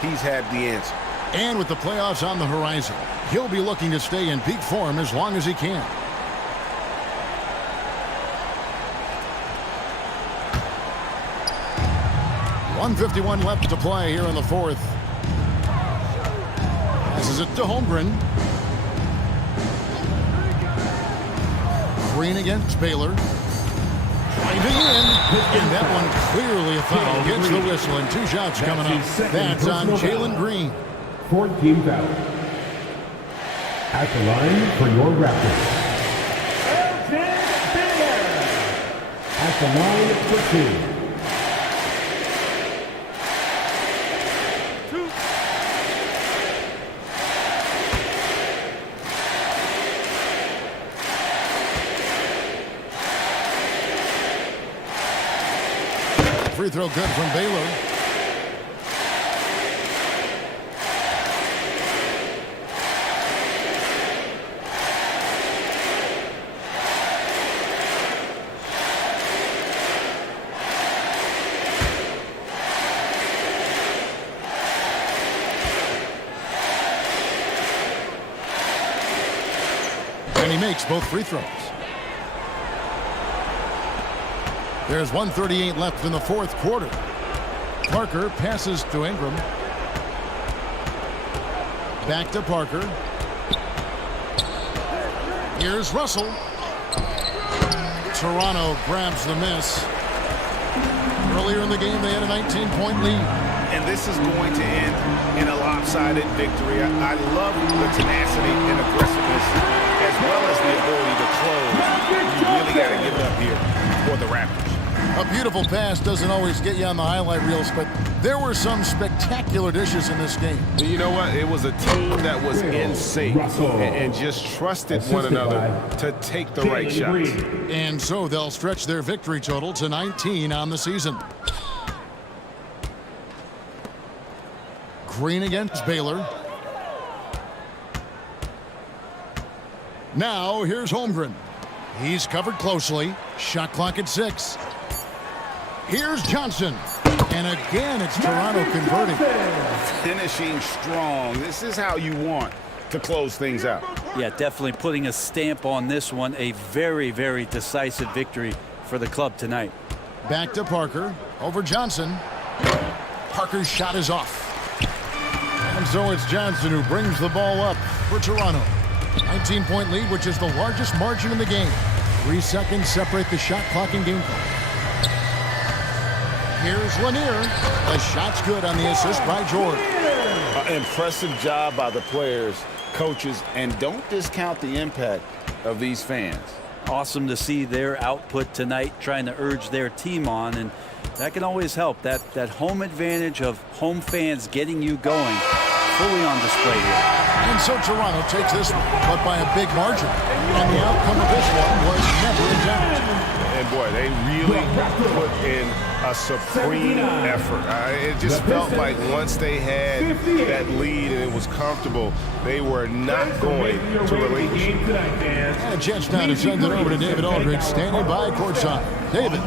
he's had the answer. And with the playoffs on the horizon, he'll be looking to stay in peak form as long as he can. .151 left to play here in the fourth. This is it to Holmgren. Green against Baylor. Driving in. And that one clearly a foul. Gets the whistle and 2 shots coming up. That's on Jalen Green. 14 foul. At the line for your Raptors, Elgin Baylor. At the line for 2. Free throw good from Baylor. And he makes both free throws. There's 1:38 left in the fourth quarter. Parker passes to Ingram. Back to Parker. Here's Russell. Toronto grabs the miss. Earlier in the game, they had a 19-point lead. And this is going to end in a lopsided victory. I love the tenacity and aggressiveness as well as the ability to close. You really got to give it up here for the Raptors. A beautiful pass doesn't always get you on the highlight reels, but there were some spectacular dishes in this game. You know what? It was a team that was in sync and just trusted one another to take the right shots. And so they'll stretch their victory total to 19 on the season. Green against Baylor. Now here's Holmgren. He's covered closely. Shot clock at 6. Here's Johnson. And again, it's Toronto converting. Finishing strong. This is how you want to close things out. Yeah, definitely putting a stamp on this one. A very, very decisive victory for the club tonight. Back to Parker. Over Johnson. Parker's shot is off. And so it's Johnson who brings the ball up for Toronto. 19-point lead, which is the largest margin in the game. 3 seconds separate the shot clock and game clock. Here's Lanier. The shot's good on the assist by George. Impressive job by the players, coaches, and don't discount the impact of these fans. Awesome to see their output tonight, trying to urge their team on, and that can always help. That home advantage of home fans getting you going, fully on display here. And so Toronto takes this one, but by a big margin. And the outcome of this one was never in doubt. And boy, they really put in a supreme effort. It just felt like once they had that lead and it was comfortable, they were not going to relinquish it. And a chance now to send it over to David Aldridge, standing by courtside. David.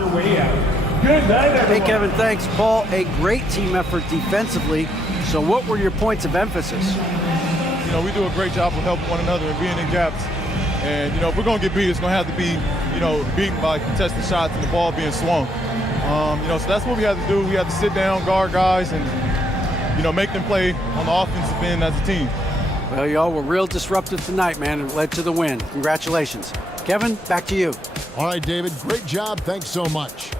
Hey, Kevin, thanks. Paul, a great team effort defensively. So what were your points of emphasis? You know, we do a great job of helping one another and being in gaps. And, you know, if we're going to get beat, it's going to have to be, you know, beaten by contested shots and the ball being swung. You know, so that's what we have to do. We have to sit down, guard guys, and, you know, make them play on the offensive end as a team. Well, y'all were real disruptive tonight, man, and led to the win. Congratulations. Kevin, back to you. All right, David, great job. Thanks so much.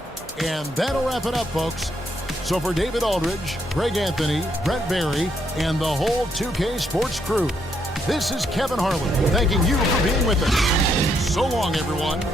And that'll wrap it up, folks. So for David Aldridge, Greg Anthony, Brent Barry, and the whole 2K Sports crew, this is Kevin Harlan thanking you for being with us. So long, everyone.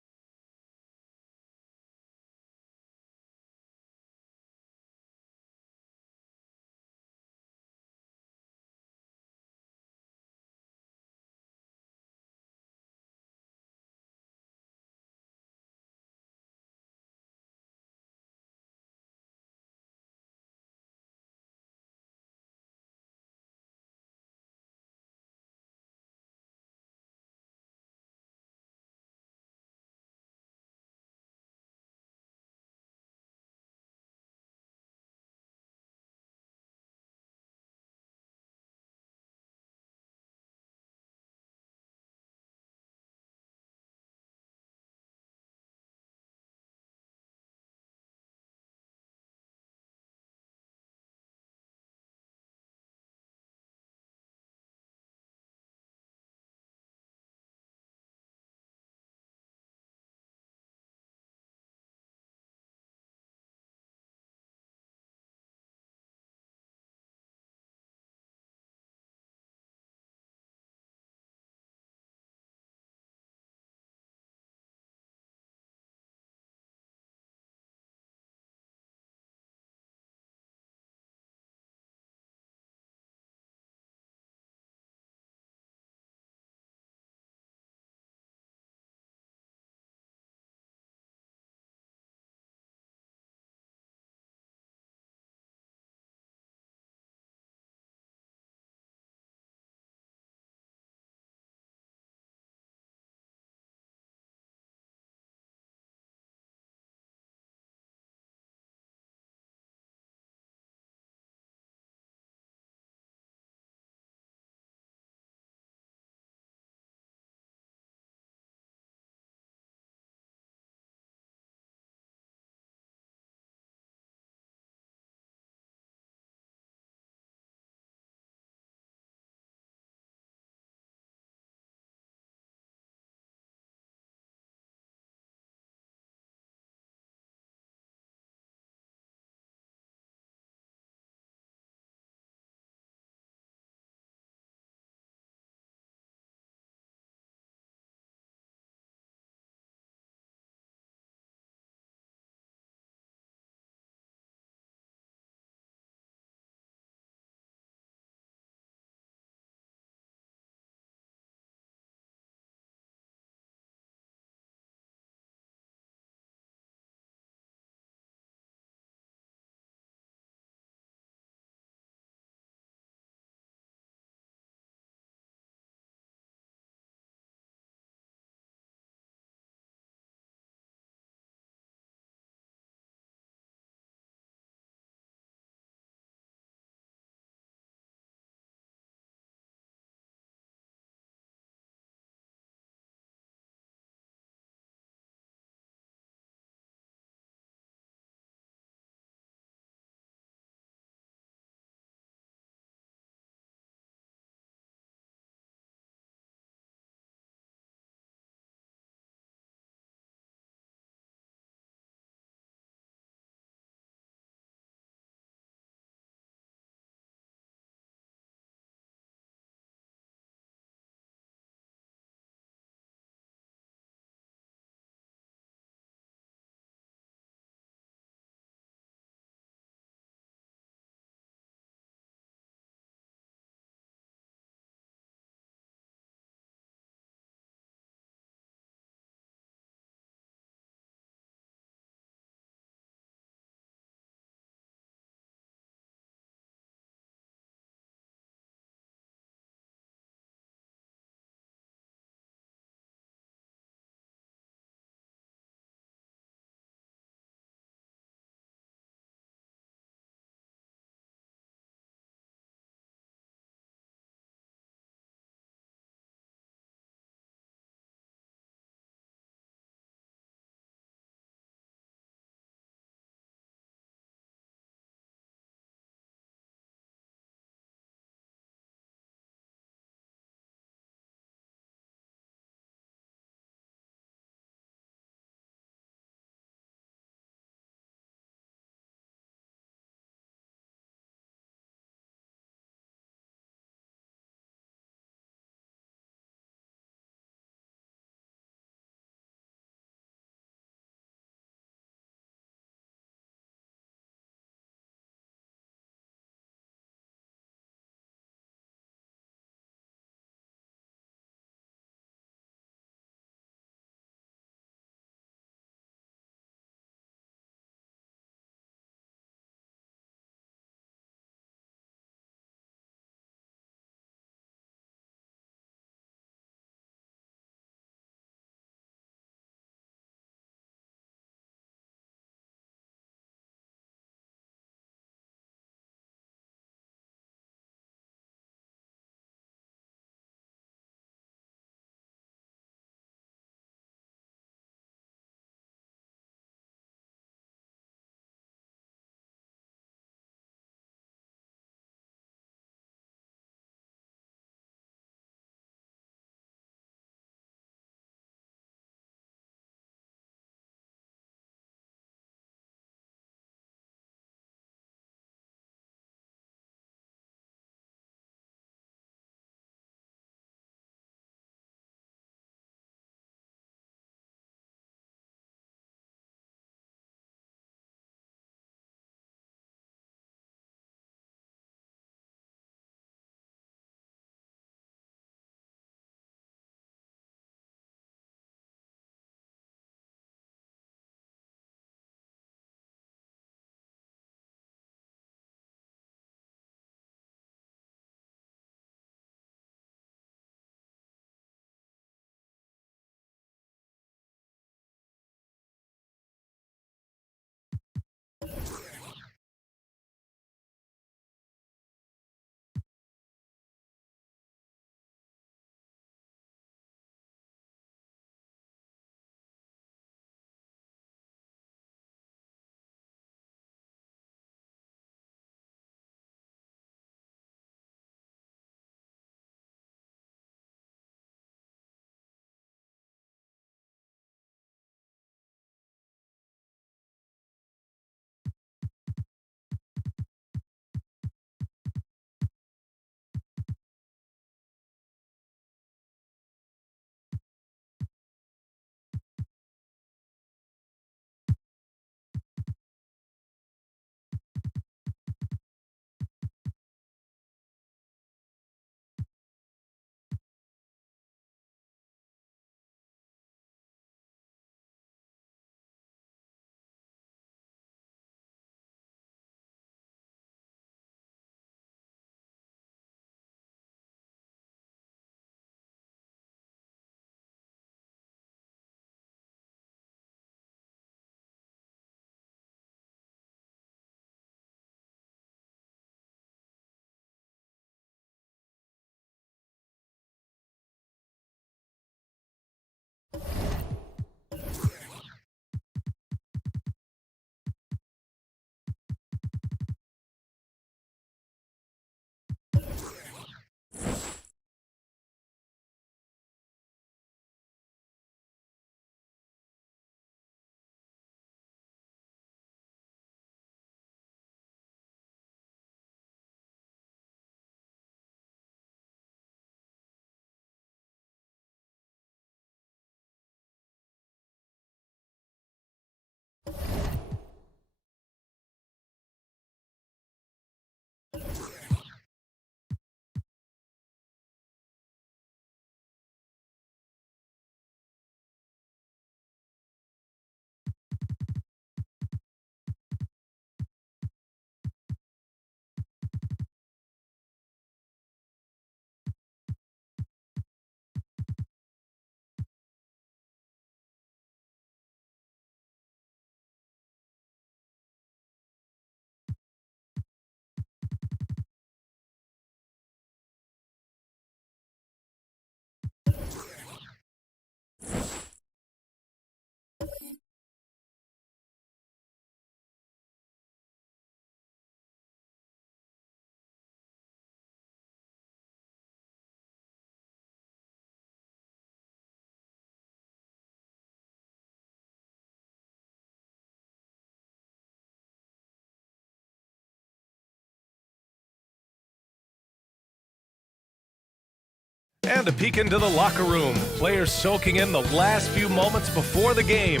And a peek into the locker room. Players soaking in the last few moments before the game.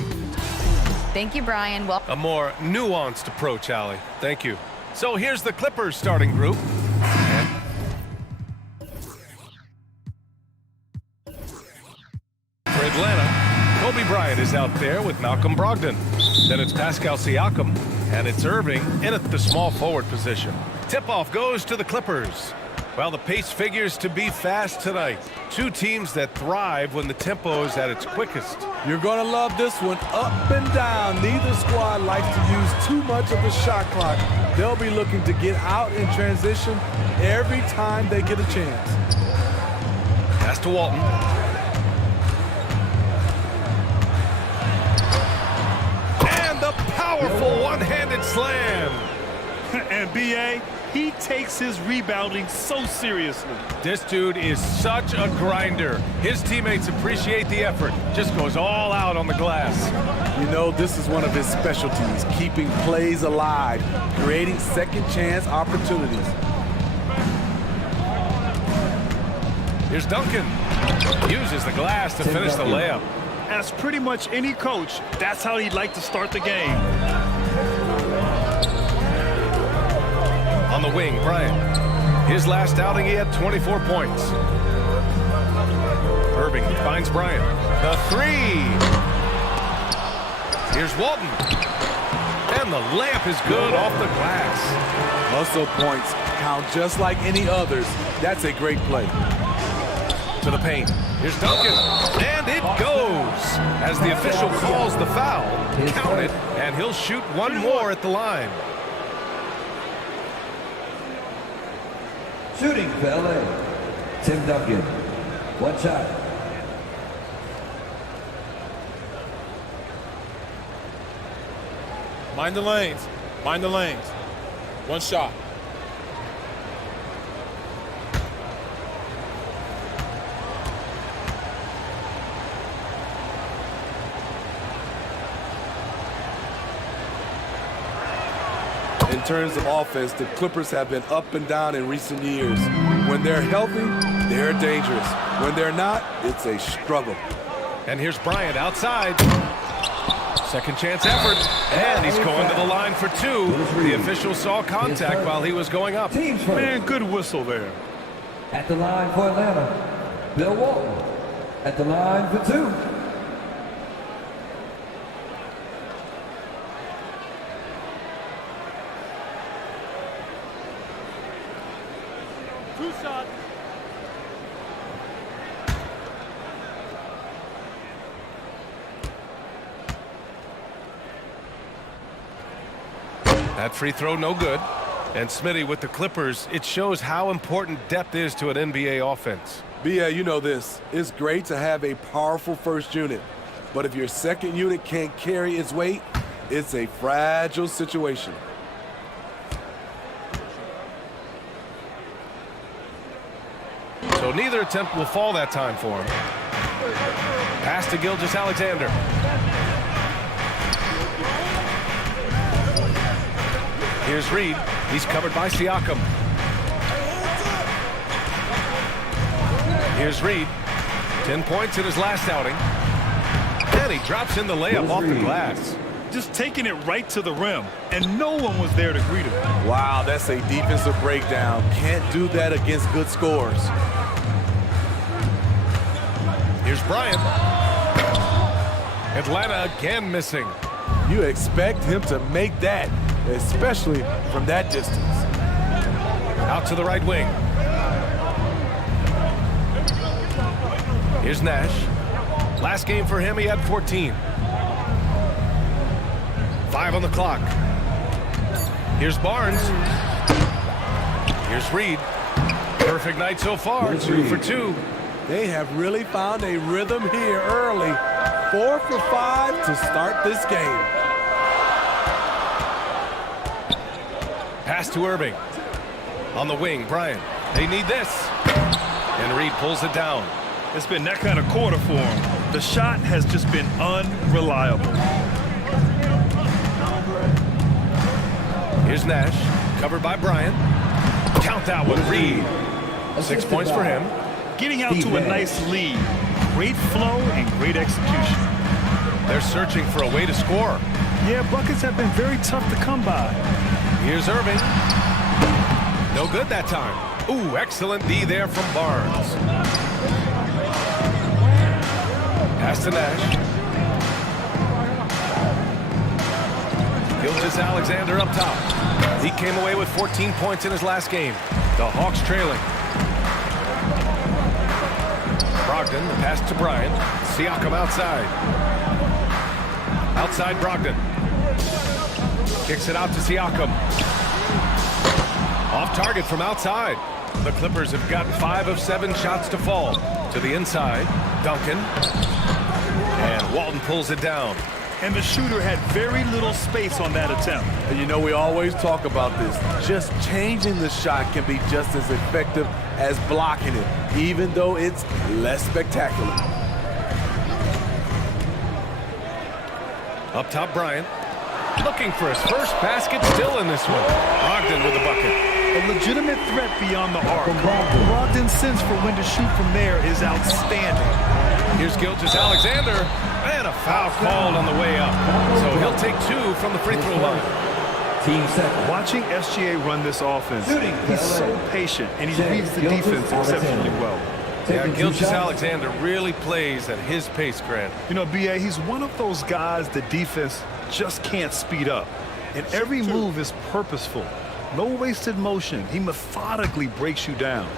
Thank you, Brian. Well, a more nuanced approach, Allie. Thank you. So here's the Clippers starting group. For Atlanta, Kobe Bryant is out there with Malcolm Brogdon. Then it's Pascal Siakam, and it's Irving in at the small forward position. Tip-off goes to the Clippers. Well, the pace figures to be fast tonight. Two teams that thrive when the tempo is at its quickest. You're going to love this one, up and down. Neither squad likes to use too much of the shot clock. They'll be looking to get out in transition every time they get a chance. Pass to Walton. And the powerful one-handed slam. And B.A., he takes his rebounding so seriously. This dude is such a grinder. His teammates appreciate the effort. Just goes all out on the glass. You know, this is one of his specialties, keeping plays alive, creating second chance opportunities. Here's Duncan. Uses the glass to finish the layup. As pretty much any coach, that's how he'd like to start the game. On the wing, Bryant. His last outing, he had 24 points. Irving finds Bryant. The three. Here's Walton. And the layup is good off the glass. Muscle points count just like any others. That's a great play. To the paint. Here's Duncan. And it goes. As the official calls the foul, count it, and he'll shoot one more at the line. Shooting for LA, Tim Duncan. One shot. Mind the lanes. Mind the lanes. One shot. In terms of offense, the Clippers have been up and down in recent years. When they're healthy, they're dangerous. When they're not, it's a struggle. And here's Bryant outside. Second chance effort. And he's going to the line for two. The official saw contact while he was going up. Man, good whistle there. At the line for Atlanta, Bill Walton. At the line for two. That free throw no good. And Smitty with the Clippers, it shows how important depth is to an NBA offense. B.A., you know this. It's great to have a powerful first unit. But if your second unit can't carry its weight, it's a fragile situation. So neither attempt will fall that time for him. Pass to Gilgeous-Alexander. Here's Reed. He's covered by Siakam. Here's Reed. 10 points in his last outing. And he drops in the layup off the glass. Just taking it right to the rim, and no one was there to greet him. Wow, that's a defensive breakdown. Can't do that against good scores. Here's Bryant. Atlanta again missing. You expect him to make that, especially from that distance. Out to the right wing. Here's Nash. Last game for him, he had 14. 5 on the clock. Here's Barnes. Here's Reed. Perfect night so far, 2 for 2. They have really found a rhythm here early. 4 for 5 to start this game. Pass to Irving. On the wing, Bryant. They need this. And Reed pulls it down. It's been that kind of quarter for him. The shot has just been unreliable. Here's Nash, covered by Bryant. Count that one, Reed. 6 points for him. getting out to a nice lead. Great flow and great execution. They're searching for a way to score. Yeah, buckets have been very tough to come by. Here's Irving. No good that time. Ooh, excellent D there from Barnes. Pass to Nash. Gilgeous-Alexander up top. He came away with 14 points in his last game. The Hawks trailing. Brogdon, the pass to Bryant. Siakam outside. Outside Brogdon. Kicks it out to Siakam. Off target from outside. The Clippers have gotten 5 of 7 shots to fall. To the inside, Duncan. And Walton pulls it down. And the shooter had very little space on that attempt. And you know, we always talk about this. Just changing the shot can be just as effective as blocking it, even though it's less spectacular. Up top, Bryant. Looking for his first basket, still in this one. Brogdon with the bucket. A legitimate threat beyond the arc. Brogdon's sense for when to shoot from there is outstanding. Here's Gilgeous-Alexander. And a foul called on the way up. So he'll take 2 from the free throw line. Watching SGA run this offense, he's so patient, and he reads the defense exceptionally well. Yeah, Gilgeous-Alexander really plays at his pace, Grant. You know, B.A., he's one of those guys the defense just can't speed up. And every move is purposeful. No wasted motion. He methodically breaks you down.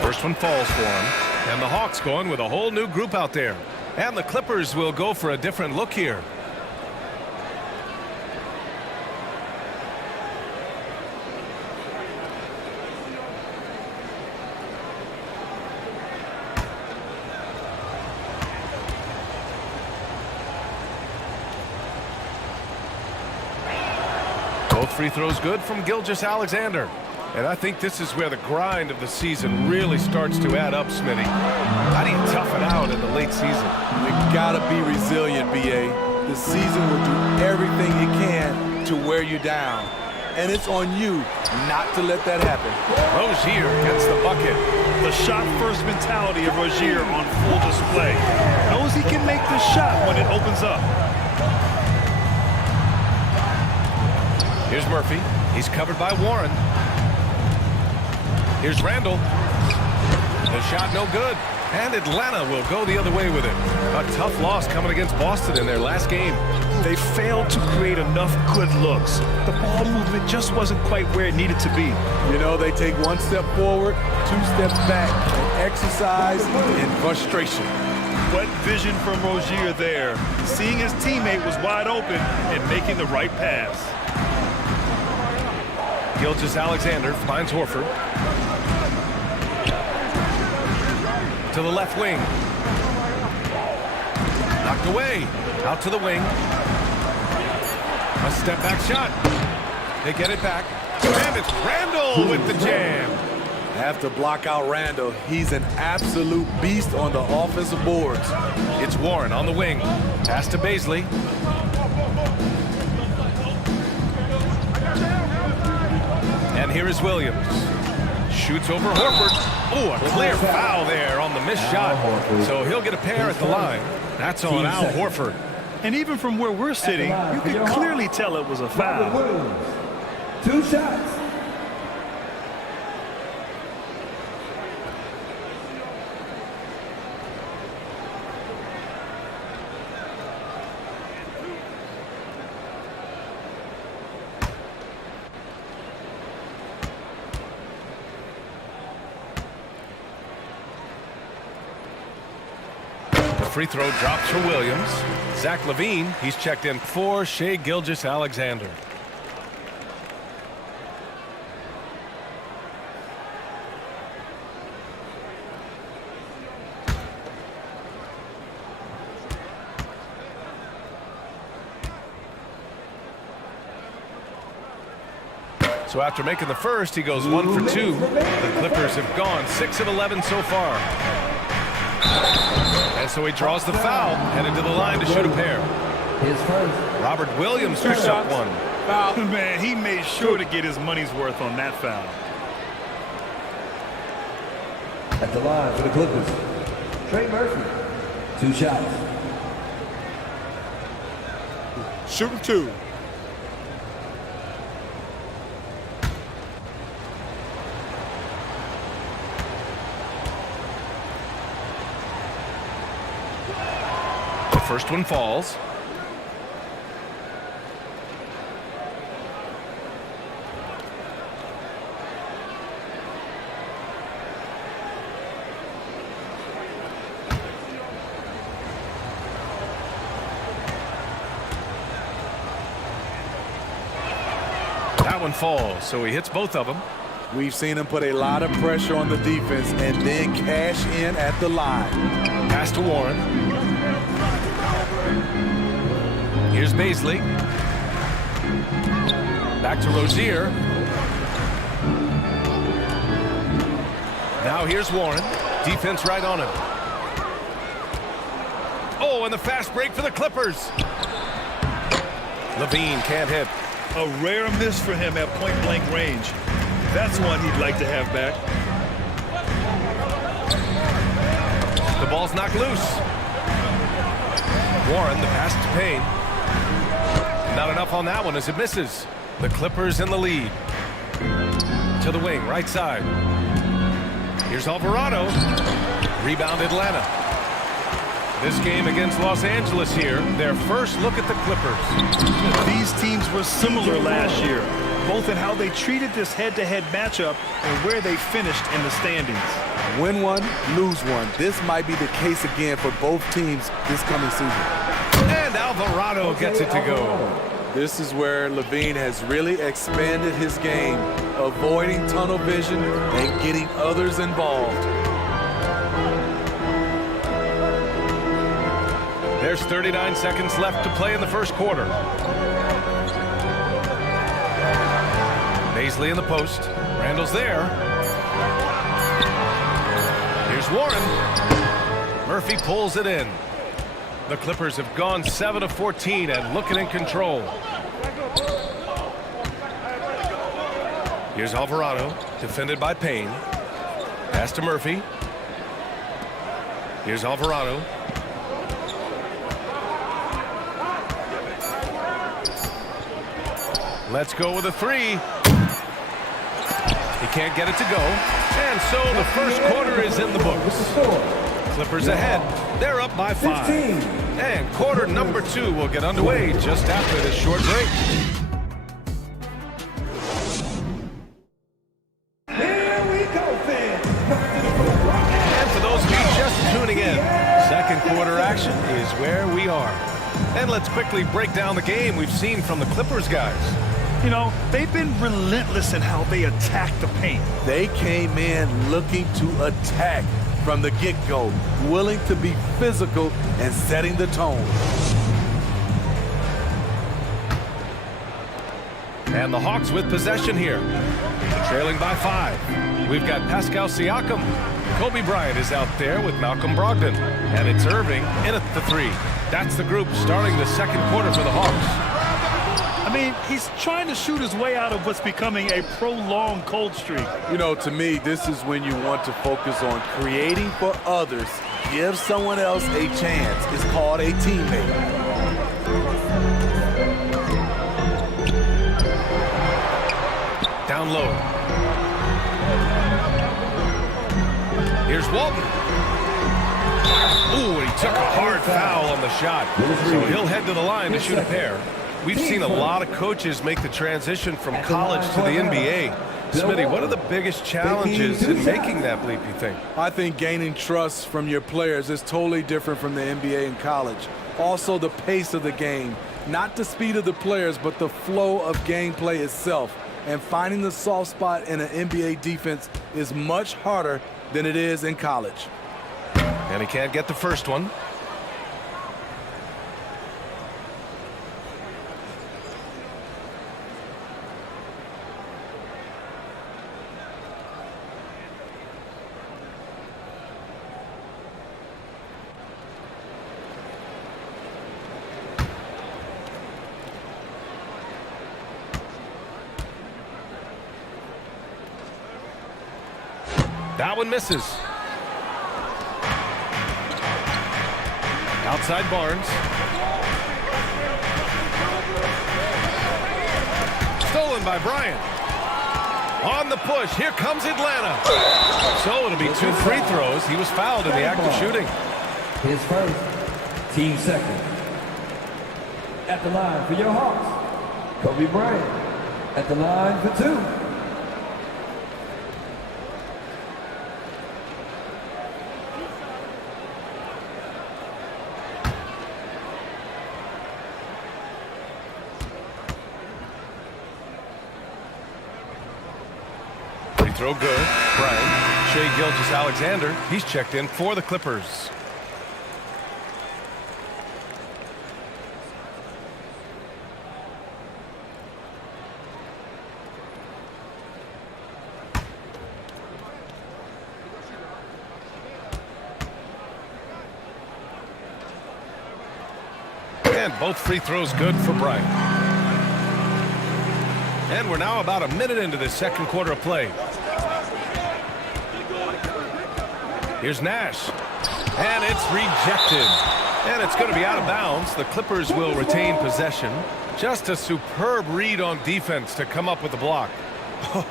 First one falls for him. And the Hawks going with a whole new group out there. And the Clippers will go for a different look here. Both free throws good from Gilgeous-Alexander. And I think this is where the grind of the season really starts to add up, Smitty. How do you tough it out in the late season? You gotta be resilient, B.A. The season will do everything it can to wear you down. And it's on you not to let that happen. Rozier gets the bucket. The shot-first mentality of Rozier on full display. Knows he can make the shot when it opens up. Here's Murphy. He's covered by Warren. Here's Randall. The shot no good. And Atlanta will go the other way with it. A tough loss coming against Boston in their last game. They failed to create enough good looks. The ball movement just wasn't quite where it needed to be. You know, they take 1 step forward, 2 steps back, and exercise in frustration. What vision from Rozier there. Seeing his teammate was wide open and making the right pass. Gilgeous-Alexander finds Horford. To the left wing. Knocked away. Out to the wing. A step back shot. They get it back. And it's Randall with the jam. Have to block out Randall. He's an absolute beast on the offensive boards. It's Warren on the wing. Pass to Baisley. And here is Williams. Shoots over Horford. Oh, a clear foul there on the missed shot. So he'll get a pair at the line. That's on Al Horford. And even from where we're sitting, you can clearly tell it was a foul. 2 shots. Free throw drops for Williams. Zach LaVine, he's checked in for Shai Gilgeous-Alexander. So after making the first, he goes 1 for 2. The Clippers have gone 6 of 11 so far. And so he draws the foul, headed to the line to shoot a pair. Robert Williams picks up one. Foul. Man, he made sure to get his money's worth on that foul. At the line for the Clippers, Trey Murphy. 2 shots. Shooting 2. The first one falls. That one falls, so he hits both of them. We've seen him put a lot of pressure on the defense and then cash in at the line. Pass to Warren. Here's Baisley. Back to Rozier. Now here's Warren. Defense right on him. Oh, and the fast break for the Clippers. Levine can't hit. A rare miss for him at point-blank range. That's one he'd like to have back. The ball's knocked loose. Warren, the pass to Payne. Not enough on that one as it misses. The Clippers in the lead. To the wing, right side. Here's Alvarado. Rebound Atlanta. This game against Los Angeles here, their first look at the Clippers. These teams were similar last year, both in how they treated this head-to-head matchup and where they finished in the standings. Win one, lose one. This might be the case again for both teams this coming season. And Alvarado gets it to go. This is where Levine has really expanded his game, avoiding tunnel vision and getting others involved. There's 39 seconds left to play in the first quarter. Baisley in the post. Randall's there. Here's Warren. Murphy pulls it in. The Clippers have gone 7 of 14 and looking in control. Here's Alvarado, defended by Payne. Pass to Murphy. Here's Alvarado. Let's go with a 3. He can't get it to go. And so the first quarter is in the books. Clippers ahead. They're up by 5. And quarter number 2 will get underway just after this short break. Here we go, fans. And for those of you just tuning in, second quarter action is where we are. And let's quickly break down the game we've seen from the Clippers guys. You know, they've been relentless in how they attack the paint. They came in looking to attack from the get-go, willing to be physical and setting the tone. And the Hawks with possession here. Trailing by 5. We've got Pascal Siakam. Kobe Bryant is out there with Malcolm Brogdon. And it's Irving in at the 3. That's the group starting the second quarter for the Hawks. I mean, he's trying to shoot his way out of what's becoming a prolonged cold streak. You know, to me, this is when you want to focus on creating for others. Give someone else a chance. It's called a teammate. Down low. Here's Walton. Ooh, and he took a hard foul on the shot. So he'll head to the line to shoot a pair. We've seen a lot of coaches make the transition from college to the NBA. Smitty, what are the biggest challenges in making that leap, you think? I think gaining trust from your players is totally different from the NBA and college. Also, the pace of the game. Not the speed of the players, but the flow of gameplay itself. And finding the soft spot in an NBA defense is much harder than it is in college. And he can't get the first one. That one misses. Outside Barnes. Stolen by Bryant. On the push, here comes Atlanta. So it'll be 2 free throws. He was fouled in the act of shooting. His first, team second. At the line for your Hawks, Kobe Bryant. At the line for 2. Free throw good. Bryant. Shai Gilgeous-Alexander. He's checked in for the Clippers. And both free throws good for Bryant. And we're now about a minute into the second quarter of play. Here's Nash. And it's rejected. And it's going to be out of bounds. The Clippers will retain possession. Just a superb read on defense to come up with the block.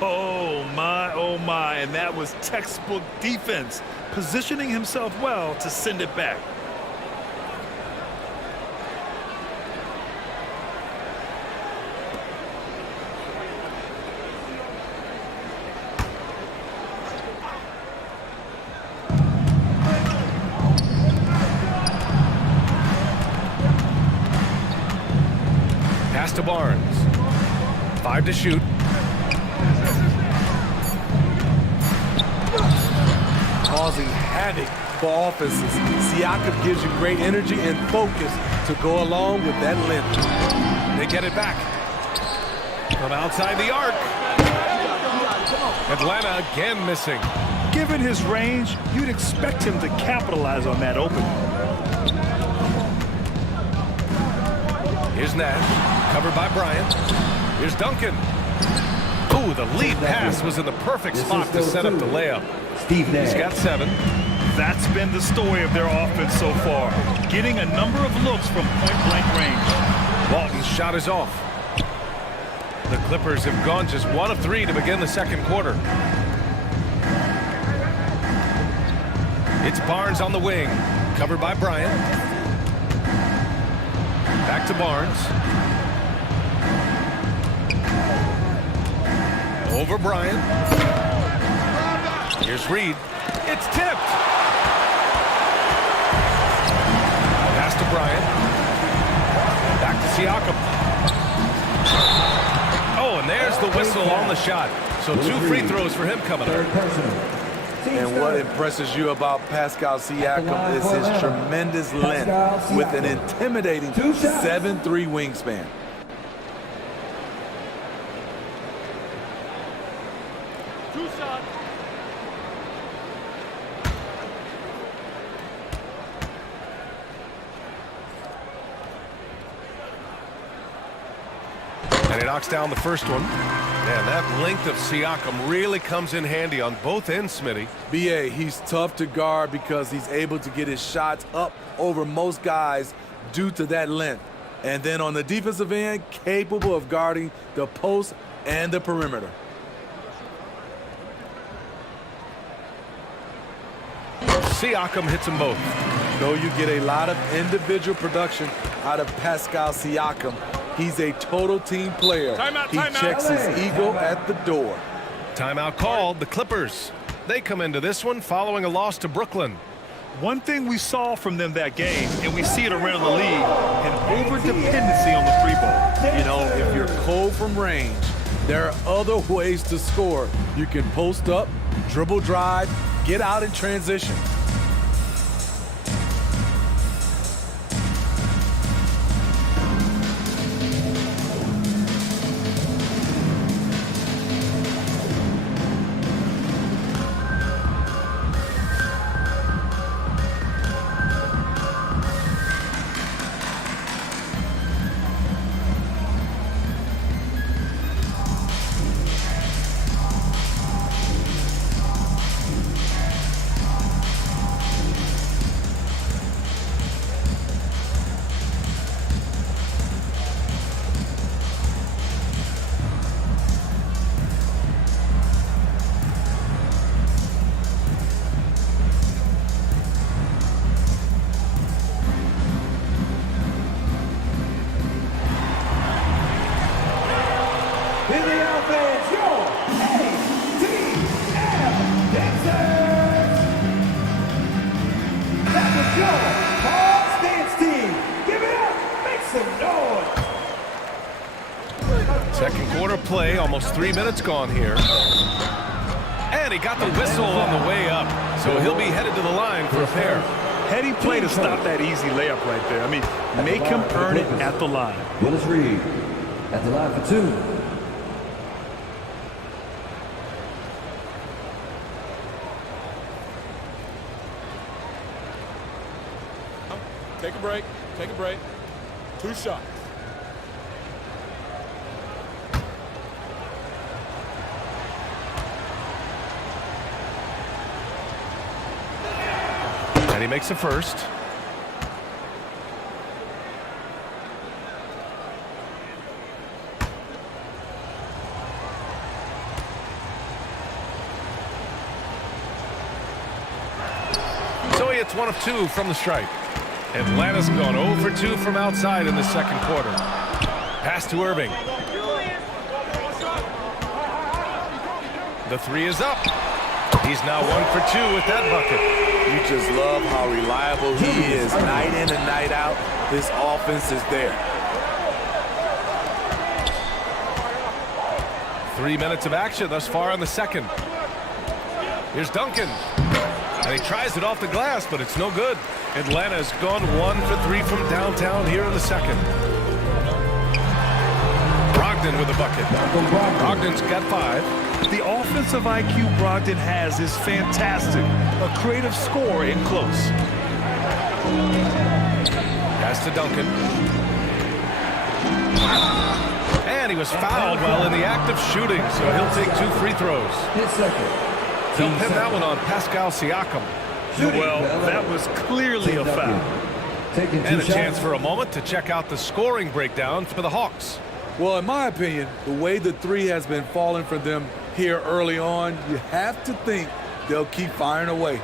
Oh my, and that was textbook defense, positioning himself well to send it back. Pass to Barnes. 5 to shoot. Causing havoc for offenses. Siakam gives you great energy and focus to go along with that length. They get it back. From outside the arc. Atlanta again missing. Given his range, you'd expect him to capitalize on that opening. Here's Nash. Covered by Bryant. Here's Duncan. Ooh, the lead pass was in the perfect spot to set up the layup. Steve Nash. He's got 7. That's been the story of their offense so far, getting a number of looks from point-blank range. Walton's shot is off. The Clippers have gone just 1 of 3 to begin the second quarter. It's Barnes on the wing, covered by Bryant. Back to Barnes. Over Bryant. Here's Reed. It's tipped. Pass to Bryant. Back to Siakam. Oh, and there's the whistle on the shot. So 2 free throws for him coming up. And what impresses you about Pascal Siakam is his tremendous length with an intimidating 7'3" wingspan. And he knocks down the first one. Man, that length of Siakam really comes in handy on both ends, Smitty. B.A., he's tough to guard because he's able to get his shots up over most guys due to that length. And then on the defensive end, capable of guarding the post and the perimeter. Siakam hits them both. Though you get a lot of individual production out of Pascal Siakam, he's a total team player. He checks his ego at the door. Timeout called. The Clippers. They come into this one following a loss to Brooklyn. One thing we saw from them that game, and we see it around the league, an over-dependency on the 3-ball. You know, if you're cold from range, there are other ways to score. You can post up, dribble drive, get out in transition. extra play, almost 3 minutes gone here. And he got the whistle on the way up, so he'll be headed to the line for a pair. Heady play to stop that easy layup right there. I mean, make him earn it at the line. Willis Reed at the line for 2. Take a break. Take a break. 2 shots. And he makes the first. So he hits 1 of 2 from the stripe. Atlanta's gone 0 for 2 from outside in the second quarter. Pass to Irving. The 3 is up. He's now 1 for 2 with that bucket. You just love how reliable he is night in and night out. This offense is there. 3 minutes of action thus far in the second. Here's Duncan. And he tries it off the glass, but it's no good. Atlanta's gone 1 for 3 from downtown here in the second. Brogdon with a bucket. Brogdon's got 5. The offensive IQ Brogdon has is fantastic. A creative scorer in close. Pass to Duncan. And he was fouled while in the act of shooting, so he'll take 2 free throws. They'll pin that one on Pascal Siakam. Well, that was clearly a foul. And a chance for a moment to check out the scoring breakdown for the Hawks. Well, in my opinion, the way the 3 has been falling for them here early on, you have to think they'll keep firing away.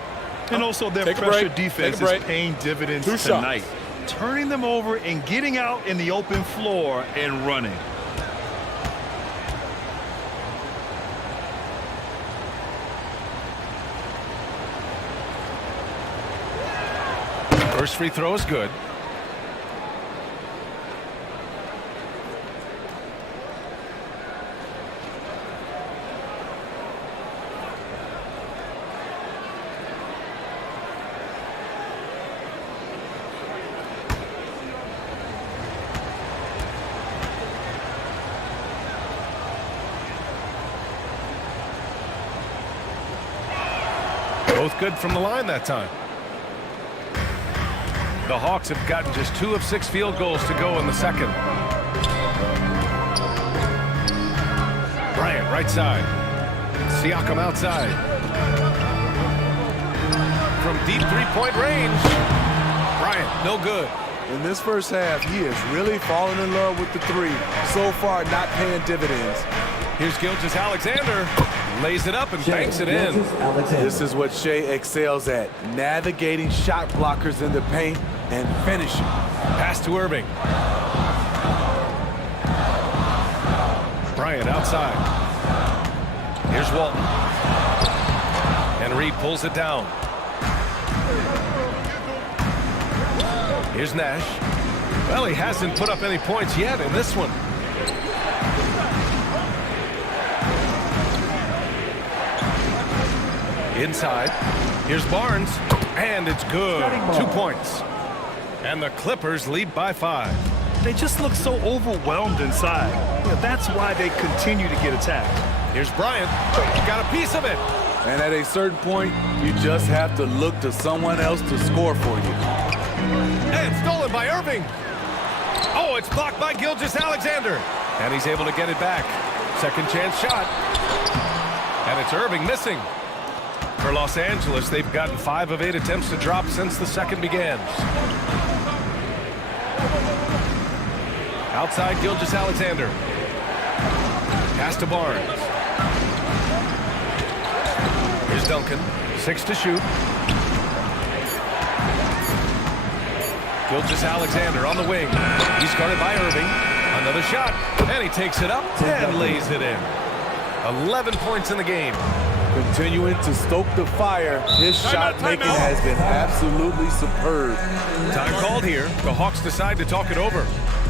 And also their pressure defense is paying dividends tonight. Turning them over and getting out in the open floor and running. First free throw is good. Both good from the line that time. The Hawks have gotten just 2 of 6 field goals to go in the second. Bryant right side. Siakam outside. From deep 3-point range. Bryant, no good. In this first half, he is really falling in love with the 3. So far, not paying dividends. Here's Gilgeous-Alexander. Lays it up and banks it in. This is what Shea excels at, navigating shot blockers in the paint and finishing. Pass to Irving. Bryant outside. Here's Walton. And Reed pulls it down. Here's Nash. Well, he hasn't put up any points yet in this one. Inside. Here's Barnes. And it's good. 2 points. And the Clippers lead by 5. They just look so overwhelmed inside. Yeah, that's why they continue to get attacked. Here's Bryant. Got a piece of it. And at a certain point, you just have to look to someone else to score for you. And stolen by Irving. Oh, it's blocked by Gilgeous-Alexander. And he's able to get it back. Second chance shot. And it's Irving missing. For Los Angeles, they've gotten 5 of 8 attempts to drop since the second began. Outside Gilgeous-Alexander. Pass to Barnes. Here's Duncan. 6 to shoot. Gilgeous-Alexander on the wing. He's guarded by Irving. Another shot. And he takes it up and lays it in. 11 points in the game. Continuing to stoke the fire, his shot making has been absolutely superb. Time called here. The Hawks decide to talk it over.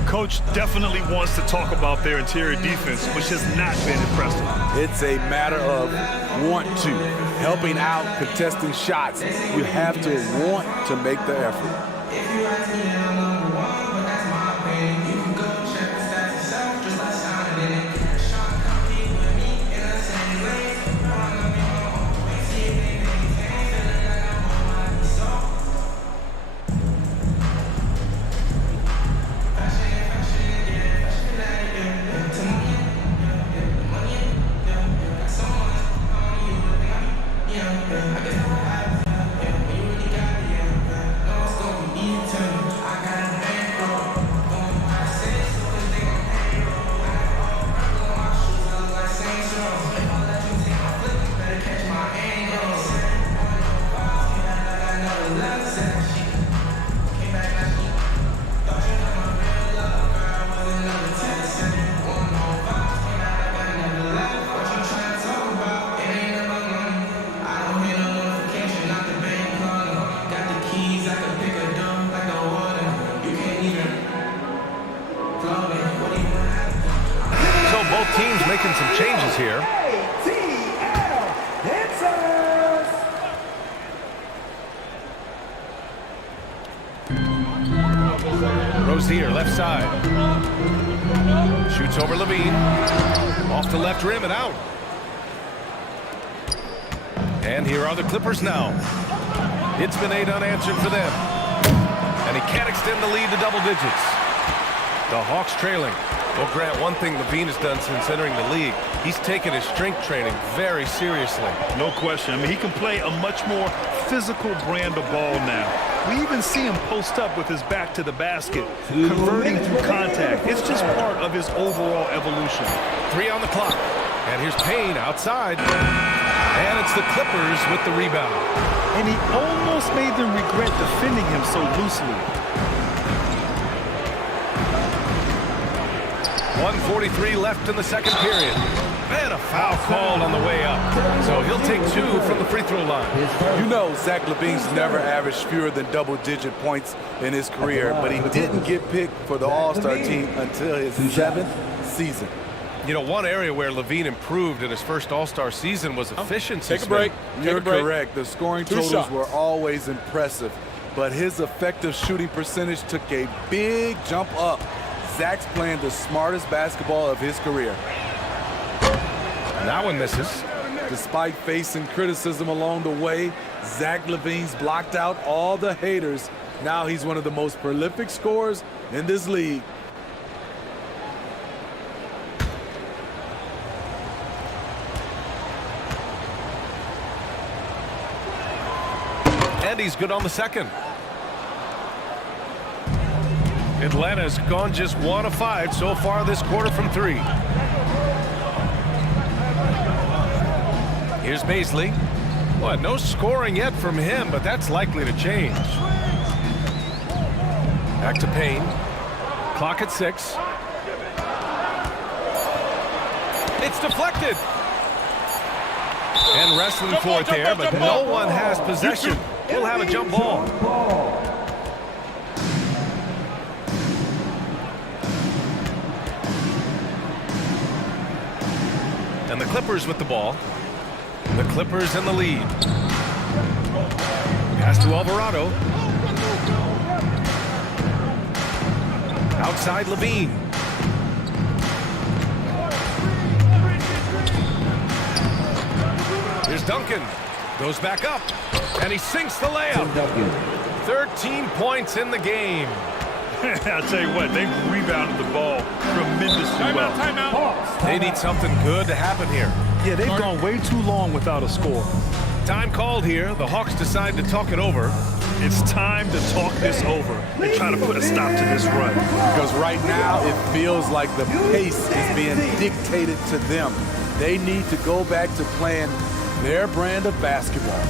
Coach definitely wants to talk about their interior defense, which has not been impressive. It's a matter of want to, helping out, contesting shots. You have to want to make the effort. Both teams making some changes here. Rozier, left side. Shoots over Levine. Off the left rim and out. And here are the Clippers now. It's been 8 unanswered for them. And he can't extend the lead to double digits. The Hawks trailing. Well, Grant, one thing Levine has done since entering the league, he's taken his strength training very seriously. No question. I mean, he can play a much more physical brand of ball now. We even see him post up with his back to the basket, converting through contact. It's just part of his overall evolution. 3 on the clock. And here's Payne outside. And it's the Clippers with the rebound. And he almost made them regret defending him so loosely. 1:43 left in the second period. And a foul called on the way up. So he'll take 2 from the free throw line. You know Zach LaVine's never averaged fewer than double-digit points in his career, but he didn't get picked for the All-Star team until his 7th season. You know, one area where Levine improved in his first All-Star season was efficiency. Take a break. You're correct. The scoring totals were always impressive, but his effective shooting percentage took a big jump up. Zach's playing the smartest basketball of his career. That one misses. Despite facing criticism along the way, Zach LaVine's blocked out all the haters. Now he's one of the most prolific scorers in this league. And he's good on the second. Atlanta's gone just 1 of 5 so far this quarter from 3. Here's Baisley. Well, no scoring yet from him, but that's likely to change. Back to Payne. Clock at 6. It's deflected. And wrestling for it there, but no one has possession. We'll have a jump ball. And the Clippers with the ball. The Clippers in the lead. Pass to Alvarado. Outside Levine. Here's Duncan. Goes back up. And he sinks the layup. 13 points in the game. I'll tell you what, they've rebounded the ball tremendously well. Timeout. They need something good to happen here. Yeah, they've gone way too long without a score. Time called here. The Hawks decide to talk it over. It's time to talk this over and try to put a stop to this run. Because right now it feels like the pace is being dictated to them. They need to go back to playing their brand of basketball.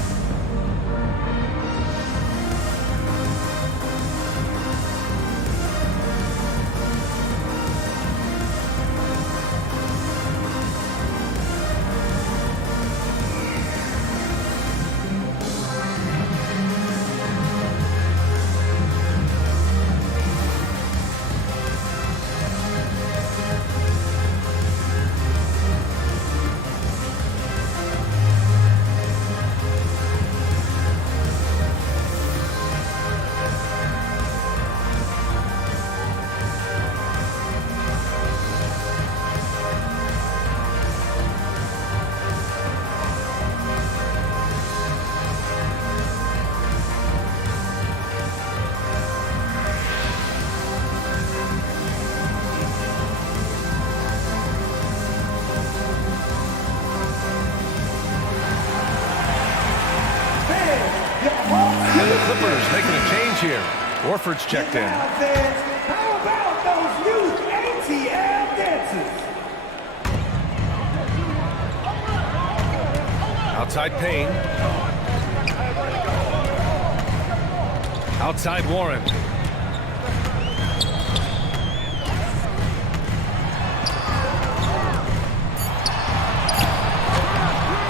Clippers making a change here. Horford's checked in. How about those youth ATL dances? Outside Payne. Outside Warren.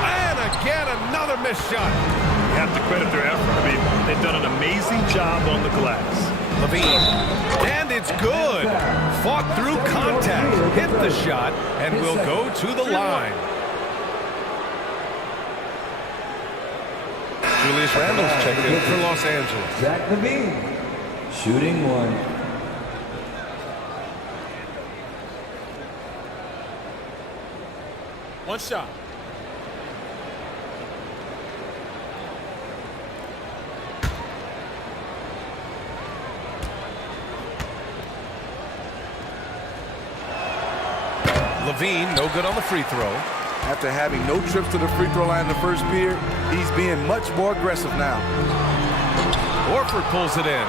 And again, another missed shot. You have to credit their effort. I mean, they've done an amazing job on the glass. Levine. And it's good. Fought through contact. Hit the shot and will go to the line. Julius Randle's checked in for Los Angeles. Zach Levine, shooting one. One shot. Levine, no good on the free throw. After having no trips to the free throw line in the first period, he's being much more aggressive now. Horford pulls it in.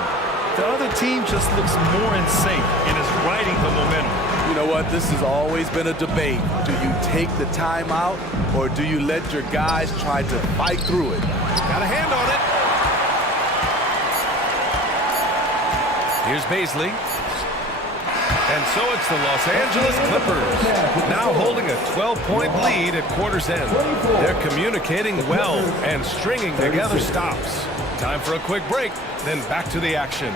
The other team just looks more in sync and is riding the momentum. You know what? This has always been a debate. Do you take the timeout or do you let your guys try to fight through it? Got a hand on it. Here's Baisley. And so it's the Los Angeles Clippers, now holding a 12-point lead at quarter's end. They're communicating well and stringing together stops. Time for a quick break, then back to the action.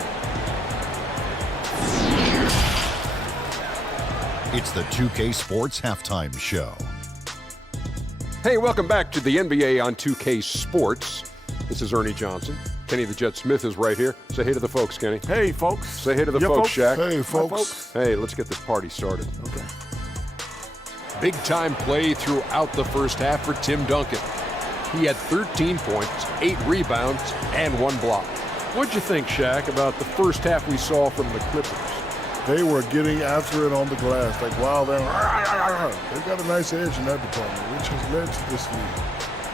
It's the 2K Sports Halftime Show. Hey, welcome back to the NBA on 2K Sports. This is Ernie Johnson. Kenny the Jet Smith is right here. Say hey to the folks, Kenny. Hey, folks. Say hey to the folks, Shaq. Hey, folks. Hey, let's get this party started. Okay. Big time play throughout the first half for Tim Duncan. He had 13 points, 8 rebounds, and 1 block. What'd you think, Shaq, about the first half we saw from the Clippers? They were getting after it on the glass. Like, wow, they got a nice edge in that department, which has led to this lead.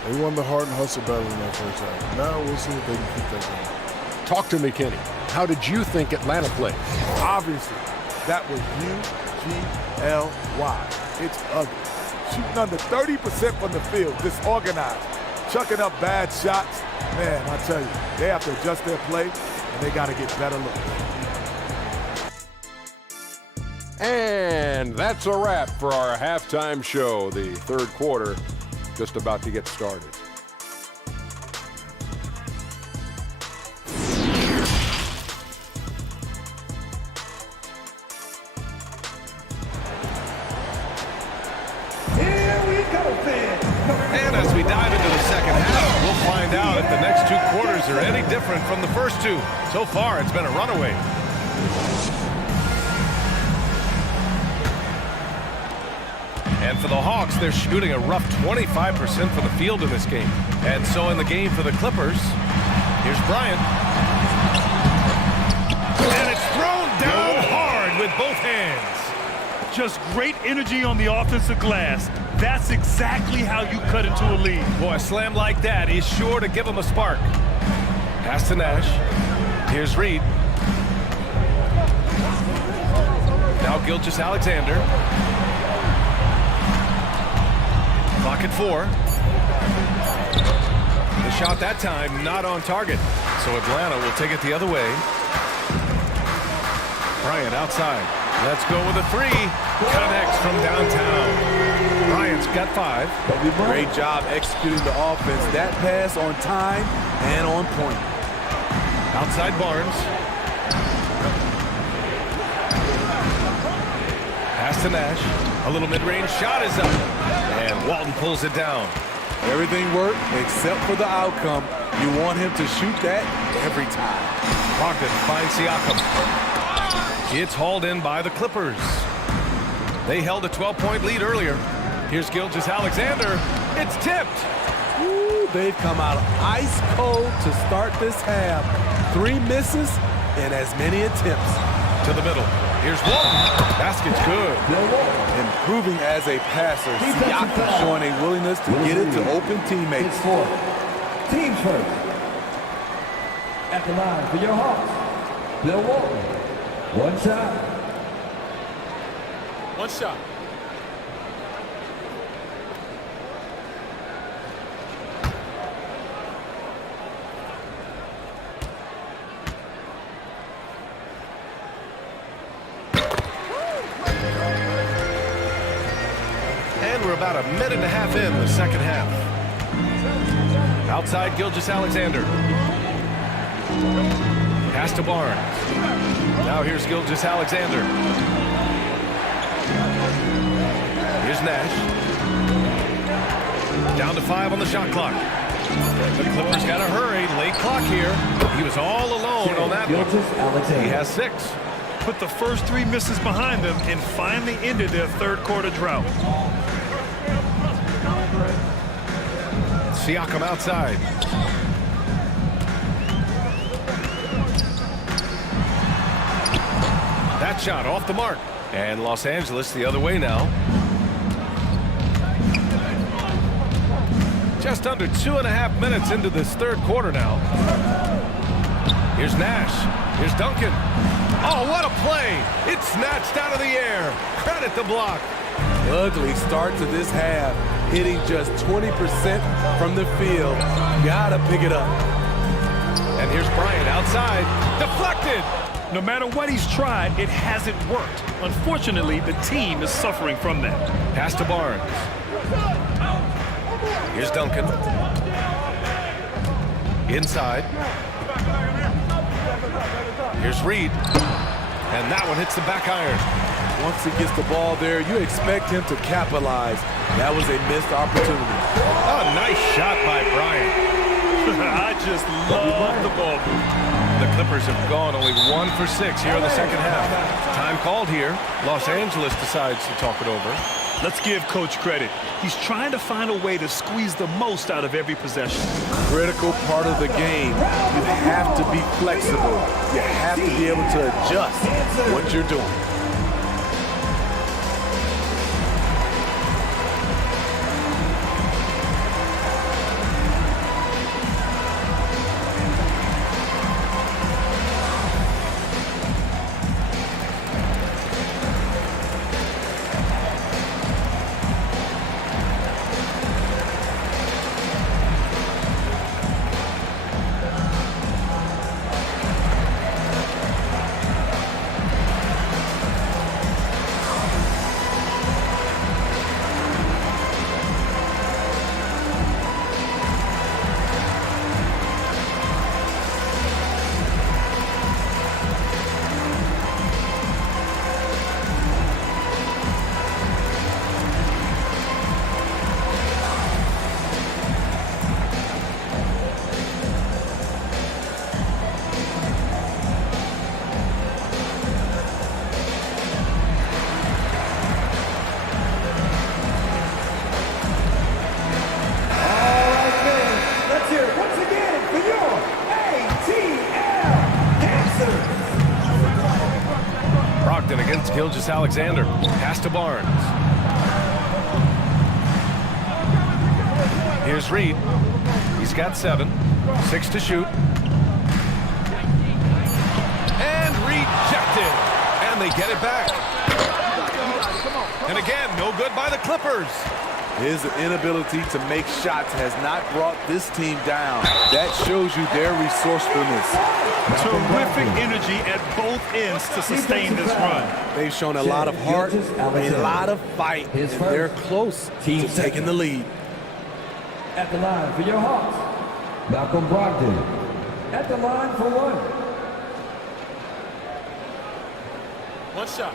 They won the heart and hustle battle in that first half. Now we'll see if they can keep that going. Talk to me, Kenny. How did you think Atlanta played? Obviously, that was U-G-L-Y. It's ugly. Shooting under 30% from the field, disorganized. Chucking up bad shots. Man, I tell you, they have to adjust their play, and they got to get better looks. And that's a wrap for our halftime show. The third quarter just about to get started. Here we go, fans. And as we dive into the second half, we'll find out if the next 2 quarters are any different from the first 2. So far, it's been a runaway. And for the Hawks, they're shooting a rough 25% from the field in this game. And so in the game for the Clippers, here's Bryant. And it's thrown down hard with both hands. Just great energy on the offensive glass. That's exactly how you cut into a lead. Boy, a slam like that is sure to give them a spark. Pass to Nash. Here's Reed. Now Gilgeous-Alexander. Clock at 4. The shot that time not on target. So Atlanta will take it the other way. Bryant outside. Let's go with a 3. Connects from downtown. Bryant's got 5. Great job executing the offense. That pass on time and on point. Outside Barnes. Pass to Nash. A little mid-range shot is up. And Walton pulls it down. Everything worked except for the outcome. You want him to shoot that every time. Brogdon finds Siakam. It's hauled in by the Clippers. They held a 12-point lead earlier. Here's Gilgeous-Alexander. It's tipped. Ooh, they've come out ice cold to start this half. 3 misses and as many attempts. To the middle. Here's Walton. Basket's good. Improving as a passer. Siakam showing a willingness to get it to open teammates. Team first. At the line for your Hawks, Bill Walton. One shot. One shot. And we're about a minute and a half in the second half. Outside Gilgeous-Alexander. Pass to Barnes. Now here's Gilgeous-Alexander. Here's Nash. Down to 5 on the shot clock. The Clippers got to hurry. Late clock here. He was all alone on that one. He has 6. Put the first 3 misses behind them and finally ended their third quarter drought. Siakam outside. That shot off the mark. And Los Angeles the other way now. Just under 2.5 minutes into this third quarter now. Here's Nash. Here's Duncan. Oh, what a play. It's snatched out of the air. Credit the block. Ugly start to this half. Hitting just 20% from the field. Gotta pick it up. And here's Bryant outside. Deflected. No matter what he's tried, it hasn't worked. Unfortunately, the team is suffering from that. Pass to Barnes. Here's Duncan. Inside. Here's Reed. And that one hits the back iron. Once he gets the ball there, you expect him to capitalize. That was a missed opportunity. Oh, nice shot by Bryant. I just love the ball move. The Clippers have gone only 1 for 6 here in the second half. Time called here. Los Angeles decides to talk it over. Let's give Coach credit. He's trying to find a way to squeeze the most out of every possession. Critical part of the game. You have to be flexible. You have to be able to adjust what you're doing. Gilgeous-Alexander. Pass to Barnes. Here's Reed. He's got 7. 6 to shoot. And rejected. And they get it back. And again, no good by the Clippers. His inability to make shots has not brought this team down. That shows you their resourcefulness. Terrific energy at both ends to sustain this run. They've shown a lot of heart, a lot of fight, and they're close to taking the lead. At the line for your Hawks, Malcolm Brogdon. At the line for 1. One shot.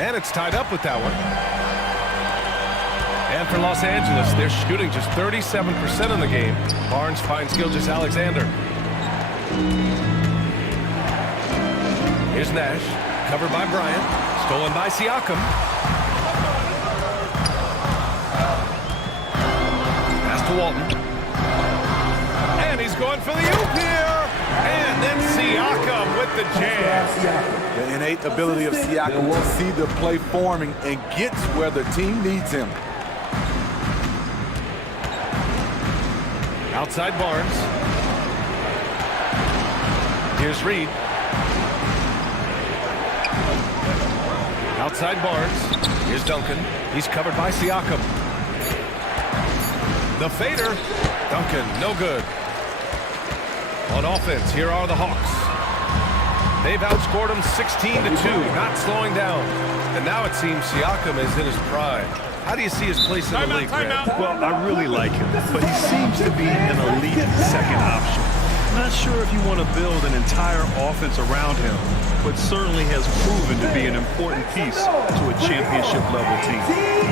And it's tied up with that one. And for Los Angeles, they're shooting just 37% in the game. Barnes finds Gilgeous-Alexander. Here's Nash, covered by Bryant, stolen by Siakam. Pass to Walton. And he's going for the oop here. And then Siakam with with the jam. The innate ability of Siakam to see the play forming and gets where the team needs him. Outside Barnes. Here's Reed. Outside Barnes. Here's Duncan. He's covered by Siakam. The fader. Duncan, no good. On offense, here are the Hawks. They've outscored them 16-2, not slowing down. And now it seems Siakam is in his prime. How do you see his place in the league, Grant? Well, I really like him, but he seems to be an elite second option. Not sure if you want to build an entire offense around him, but certainly has proven to be an important piece to a championship-level team.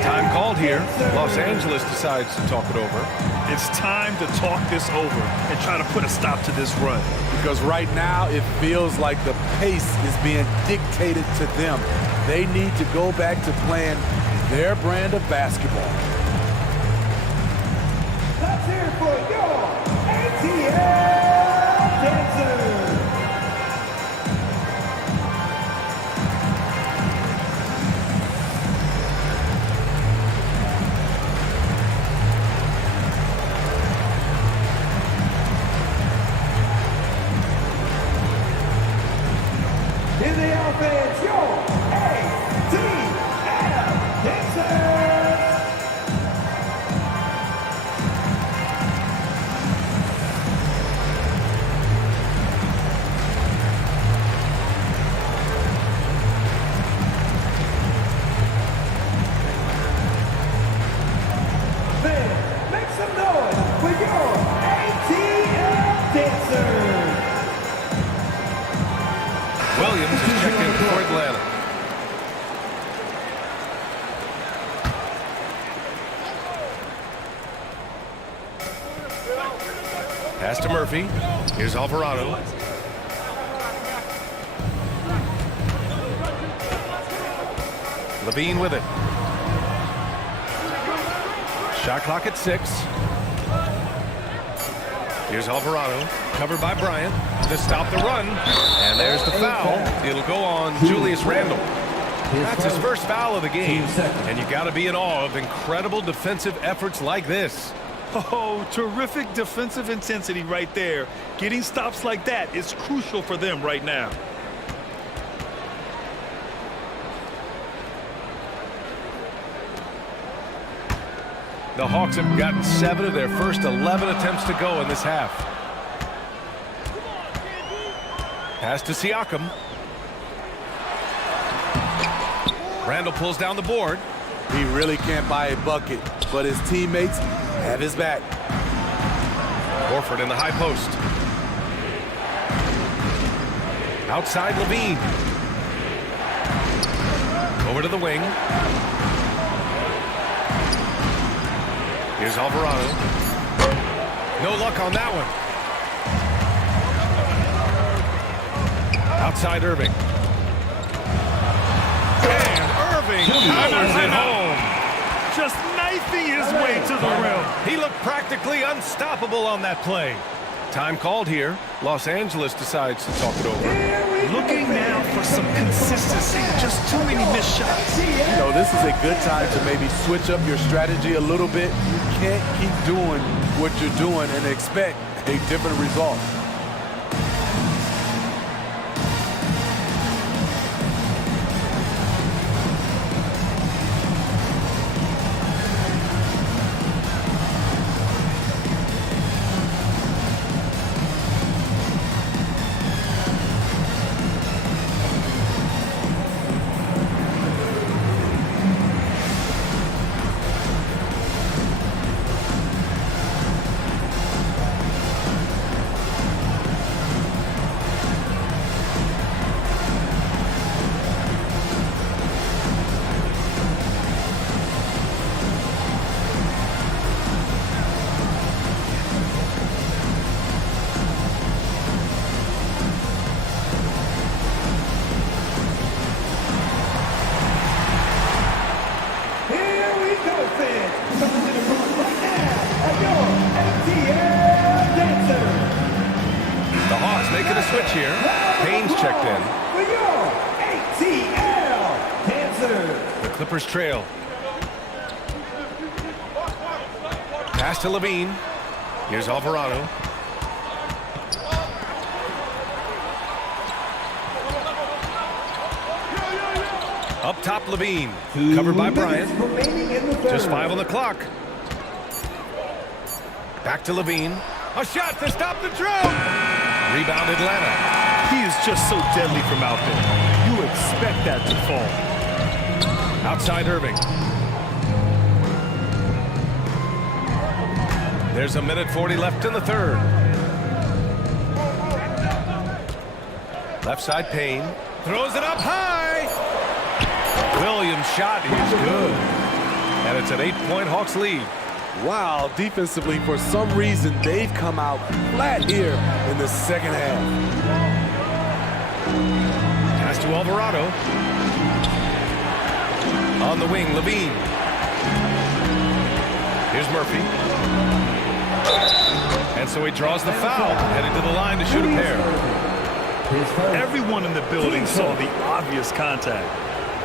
Time called here. Los Angeles decides to talk it over. It's time to talk this over and try to put a stop to this run. Because right now it feels like the pace is being dictated to them. They need to go back to playing their brand of basketball. Let's hear it for your ATL Dancers. In the offense, your ATL Dancers. Then make some noise for your ATL Dancers. Williams is checked in for Atlanta. Pass to Murphy. Here's Alvarado. Levine with it. Shot clock at 6. Here's Alvarado, covered by Bryant to stop the run. And there's the foul. It'll go on Julius Randle. That's his first foul of the game. And you got to be in awe of incredible defensive efforts like this. Oh, terrific defensive intensity right there. Getting stops like that is crucial for them right now. The Hawks have gotten 7 of their first 11 attempts to go in this half. Pass to Siakam. Randle pulls down the board. He really can't buy a bucket, but his teammates have his back. Horford in the high post. Outside Levine. Over to the wing. Here's Alvarado. No luck on that one. Outside Irving. And Irving powers it home. Just knifing his way to the rim. He looked practically unstoppable on that play. Time called here. Los Angeles decides to talk it over. Looking now for some consistency. Just too many missed shots. You know, this is a good time to maybe switch up your strategy a little bit. You can't keep doing what you're doing and expect a different result. Making a switch here. Payne's checked in. For your ATL Cancer. The Clippers trail. Pass to Levine. Here's Alvarado. Up top, Levine. Covered by Bryant. Just 5 on the clock. Back to Levine. A shot to stop the drought. Rebound Atlanta. He is just so deadly from out there. You expect that to fall. Outside Irving. There's 1:40 left in the third. Left side Payne. Throws it up high. Williams' shot is good. And it's an 8-point Hawks lead. Wow, defensively, for some reason, they've come out flat here in the second half. Pass to Alvarado. On the wing, Levine. Here's Murphy. And so he draws the foul, heading to the line to shoot a pair. Everyone in the building saw the obvious contact.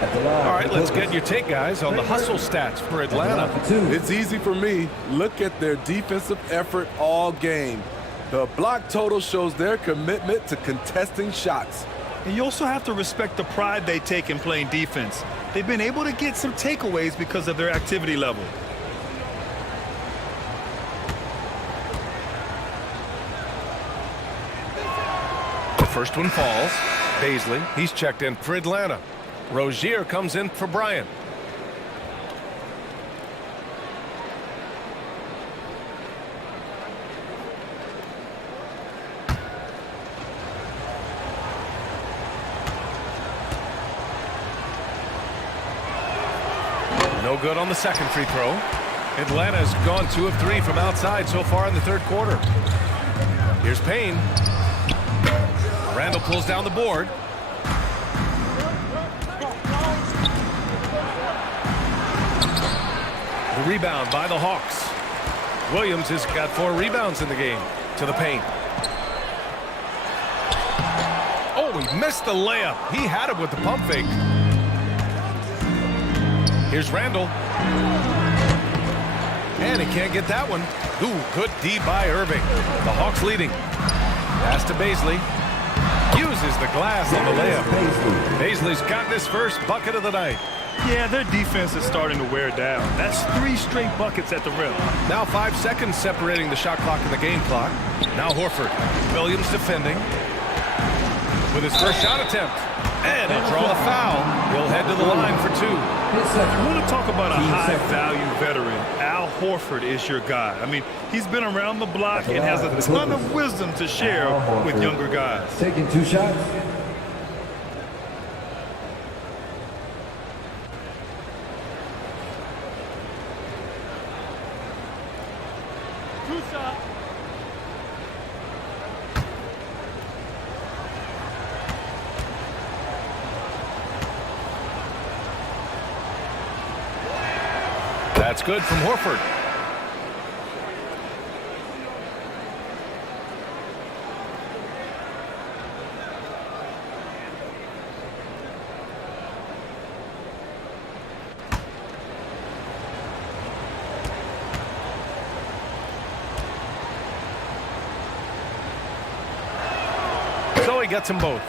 All right, let's get your take, guys, on the hustle stats for Atlanta. It's easy for me. Look at their defensive effort all game. The block total shows their commitment to contesting shots. And you also have to respect the pride they take in playing defense. They've been able to get some takeaways because of their activity level. The first one falls. Baisley, he's checked in for Atlanta. Rozier comes in for Bryant. No good on the second free throw. Atlanta's gone 2 of 3 from outside so far in the third quarter. Here's Payne. Randall pulls down the board. The rebound by the Hawks. Williams has got 4 rebounds in the game. To the paint. Oh, he missed the layup. He had it with the pump fake. Here's Randall. And he can't get that one. Ooh, good D by Irving. The Hawks leading. Pass to Baisley. Uses the glass on the layup. Baisley's got his first bucket of the night. Yeah, their defense is starting to wear down. That's 3 straight buckets at the rim. Now 5 seconds separating the shot clock and the game clock. Now Horford. Williams defending. With his first shot attempt. And he'll draw the foul. He'll head to the line for 2. You want to talk about a high-value veteran. Al Horford is your guy. I mean, he's been around the block and has a ton of wisdom to share with younger guys. Taking 2 shots. That's good from Horford. So he gets them both.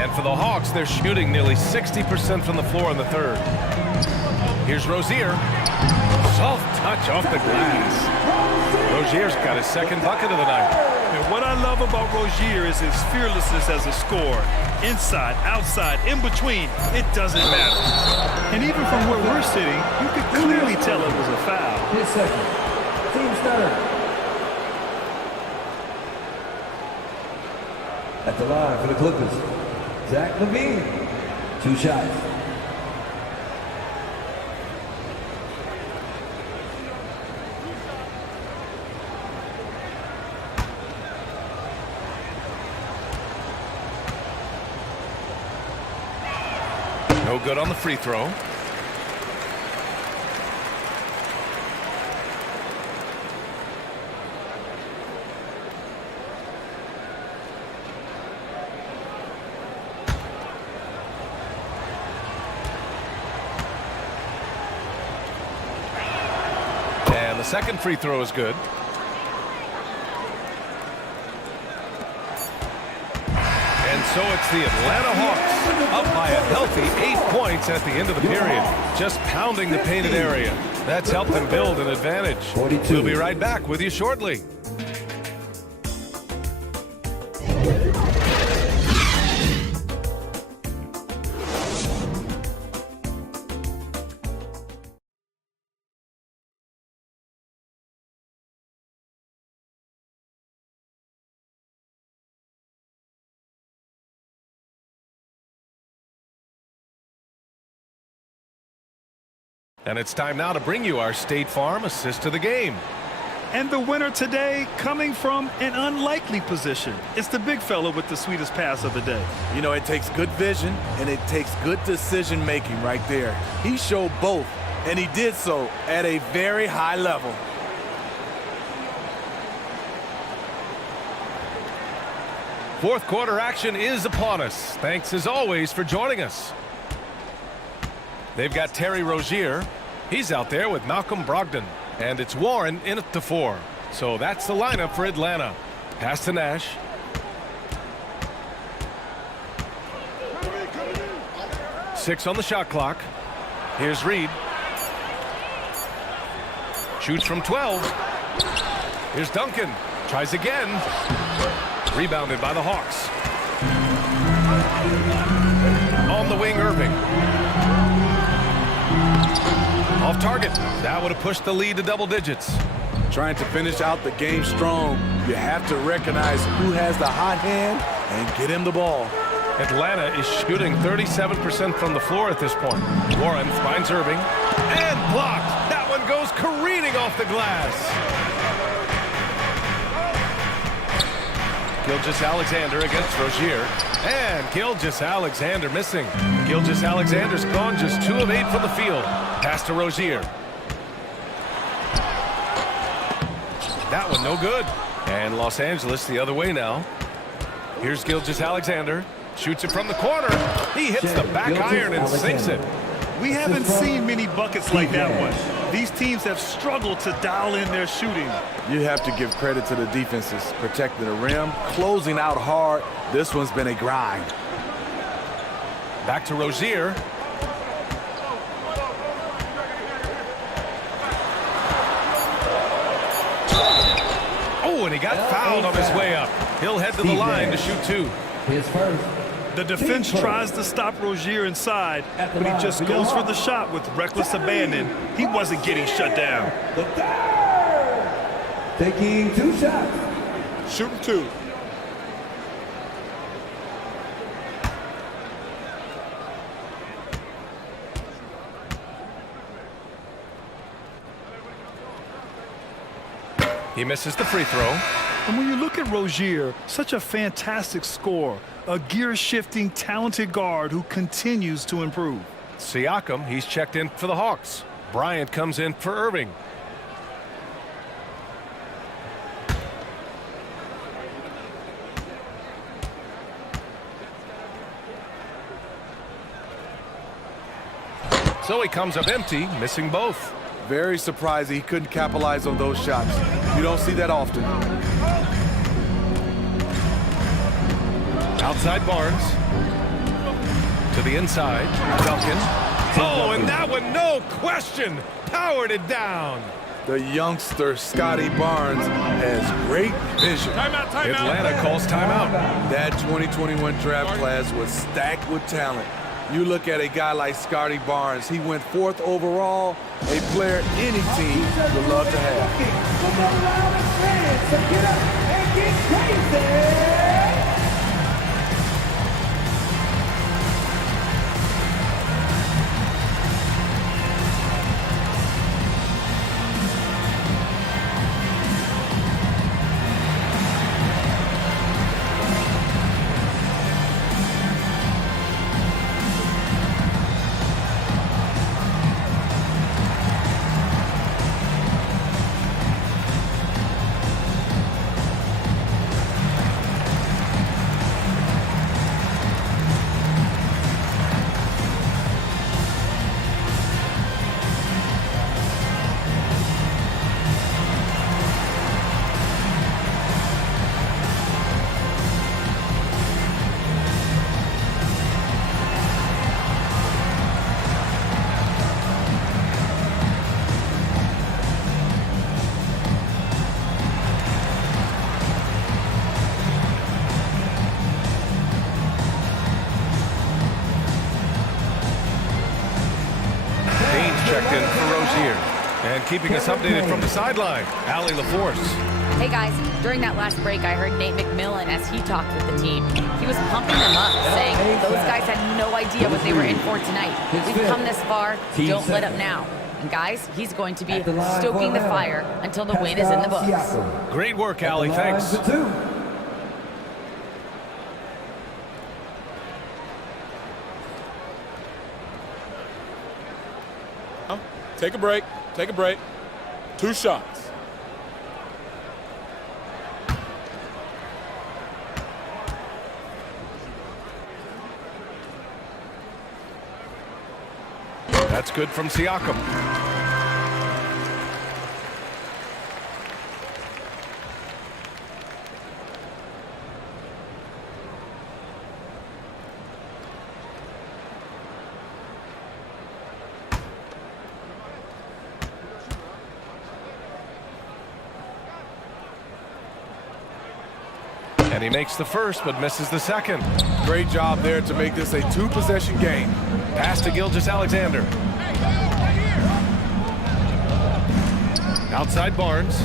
And for the Hawks, they're shooting nearly 60% from the floor in the third. Here's Rozier. Soft touch off the glass. Rozier's got his second bucket of the night. And what I love about Rozier is his fearlessness as a scorer. Inside, outside, in between, it doesn't matter. And even from where we're sitting, you could clearly tell it was a foul. His second. Team's third. At the line for the Clippers, Zach LaVine. 2 shots. No good on the free throw. second free throw is good. And so it's the Atlanta Hawks up by a healthy 8 points at the end of the period. Just pounding the painted area. That's helped them build an advantage. We'll be right back with you shortly. And it's time now to bring you our State Farm assist to the game. And the winner today coming from an unlikely position. It's the big fella with the sweetest pass of the day. You know, it takes good vision and it takes good decision making right there. He showed both, and he did so at a very high level. Fourth quarter action is upon us. Thanks as always for joining us. They've got Terry Rozier. He's out there with Malcolm Brogdon. And it's Warren in at the 4. So that's the lineup for Atlanta. Pass to Nash. Six on the shot clock. Here's Reed. Shoots from 12. Here's Duncan. Tries again. Rebounded by the Hawks. On the wing, Irving. Off target. That would have pushed the lead to double digits. Trying to finish out the game strong, you have to recognize who has the hot hand and get him the ball. Atlanta is shooting 37% from the floor at this point. Warren finds Irving and blocked. That one goes careening off the glass. Gilgeous-Alexander against Rozier. And Gilgeous-Alexander missing. Gilgeous-Alexander's gone just 2 of 8 from the field. Pass to Rozier. That one no good. And Los Angeles the other way now. Here's Gilgeous-Alexander. Shoots it from the corner. He hits the back iron and sinks it. We haven't seen many buckets like that one. These teams have struggled to dial in their shooting. You have to give credit to the defenses, protecting the rim, closing out hard. This one's been a grind. Back to Rozier. Oh, and he got fouled on his way up. He'll head to the line to shoot 2. His first. The defense tries to stop Rozier inside, but he just goes for the shot with reckless abandon. He wasn't getting shut down. The third. Taking 2 shots. Shooting 2. He misses the free throw. And when you look at Rozier, such a fantastic scorer, a gear-shifting, talented guard who continues to improve. Siakam, he's checked in for the Hawks. Bryant comes in for Irving. So he comes up empty, missing both. Very surprised he couldn't capitalize on those shots. You don't see that often. Outside Barnes. To the inside. Duncan. Oh, and that one, no question, powered it down. The youngster, Scotty Barnes, has great vision. Timeout. Atlanta calls timeout. That 2021 draft class was stacked with talent. You look at a guy like Scotty Barnes, he went 4th overall, a player any team would love to have. So get up and get crazy. keeping us updated from the sideline. Allie LaForce. Hey guys, during that last break, I heard Nate McMillan as he talked with the team. He was pumping them up, saying those guys had no idea what they were in for tonight. We've come this far, don't let up now. And guys, he's going to be stoking the fire until the win is in the books. Great work, Allie. Thanks. Take a break. Take a break. 2 shots. That's good from Siakam. And he makes the first, but misses the second. Great job there to make this a 2-possession game. Pass to Gilgeous-Alexander. Outside Barnes.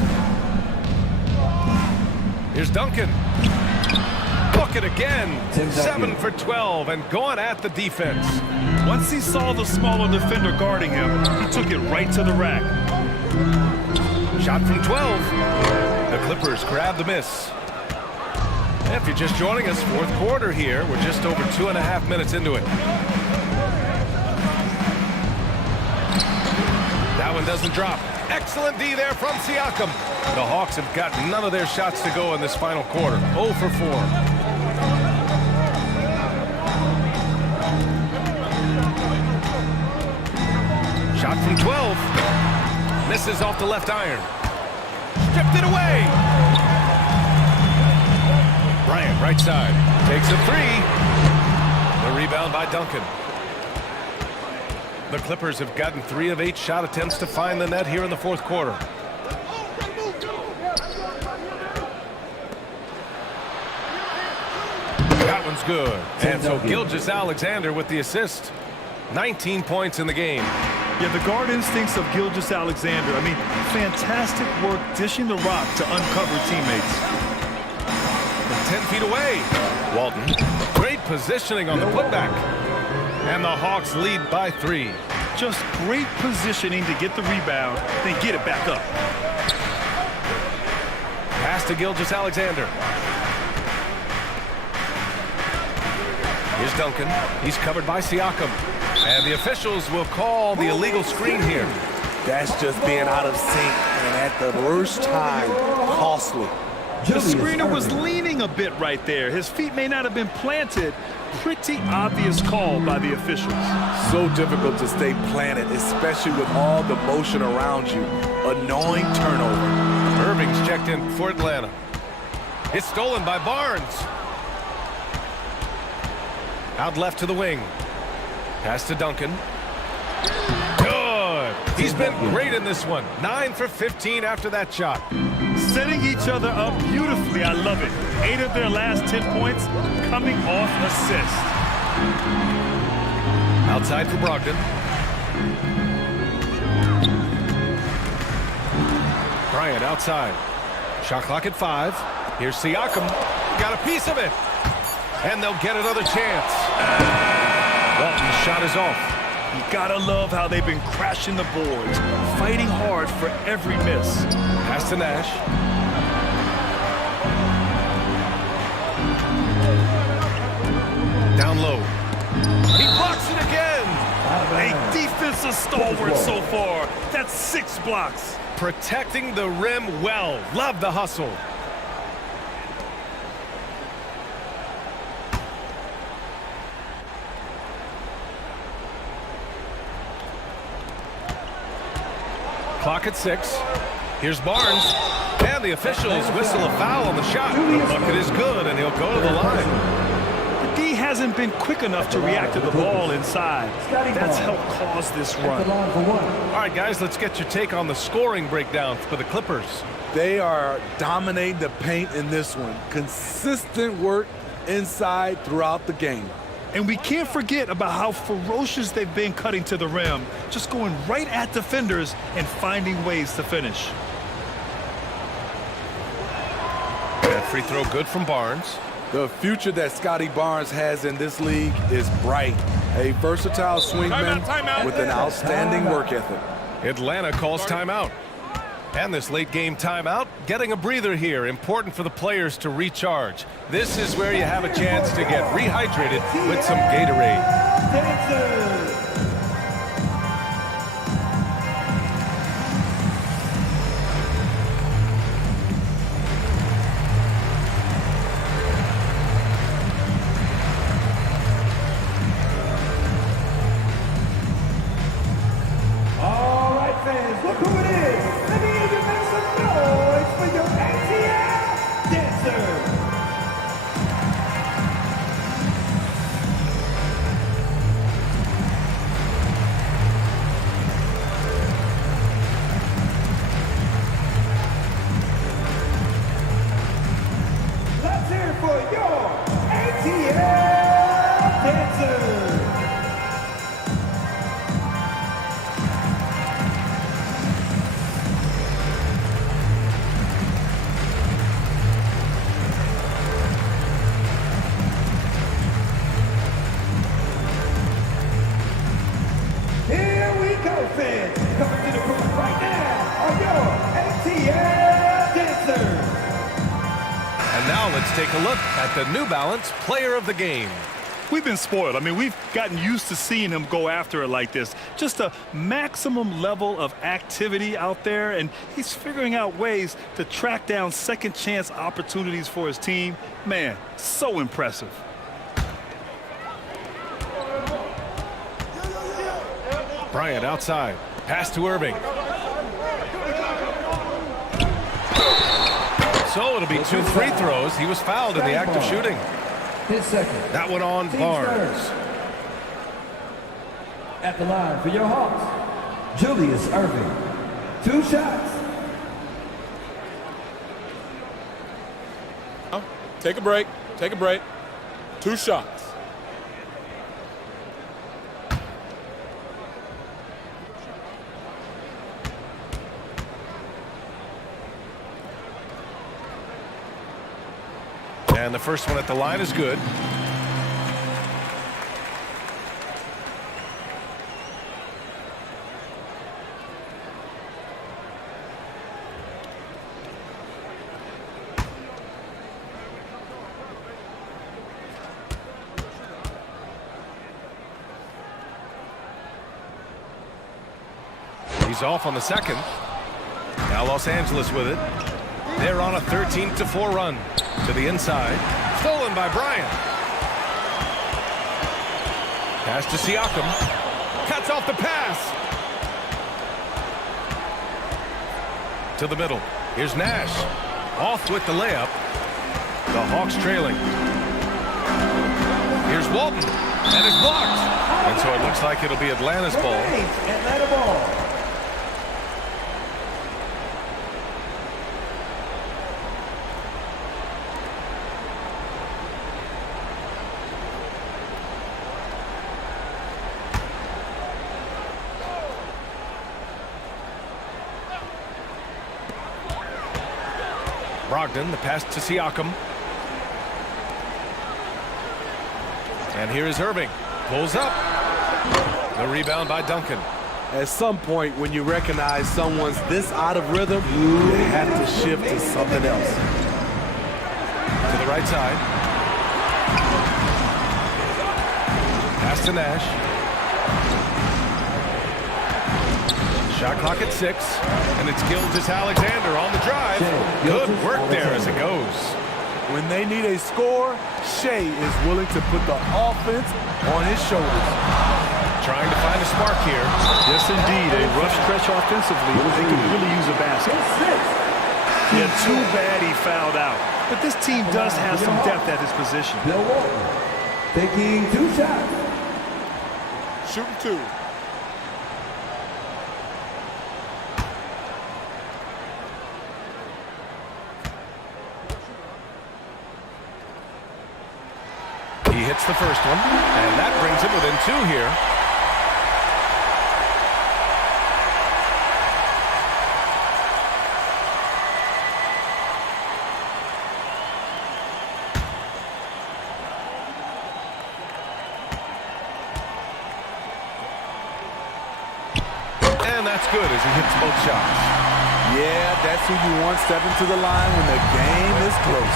Here's Duncan. Book it again. 7 for 12 and going at the defense. Once he saw the smaller defender guarding him, he took it right to the rack. Shot from 12. The Clippers grab the miss. If you're just joining us, fourth quarter here. We're just over 2.5 minutes into it. That one doesn't drop. Excellent D there from Siakam. The Hawks have got none of their shots to go in this final quarter. 0 for 4. Shot from 12. Misses off the left iron. Stripped it away. Bryant, right side, takes a 3. The rebound by Duncan. The Clippers have gotten 3 of 8 shot attempts to find the net here in the fourth quarter. That one's good. And so Gilgeous-Alexander with the assist. 19 points in the game. Yeah, the guard instincts of Gilgeous-Alexander. I mean, fantastic work dishing the rock to uncover teammates. 10 feet away. Walton. Great positioning on the putback. And the Hawks lead by 3. Just great positioning to get the rebound, then get it back up. Pass to Gilgeous-Alexander. Here's Duncan. He's covered by Siakam. And the officials will call the illegal screen here. That's just being out of sync and at the worst time, costly. The screener was leaning a bit right there. His feet may not have been planted. Pretty obvious call by the officials. So difficult to stay planted, especially with all the motion around you. Annoying turnover. Irving's checked in for Atlanta. It's stolen by Barnes. Out left to the wing. Pass to Duncan. Good. He's been great in this one. 9 for 15 after that shot. Setting each other up beautifully. I love it. 8 of their last 10 points coming off assist. Outside for Brogdon. Bryant outside. Shot clock at 5. Here's Siakam. Got a piece of it. And they'll get another chance. Walton's shot is off. You gotta love how they've been crashing the boards, fighting hard for every miss. Pass to Nash. Down low. He blocks it again. A defensive stalwart so far. That's 6 blocks. Protecting the rim well. Love the hustle. Clock at 6. Here's Barnes. And the officials whistle a foul on the shot. The bucket is good, and he'll go to the line. The D hasn't been quick enough to react to the ball inside. That's helped cause this run. All right, guys, let's get your take on the scoring breakdown for the Clippers. They are dominating the paint in this one. Consistent work inside throughout the game. And we can't forget about how ferocious they've been cutting to the rim, just going right at defenders and finding ways to finish. That free throw good from Barnes. The future that Scotty Barnes has in this league is bright. A versatile swingman with an outstanding work ethic. Atlanta calls timeout. And this late game timeout, getting a breather here, important for the players to recharge. This is where you have a chance to get rehydrated with some Gatorade. All right, fans, look who it is. Let me hear you make some noise for your ATL dancer. Let's hear it for your ATL dancer. Here we go, fans. Coming to the court right now are your ATL dancers. And now let's take a look at the New Balance Player of the Game. We've been spoiled. I mean, we've gotten used to seeing him go after it like this. Just a maximum level of activity out there, and he's figuring out ways to track down second chance opportunities for his team. Man, so impressive. Bryant outside. Pass to Irving. So it'll be 2 free throws. He was fouled in the act of shooting. His second. That one on Team Barnes. third. At the line for your Hawks, Julius Irving. 2 shots. Take a break. Take a break. 2 shots. And the first one at the line is good. He's off on the second. Now Los Angeles with it. They're on a 13-4 run. To the inside. Stolen by Bryant. Pass to Siakam. Cuts off the pass. To the middle. Here's Nash. Off with the layup. The Hawks trailing. Here's Walton. And it's blocked. And so it looks like it'll be Atlanta's ball. Atlanta ball. Brogdon, the pass to Siakam. And here is Irving. Pulls up. The rebound by Duncan. At some point, when you recognize someone's this out of rhythm, you have to shift to something else. To the right side. Pass to Nash. Shot clock at 6, and it's Gilgeous-Alexander on the drive. Good work there as it goes. When they need a score, Shea is willing to put the offense on his shoulders. Trying to find a spark here. Yes, indeed. A rough stretch offensively. They could really use a basket. Yeah, too bad he fouled out. But this team does have some depth at his position. Bill Walton taking 2 shots. Shooting 2. He hits the first one, and that brings him within 2 here. And that's good as he hits both shots. Yeah, that's who you want stepping to the line when the game is close.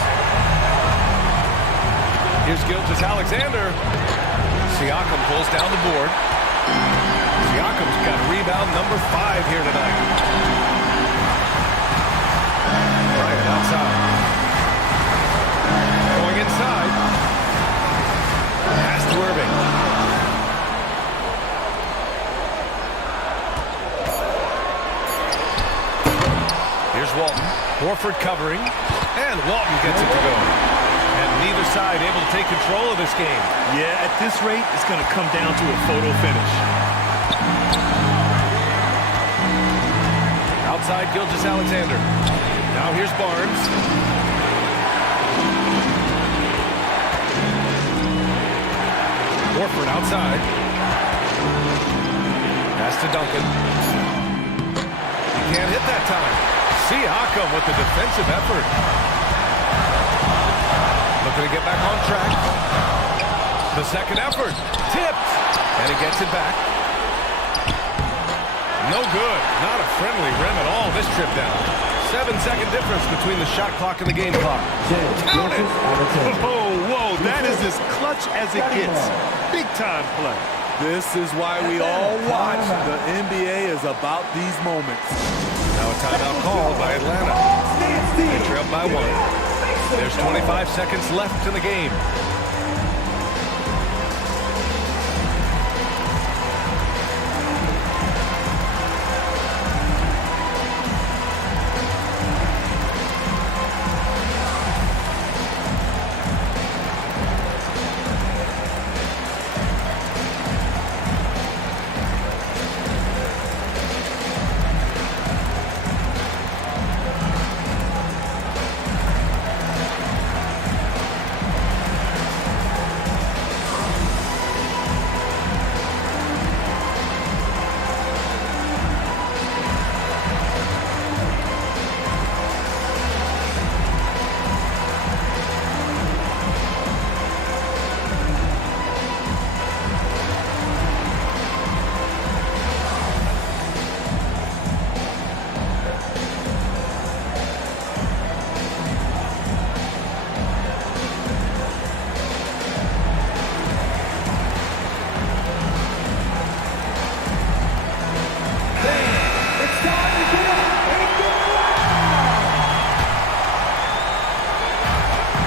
Here's Gilgeous-Alexander. Siakam pulls down the board. Siakam's got rebound number 5 here tonight. Bryant outside. Going inside. Pass to Irving. Here's Walton. Horford covering. And Walton gets it to go. And neither side able to take control of this game. Yeah, at this rate, it's going to come down to a photo finish. Outside Gilgeous-Alexander. Now here's Barnes. Horford outside. Pass to Duncan. He can't hit that time. Siakam with the defensive effort. Looking to get back on track. The second effort. Tipped. And he gets it back. No good. Not a friendly rim at all this trip down. 7-second difference between the shot clock and the game clock. Count it. Whoa, that is as clutch as it gets. Big time play. This is why we all watch. The NBA is about these moments. Now a timeout called by Atlanta. They trail by 1. There's 25 seconds left in the game.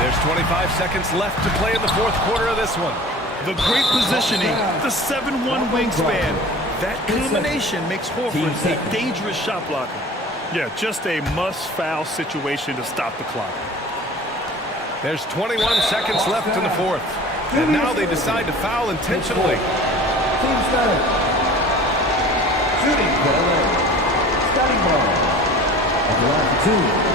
There's 25 seconds left to play in the fourth quarter of this one. The great positioning, the 7'1" wingspan. That combination makes Horford a dangerous shot blocker. Yeah, just a must-foul situation to stop the clock. There's 21 seconds left in the fourth. And now they decide to foul intentionally. Team starter. Shooting for LA. Starting ball. At the line for 2.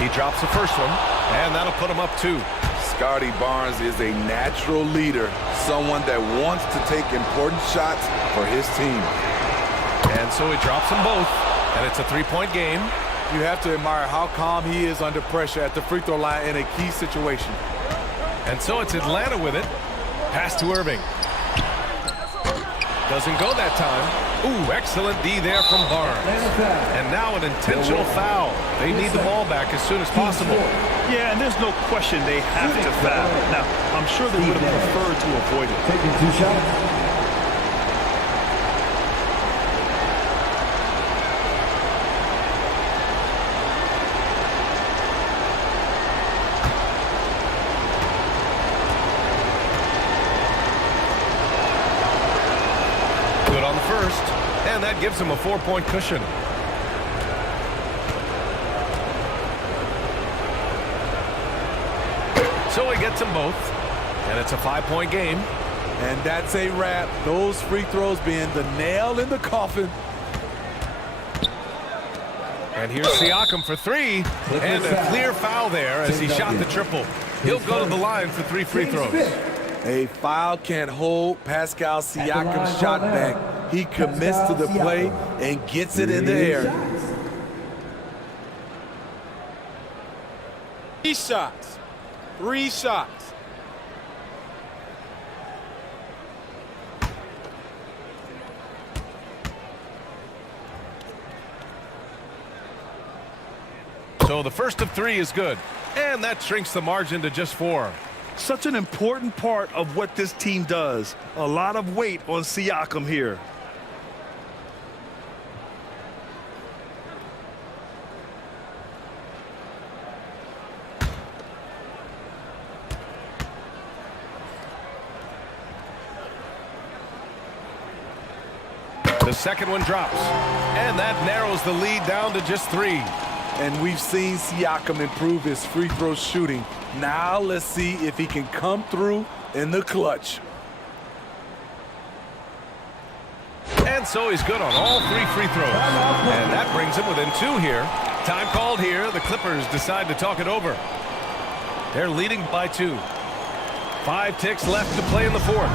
He drops the first one, and that'll put him up 2. Scotty Barnes is a natural leader, someone that wants to take important shots for his team. And so he drops them both, and it's a 3-point game. You have to admire how calm he is under pressure at the free throw line in a key situation. And so it's Atlanta with it. Pass to Irving. Doesn't go that time. Ooh, excellent D there from Barnes. And now an intentional foul. They need the ball back as soon as possible. Yeah, and there's no question they have to foul. Now, I'm sure they would have preferred to avoid it. Taking 2 shots. And that gives him a 4-point cushion. So he gets them both, and it's a 5-point game. And that's a wrap. Those free throws being the nail in the coffin. And here's Siakam for 3, and a clear foul there as he shot the triple. He'll go to the line for 3 free throws. A foul can't hold Pascal Siakam's shot back. He commits to the play and gets it in the air. 3 shots. 3 shots. So the first of 3 is good, and that shrinks the margin to just 4. Such an important part of what this team does. A lot of weight on Siakam here. The second one drops, and that narrows the lead down to just 3. And we've seen Siakam improve his free throw shooting. Now let's see if he can come through in the clutch. And so he's good on all 3 free throws. And that brings him within 2 here. Time called here. The Clippers decide to talk it over. They're leading by 2. 5 ticks left to play in the 4th.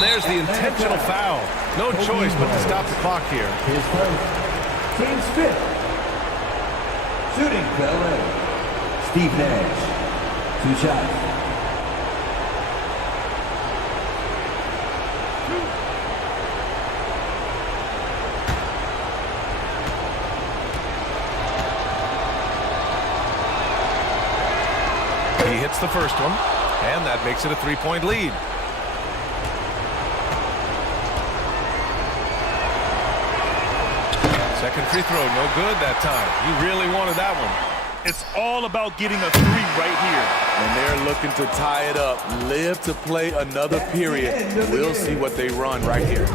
There's the intentional foul. No choice but to stop the clock here. His first, team's 5th. Shooting for LA, Steve Nash. 2 shots. He hits the first one, and that makes it a 3-point lead. Second free throw, no good that time. You really wanted that one. It's all about getting a 3 right here. And they're looking to tie it up, live to play another period. We'll see what they run right here.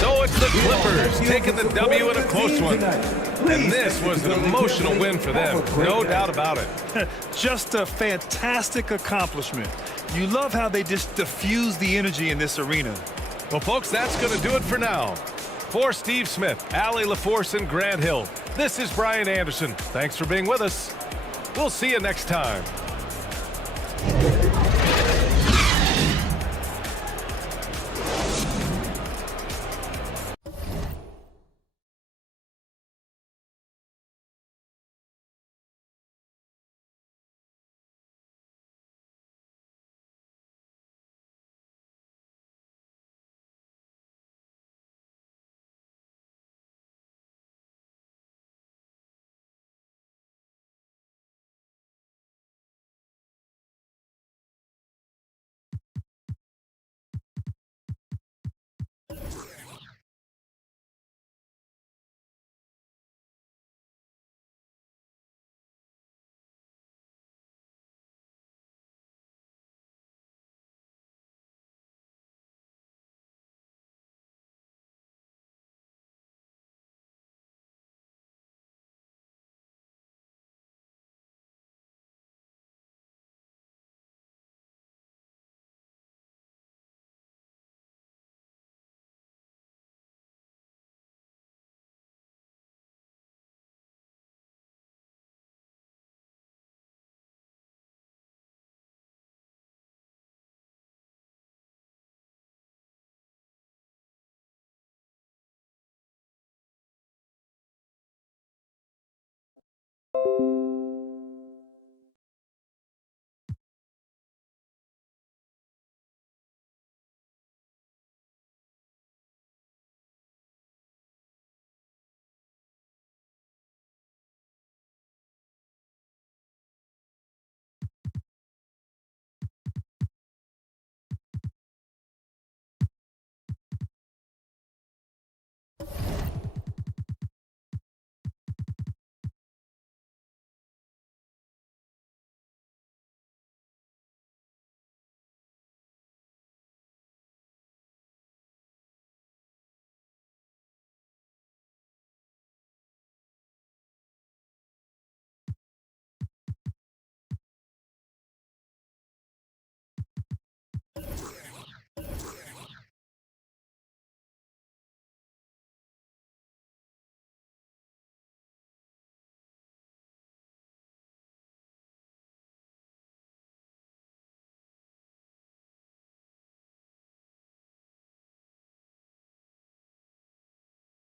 So it's the Clippers taking the W in a close one. And this was an emotional win for them, no doubt about it. Just a fantastic accomplishment. You love how they just diffuse the energy in this arena. Well, folks, that's going to do it for now. For Steve Smith, Allie LaForce, and Grant Hill, this is Brian Anderson. Thanks for being with us. We'll see you next time.